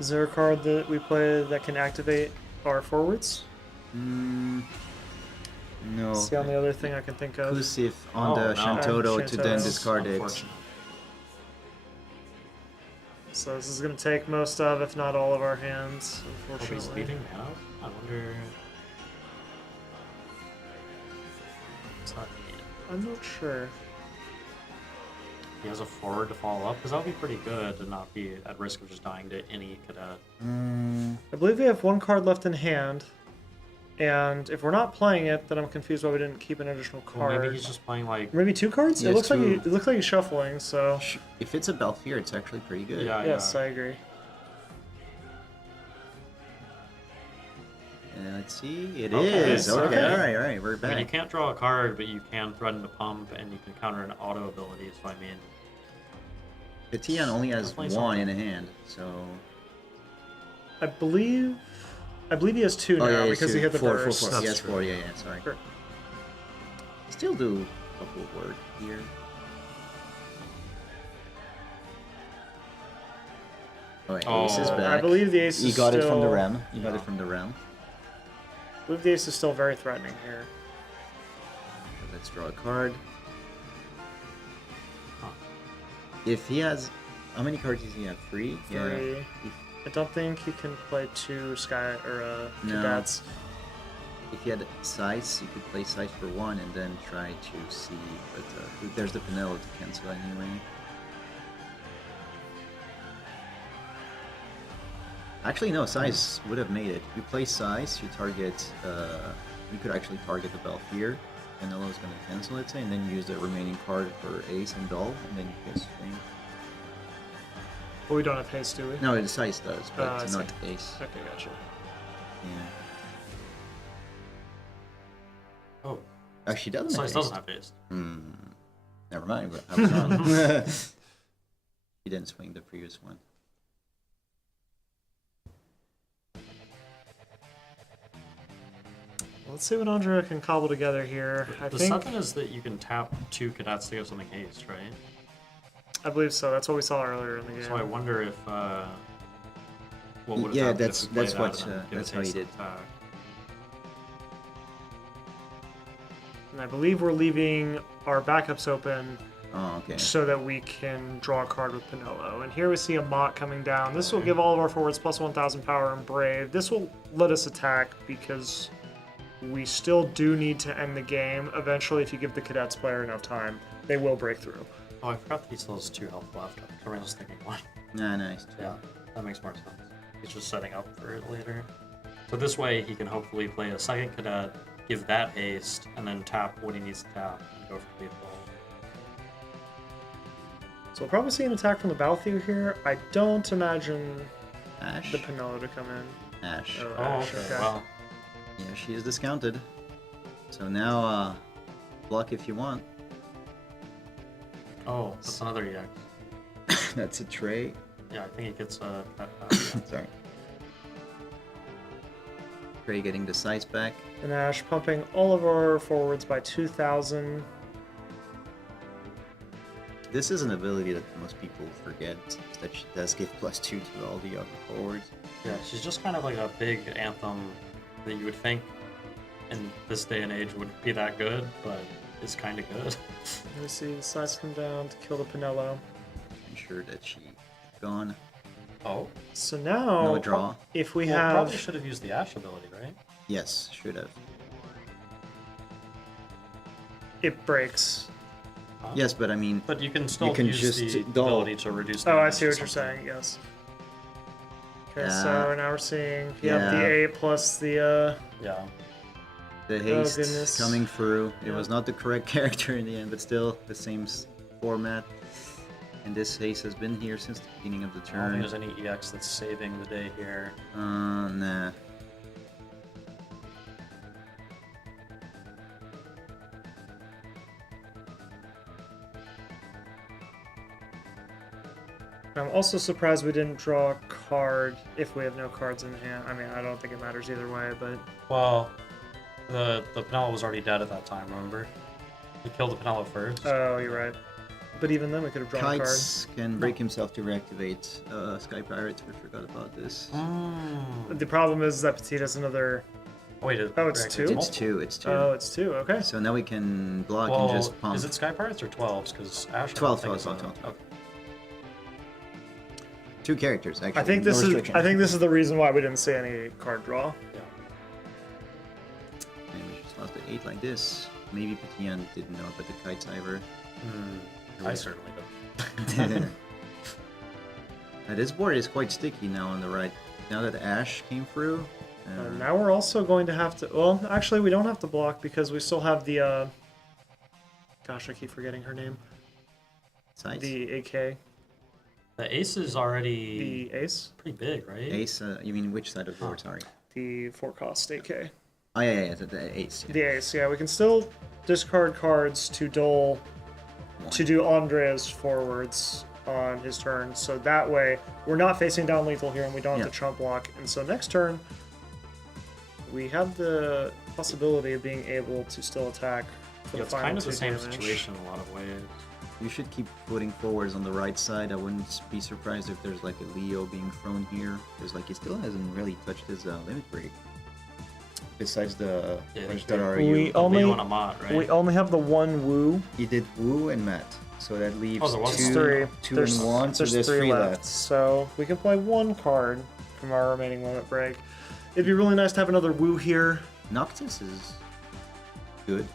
Is there a card that we play that can activate our forwards? No. It's the only other thing I can think of. Inclusive on Oh, the no. Shantotto to then Shantotto. discard it. Unfortunate. So this is going to take most of, if not all of our hands, Oh, he's unfortunately. leaving mana? I wonder. It's not I'm not sure. He has a forward to follow up, because that would be pretty good to not be at risk of just dying to any cadet. I believe we have 1 card left in hand, and if we're not playing it, then I'm confused why we didn't keep an additional Well, card. maybe he's just playing like. Maybe 2 cards? Yes, It looks like 2. it looks like he's shuffling. So If it's a Balthier, it's actually pretty good. Yeah, yes, yeah. I agree. Let's see. It Okay, is. Okay. okay. All right. We're I mean, you back. can't draw a card, but you can threaten to pump, and you can counter an auto ability. So I mean, Petian only has Definitely one in something. a hand, so. I believe he has two Oh now yeah, because he hit the four. burst. He That's has true. 4. Yeah. Sorry. Sure. Still do a couple of work here. Oh, wait, Ace is Oh, back. I believe the ace You is got still... it from the Ram. You got Yeah. it from the Ram. I believe the ace is still very threatening here. So let's draw a card. Huh. If he has, how many cards does he have? 3? Yeah. 3. I don't think he can play 2 Sky or No. Cadets. If he had Size, he could play Size for 1 and then try to see. But there's the Pinello to cancel anyway. Actually, no, Size would have made it. You play Size, you target. You could actually target the Bell here. Pinello is going to cancel it, say, and then you use the remaining card for Ace and Doll, and then you get swing. But we don't have haste, do we? No, the Size does, I but see. not Ace. Okay, gotcha. Yeah. oh, Actually, doesn't have Slice Ace. doesn't have haste. Never mind, but I was wrong. He didn't swing the previous one. Let's see what Andrea can cobble together here. I The think 7 is that you can tap 2 cadets to give something haste, right? I believe so. That's what we saw earlier in the game. So I wonder if what would have Yeah, happened that's- if we played that's that what, and then give that's it how he haste did. attack. And I believe we're leaving our backups open Oh, okay. so that we can draw a card with Pinello. And here we see a Mott coming down. This will give all of our forwards plus 1,000 power and Brave. This will let us attack because we still do need to end the game. Eventually, if you give the Cadets player enough time, they will break through. Oh, I forgot that he still has 2 health left. I was thinking 1. Nah, nice. Yeah, that makes more sense. He's just setting up for it later. So this way he can hopefully play a second cadet, give that haste, and then tap what he needs to tap and go for lethal. So we'll probably see an attack from the battlefield here. I don't imagine Ash? the Pinello to come in. Ash. Oh, Oh, Ash, okay. okay. Well, Yeah, she is discounted. So now, block if you want. oh, that's another EX. That's a tray. Yeah, I think he gets a. Sorry. Tray getting the size back. And Ash pumping all of our forwards by 2,000. This is an ability that most people forget, that she does give +2 to all the other forwards. Yeah, she's just kind of like a big anthem that you would think in this day and age would be that good, but it's kind of good. We see the size come down to kill the Pinello. Ensure that she's gone. Oh, So now, No draw. if we well, have... probably should have used the Ash ability, right? Yes, should have. It breaks. Huh? Yes, but I mean, But you can still can use just the dull. ability to reduce. The Oh, I damage see or what you're something. saying, yes. Okay, Yeah. so now we're seeing, yeah, the Yeah. 8 plus the, Yeah. the haste goodness. coming through. It Yeah. was not the correct character in the end, but still the same format. And this haste has been here since the beginning of the I don't turn. think there's any EX that's saving the day here. Nah. I'm also surprised we didn't draw a card if we have no cards in hand. I mean, I don't think it matters either way, but... Well, the Pinello was already dead at that time. Remember, he killed the Pinello first. Oh, you're right. But even then, we could have drawn Kites can break himself to reactivate Sky Pirates. We forgot about this. a card. The problem is that Petita's another... Oh, wait, Oh, it's two? It's two. It's two. Oh, it's 2, okay. So now we can block Well, and just pump. is it Sky Pirates or 12s? Because Ash. I 12, don't think 12, is a- 12. Okay. 2 characters actually. I think this no is restriction. I think this is the reason why we didn't see any card draw. Yeah. And we just lost the 8 like this. Maybe Petian didn't know about the Kites either. I certainly don't. Now, this board is quite sticky now on the right. Now that Ash came through. Now we're also going to have to... Well, actually, we don't have to block because we still have the... Gosh, I keep forgetting her name. Sides. The AK. The ace is already The ace. pretty big, right? Ace, you mean which side of the board? Sorry. the 4-cost 8K. Oh yeah, the ace. Yeah. The ace, yeah. We can still discard cards to do Andrea's forwards on his turn. So that way, we're not facing down lethal here, and we don't have to chump block. And so next turn, we have the possibility of being able to still attack for the It's final kind of the 2 same damage. situation in a lot of ways. You should keep putting forwards on the right side. I wouldn't be surprised if there's like a Leo being thrown here, because like he still hasn't really touched his limit break. Besides the cards that are We only Leo and Amat, right? we only have the one woo. he did Wu and Matt, so that leaves there was two, Three. two There's- and one. So there's 3 left. So we can play 1 card from our remaining limit break. It'd be really nice to have another woo here. Noctis is good.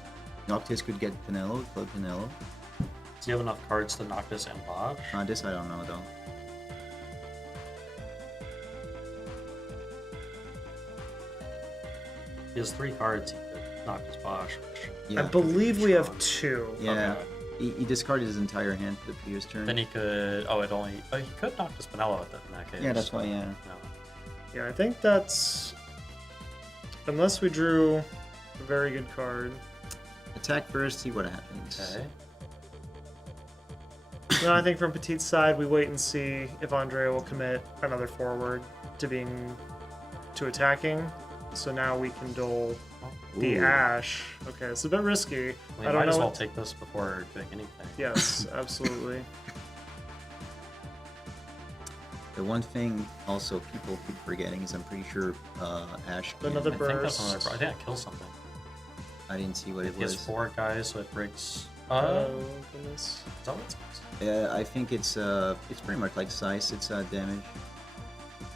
Noctis could get Pinello, Club Pinello. Do you have enough cards to knock this and Bosch? This I don't know though. He has 3 cards. He could knock his Bosch. Yeah. I believe we have 2. Yeah. Okay. He discarded his entire hand for the previous turn. Then he could. Oh, it only. Oh, he could knock this Spinello with it in that case. Yeah, that's why. Yeah. No. Yeah, I think that's... Unless we drew a very good card. Attack first, see what happens. Okay. No, I think from Petite's side, we wait and see if Andrea will commit another forward to attacking. So now we can dole the Ooh. Ash. Okay, it's a bit risky. We I don't might know. as well take this before doing anything. Yes, absolutely. The one thing also people keep forgetting is I'm pretty sure Ash. Can, Another I think that's burst. another. I think I killed something. I didn't see what it He has was. 4 guys, so it breaks. Oh, goodness. Is that what it says? Yeah, I think it's pretty much like size. It's damage.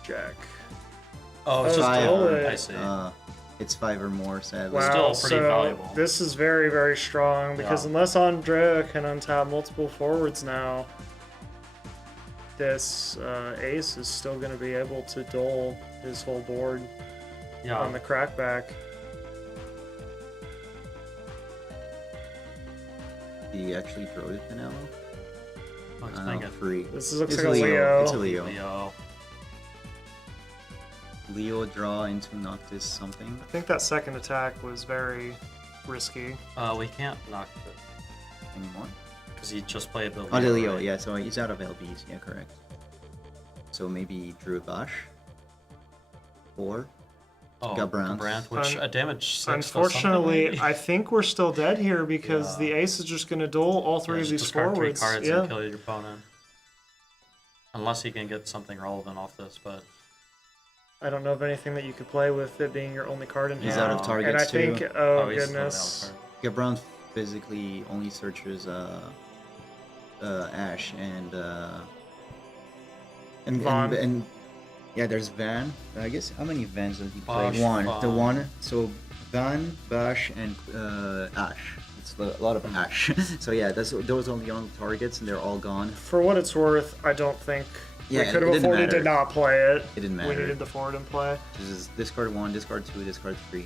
Jack. Oh, it's Oh, just stole a- it. I see. It's 5 or more, sadly. Wow, Still pretty so valuable. this is very, very strong because Yeah. unless Andrea can untap multiple forwards now, this ace is still going to be able to dole his whole board Yeah. on the crackback. He actually drew it, Pinello. Oh, he's playing it. 3. This looks It's like a Leo. It's a Leo. Leo. Leo draw into Noctis something. I think that second attack was very risky. We can't knock it Anymore? because he just played the Leo. Oh, the Leo, right? yeah, so he's out of LBs, yeah, correct. So maybe he drew a Bosch? 4? Oh, Gabrant. Gabrant, which Un- a damage 6 does Unfortunately, something. I think we're still dead here because Yeah. the ace is just going to dole all 3 Yeah, of just these discard forwards. 3 cards Yeah. and kill your opponent. Unless he can get something relevant off this, but I don't know of anything that you could play with it being your only card in He's hand. out of No. targets And I too. think, oh, he's goodness. Gabrant physically only searches Ash Vaughn. and yeah, there's Van. I guess how many Vans did he play? Bosch, One. The Vaughn. one. So Van, Bosch, and Ash. It's a lot of Ash. So yeah, those are the only targets, and they're all gone. For what it's worth, I don't think Yeah, we it could have didn't afforded matter. to not play it. It didn't We matter. needed the forward in play. This is discard 1, discard 2, discard 3.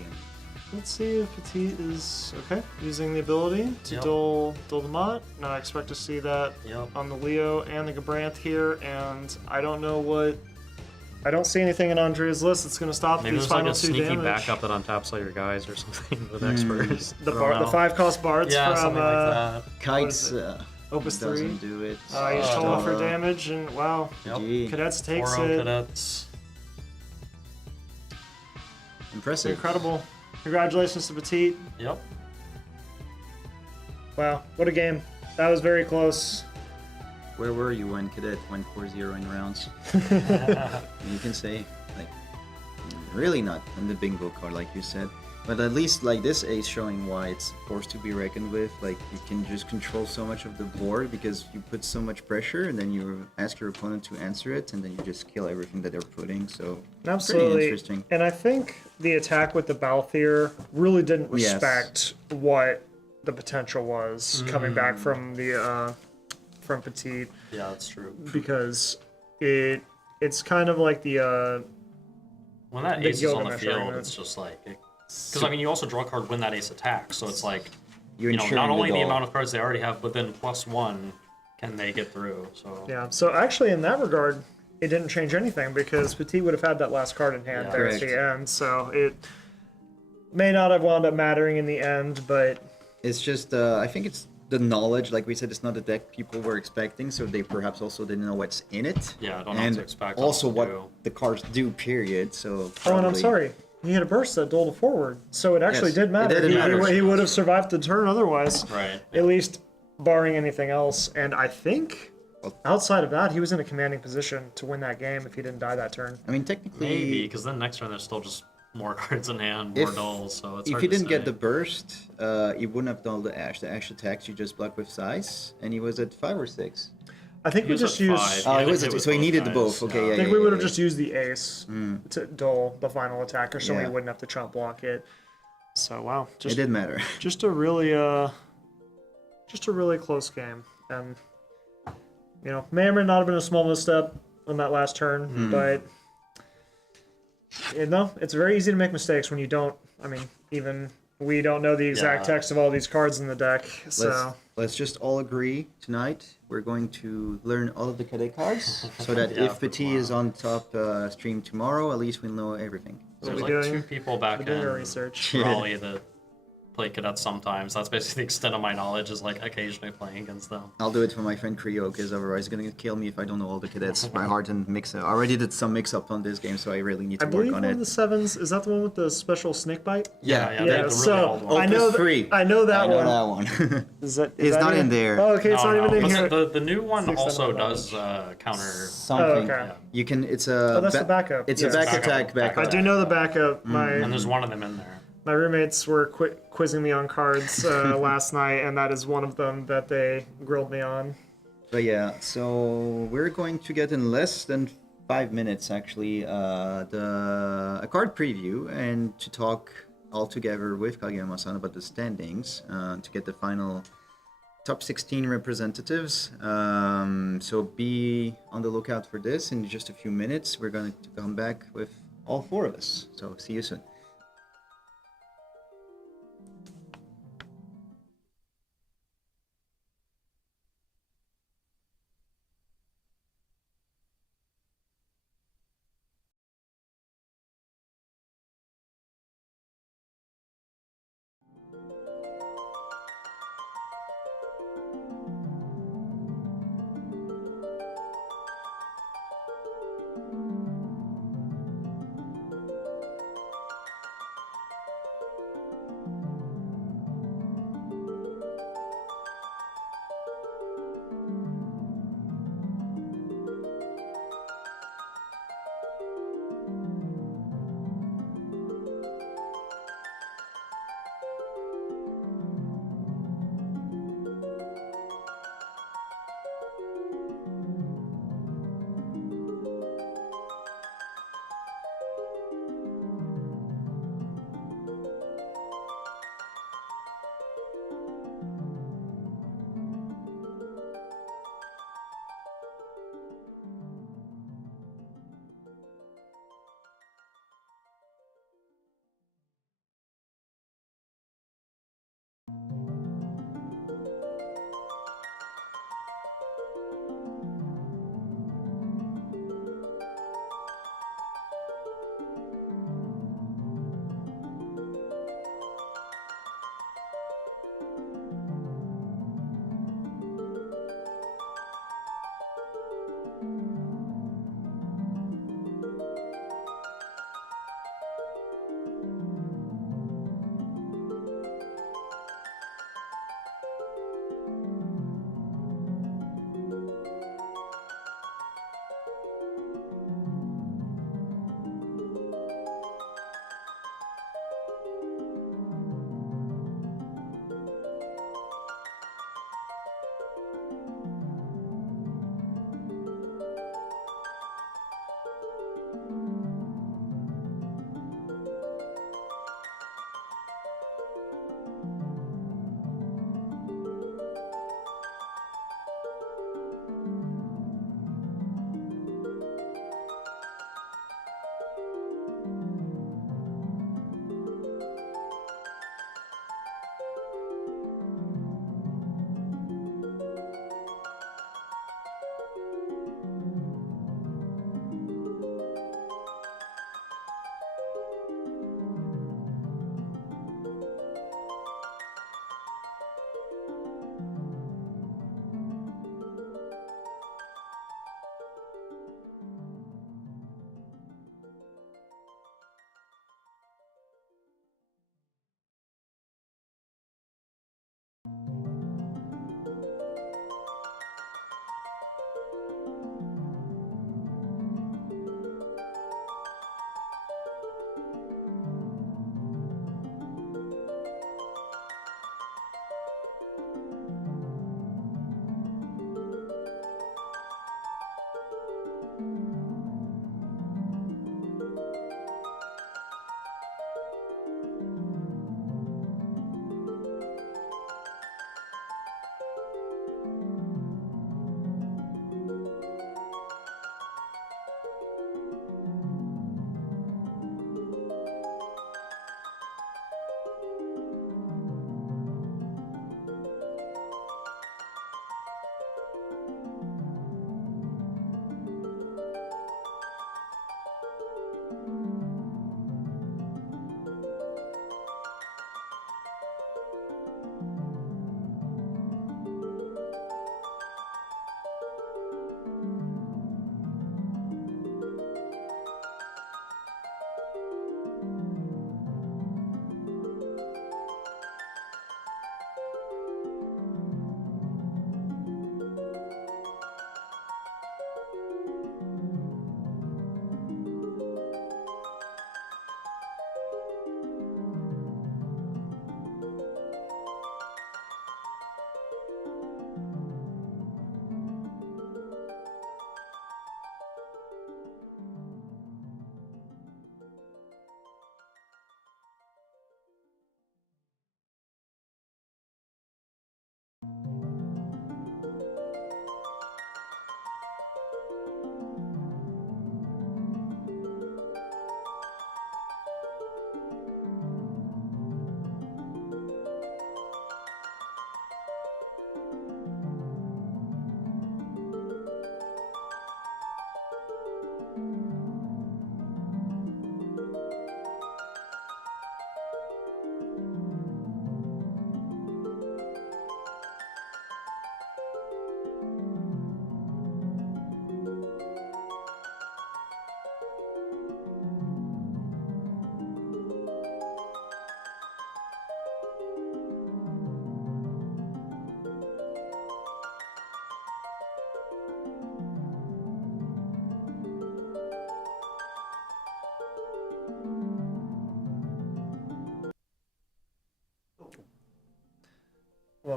Let's see if Petite is okay using the ability to Yep. dole the Mott. Now I expect to see that Yep. on the Leo and the Gabrant here, and I don't know what. I don't see anything in Andrea's list that's going to stop maybe these there's like final a 2 sneaky damage. backup that untaps all your guys or something with experts. The 5-cost bards Yeah, from something like that. Kites Opus 3. doesn't do it. He's Oh, told for Uh, damage, and wow, Yep. GG. Cadets takes 4 it. cadets. Impressive. Incredible. Congratulations to Petite. Yep. Wow, what a game. That was very close. Where were you when Cadet went 4-0 in rounds? You can say, like, really not on the bingo card, like you said. But at least, like, this ace showing why it's forced to be reckoned with. Like, you can just control so much of the board because you put so much pressure, and then you ask your opponent to answer it, and then you just kill everything that they're putting. So, pretty Absolutely. interesting. And I think the attack with the Balthier really didn't Yes. respect what the potential was coming back from the from Petite, Yeah, that's true. because it's kind of like the When that The ace is on the Gilgamesh field, argument. it's just like. Because, I mean, you also draw a card when that ace attacks, so it's like. You're You know, ensuring not only the goal. amount of cards they already have, but then +1 can they get through. So yeah. So actually, in that regard, it didn't change anything because Petit would have had that last card in hand Yeah. there at Correct. the end. So it may not have wound up mattering in the end, but It's just, I think it's the knowledge. Like we said, it's not the deck people were expecting, so they perhaps also didn't know what's in it. Yeah, I don't know what and to expect. also what what to do. the cards do. Period. So. oh, and I'm probably- sorry. He had a burst that doled forward, so it actually Yes, did matter. it did matter. He would have survived the turn otherwise. Right. At least barring anything else. And I think Well- outside of that, he was in a commanding position to win that game if he didn't die that turn. I mean, technically, Maybe, because then next turn there's still just more cards in hand, more If- dulls, so it's if hard he to didn't get say. the burst, he wouldn't have done the Ash. The Ash attacks you just block with size, and he was at 5 or 6. I think He we was just at used. 5. Oh, Yeah, it was hit with so he needed the guys, both. Okay, yeah. yeah. I think yeah, we would yeah, have just used the ace to dull the final attacker, so we Yeah. wouldn't have to chump block it. So wow, It just did matter. just a really close game, and may or may not have been a small misstep on that last turn, but it's very easy to make mistakes when you don't. I mean, even we don't know the exact Yeah. text of all these cards in the deck, so. Let's just all agree tonight. We're going to learn all of the cadet cards, so that Yeah, if for Petit is on top stream tomorrow, at least we'll know everything. There's We'll be like doing- 2 people back we're doing in our research. Raleigh that play cadets sometimes. That's basically the extent of my knowledge, is like occasionally playing against them. I'll do it for my friend Creo, because otherwise he's gonna kill me if I don't know all the cadets by heart and mix. I already did some mix-up on this game, so I really need I to believe work on one of it. the sevens is that the one with the special snake bite. Yeah, Yeah, the really so old one. I know Opus 3. I know that I know one. that one. Is that It's that not in there. Oh, okay, it's No, not no, even in but here. the new one Six, also seven, does counter. Something. okay. You can. It's a. Oh, that's the backup. It's Yes. a back Backup. attack. Back I attack. do know the backup. And there's one of them in there. My roommates were quizzing me on cards last night, and that is one of them that they grilled me on. But yeah, so we're going to get in less than 5 minutes actually a card preview and to talk all together with Kageyama-san about the standings to get the final top 16 representatives. So be on the lookout for this in just a few minutes. We're going to come back with all 4 of us. So see you soon.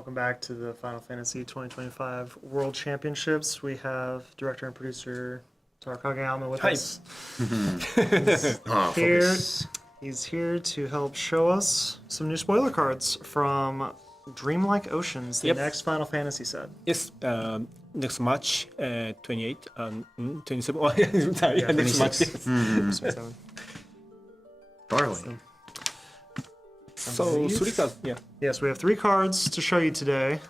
welcome back to the Final Fantasy 2025 World Championships. We have director and producer Taro Kageyama with us. Here, Focus. he's here to help show us some new spoiler cards from Dreamlike Oceans, the Yep. next Final Fantasy set. Yes, next March, 28 and 27. Oh, yeah, next March. 26. Yes. Far away. So, three cards, yeah. Yes, we have 3 cards to show you today,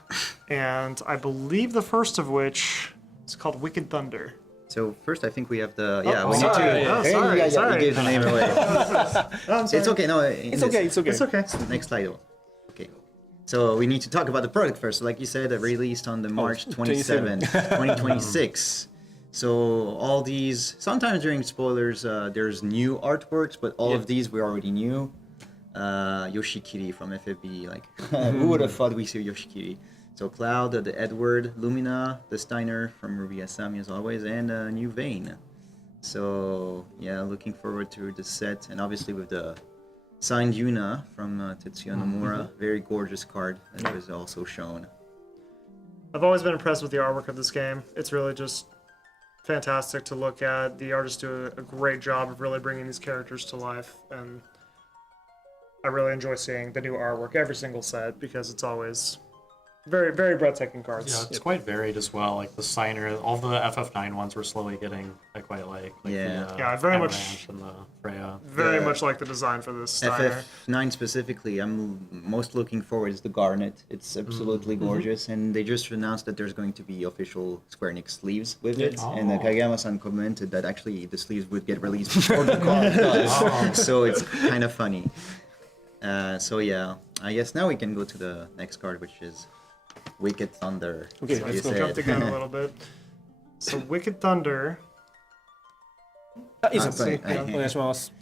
and I believe the first of which is called Wicked Thunder. So first, I think we have the Oh, we need sorry. to. Oh, sorry, yeah, sorry. you gave the name away. I'm sorry. It's okay. No, It's okay, it's okay. It's okay. Next title. Okay. So we need to talk about the product first. So like you said, it released on the March 27, 2026. So all these, sometimes during spoilers, there's new artworks, but all of these we already knew. Yoshikiri from FFB, like who would have thought we see Yoshikiri? So Cloud, the Edward, Lumina, the Steiner from Ruby Asami as always, and a new Vayne. So yeah, looking forward to the set, and obviously with the signed Yuna from Tetsuya Nomura, very gorgeous card that was also shown. I've always been impressed with the artwork of this game. It's really just fantastic to look at. The artists do a great job of really bringing these characters to life, and I really enjoy seeing the new artwork every single set because it's always very, very breathtaking cards. Yeah, it's quite varied as well. Like the Signer, all the FF9 ones we're slowly getting I quite like. Yeah. The, Yeah, I very much- Avalanche and the Freya. Very The much like the design for this Steiner. FF9 specifically, I'm most looking forward is the Garnet. It's absolutely gorgeous, and they just announced that there's going to be official Square Enix sleeves with it. And Oh. Kageyama-san commented that actually the sleeves would get released before the card does. So it's kind of funny. So yeah, I guess now we can go to the next card, which is Wicked Thunder. Okay, as let's you go. said. Jump the gun a little bit. So Wicked Thunder. いいですはいね。お願いします。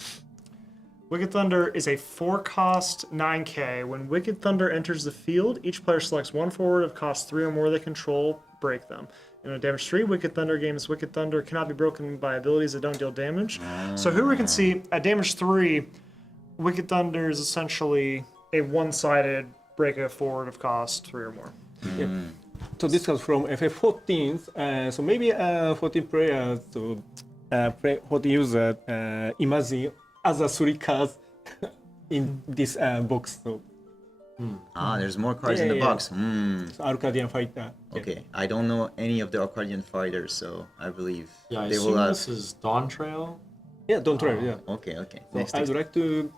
Wicked Thunder is a 4-cost 9K. When Wicked Thunder enters the field, each player selects one forward of cost 3 or more they control, break them. In a damage 3, Wicked Thunder games Wicked Thunder cannot be broken by abilities that don't deal damage. So here we can see at damage 3, Wicked Thunder is essentially a one-sided break a forward of cost 3 or more. So this comes from FF14. So maybe 14 players, so 14 users imagine other 3 cards in this box. So, There's more cards in the Yeah. box. so Arcadian Fighter. Yeah. Okay, I don't know any of the Arcadian fighters, so I believe Yeah, I they assume will have. this is Dawn Trail. Yeah, don't try. Yeah. Okay. So Next, I'd like to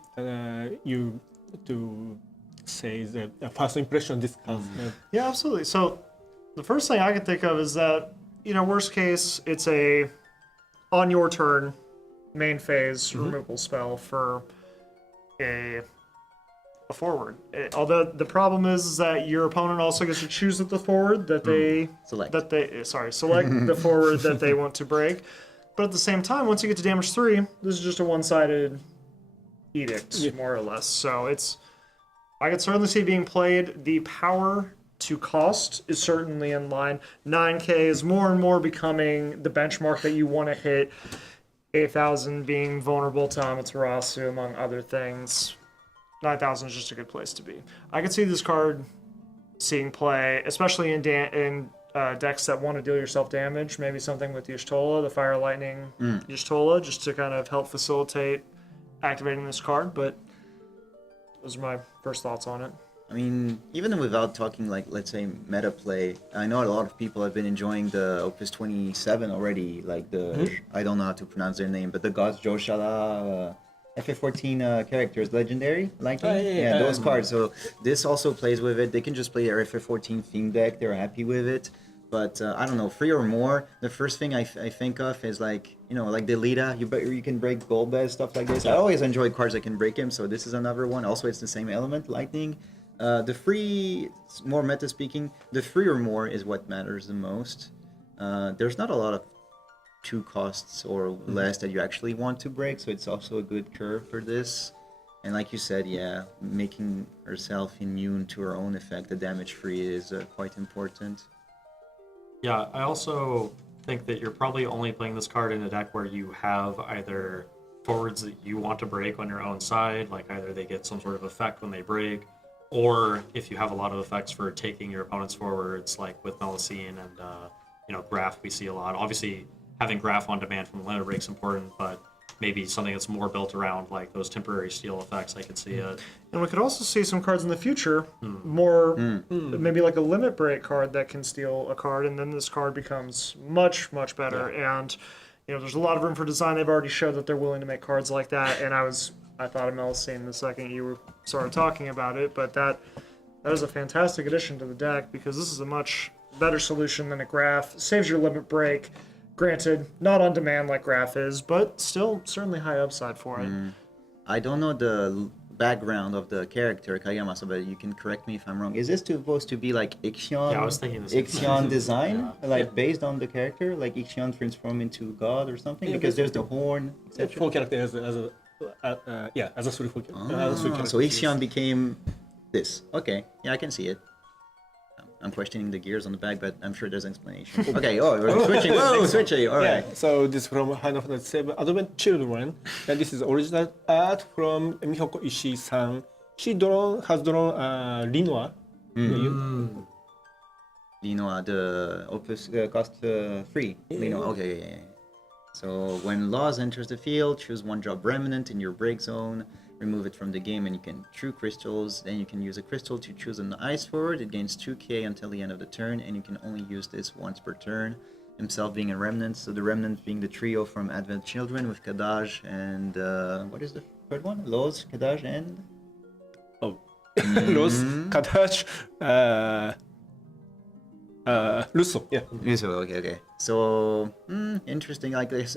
you to say the first impression of this card. Yeah, absolutely. So the first thing I can think of is that, worst case, it's a on your turn main phase removal spell for a forward. Although the problem is that your opponent also gets to choose the forward that they Select. select the forward that they want to break. But at the same time, once you get to damage 3, this is just a one-sided edict, Yeah. more or less. So I could certainly see it being played. The power to cost is certainly in line. 9K is more and more becoming the benchmark that you want to hit. 8,000 being vulnerable to Amaterasu, among other things. 9,000 is just a good place to be. I could see this card seeing play, especially in decks that want to deal yourself damage. Maybe something with Y'shtola, the Fire Lightning Y'shtola, just to kind of help facilitate activating this card. But those are my first thoughts on it. I mean, even without talking like, let's say, meta play, I know a lot of people have been enjoying the Opus 27 already, like the, I don't know how to pronounce their name, but the Gods Joshala FF14 characters, legendary, like those cards. So this also plays with it. They can just play their FF14 theme deck. They're happy with it. But I don't know, 3 or more. The first thing I think of is like the Lita. You can break Golbez, stuff like this. I always enjoy cards that can break him. So this is another one. Also, it's the same element, lightning. The 3, more meta speaking, the 3 or more is what matters the most. There's not a lot of 2 costs or less that you actually want to break, so it's also a good curve for this. And like you said, yeah, making herself immune to her own effect, the damage free, is quite important. Yeah, I also think that you're probably only playing this card in a deck where you have either forwards that you want to break on your own side, like either they get some sort of effect when they break, or if you have a lot of effects for taking your opponents forwards, like with Melusine and Graph, we see a lot. Obviously, having Graph on demand from the limit break is important, but maybe something that's more built around like those temporary steal effects, I could see it. And we could also see some cards in the future, more maybe like a limit break card that can steal a card, and then this card becomes much, much better. Yeah. And there's a lot of room for design. They've already showed that they're willing to make cards like that. And I thought of Melusine the second you started talking about it, but that is a fantastic addition to the deck because this is a much better solution than a Graph. Saves your limit break. Granted, not on demand like Graph is, but still certainly high upside for it. I don't know the background of the character Kageyama, but you can correct me if I'm wrong. Is this supposed to be like Ixion? Yeah, I was thinking the same thing. Ixion design, Yeah. based on the character, like Ixion transform into God or something? Because there's the horn, etc. 4 characters as a 3-4 character. As a 3 characters. So Ixion became this. Okay, yeah, I can see it. I'm questioning the gears on the back, but I'm sure there's an explanation. Okay, we're switching. Whoa, switching. All right. Yeah, so this is from Final Fantasy 7 Advent Children, and this is original art from Mihoko Ishii-san. She has drawn Linoa. Linoa, the Opus cost free. Linoa, okay, yeah. So when Laws enters the field, choose 1-drop Remnant in your break zone, remove it from the game, and you can true crystals. Then you can use a crystal to choose an ice forward. It gains 2k until the end of the turn, and you can only use this once per turn. Himself being a Remnant, so the Remnant being the trio from Advent Children with Kadaj and what is the third one? Laws, Kadaj, and Los, Kadaj, Russo. Yeah. So, okay. So, interesting. Like this,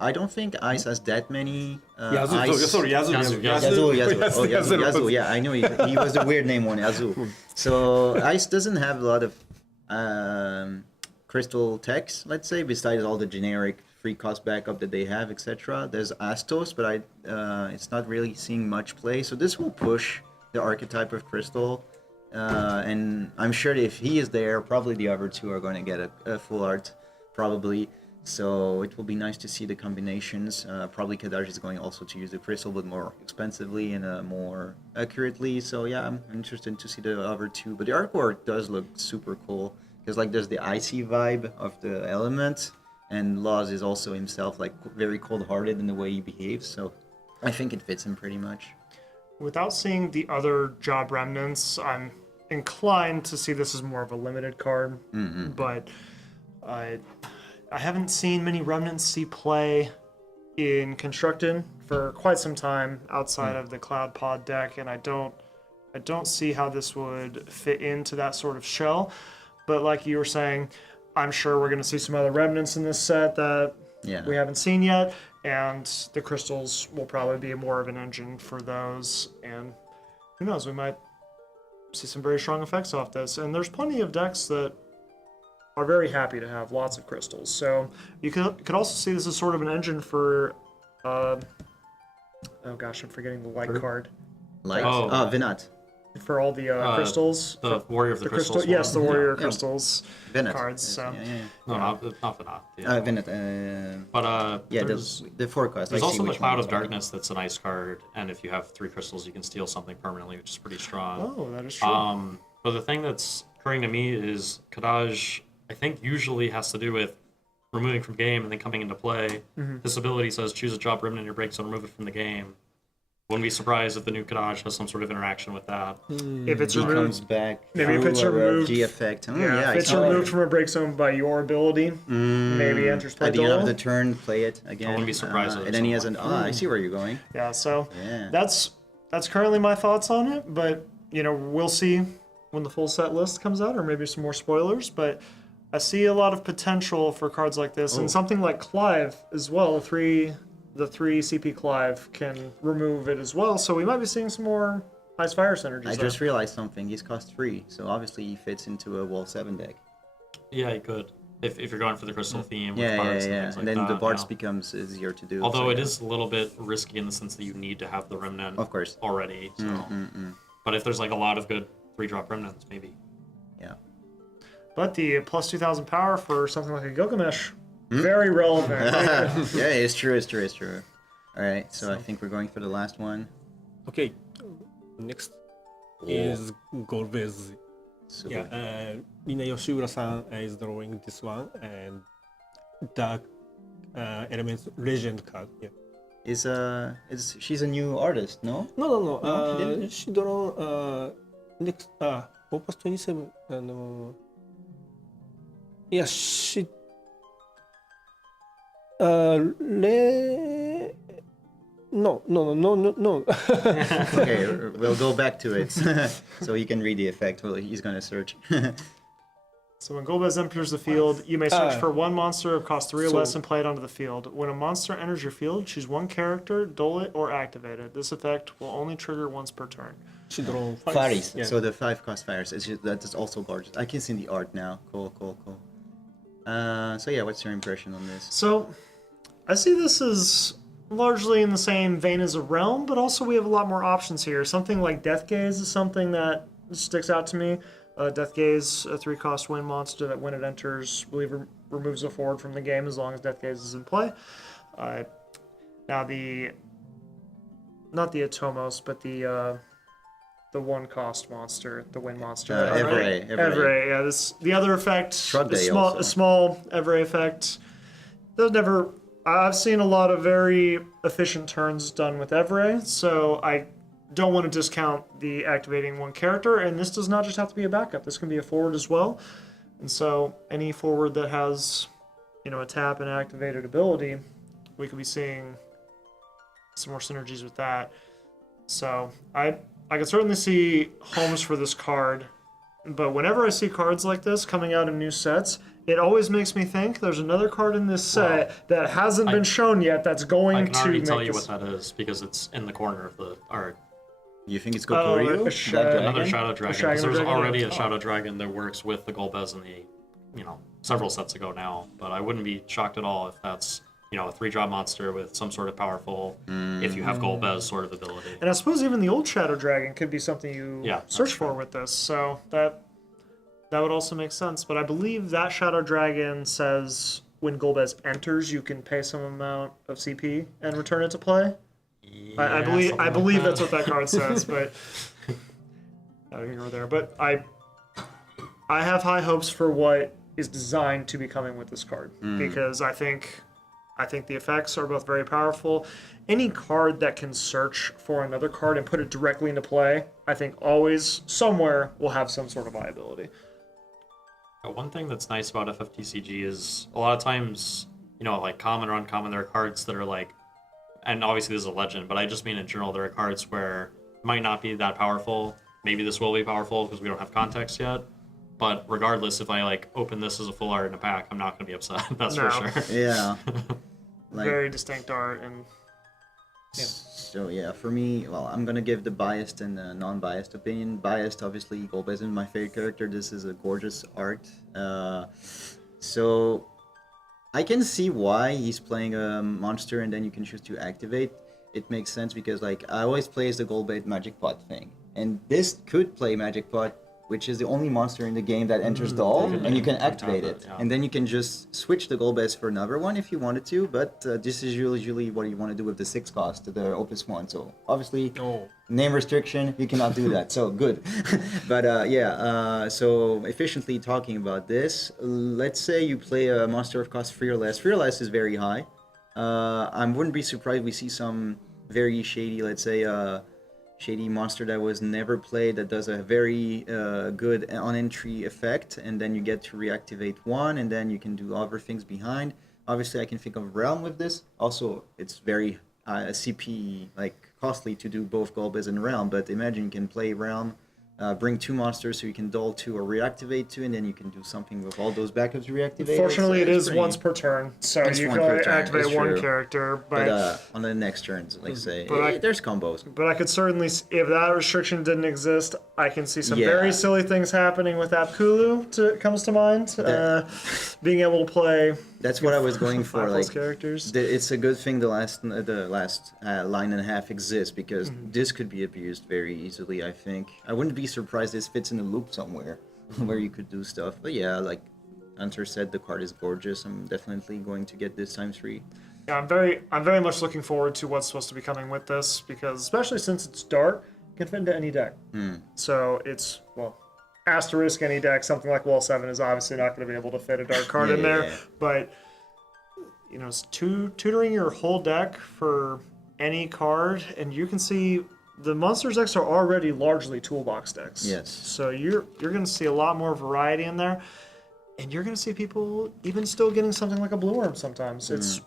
I don't think Ice has that many. Yazu. Yazu. Yeah, I know he was the weird name one, Yazu. So Ice doesn't have a lot of crystal techs, let's say, besides all the generic free cost backup that they have, etc. There's Astos, but it's not really seeing much play. So this will push the archetype of crystal. And I'm sure that if he is there, probably the other two are going to get a full art, probably. So it will be nice to see the combinations. Probably Kadaj is going also to use the crystal, but more expensively and more accurately. So yeah, I'm interested to see the other two. But the artwork does look super cool because like there's the icy vibe of the element, and Laws is also himself like very cold-hearted in the way he behaves. So I think it fits him pretty much. Without seeing the other job remnants, I'm inclined to see this as more of a limited card, but I haven't seen many remnants see play in Constructed for quite some time outside of the Cloud Pod deck, and I don't see how this would fit into that sort of shell. But like you were saying, I'm sure we're going to see some other remnants in this set that we haven't seen yet, and the crystals will probably be more of an engine for those, and who knows, we might see some very strong effects off this. And there's plenty of decks that are very happy to have lots of crystals. So you could also see this as sort of an engine for, oh gosh, I'm forgetting the light card. Light? Vinat. For all the crystals. The Warrior of the Crystals. Yes, the Warrior Crystals Vinat. cards. So. No, not Vinat. Vinat. But the forecast. There's also the Cloud of Darkness that's a nice card, and if you have 3 crystals, you can steal something permanently, which is pretty strong. Oh, that is true. But the thing that's occurring to me is Kadaj, I think, usually has to do with removing from game and then coming into play. This ability says choose a drop remnant in your break zone, remove it from the game. Wouldn't be surprised if the new Kadaj has some sort of interaction with that. If it's removed, comes back. Maybe if it's removed, G effect. if it's removed from a break zone by your ability, maybe enters play. At the end of the turn, play it again. I wouldn't be surprised. And then he has an. I see where you're going. Yeah. So that's currently my thoughts on it. But we'll see when the full set list comes out, or maybe some more spoilers. But I see a lot of potential for cards like this, and something like Clive as well. The 3 CP Clive can remove it as well, so we might be seeing some more Ice Fire synergies. I just realized something. He's cost 3, so obviously he fits into a Wall 7 deck. Yeah, he could. If you're going for the crystal theme with Yeah. bards and things like And then that. the bards becomes easier to do. Although so it is a little bit risky in the sense that you need to have the remnant Of course. already. So. But if there's like a lot of good 3-drop remnants, maybe. Yeah. But the plus 2,000 power for something like a Gilgamesh, very relevant. Yeah, it's true. All right, so I think we're going for the last one. Okay, next. is gold-based. So Yeah, Rina Yoshiura-san is drawing this one, and Dark Elements Legend card. Yeah. she's a new artist, no? No. No, she didn't? She draw next Opus 27. Yeah, she no. Okay, we'll go back to it so he can read the effect. Well, he's gonna search. So when Golbez enters the field, you may search for one monster of cost 3 or so- less and play it onto the field. When a monster enters your field, choose one character, duel it, or activate it. This effect will only trigger once per turn. She draw Faris. Yeah. So the 5-cost Faris. That is also gorgeous. I can see the art now. Cool. So yeah, what's your impression on this? So I see this as largely in the same vein as a realm, but also we have a lot more options here. Something like Death Gaze is something that sticks out to me. Death Gaze, a 3-cost win monster that when it enters, I believe removes a forward from the game as long as Death Gaze is in play. Now not the Atomos, but the 1-cost monster, the win monster. Evray. Yeah, the other effect, Shrug Day a also. small Evray effect. I've seen a lot of very efficient turns done with Evray, so I don't want to discount the activating one character, and this does not just have to be a backup. This can be a forward as well. And so any forward that has, a tap and activated ability, we could be seeing some more synergies with that. So I could certainly see homes for this card, but whenever I see cards like this coming out in new sets, it always makes me think there's another card in this set that hasn't been shown yet that's going I can already to tell make you this. what that is because it's in the corner of the art. You think it's Gokoryu? Another Shadow Dragon. Shadow Because there's Dragon? already a Oh. Shadow Dragon that works with the Golbez in the, several sets ago now. But I wouldn't be shocked at all if that's, a 3-drop monster with some sort of powerful, if you have Golbez sort of ability. And I suppose even the old Shadow Dragon could be something you search that's for true. with this. So that would also make sense. But I believe that Shadow Dragon says when Golbez enters, you can pay some amount of CP and return it to play. I believe that's what that card says, but neither here nor there. But I have high hopes for what is designed to be coming with this card because I think the effects are both very powerful. Any card that can search for another card and put it directly into play, I think always somewhere will have some sort of viability. One thing that's nice about FFTCG is a lot of times, like common or uncommon, there are cards that are like, and obviously this is a legend, but I just mean in general, there are cards where it might not be that powerful. Maybe this will be powerful because we don't have context yet. But regardless, if I open this as a full art in a pack, I'm not going to be upset. That's No. for sure. Yeah. Very distinct art and So yeah, for me, well, I'm gonna give the biased and the non-biased opinion. Biased, obviously, Golbez is my favorite character. This is a gorgeous art. So I can see why he's playing a monster and then you can choose to activate. It makes sense because I always play as the Golbez Magic Pot thing, and this could play Magic Pot, which is the only monster in the game that enters the hall, and you can activate it. yeah. And then you can just switch the Golbez for another one if you wanted to, but this is usually what you want to do with the 6-cost, the Opus 1. So obviously, name restriction, you cannot do that, so good. But so efficiently talking about this, let's say you play a monster of cost 3 or less. 3 or less is very high. I wouldn't be surprised we see some very shady, let's say, shady monster that was never played that does a very good on-entry effect, and then you get to reactivate one, and then you can do other things behind. Obviously, I can think of Realm with this. Also, it's very CP costly to do both Golbez and Realm, but imagine you can play Realm, bring 2 monsters so you can dull 2 or reactivate 2, and then you can do something with all those backups reactivated. fortunately it It's is pretty- once per turn, so It's you one can per only turn, activate it's one true. character. But on the next turns, say, But there's combos. But I could certainly, if that restriction didn't exist, I can see some Yeah. very silly things happening with Apkulu. Comes to mind, being able to play That's what I was going for. 5+ characters. It's a good thing the last line and a half exists because this could be abused very easily. I think I wouldn't be surprised this fits in a loop somewhere where you could do stuff. But yeah, like Hunter said, the card is gorgeous. I'm definitely going to get this ×3. Yeah, I'm very much looking forward to what's supposed to be coming with this because, especially since it's dark, can fit into any deck. So it's, well, asterisk any deck. Something like Wall 7 is obviously not going to be able to fit a dark card in there. Yeah. But, you know, it's tutoring your whole deck for any card, and you can see the monsters decks are already largely toolbox decks. Yes. So you're going to see a lot more variety in there, and you're going to see people even still getting something like a Blue Worm sometimes. It's,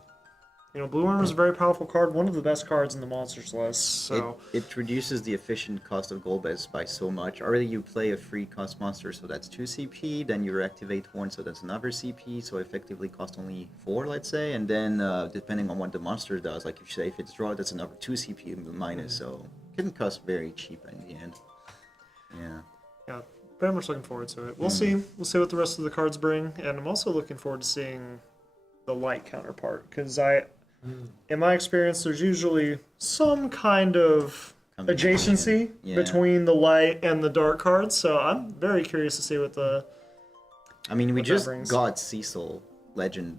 you know, Blue Worm is a very powerful card, one of the best cards in the monsters list. So It reduces the efficient cost of Golbez by so much. Already you play a free cost monster, so that's 2 CP. Then you activate Horn, so that's another CP. So effectively cost only 4, let's say. And then depending on what the monster does, like if you say if it's draw, that's another 2 CP minus. So it can cost very cheap in the end. Yeah. yeah, very much looking forward to it. We'll see. We'll see what the rest of the cards bring, and I'm also looking forward to seeing the light counterpart, because in my experience, there's usually some kind of adjacency between the light and the dark cards. So I'm very curious to see what the. I mean, we that just brings. got Cecil Legend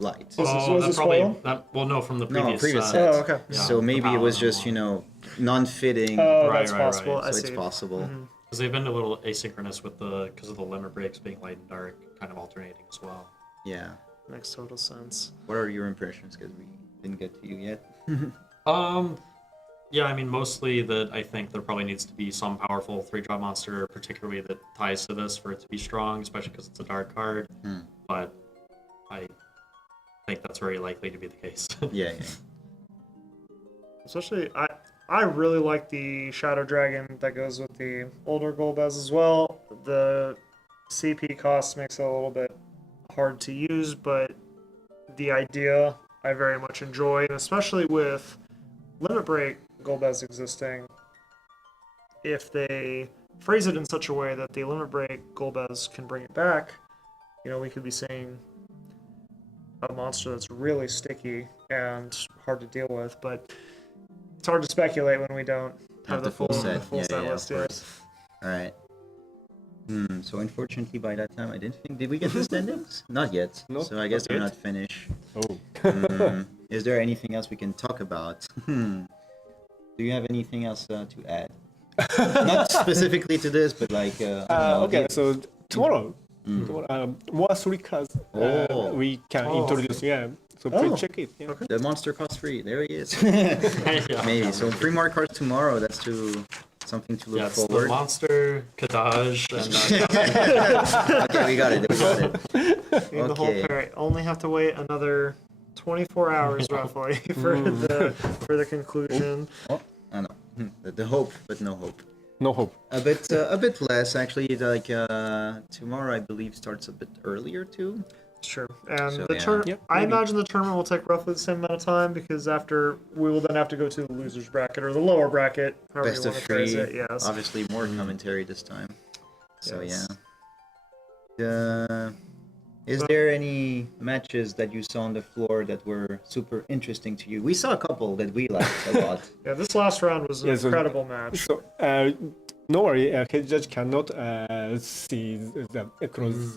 Light. Was that this probably foil? well, no, from the No, previous. previous set. set. Oh, okay. Yeah, So maybe it was Paladin just, one. you know, non-fitting. Oh, Right, that's right, possible. right. I so see. it's possible. Because they've been a little asynchronous with because of the limit breaks being light and dark, kind of alternating as well. Yeah. Makes total sense. What are your impressions? Because we didn't get to you yet. Yeah, I mean, mostly that I think there probably needs to be some powerful 3-drop monster, particularly that ties to this for it to be strong, especially because it's a dark card. But I think that's very likely to be the case. Yeah. Especially, I really like the Shadow Dragon that goes with the older Golbez as well. The CP cost makes it a little bit hard to use, but the idea I very much enjoy, and especially with Limit Break Golbez existing, if they phrase it in such a way that the Limit Break Golbez can bring it back, you know, we could be seeing a monster that's really sticky and hard to deal with, but it's hard to speculate when we don't have the full set, Yeah, of list yet. course. All right. So unfortunately, by that time, I didn't think. Did we get the standings? Not yet. No, So I guess not they're yet. not finished. Oh. Is there anything else we can talk about? Do you have anything else to add? Not specifically to this, but like. Okay, so tomorrow, more 3 cards we can introduce. Yeah, so please check it. Yeah. The monster cost free. There he is. Yeah. Maybe. So 3 more cards tomorrow. That's something to look Yeah, it's the forward. monster, Kadaj, and Okay, we got it. In the whole Okay. pair, only have to wait another 24 hours roughly for the conclusion. Oh, I know. The hope, but no hope. No hope. A bit less actually. Like tomorrow, I believe starts a bit earlier too. Sure. And So, the yeah. Yep, I maybe. imagine the tournament will take roughly the same amount of time, because after we will then have to go to the losers bracket or the lower bracket, however Best you of want to phrase 3. it. Yes. Obviously, more commentary this time. So Yes. yeah. Is there any matches that you saw on the floor that were super interesting to you? We saw a couple that we liked a lot. Yeah, this last round was an Yeah, so- incredible match. So normally head judge cannot see the across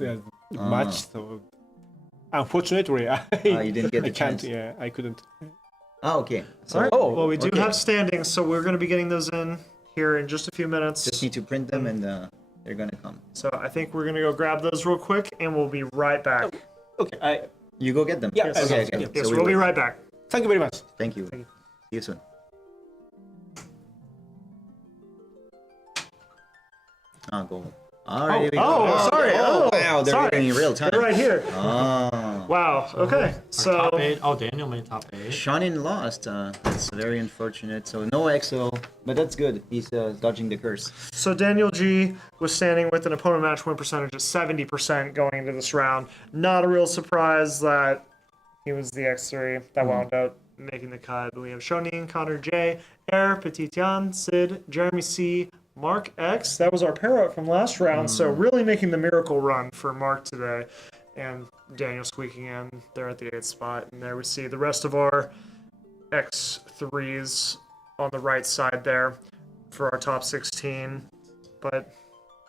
match. So unfortunately, You didn't get the I can't. chance. Yeah, I couldn't. Oh, okay. So All right. Oh, well, we do okay. have standings, so we're going to be getting those in here in just a few minutes. just need to print them and they're gonna come. So I think we're going to go grab those real quick, and we'll be right back. Okay. You go get them. Yeah, Yes. Okay. yeah. Yes, So we we'll be will. right back. Thank you very much. Thank you. Thank you. See you soon. Oh, go. Alright, sorry. Oh, wow, they're sorry. getting in real time. They're right here. Oh. Wow. Okay. Our So top 8. Oh, Daniel made top 8. Shonin lost. That's very unfortunate. So no EXO, but that's good. He's dodging the curse. So Daniel G was standing with an opponent match win percentage of 70% going into this round. Not a real surprise that he was the X3 that wound up making the cut. But we have Shonin, Connor J, Air, Petitian, Sid, Jeremy C, Mark X. That was our pair up from last round. So really making the miracle run for Mark today. And Daniel squeaking in there at the 8th spot. And there we see the rest of our X3s on the right side there for our top 16. But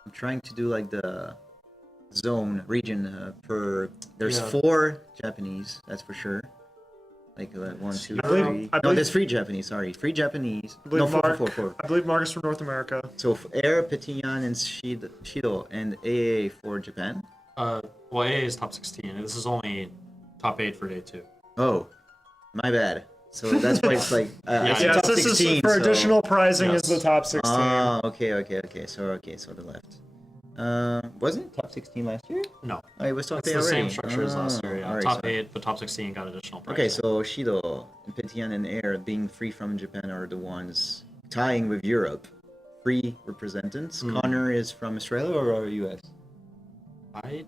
I'm trying to do like the region per. There's Yeah. 4 Japanese, that's for sure. Like 1, 2, I believe- 3. I No, believe- there's 3 Japanese. Sorry, 3 Japanese. I believe No, 4, Mark, 4, 4. I believe Mark is from North America. So Air, Petian, and Shido, and AA for Japan. Well, AA is top 16. This is only top 8 for day 2. Oh, my bad. So that's why it's like I see Yeah, top this 16. is for so- additional prizing Yes. is the top 16. Oh, okay. So the left. Wasn't it top 16 last year? No, Oh, it was top it's 8 the already. same structure as last year. Yeah. Alright, Top so- 8, but top 16 got additional prize. Okay, so Shido, Petian, and Air being free from Japan are the ones tying with Europe. Free representatives. Connor is from Australia or US? I'm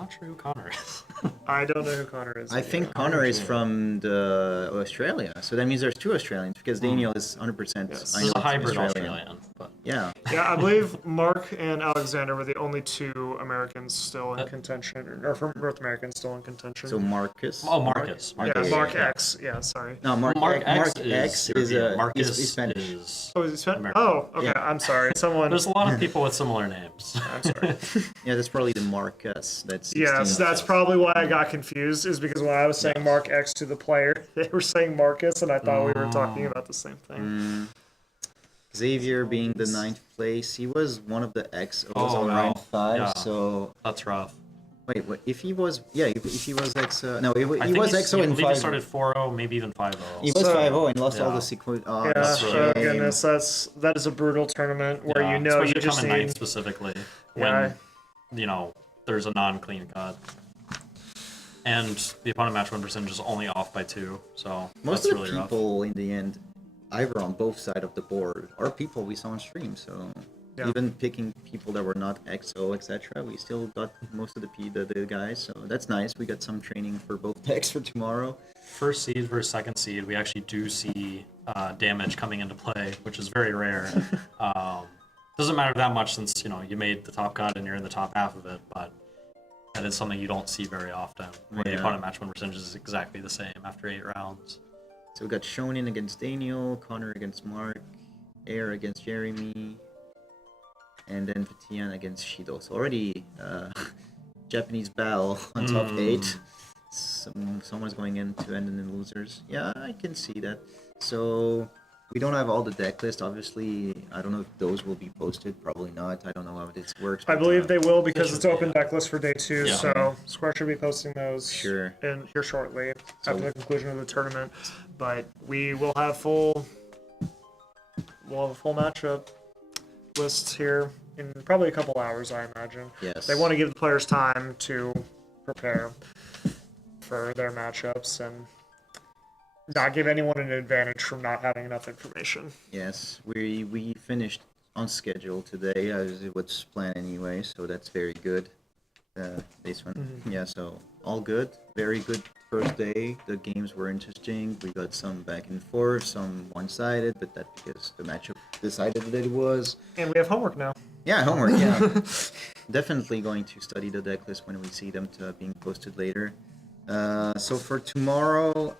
not sure who Connor is. I don't know who Connor is. I think Connor is from the Australia, so that means there's 2 Australians because Daniel is 100%. Yes. I This is know a hybrid Australian. Australian, but Yeah. Yeah, I believe Mark and Alexander were the only 2 Americans still in contention, or from North Americans still in contention. So Marcus. Marcus. yeah, Okay, Mark yeah. X. Yeah, sorry. No, Mark X is European. Marcus he's Spanish. is. Oh, is he Spanish? American. Oh, okay. Yeah. I'm sorry. Someone. There's a lot of people with similar names. I'm sorry. Yeah, that's probably the Marcus. That's 16. Yes, that's probably why I got confused. Is because when I was saying Mark X to the player, they were saying Marcus, and I thought we were talking about the same thing. Xavier being the 9th place. He was one of the XOs Oh, on no. round 5. Yeah. So That's rough. wait, what if he was? Yeah, if he was X. No, I he think was he's- XO I in believe 5. he started 4-0, maybe even 5-0. He was So- 5-0 and lost all Yeah. the sequence. Oh, Yeah, that's really oh shame. goodness, that is a brutal tournament where Yeah, you know you especially just coming ninth need. specifically Yeah. when there's a non-clean cut, and the opponent match win percentage is only off by 2. So Most that's of the really rough. people in the end, either on both sides of the board, are people we saw on stream. So Yeah. even picking people that were not XO, etc., we still got most of the guys. So that's nice. We got some training for both decks for tomorrow. First seed versus second seed, we actually do see damage coming into play, which is very rare. Doesn't matter that much since you made the top cut and you're in the top half of it, but that is something you don't see very often. Where the Yeah. opponent match win percentage is exactly the same after 8 rounds. So we got Shonen against Daniel, Connor against Mark, Air against Jeremy, and then Petian against Shido. So already Japanese battle on top 8. Someone's going in to end in the losers. Yeah, I can see that. So we don't have all the deck list. Obviously, I don't know if those will be posted. Probably not. I don't know how this works. I but, believe they will because should it's be, open yeah. deck list for day 2, Yeah. so Square should be posting those Sure. in here shortly So- after the conclusion of the tournament. But we will have full matchup lists here in probably a couple hours, I imagine. Yes. They want to give the players time to prepare for their matchups and not give anyone an advantage from not having enough information. Yes, we finished on schedule today as it was planned anyway, so that's very good. This one, yeah. So all good, very good first day. The games were interesting. We got some back and forth, some one-sided, but that's because the matchup decided that it was. And we have homework now. Yeah, homework. Yeah, definitely going to study the deck list when we see them being posted later. So for tomorrow,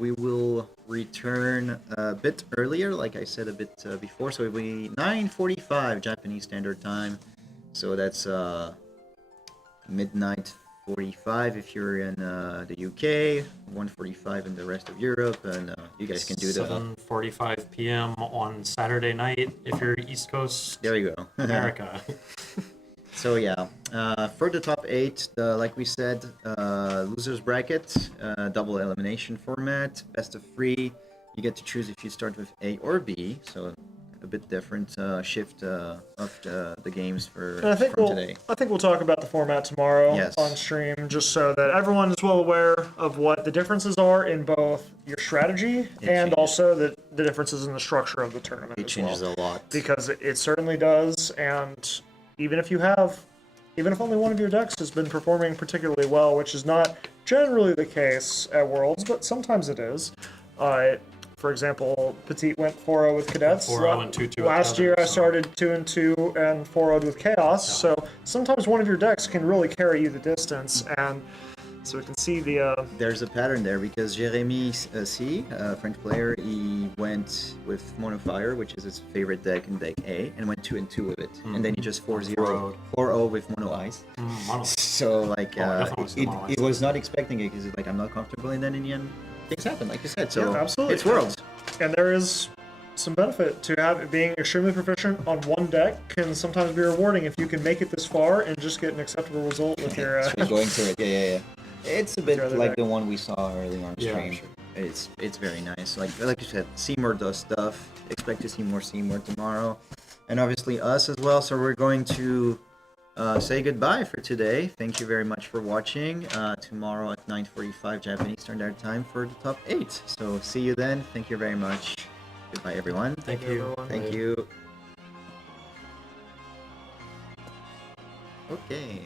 we will return a bit earlier, like I said a bit before. So it'll be 9:45 Japanese Standard Time. So that's midnight 45 if you're in the UK, 1:45 in the rest of Europe, and you guys can do the. 7:45 p.m. on Saturday night if you're East Coast There you go. America. So yeah, for the top 8, like we said, losers bracket, double elimination format, best of 3. You get to choose if you start with A or B, so a bit different shift of the games And I think from we'll today. talk about the format tomorrow Yes. on stream, just so that everyone is well aware of what the differences are in both your strategy and changes. also the differences in the structure of the tournament It as changes well. a lot. Because it certainly does, and even if only one of your decks has been performing particularly well, which is not generally the case at Worlds, but sometimes it is. For example, Petit went 4-0 with Cadets. 4-0 and 2-2 with Last year I Others, so- started 2-2 and 4-0 with Chaos, so sometimes one of your decks can really carry you the distance, and So we can see the There's a pattern there because Jérémy C, a French player, he went with Mono Fire, which is his favorite deck in deck A, and went 2-2 with it. And then he just 4-0, 4-0 with Mono Ice. So like, he was not expecting it because he's like, I'm not comfortable, and then in the end, things happen, like you said. So Yeah, absolutely. it's Worlds. and there is some benefit to being extremely proficient on one deck can sometimes be rewarding if you can make it this far and just get an acceptable result with your. Going through it, yeah. It's a bit Your other like deck. the one we saw early on stream. sure. It's very nice. Like you said, Seymour does stuff. Expect to see more Seymour tomorrow, and obviously us as well. So we're going to say goodbye for today. Thank you very much for watching. Tomorrow at 9:45 Japanese Standard Time for the top 8. So see you then. Thank you very much. Goodbye, everyone. Thank you. everyone. Thank you. Okay.